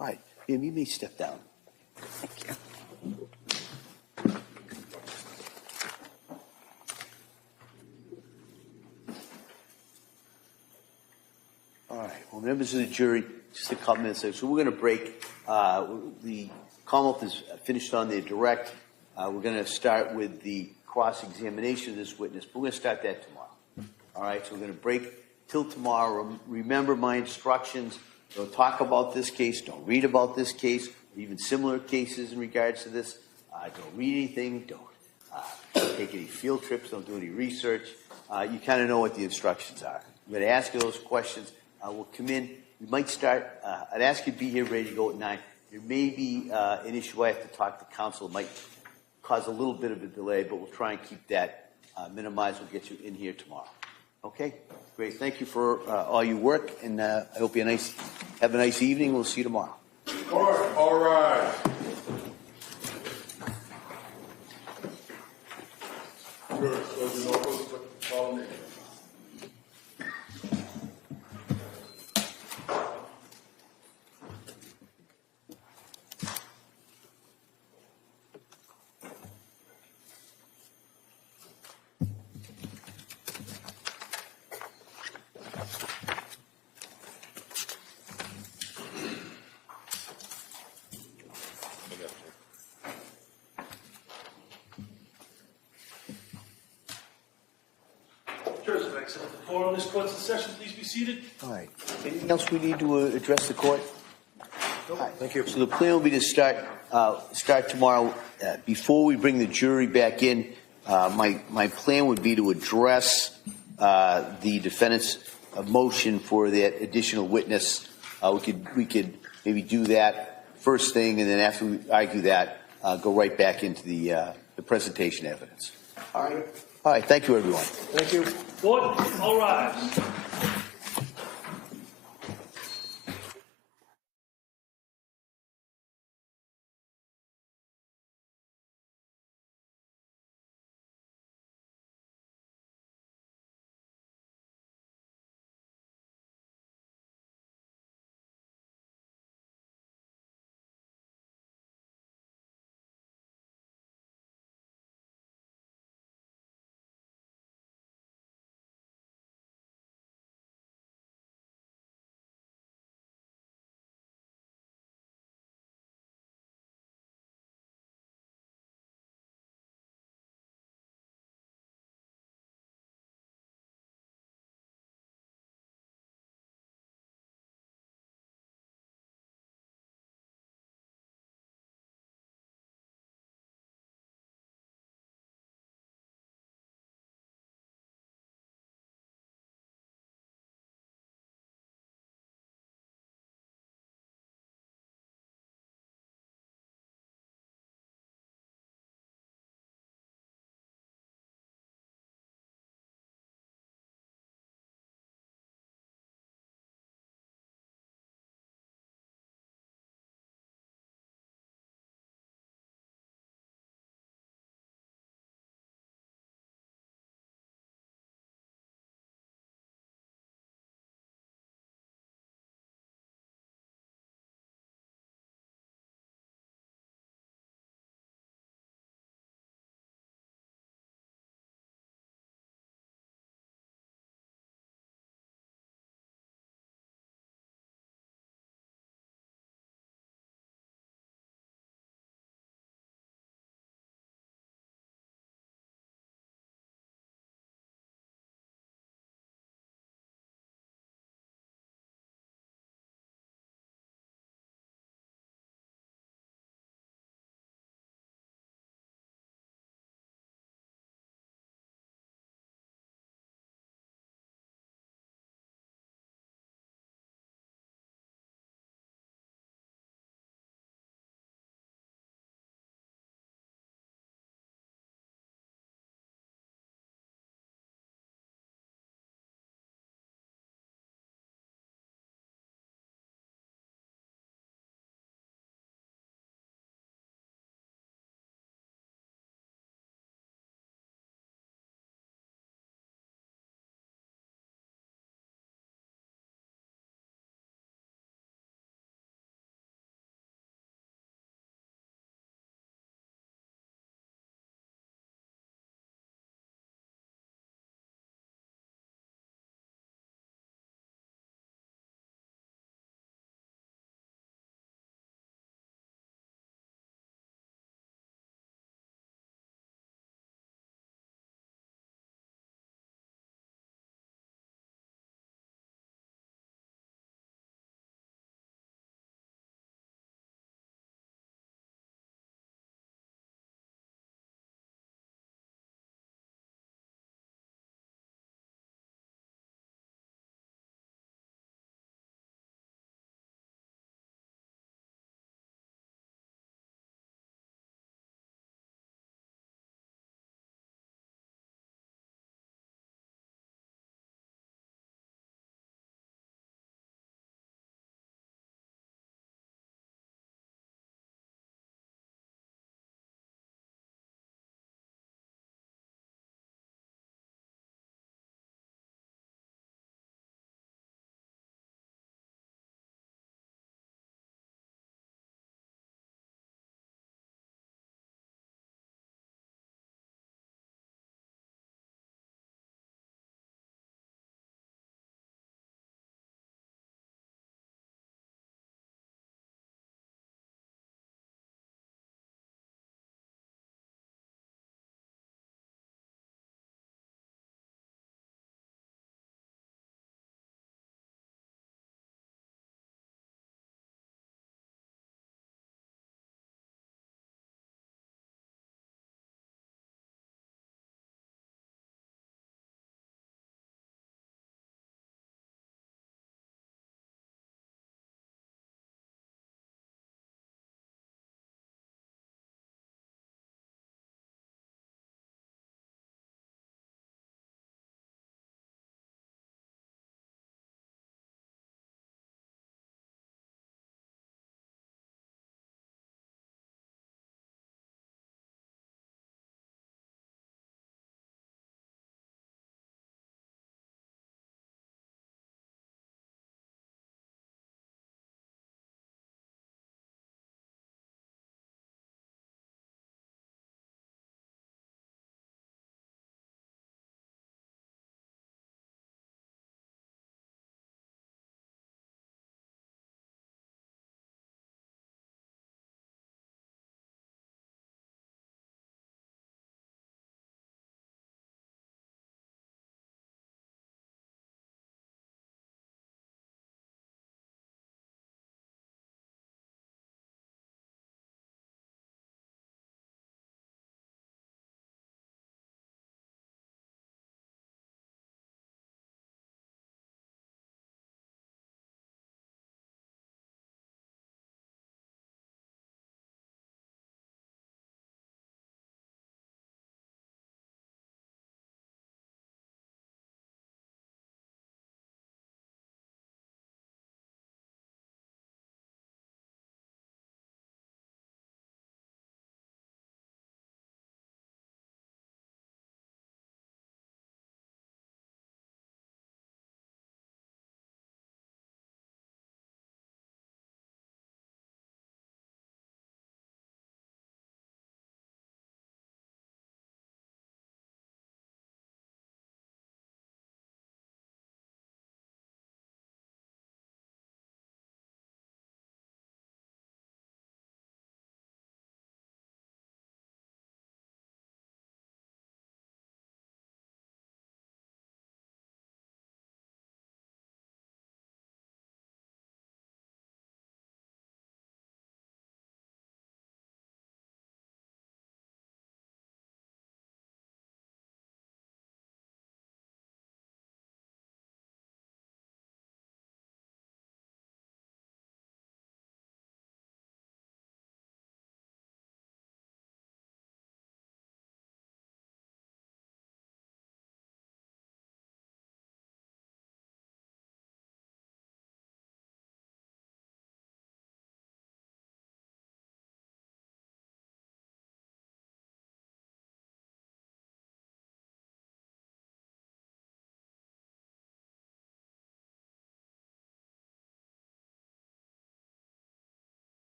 All right, ma'am, you may step down. Thank you. All right, well, members of the jury, just a couple minutes later. So we're going to break. The Commonwealth is finished on their direct. We're going to start with the cross-examination of this witness, but we're going to start that tomorrow. All right, so we're going to break till tomorrow. Remember my instructions. Don't talk about this case. Don't read about this case, or even similar cases in regards to this. Don't read anything. Don't take any field trips. Don't do any research. You kind of know what the instructions are. I'm going to ask you those questions. We'll come in. We might start. I'd ask you to be here ready to go at 9. There may be an issue I have to talk to counsel. It might cause a little bit of a delay, but we'll try and keep that minimized. We'll get you in here tomorrow. Okay? Great. Thank you for all your work, and I hope you have a nice evening. We'll see you tomorrow. All right. Jurors, close your notebooks, follow me. Jurors of excellent decorum, this court's in session. Please be seated. All right. Anything else we need to address the court? Thank you. So the plan will be to start tomorrow. Before we bring the jury back in, my plan would be to address the defendant's motion for that additional witness. We could maybe do that first thing, and then after we argue that, go right back into the presentation evidence. All right. All right. Thank you, everyone. Thank you. Court, all rise.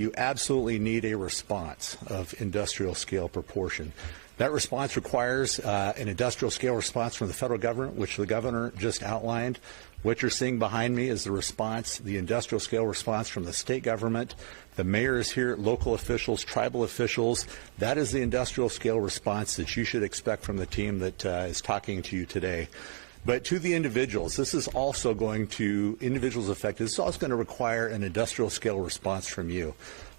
you absolutely need a response of industrial scale proportion. That response requires an industrial scale response from the federal government, which the governor just outlined. What you're seeing behind me is the response, the industrial scale response from the state government. The mayor is here, local officials, tribal officials. That is the industrial scale response that you should expect from the team that is talking to you today. But to the individuals, this is also going to, individuals affected, this is also going to require an industrial scale response from you.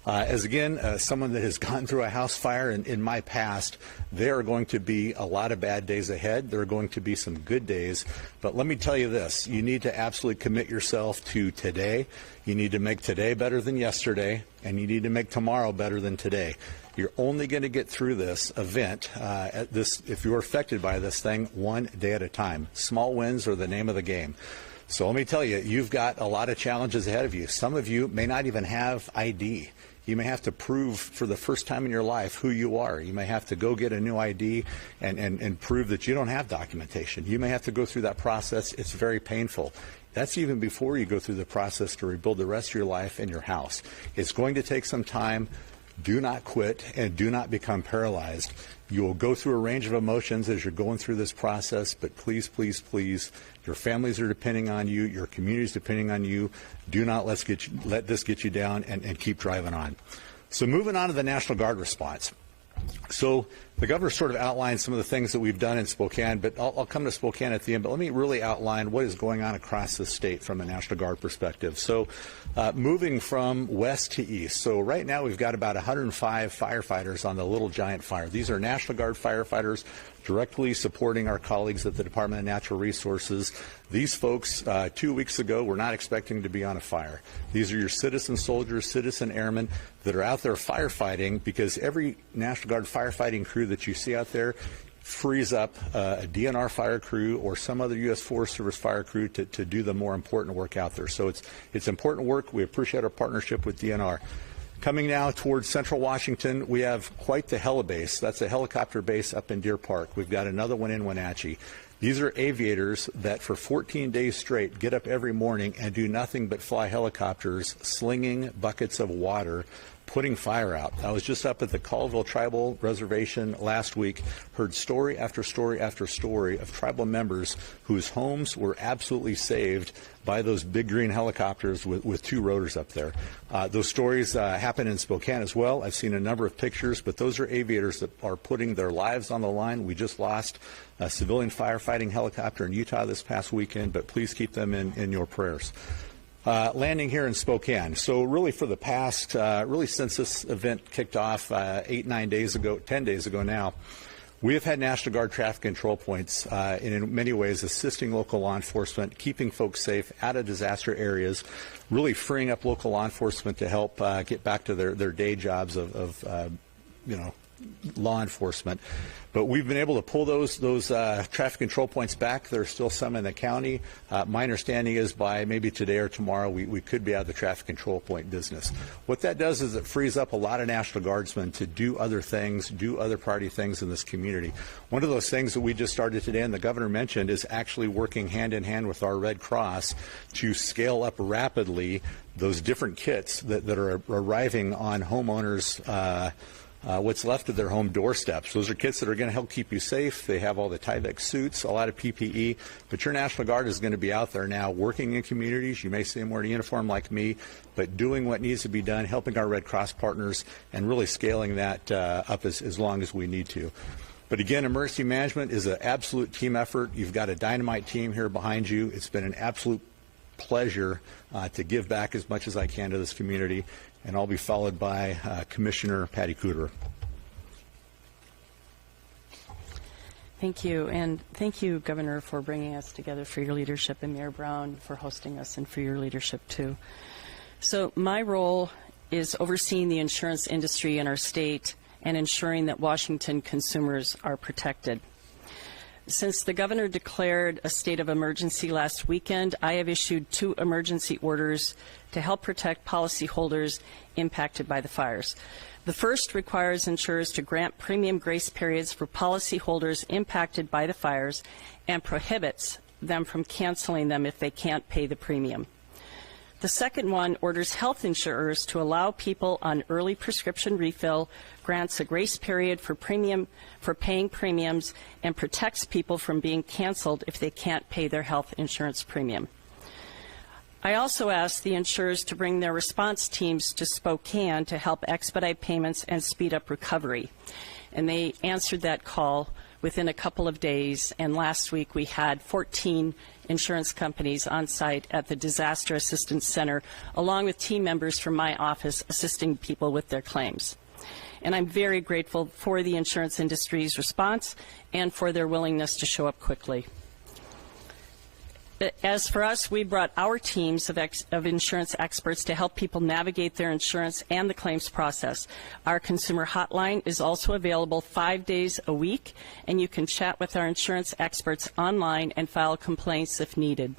As again, someone that has gone through a house fire in my past, there are going to be a lot of bad days ahead. There are going to be some good days. But let me tell you this, you need to absolutely commit yourself to today. You need to make today better than yesterday, and you need to make tomorrow better than today. You're only going to get through this event, if you're affected by this thing, one day at a time. Small wins are the name of the game. So let me tell you, you've got a lot of challenges ahead of you. Some of you may not even have ID. You may have to prove for the first time in your life who you are. You may have to go get a new ID and prove that you don't have documentation. You may have to go through that process. It's very painful. That's even before you go through the process to rebuild the rest of your life and your house. It's going to take some time. Do not quit and do not become paralyzed. You will go through a range of emotions as you're going through this process, but please, please, please, your families are depending on you, your community is depending on you. Do not let this get you down and keep driving on. So moving on to the National Guard response. So the governor sort of outlined some of the things that we've done in Spokane, but I'll come to Spokane at the end. But let me really outline what is going on across the state from a National Guard perspective. So moving from west to east. So right now we've got about 105 firefighters on the Little Giant Fire. These are National Guard firefighters directly supporting our colleagues at the Department of Natural Resources. These folks, 2 weeks ago, were not expecting to be on a fire. These are your citizen soldiers, citizen airmen that are out there firefighting, because every National Guard firefighting crew that you see out there frees up a DNR fire crew or some other U.S. Forest Service fire crew to do the more important work out there. So it's important work. We appreciate our partnership with DNR. Coming now towards central Washington, we have quite the helibase. That's a helicopter base up in Deer Park. We've got another one in Wenatchee. These are aviators that for 14 days straight get up every morning and do nothing but fly helicopters, slinging buckets of water, putting fire out. I was just up at the Colville Tribal Reservation last week, heard story after story after story of tribal members whose homes were absolutely saved by those big green helicopters with two rotors up there. Those stories happen in Spokane as well. I've seen a number of pictures, but those are aviators that are putting their lives on the line. We just lost a civilian firefighting helicopter in Utah this past weekend, but please keep them in your prayers. Landing here in Spokane. So really for the past, really since this event kicked off 10 days ago now, we have had National Guard traffic control points and in many ways assisting local law enforcement, keeping folks safe out of disaster areas, really freeing up local law enforcement to help get back to their day jobs of law enforcement. But we've been able to pull those traffic control points back. There are still some in the county. My understanding is by maybe today or tomorrow, we could be out of the traffic control point business. What that does is it frees up a lot of National Guardsmen to do other things, do other priority things in this community. One of those things that we just started today, and the governor mentioned, is actually working hand in hand with our Red Cross to scale up rapidly those different kits that are arriving on homeowners' what's left of their home doorsteps. Those are kits that are going to help keep you safe. They have all the Tyvek suits, a lot of PPE, but your National Guard is going to be out there now working in communities. You may see them wearing a uniform like me, but doing what needs to be done, helping our Red Cross partners, and really scaling that up as long as we need to. But again, emergency management is an absolute team effort. You've got a dynamite team here behind you. It's been an absolute pleasure to give back as much as I can to this community. And I'll be followed by Commissioner Patty Cooter. Thank you, and thank you, Governor, for bringing us together, for your leadership, and Mayor Brown for hosting us and for your leadership too. So my role is overseeing the insurance industry in our state and ensuring that Washington consumers are protected. Since the governor declared a state of emergency last weekend, I have issued 2 emergency orders to help protect policyholders impacted by the fires. The first requires insurers to grant premium grace periods for policyholders impacted by the fires and prohibits them from canceling them if they can't pay the premium. The second one orders health insurers to allow people on early prescription refill, grants a grace period for paying premiums, and protects people from being canceled if they can't pay their health insurance premium. I also asked the insurers to bring their response teams to Spokane to help expedite payments and speed up recovery. And they answered that call within a couple of days, and last week we had 14 insurance companies on site at the Disaster Assistance Center, along with team members from my office assisting people with their claims. And I'm very grateful for the insurance industry's response and for their willingness to show up quickly. As for us, we brought our teams of insurance experts to help people navigate their insurance and the claims process. Our consumer hotline is also available 5 days a week, and you can chat with our insurance experts online and file complaints if needed.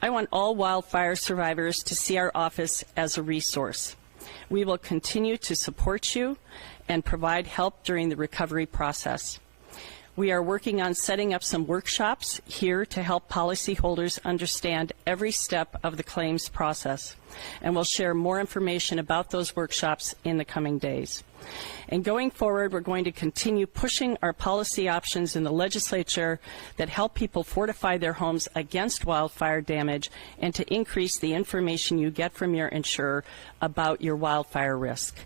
I want all wildfire survivors to see our office as a resource. We will continue to support you and provide help during the recovery process. We are working on setting up some workshops here to help policyholders understand every step of the claims process, and we'll share more information about those workshops in the coming days. And going forward, we're going to continue pushing our policy options in the legislature that help people fortify their homes against wildfire damage and to increase the information you get from your insurer about your wildfire risk.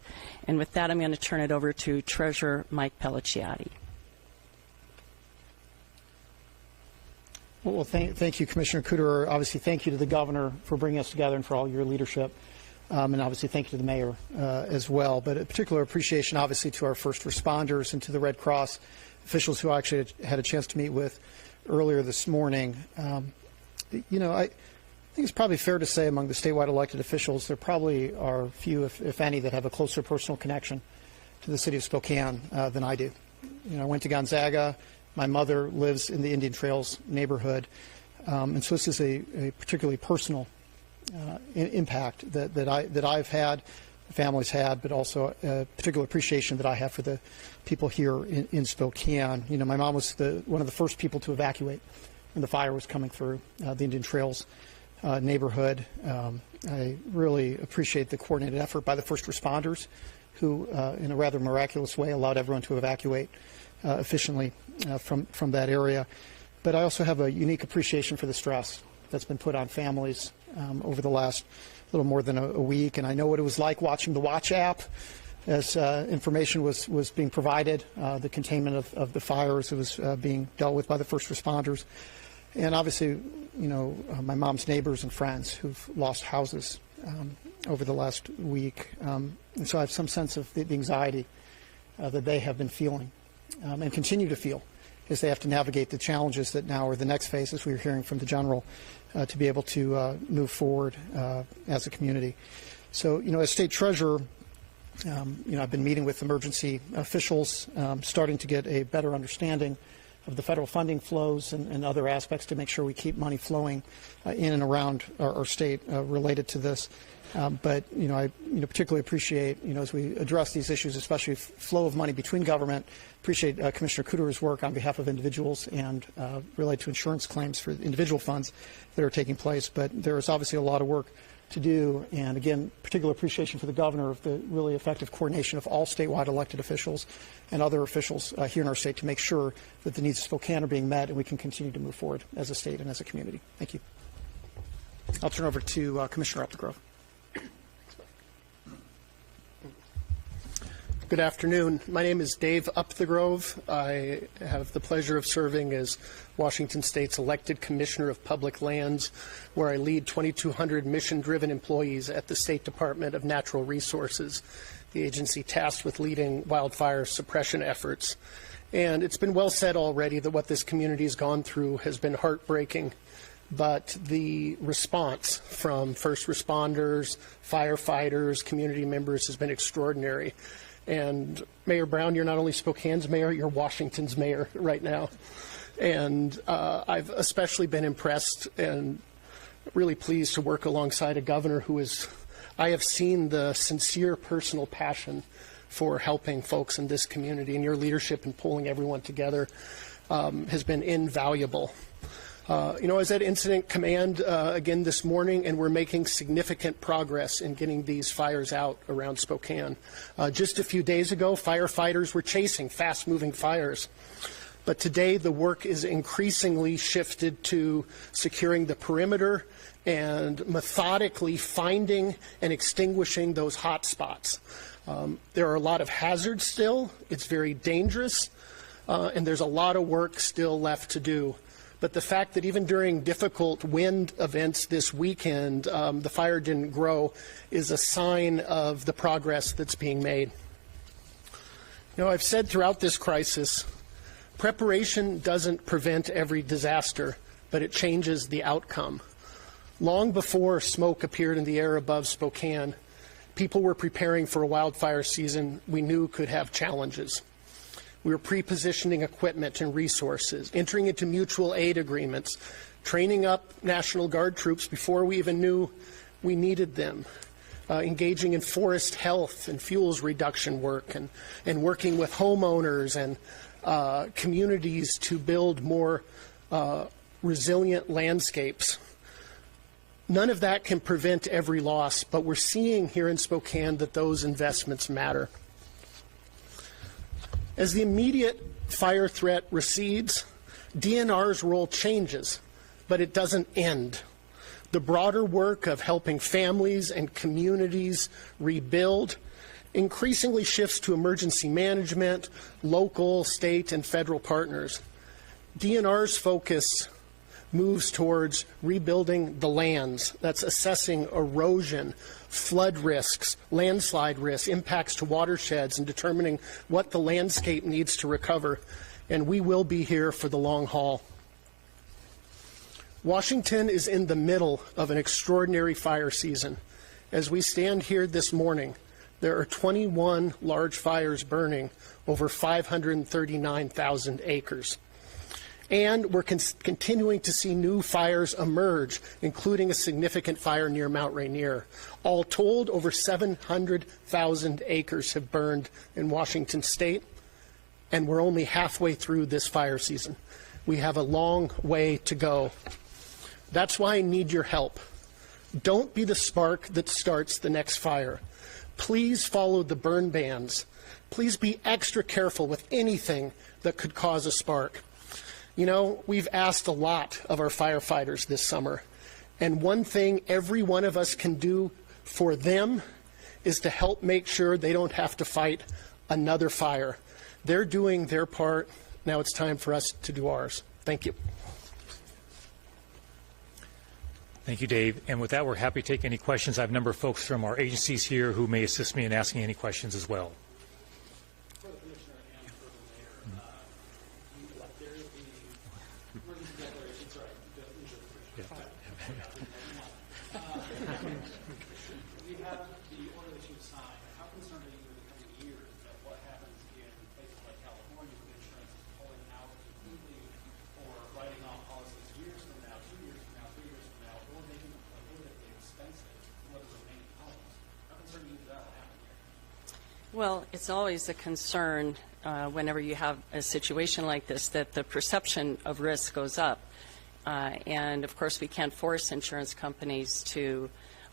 And with that, I'm going to turn it over to Treasurer Mike Pellicciati. Well, thank you, Commissioner Cooter. Obviously, thank you to the governor for bringing us together and for all your leadership. And obviously, thank you to the mayor as well. But a particular appreciation, obviously, to our first responders and to the Red Cross officials who I actually had a chance to meet with earlier this morning. You know, I think it's probably fair to say among the statewide elected officials, there probably are few, if any, that have a closer personal connection to the city of Spokane than I do. You know, I went to Gonzaga. My mother lives in the Indian Trails neighborhood, and so this is a particularly personal impact that I've had, the family's had, but also a particular appreciation that I have for the people here in Spokane. You know, my mom was one of the first people to evacuate when the fire was coming through the Indian Trails neighborhood. I really appreciate the coordinated effort by the first responders who, in a rather miraculous way, allowed everyone to evacuate efficiently from that area. But I also have a unique appreciation for the stress that's been put on families over the last little more than a week. And I know what it was like watching the Watch app as information was being provided, the containment of the fires that was being dealt with by the first responders. And obviously, you know, my mom's neighbors and friends who've lost houses over the last week. And so I have some sense of the anxiety that they have been feeling and continue to feel as they have to navigate the challenges that now are the next phase, as we were hearing from the general, to be able to move forward as a community. So, you know, as state treasurer, you know, I've been meeting with emergency officials, starting to get a better understanding of the federal funding flows and other aspects to make sure we keep money flowing in and around our state related to this. But, you know, I particularly appreciate, you know, as we address these issues, especially flow of money between government, appreciate Commissioner Cooter's work on behalf of individuals and related to insurance claims for individual funds that are taking place. But there is obviously a lot of work to do. And again, particular appreciation for the governor of the really effective coordination of all statewide elected officials and other officials here in our state to make sure that the needs of Spokane are being met and we can continue to move forward as a state and as a community. Thank you. I'll turn over to Commissioner Updegrove. Good afternoon. My name is Dave Updegrove. I have the pleasure of serving as Washington State's elected Commissioner of Public Lands, where I lead 2,200 mission-driven employees at the State Department of Natural Resources, the agency tasked with leading wildfire suppression efforts. And it's been well said already that what this community has gone through has been heartbreaking, but the response from first responders, firefighters, community members has been extraordinary. And Mayor Brown, you're not only Spokane's mayor, you're Washington's mayor right now. And I've especially been impressed and really pleased to work alongside a governor who is, I have seen the sincere personal passion for helping folks in this community, and your leadership in pulling everyone together has been invaluable. I was at Incident Command again this morning, and we're making significant progress in getting these fires out around Spokane. Just a few days ago, firefighters were chasing fast-moving fires. But today, the work is increasingly shifted to securing the perimeter and methodically finding and extinguishing those hot spots. There are a lot of hazards still. It's very dangerous, and there's a lot of work still left to do. But the fact that even during difficult wind events this weekend, the fire didn't grow is a sign of the progress that's being made. I've said throughout this crisis, preparation doesn't prevent every disaster, but it changes the outcome. Long before smoke appeared in the air above Spokane, people were preparing for a wildfire season we knew could have challenges. We were pre-positioning equipment and resources, entering into mutual aid agreements, training up National Guard troops before we even knew we needed them, engaging in forest health and fuels reduction work, and working with homeowners and communities to build more resilient landscapes. None of that can prevent every loss, but we're seeing here in Spokane that those investments matter. As the immediate fire threat recedes, DNR's role changes, but it doesn't end. The broader work of helping families and communities rebuild increasingly shifts to emergency management, local, state, and federal partners. DNR's focus moves towards rebuilding the lands. That's assessing erosion, flood risks, landslide risks, impacts to watersheds, and determining what the landscape needs to recover. And we will be here for the long haul. Washington is in the middle of an extraordinary fire season. As we stand here this morning, there are 21 large fires burning over 539,000 acres. And we're continuing to see new fires emerge, including a significant fire near Mount Rainier. All told, over 700,000 acres have burned in Washington State, and we're only halfway through this fire season. We have a long way to go. That's why I need your help. Don't be the spark that starts the next fire. Please follow the burn bans. Please be extra careful with anything that could cause a spark. We've asked a lot of our firefighters this summer, and one thing every one of us can do for them is to help make sure they don't have to fight another fire. They're doing their part. Now it's time for us to do ours. Thank you. Thank you, Dave. And with that, we're happy to take any questions. I have a number of folks from our agencies here who may assist me in asking any questions as well. Well, it's always a concern whenever you have a situation like this that the perception of risk goes up. And, of course, we can't force insurance companies to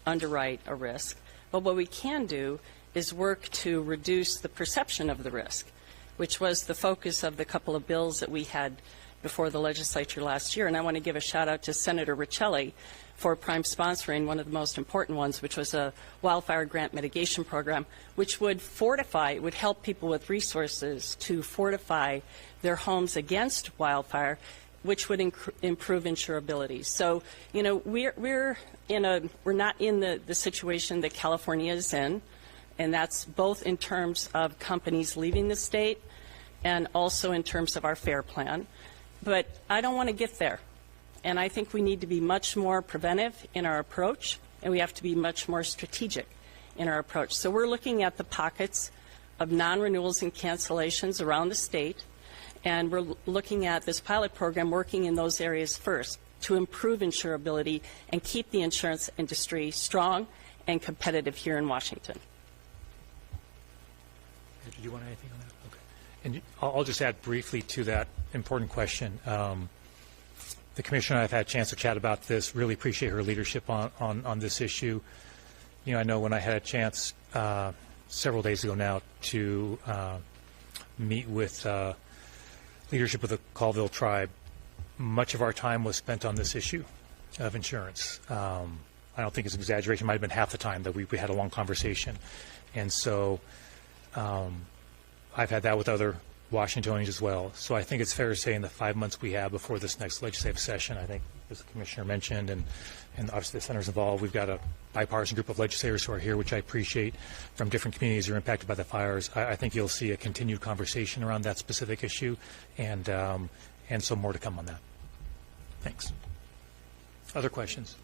underwrite a risk. But what we can do is work to reduce the perception of the risk, which was the focus of the couple of bills that we had before the legislature last year. And I want to give a shout-out to Senator Riccelli for prime sponsoring one of the most important ones, which was a wildfire grant mitigation program, which would would help people with resources to fortify their homes against wildfire, which would improve insurability. So, we're not in the situation that California is in, and that's both in terms of companies leaving the state and also in terms of our FAIR plan. But I don't want to get there. And I think we need to be much more preventive in our approach, and we have to be much more strategic in our approach. So we're looking at the pockets of non-renewals and cancellations around the state, and we're looking at this pilot program working in those areas first to improve insurability and keep the insurance industry strong and competitive here in Washington. Did you want anything on that? Okay. And I'll just add briefly to that important question. The Commissioner and I have had a chance to chat about this. Really appreciate her leadership on this issue. You know, I know when I had a chance several days ago now to meet with leadership of the Colville tribe, much of our time was spent on this issue of insurance. I don't think it's an exaggeration. It might have been half the time that we had a long conversation. And so I've had that with other Washingtonians as well. So I think it's fair to say in the 5 months we have before this next legislative session, I think, as the Commissioner mentioned, and obviously the Senator's involved, we've got a bipartisan group of legislators who are here, which I appreciate, from different communities who are impacted by the fires. I think you'll see a continued conversation around that specific issue, and so more to come on that. Thanks. Other questions?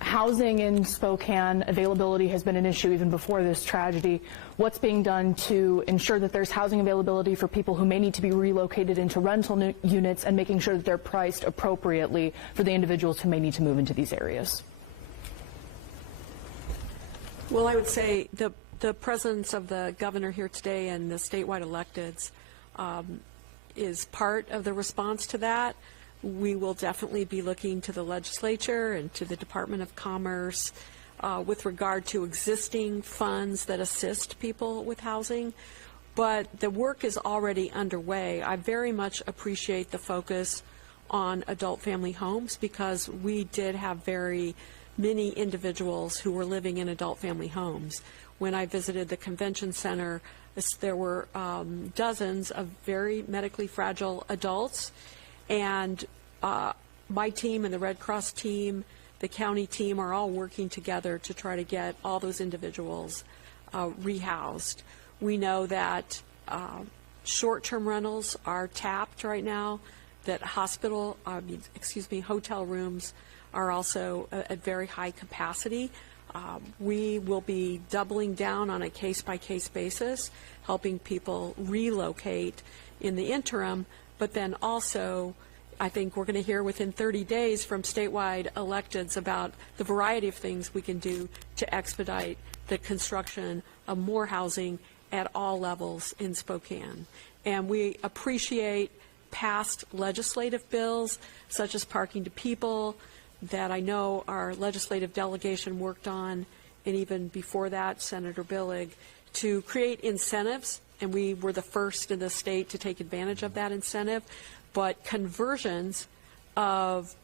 Housing in Spokane, availability has been an issue even before this tragedy. What's being done to ensure that there's housing availability for people who may need to be relocated into rental units, and making sure that they're priced appropriately for the individuals who may need to move into these areas? Well, I would say the presence of the governor here today and the statewide electeds is part of the response to that. We will definitely be looking to the legislature and to the Department of Commerce with regard to existing funds that assist people with housing. But the work is already underway. I very much appreciate the focus on adult family homes, because we did have very many individuals who were living in adult family homes. When I visited the convention center, there were dozens of very medically fragile adults. And my team and the Red Cross team, the county team, are all working together to try to get all those individuals rehoused. We know that short-term rentals are tapped right now, that hotel rooms are also at very high capacity. We will be doubling down on a case-by-case basis, helping people relocate in the interim, but then also I think we're going to hear within 30 days from statewide electeds about the variety of things we can do to expedite the construction of more housing at all levels in Spokane. And we appreciate past legislative bills, such as parking to people, that I know our legislative delegation worked on, and even before that, Senator Billig, to create incentives, and we were the first in the state to take advantage of that incentive. But conversions of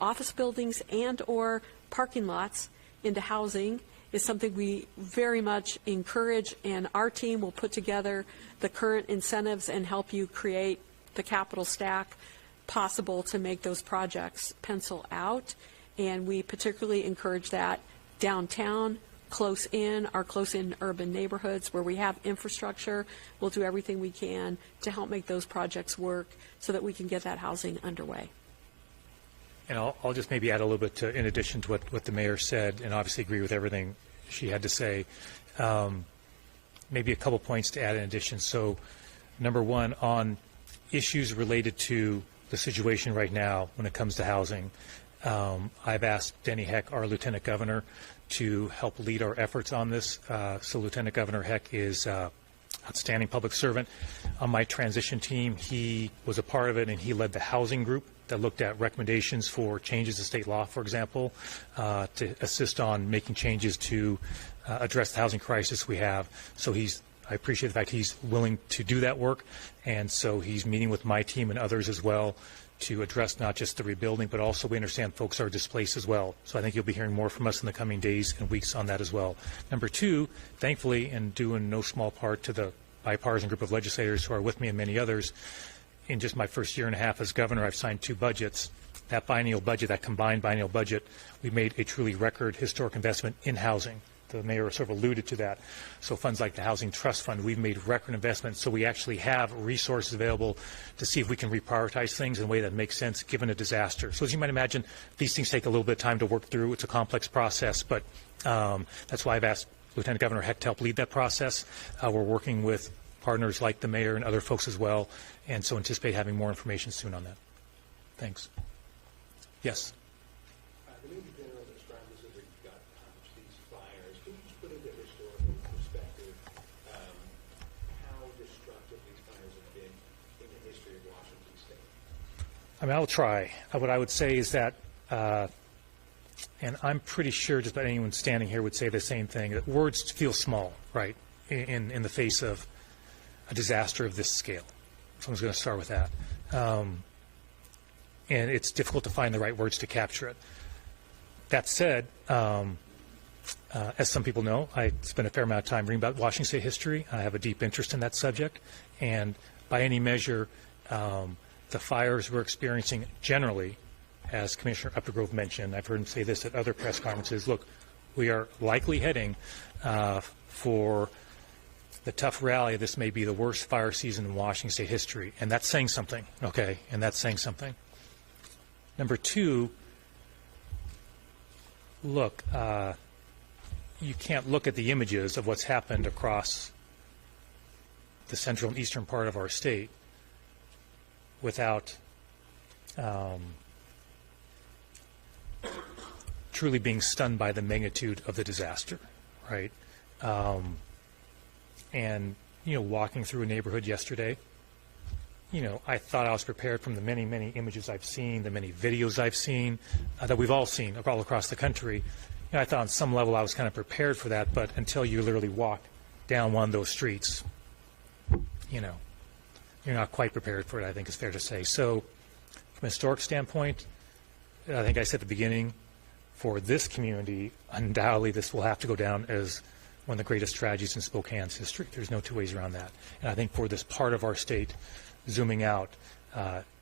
office buildings and or parking lots into housing is something we very much encourage, and our team will put together the current incentives and help you create the capital stack possible to make those projects pencil out. And we particularly encourage that downtown, close in urban neighborhoods where we have infrastructure. We'll do everything we can to help make those projects work so that we can get that housing underway. And I'll just maybe add a little bit to, in addition to what the mayor said, and obviously agree with everything she had to say. Maybe a couple points to add in addition. So, number one, on issues related to the situation right now when it comes to housing, I've asked Denny Heck, our Lieutenant Governor, to help lead our efforts on this. So Lieutenant Governor Heck is outstanding public servant. On my transition team, he was a part of it, and he led the housing group that looked at recommendations for changes to state law, for example, to assist on making changes to address the housing crisis we have. So I appreciate the fact he's willing to do that work, and so he's meeting with my team and others as well to address not just the rebuilding, but also we understand folks are displaced as well. So I think you'll be hearing more from us in the coming days and weeks on that as well. Number two, thankfully, and due in no small part to the bipartisan group of legislators who are with me and many others, in just my first year and a half as governor, I've signed 2 budgets. That biennial budget, that combined biennial budget, we made a truly record historic investment in housing. The mayor sort of alluded to that. So funds like the Housing Trust Fund, we've made record investments, so we actually have resources available to see if we can reprioritize things in a way that makes sense given a disaster. So as you might imagine, these things take a little bit of time to work through. It's a complex process, but that's why I've asked Lieutenant Governor Heck to help lead that process. We're working with partners like the mayor and other folks as well, and so anticipate having more information soon on that. Thanks. Yes. The Major General described this as a gut punch, these fires. Can you just put into historical perspective how destructive these fires have been in the history of Washington I mean, I'll try. What I would say is that, and I'm pretty sure just about anyone standing here would say the same thing, that words feel small, right, in the face of a disaster of this scale. Someone's going to start with that. And it's difficult to find the right words to capture it. That said, as some people know, I spent a fair amount of time reading about Washington State history. I have a deep interest in that subject. And by any measure, the fires we're experiencing generally, as Commissioner Updegrove mentioned, I've heard him say this at other press conferences, look, we are likely heading for the tough rally. This may be the worst fire season in Washington State history. And that's saying something, okay? And that's saying something. Number two, look, you can't look at the images of what's happened across the central and eastern part of our state without truly being stunned by the magnitude of the disaster, right? And, you know, walking through a neighborhood yesterday, you know, I thought I was prepared from the many, many images I've seen, the many videos I've seen, that we've all seen all across the country. You know, I thought on some level I was kind of prepared for that, but until you literally walk down one of those streets, you know, you're not quite prepared for it, I think is fair to say. So from a historic standpoint, I think I said at the beginning, for this community, undoubtedly this will have to go down as one of the greatest tragedies in Spokane's history. There's no two ways around that. And I think for this part of our state, zooming out,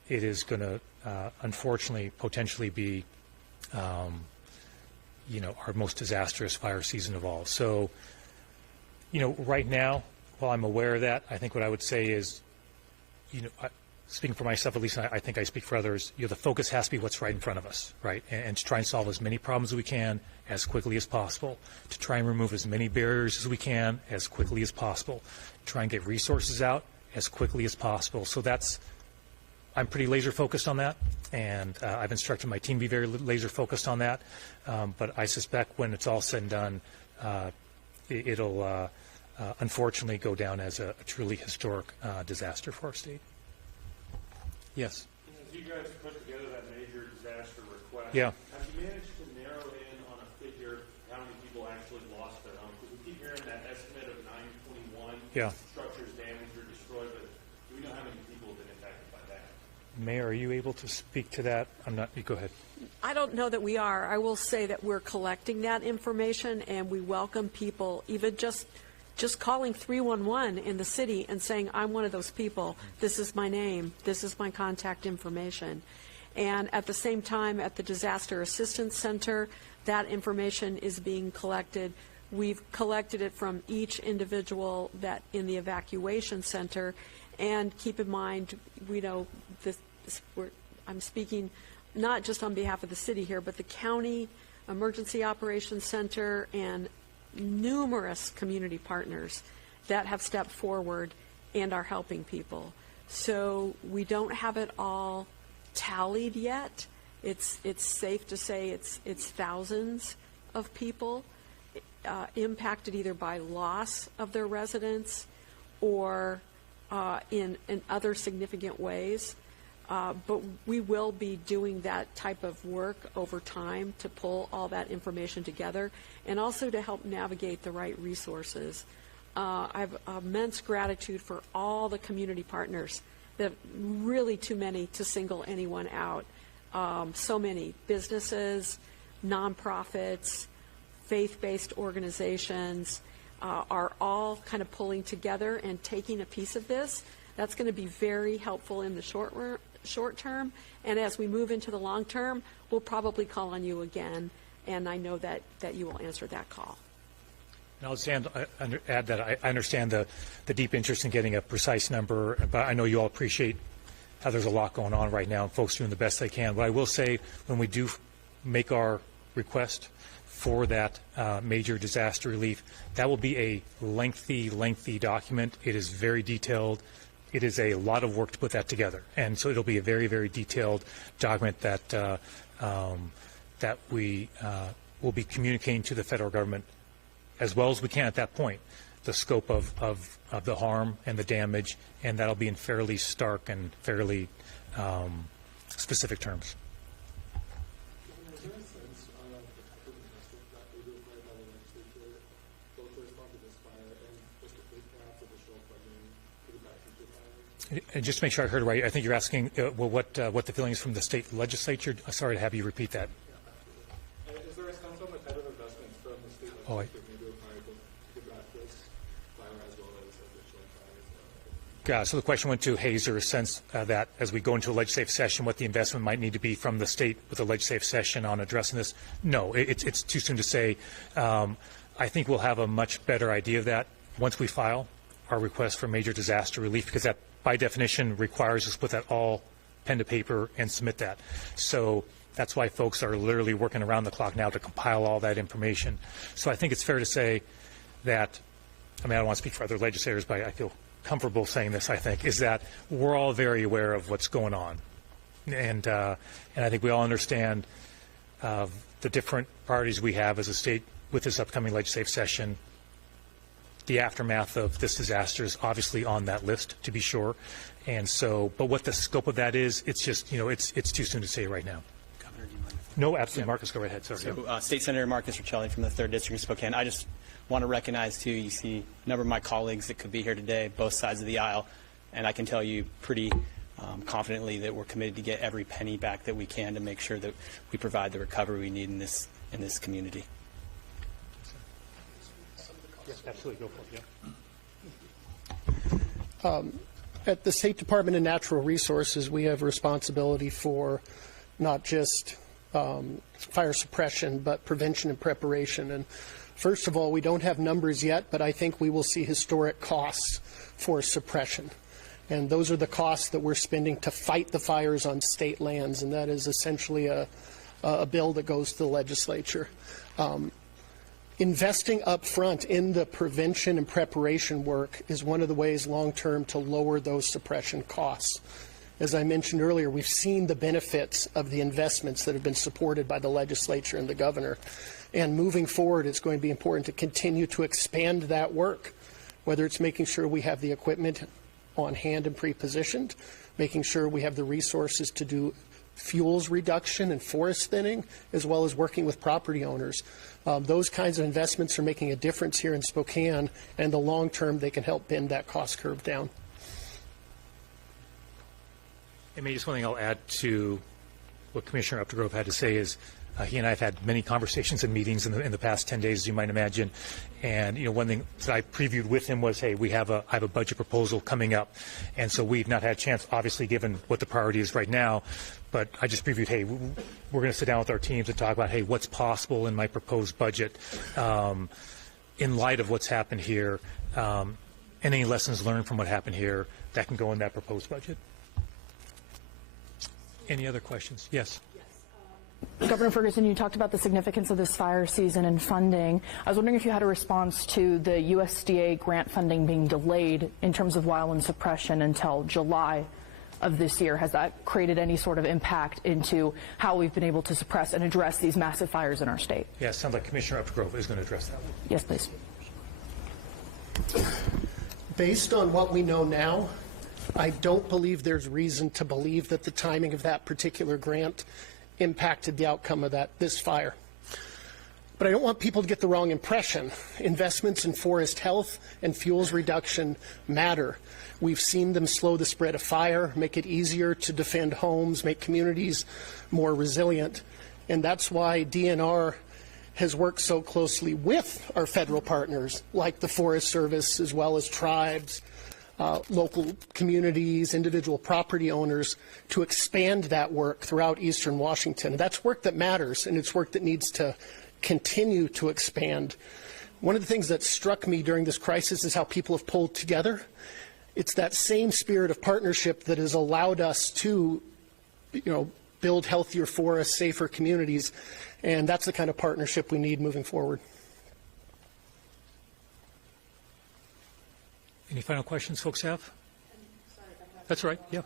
it is going to, unfortunately, potentially be, you know, our most disastrous fire season of all. So, you know, right now, while I'm aware of that, I think what I would say is, you know, speaking for myself, at least I think I speak for others, you know, the focus has to be what's right in front of us, right? And to try and solve as many problems as we can as quickly as possible, to try and remove as many barriers as we can as quickly as possible, try and get resources out as quickly as possible. So that's, I'm pretty laser focused on that, and I've instructed my team to be very laser focused on that. But I suspect when it's all said and done, it'll unfortunately go down as a truly historic disaster for our state. Yes. As you guys put together that major disaster request, Yeah. have you managed to narrow in on a figure how many people actually lost their homes? Because we keep hearing that estimate of 921 structures damaged or destroyed, but do we know how many people have been impacted by that? Mayor, are you able to speak to that? I'm not. Go ahead. I don't know that we are. I will say that we're collecting that information, and we welcome people, even just calling 311 in the city and saying, I'm one of those people. This is my name. This is my contact information. And at the same time, at the Disaster Assistance Center, that information is being collected. We've collected it from each individual that in the evacuation center. And keep in mind, we know I'm speaking not just on behalf of the city here, but the county emergency operations center and numerous community partners that have stepped forward and are helping people. So we don't have it all tallied yet. It's safe to say it's thousands of people impacted either by loss of their residence or in other significant ways. But we will be doing that type of work over time to pull all that information together and also to help navigate the right resources. I have immense gratitude for all the community partners. That really too many to single anyone out. So many businesses, nonprofits, faith-based organizations are all kind of pulling together and taking a piece of this. That's going to be very helpful in the short term, and as we move into the long term, we'll probably call on you again, and I know that you will answer that call. And I'll add that I understand the deep interest in getting a precise number, but I know you all appreciate how there's a lot going on right now and folks doing the best they can. But I will say, when we do make our request for that major disaster relief, that will be a lengthy document. It is very detailed. It is a lot of work to put that together, and so it'll be a very, very detailed document that that we will be communicating to the federal government as well as we can at that point, the scope of the harm and the damage, and that'll be in fairly stark and fairly specific terms. Is there a sense of the type of investment that may be required by the legislature, both to respond to this fire and just to take perhaps additional funding to the back future fires? And just to make sure I heard it right, I think you're asking what the feeling is from the state legislature. Sorry to have you repeat that. Is there a sense on the type of investments from the state legislature may be required to combat this fire as well as additional fires? So the question went to, hey, is there a sense that as we go into a legislative session, what the investment might need to be from the state with a legislative session on addressing this? No, it's too soon to say. I think we'll have a much better idea of that once we file our request for major disaster relief, because that, by definition, requires us to put that all pen to paper and submit that. So that's why folks are literally working around the clock now to compile all that information. So I think it's fair to say that, I mean, I don't want to speak for other legislators, but I feel comfortable saying this, I think, is that we're all very aware of what's going on. And I think we all understand the different priorities we have as a state with this upcoming legislative session. The aftermath of this disaster is obviously on that list, to be sure. And so, but what the scope of that is, it's just, it's too soon to say right now. Governor, do you mind? No, absolutely. Yeah. Marcus, go right ahead. Sorry. So, State Senator Marcus Riccelli from the 3rd District of Spokane. I just want to recognize, too, you see a number of my colleagues that could be here today, both sides of the aisle, and I can tell you pretty confidently that we're committed to get every penny back that we can to make sure that we provide the recovery we need in this community. Yes, absolutely. Go for it. Yeah. At the State Department of Natural Resources, we have responsibility for not just fire suppression, but prevention and preparation. And first of all, we don't have numbers yet, but I think we will see historic costs for suppression. And those are the costs that we're spending to fight the fires on state lands, and that is essentially a bill that goes to the legislature. Investing up front in the prevention and preparation work is one of the ways long-term to lower those suppression costs. As I mentioned earlier, we've seen the benefits of the investments that have been supported by the legislature and the governor. And moving forward, it's going to be important to continue to expand that work, whether it's making sure we have the equipment on hand and pre-positioned, making sure we have the resources to do fuels reduction and forest thinning, as well as working with property owners. Those kinds of investments are making a difference here in Spokane, and in the long term, they can help bend that cost curve down. And maybe just one thing I'll add to what Commissioner Updegrove had to say is he and I have had many conversations and meetings in the past 10 days, as you might imagine. And, one thing that I previewed with him was, hey, I have a budget proposal coming up. And so we've not had a chance, obviously, given what the priority is right now. But I just previewed, hey, we're going to sit down with our teams and talk about, hey, what's possible in my proposed budget in light of what's happened here, and any lessons learned from what happened here that can go in that proposed budget. Any other questions? Yes. Governor Ferguson, you talked about the significance of this fire season and funding. I was wondering if you had a response to the USDA grant funding being delayed in terms of wildland suppression until July of this year. Has that created any sort of impact into how we've been able to suppress and address these massive fires in our state? Yeah, it sounds like Commissioner Updegrove is going to address that. Yes, please. Based on what we know now, I don't believe there's reason to believe that the timing of that particular grant impacted the outcome of this fire. But I don't want people to get the wrong impression. Investments in forest health and fuels reduction matter. We've seen them slow the spread of fire, make it easier to defend homes, make communities more resilient. And that's why DNR has worked so closely with our federal partners, like the Forest Service, as well as tribes, local communities, individual property owners, to expand that work throughout eastern Washington. And that's work that matters, and it's work that needs to continue to expand. One of the things that struck me during this crisis is how people have pulled together. It's that same spirit of partnership that has allowed us to, build healthier forests, safer communities, and that's the kind of partnership we need moving forward. Any final questions folks have? That's right. Yeah.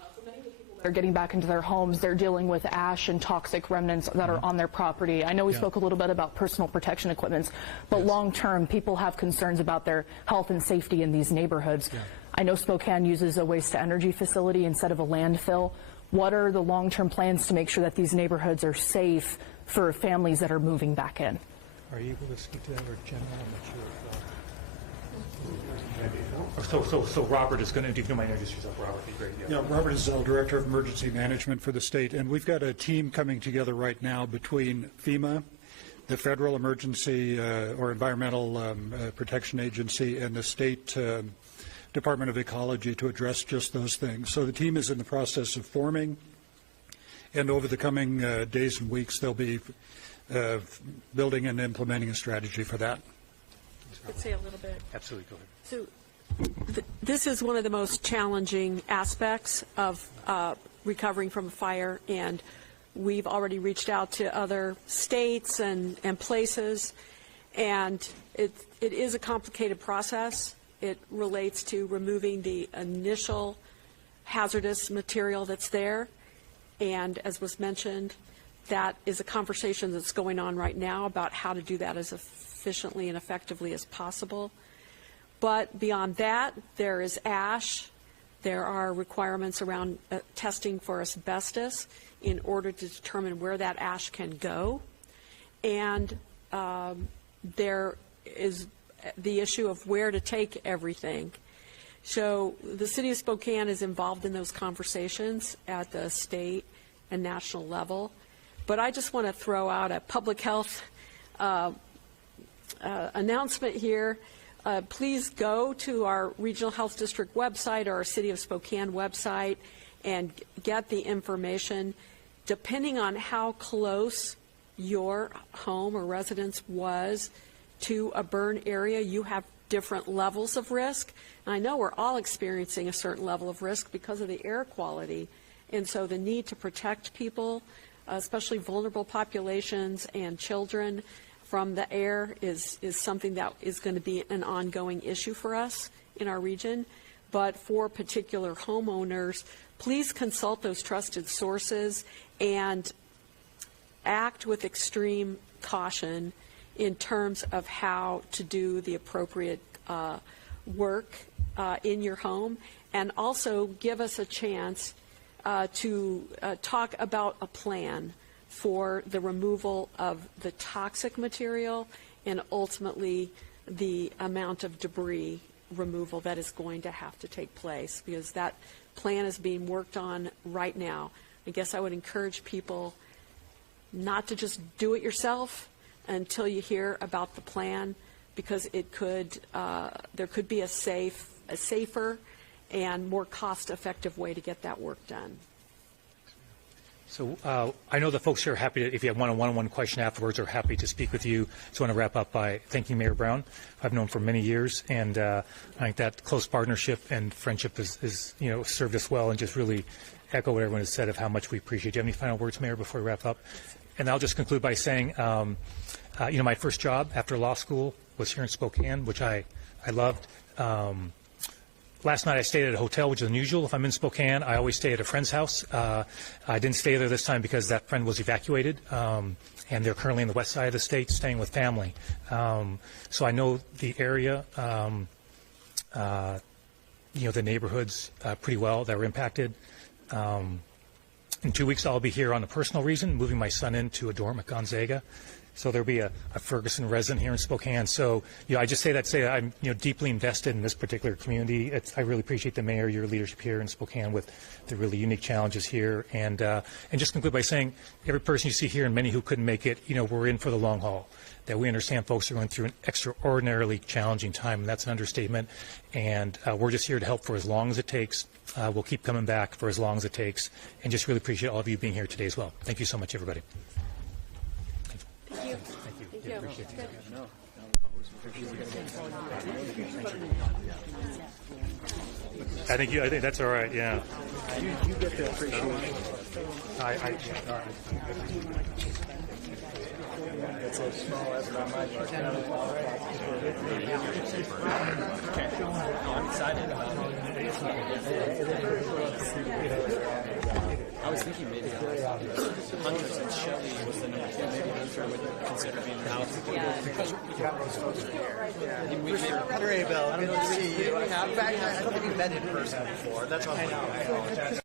They're getting back into their homes. They're dealing with ash and toxic remnants that are on their property. I know we spoke a little bit about personal protection equipment, but long term, people have concerns about their health and safety in these neighborhoods. I know Spokane uses a waste-to-energy facility instead of a landfill. What are the long-term plans to make sure that these neighborhoods are safe for families that are moving back in? Are you able to speak to that, or General? I'm not sure. So Robert is going to, if you don't mind introducing yourself, Robert, be great. Yeah, Robert is Director of Emergency Management for the state, and we've got a team coming together right now between FEMA, the Federal Emergency or Environmental Protection Agency, and the state Department of Ecology to address just those things. So the team is in the process of forming, and over the coming days and weeks, they'll be building and implementing a strategy for that. Could say a little bit. Absolutely, go ahead. So this is one of the most challenging aspects of recovering from a fire, and we've already reached out to other states and places, and it is a complicated process. It relates to removing the initial hazardous material that's there, and as was mentioned, that is a conversation that's going on right now about how to do that as efficiently and effectively as possible. But beyond that, there is ash. There are requirements around testing for asbestos in order to determine where that ash can go. And there is the issue of where to take everything. So the city of Spokane is involved in those conversations at the state and national level. But I just want to throw out a public health announcement here. Please go to our Regional Health District website or our City of Spokane website and get the information. Depending on how close your home or residence was to a burn area, you have different levels of risk. And I know we're all experiencing a certain level of risk because of the air quality. And so the need to protect people, especially vulnerable populations and children, from the air is something that is going to be an ongoing issue for us in our region. But for particular homeowners, please consult those trusted sources and act with extreme caution in terms of how to do the appropriate work in your home, and also give us a chance to talk about a plan for the removal of the toxic material and ultimately the amount of debris removal that is going to have to take place, because that plan is being worked on right now. I guess I would encourage people not to just do it yourself until you hear about the plan, because it could there could be a safer and more cost-effective way to get that work done. So I know the folks here are happy to, if you have one-on-one question afterwards, are happy to speak with you. So I want to wrap up by thanking Mayor Brown. I've known for many years, and I think that close partnership and friendship is served us well, and just really echo what everyone has said of how much we appreciate. Do you have any final words, Mayor, before we wrap up? And I'll just conclude by saying, my first job after law school was here in Spokane, which I loved. Last night I stayed at a hotel, which is unusual. If I'm in Spokane, I always stay at a friend's house. I didn't stay there this time because that friend was evacuated, and they're currently on the west side of the state staying with family. So I know the area, the neighborhoods pretty well that were impacted. In 2 weeks, I'll be here on a personal reason, moving my son into a dorm at Gonzaga. So there'll be a Ferguson resident here in Spokane. So, I just say that to say I'm, deeply invested in this particular community. I really appreciate the mayor, your leadership here in Spokane with the really unique challenges here. And just conclude by saying every person you see here and many who couldn't make it, we're in for the long haul. That we understand folks are going through an extraordinarily challenging time, and that's an understatement. And we're just here to help for as long as it takes. We'll keep coming back for as long as it takes. And just really appreciate all of you being here today as well. Thank you so much, everybody. Thank you. Thank you. Appreciate it. I think that's all right. Yeah. You get the appreciation. All right. It's as small as my I'm excited about it. I was thinking maybe Hunter's and Shelley was the number 2. Maybe Hunter would consider being the house. Yeah. Because we have those folks here. Hunter Abel, I don't know to see you. In fact, I don't think we've met in person before. That's why I apologize.